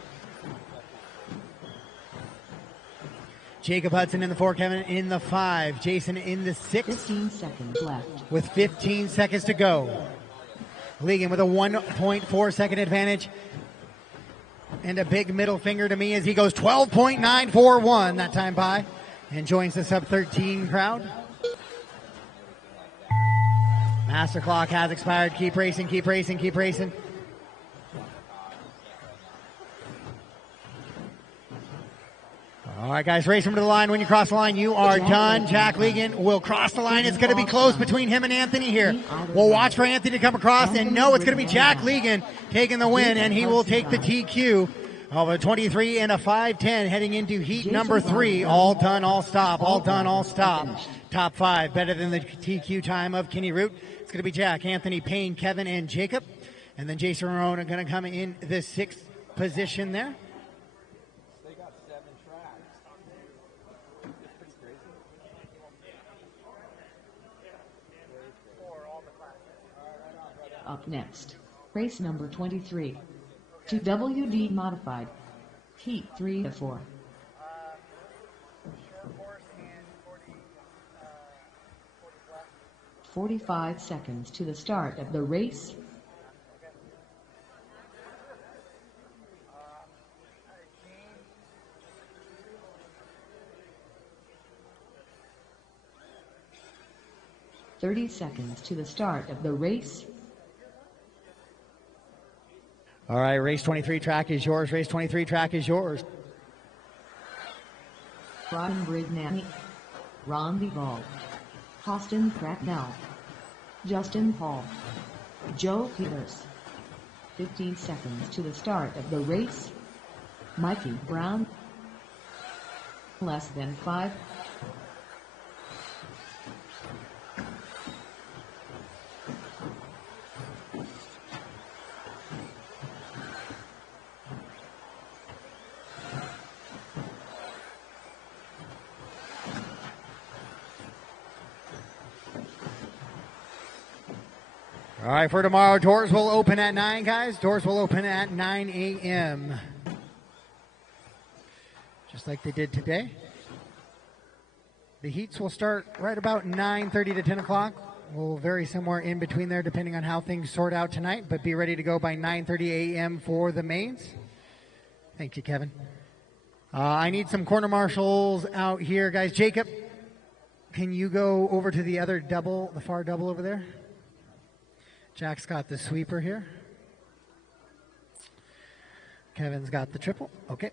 Jacob Hudson in the 4, Kevin in the 5, Jason in the 6. 15 seconds left. With 15 seconds to go. Legan with a 1.4 second advantage. And a big middle finger to me as he goes 12.941 that time by. And joins the sub 13 crowd. Master clock has expired. Keep racing, keep racing, keep racing. All right, guys, race him to the line. When you cross the line, you are done. Jack Legan will cross the line. It's going to be close between him and Anthony here. We'll watch for Anthony to come across, and no, it's going to be Jack Legan taking the win, and he will take the TQ of a 23 and a 5:10 heading into heat number 3. All done, all stop. All done, all stop. Top 5, better than the TQ time of Kenny Root. It's going to be Jack, Anthony, Payne, Kevin, and Jacob. And then Jason Rowan are going to come in the 6th position there. Up next, race number 23. 2WD modified. Heat 3 to 4. .45 seconds to the start of the race. .30 seconds to the start of the race. All right, race 23 track is yours. Race 23 track is yours. Brian Brignani, Ron Duvall, Austin Cracknell, Justin Paul, Joe Peters. 15 seconds to the start of the race. Mikey Brown, less than 5. All right, for tomorrow, doors will open at 9, guys. Doors will open at 9 a.m. Just like they did today. The heats will start right about 9:30 to 10 o'clock. We'll vary somewhere in between there depending on how things sort out tonight, but be ready to go by 9:30 a.m. for the mains. Thank you, Kevin. I need some corner marshals out here, guys. Jacob, can you go over to the other double, the far double over there? Jack's got the sweeper here. Kevin's got the triple. Okay.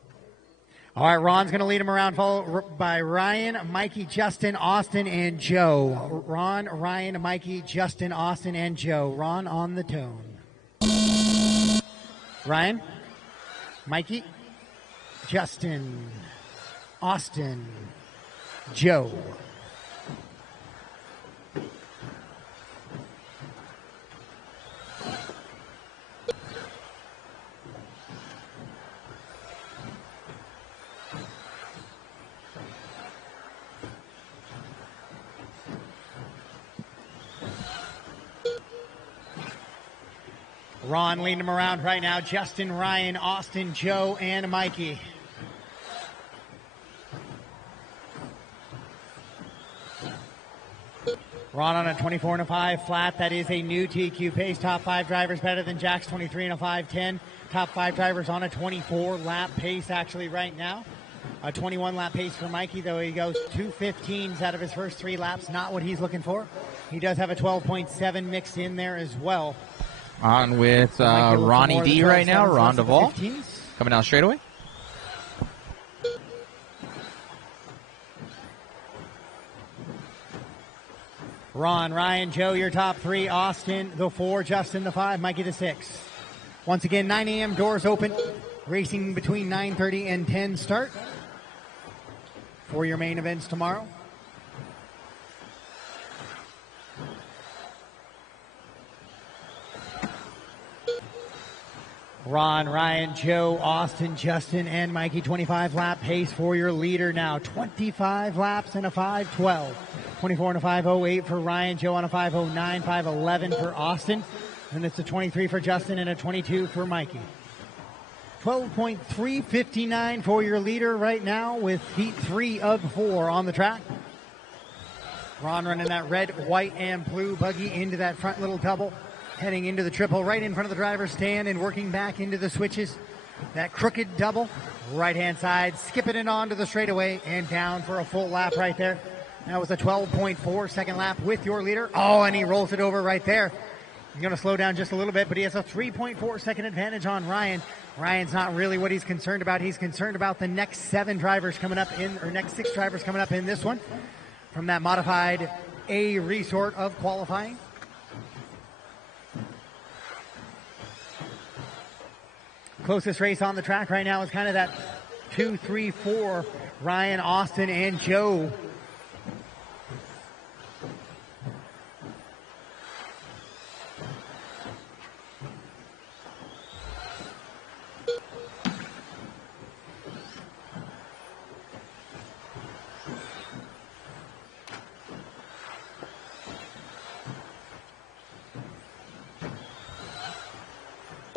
All right, Ron's going to lead him around, followed by Ryan, Mikey, Justin, Austin, and Joe. Ron, Ryan, Mikey, Justin, Austin, and Joe. Ron on the tone. Ryan, Mikey, Justin, Austin, Joe. Ron leading them around right now. Justin, Ryan, Austin, Joe, and Mikey. Ron on a 24 and a 5 flat. That is a new TQ pace. Top 5 drivers better than Jack's 23 and a 5.10. Top 5 drivers on a 24 lap pace actually right now. A 21 lap pace for Mikey, though he goes 2:15s out of his first 3 laps. Not what he's looking for. He does have a 12.7 mixed in there as well. On with Ronnie D right now. Ron Duvall coming down straightaway. Ron, Ryan, Joe, your top 3. Austin, the 4. Justin, the 5. Mikey, the 6. Once again, 9 a.m. doors open. Racing between 9:30 and 10 start for your main events tomorrow. Ron, Ryan, Joe, Austin, Justin, and Mikey, 25 lap pace for your leader now. 25 laps and a 5:12. 24 and a 5:08 for Ryan, Joe on a 5:09, 5:11 for Austin. And it's a 23 for Justin and a 22 for Mikey. 12.359 for your leader right now with heat 3 of 4 on the track. Ron running that red, white, and blue buggy into that front little double. Heading into the triple right in front of the driver's stand and working back into the switches. That crooked double, right-hand side, skipping it onto the straightaway and down for a full lap right there. That was a 12.4 second lap with your leader. Oh, and he rolls it over right there. He's going to slow down just a little bit, but he has a 3.4 second advantage on Ryan. Ryan's not really what he's concerned about. He's concerned about the next 7 drivers coming up in, or next 6 drivers coming up in this one from that modified A resort of qualifying. Closest race on the track right now is kind of that 2, 3, 4, Ryan, Austin, and Joe.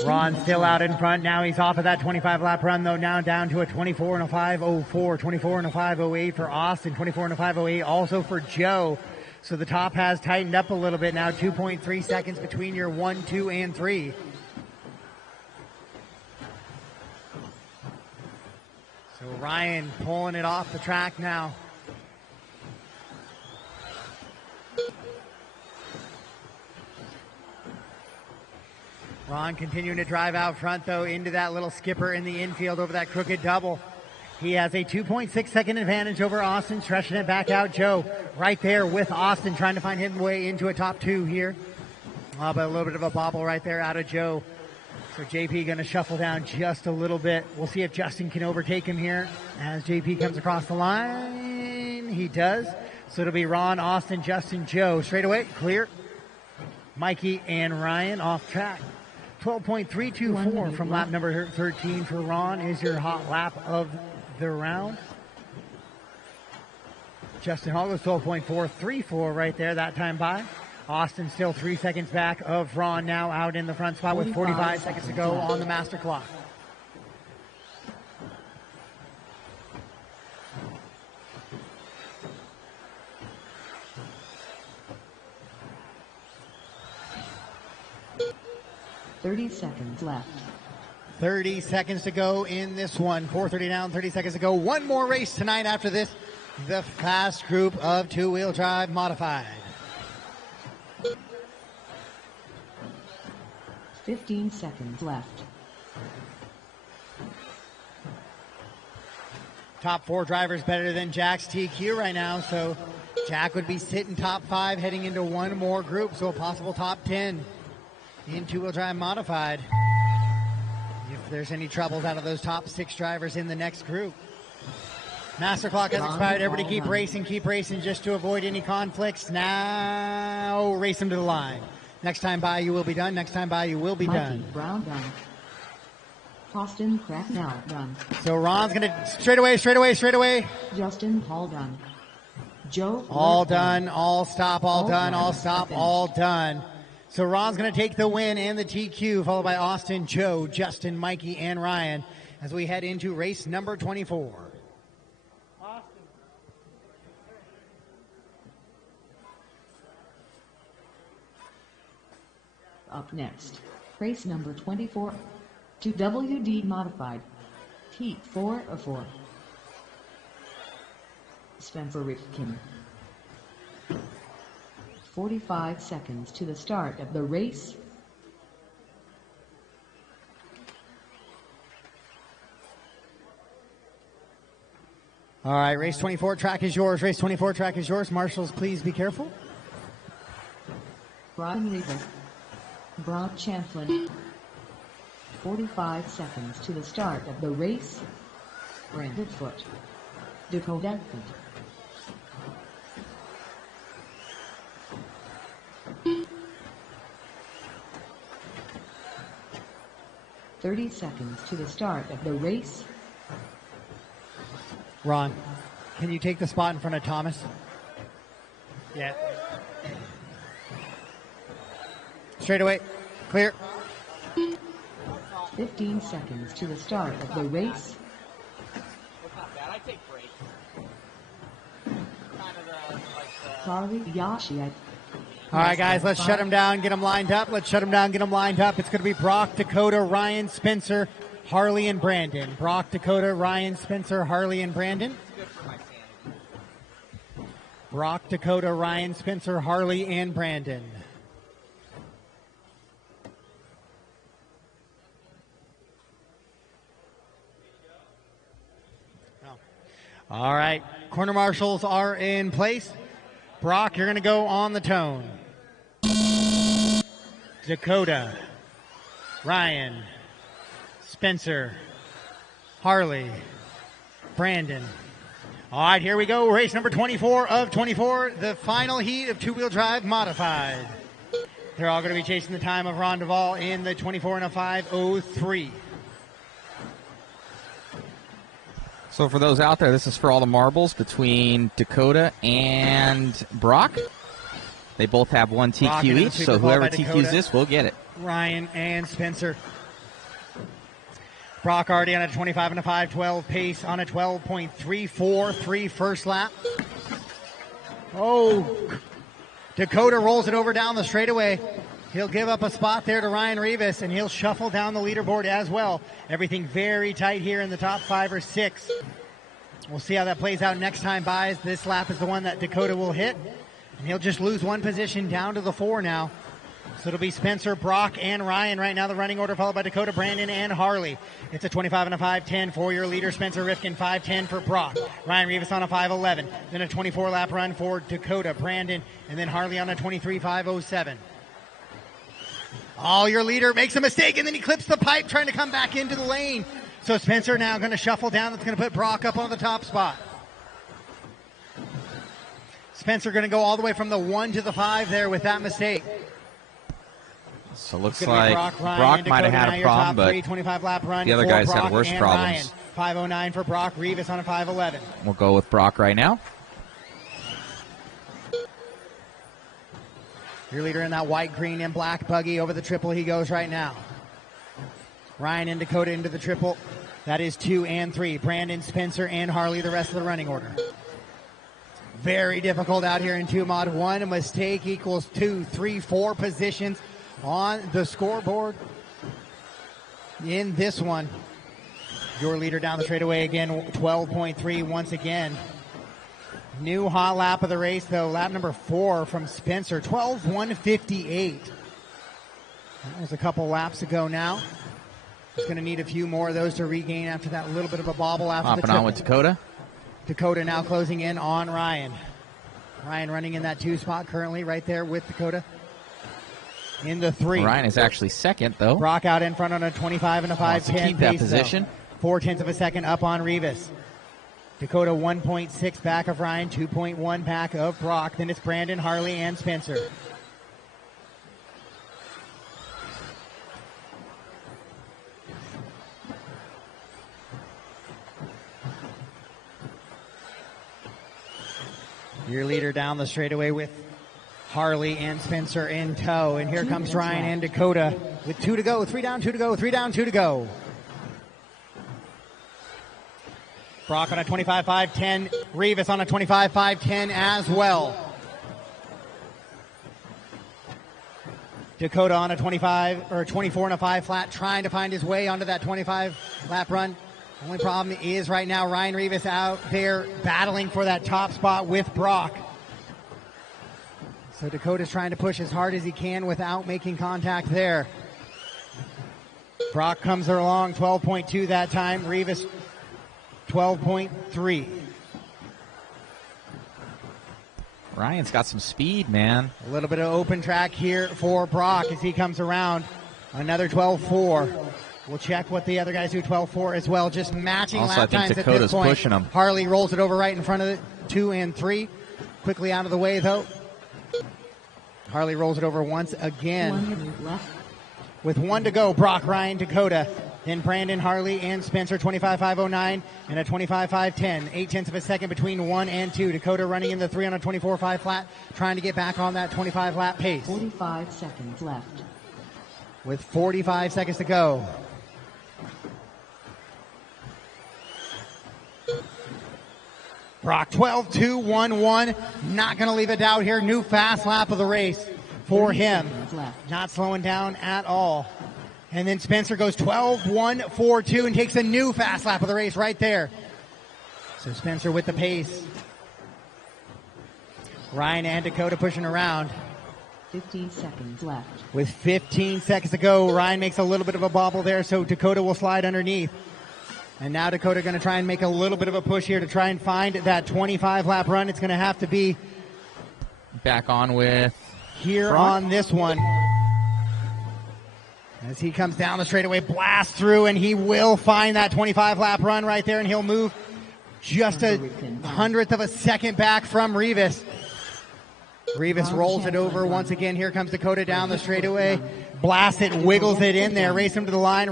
Ron still out in front. Now he's off of that 25-lap run, though. Now down to a 24 and a 5:04, 24 and a 5:08 for Austin, 24 and a 5:08 also for Joe. So the top has tightened up a little bit now. 2.3 seconds between your 1, 2, and 3. So Ryan pulling it off the track now. Ron continuing to drive out front, though, into that little skipper in the infield over that crooked double. He has a 2.6 second advantage over Austin, stretching it back out. Joe right there with Austin, trying to find his way into a top 2 here. But a little bit of a bobble right there out of Joe. So JP going to shuffle down just a little bit. We'll see if Justin can overtake him here as JP comes across the line. He does. So it'll be Ron, Austin, Justin, Joe. Straight away, clear. Mikey and Ryan off track. 12.324 from lap number 13 for Ron is your hot lap of the round. Justin Hall goes 12.434 right there that time by. Austin still 3 seconds back of Ron, now out in the front spot with 45 seconds to go on the master clock. .30 seconds left. 30 seconds to go in this one. 4:30 down, 30 seconds to go. One more race tonight after this. The fast group of two-wheel drive modified. 15 seconds left. Top 4 drivers better than Jack's TQ right now, so Jack would be sitting top 5 heading into one more group, so a possible top 10 in two-wheel drive modified. If there's any troubles out of those top 6 drivers in the next group. Master clock has expired. Everybody keep racing just to avoid any conflicts. Now race them to the line. Next time by you will be done. Next time by you will be done. Brown done. Austin Cracknell done. So Ron's going to straight away. Justin Hall done. Joe all done, all stop, all done, all stop, all done. So Ron's going to take the win and the TQ, followed by Austin, Joe, Justin, Mikey, and Ryan as we head into race number 24. Up next, race number 24, 2WD modified, heat 4 of 4. Spencer Rifkin. 45 seconds to the start of the race. All right, race 24 track is yours. Race 24 track is yours. Marshals, please be careful. Brian Reaver. Brock Champlin. 45 seconds to the start of the race. Brandon Foot. Dakota Foot. .30 seconds to the start of the race. Ron, can you take the spot in front of Thomas? Yeah. Straight away. Clear. 15 seconds to the start of the race. I take breaks. Carly Yashi. All right, guys, let's shut them down, get them lined up. Let's shut them down, get them lined up. It's going to be Brock, Dakota, Ryan, Spencer, Harley, and Brandon. Brock, Dakota, Ryan, Spencer, Harley, and Brandon. Brock, Dakota, Ryan, Spencer, Harley, and Brandon. All right, corner marshals are in place. Brock, you're going to go on the tone. Dakota, Ryan, Spencer, Harley, Brandon. All right, here we go. Race number 24 of 24, the final heat of two-wheel drive modified. They're all going to be chasing the time of Ron Duvall in the 24 and a 5:03. So for those out there, this is for all the marbles between Dakota and Brock. They both have one TQ each, so whoever TQs this will get it. Ryan and Spencer. Brock already on a 25 and a 5:12 pace on a 12.343 first lap. Oh, Dakota rolls it over down the straightaway. He'll give up a spot there to Ryan Rivas, and he'll shuffle down the leaderboard as well. Everything very tight here in the top 5 or 6. We'll see how that plays out next time by. This lap is the one that Dakota will hit, and he'll just lose one position down to the 4 now. So it'll be Spencer, Brock, and Ryan right now, the running order, followed by Dakota, Brandon, and Harley. It's a 25 and a 5:10 for your leader, Spencer Rifkin, 5:10 for Brock. Ryan Rivas on a 5:11. Then a 24-lap run for Dakota, Brandon, and then Harley on a 23.507. Oh, your leader makes a mistake, and then he clips the pipe trying to come back into the lane. So Spencer now going to shuffle down. That's going to put Brock up on the top spot. Spencer going to go all the way from the 1 to the 5 there with that mistake. So it looks like Brock might have had a problem, but 25-lap run the other guys Brock had worse and problems. Ryan. 5:09 for Brock, Rivas on a 5:11. We'll go with Brock right now. Your leader in that white, green, and black buggy over the triple he goes right now. Ryan and Dakota into the triple. That is 2 and 3. Brandon, Spencer, and Harley, the rest of the running order. Very difficult out here in 2 mod. One mistake equals 2, 3, 4 positions on the scoreboard. In this one, your leader down the straightaway again, 12.3 once again. New hot lap of the race, though, lap number 4 from Spencer, 12.158. That was a couple laps ago now. He's going to need a few more of those to regain after that little bit of a bobble after the triple. On with Dakota. Dakota now closing in on Ryan. Ryan running in that 2 spot currently, right there with Dakota. In the 3. Ryan is actually second, though. Brock out in front on a 25 and a 5:10 keep that pace, position. 0.4 of a second up on Rivas. Dakota 1.6 back of Ryan, 2.1 back of Brock. Then it's Brandon, Harley, and Spencer. Your leader down the straightaway with Harley and Spencer in tow. And here comes Ryan and Dakota with 2 to go. 3 down, 2 to go. 3 down, 2 to go. Brock on a 25-5-10. Rivas on a 25-5-10 as well. Dakota on a 24 and a 5 flat, trying to find his way onto that 25 lap run. Only problem is right now Ryan Rivas out there battling for that top spot with Brock. So Dakota's trying to push as hard as he can without making contact there. Brock comes along 12.2 that time. Rivas 12.3. Ryan's got some speed, man. A little bit of open track here for Brock as he comes around. Another 12.4. We'll check what the other guys do 12.4 as well. Just matching Also, lap I think times Dakota's at this point. pushing him. Harley rolls it over right in front of it. 2 and 3. Quickly out of the way, though. Harley rolls it over once again. With 1 to go, Brock, Ryan, Dakota. Then Brandon, Harley, and Spencer, 25.509 and a 25.510. 0.8 of a second between 1 and 2. Dakota running in the 3 on a 24.5 flat, trying to get back on that 25 lap pace. 45 seconds left. With 45 seconds to go. Brock, 12.211. Not going to leave a doubt here. New fast lap of the race for him. Not slowing down at all. And then Spencer goes 12.142 and takes a new fast lap of the race right there. So Spencer with the pace. Ryan and Dakota pushing around. 15 seconds left. With 15 seconds to go, Ryan makes a little bit of a bobble there, so Dakota will slide underneath. And now Dakota going to try and make a little bit of a push here to try and find that 25-lap run. It's going to have to be back on with here Brock on this one. As he comes down the straightaway, blast through, and he will find that 25-lap run right there, and he'll move just a 100th of a second back from Rivas. Rivas rolls it over once again. Here comes Dakota down the straightaway. Blasts it, wiggles it in there. Race him to the line,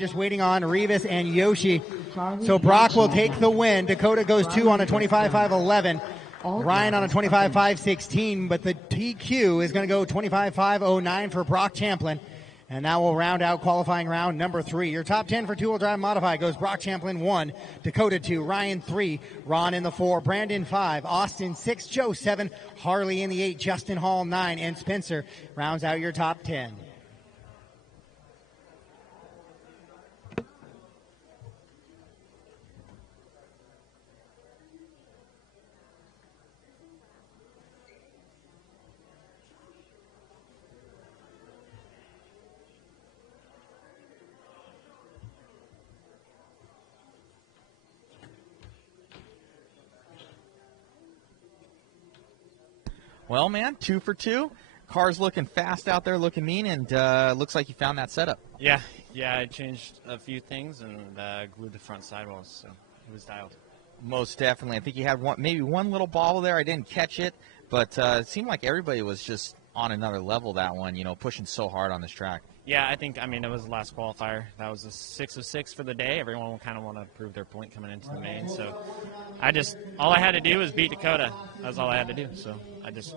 just waiting on Rivas and Yoshi. So Brock will take the win. Dakota goes 2 on a 25.511. Ryan on a 25.516, but the TQ is going to go 25.509 for Brock Champlin. And now we'll round out qualifying round number 3. Your top 10 for two-wheel drive modified goes Brock Champlin 1, Dakota 2, Ryan 3, Ron in the 4, Brandon 5, Austin 6, Joe 7, Harley in the 8, Justin Hall 9, and Spencer rounds out your top 10. Well, man, 2 for 2. Car's looking fast out there, looking mean, and looks like you found that setup. Yeah, I changed a few things and glued the front sidewalls, so it was dialed. Most definitely. I think you had maybe one little bobble there. I didn't catch it, but it seemed like everybody was just on another level that one, pushing so hard on this track. Yeah, it was the last qualifier. That was a 6 of 6 for the day. Everyone will kind of want to prove their point coming into the main. So all I had to do was beat Dakota. That's all I had to do. So that's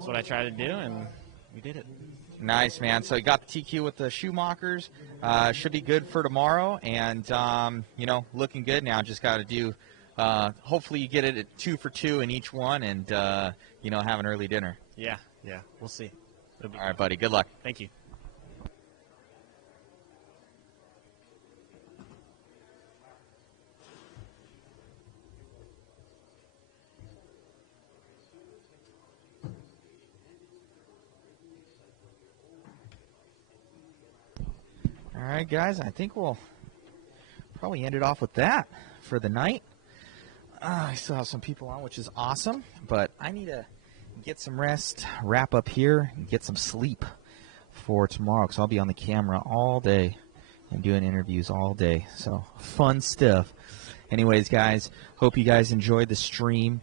what I tried to do, and we did it. Nice, man. So you got the TQ with the Schumachers. Should be good for tomorrow, and, looking good now. Just got to do, hopefully you get it at 2 for 2 in each one and, have an early dinner. Yeah, we'll see. All right, buddy. Good luck. Thank you. All right, guys, I think we'll probably end it off with that for the night. I still have some people on, which is awesome, but I need to get some rest, wrap up here, and get some sleep for tomorrow because I'll be on the camera all day and doing interviews all day. So fun stuff. Anyways, guys, hope you guys enjoyed the stream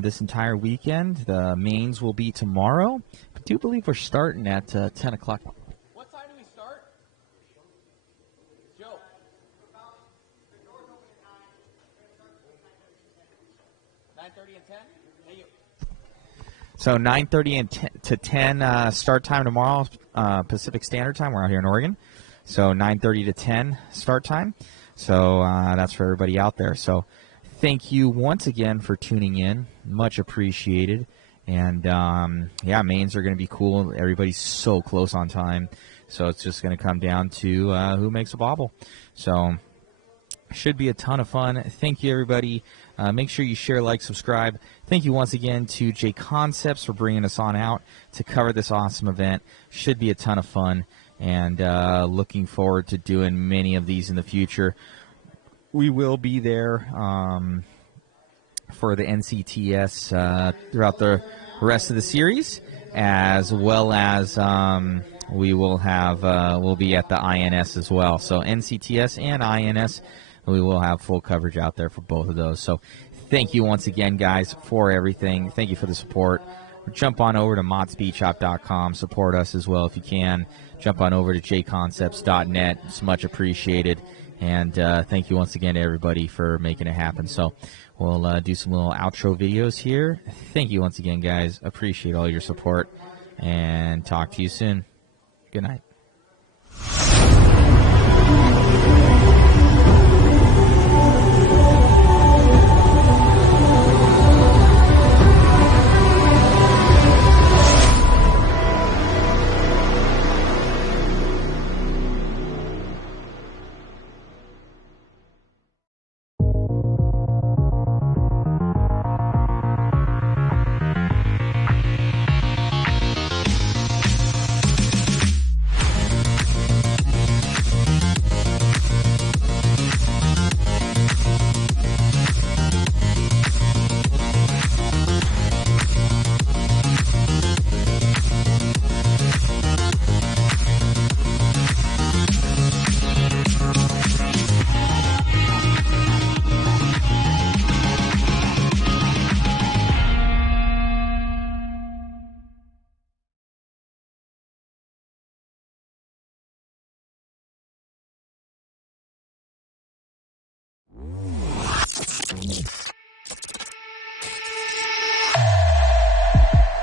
this entire weekend. The mains will be tomorrow. I do believe we're starting at 10 o'clock. 9:30 and 10? Hey, you. So 9:30 to 10 start time tomorrow, Pacific Standard Time. We're out here in Oregon. So 9:30 to 10 start time. So that's for everybody out there. So thank you once again for tuning in. Much appreciated. And, yeah, mains are going to be cool. Everybody's so close on time. So it's just going to come down to who makes a bobble. So should be a ton of fun. Thank you, everybody. Make sure you share, like, subscribe. Thank you once again to JConcepts for bringing us on out to cover this awesome event. Should be a ton of fun. And looking forward to doing many of these in the future. We will be there for the NCTS throughout the rest of the series, as well as we will have we'll be at the INS as well. So NCTS and INS, we will have full coverage out there for both of those. So thank you once again, guys, for everything. Thank you for the support. Jump on over to modspeedshop.com. Support us as well if you can. Jump on over to jconcepts.net. It's much appreciated. And thank you once again to everybody for making it happen. So we'll do some little outro videos here. Thank you once again, guys. Appreciate all your support. And talk to you soon. Good night.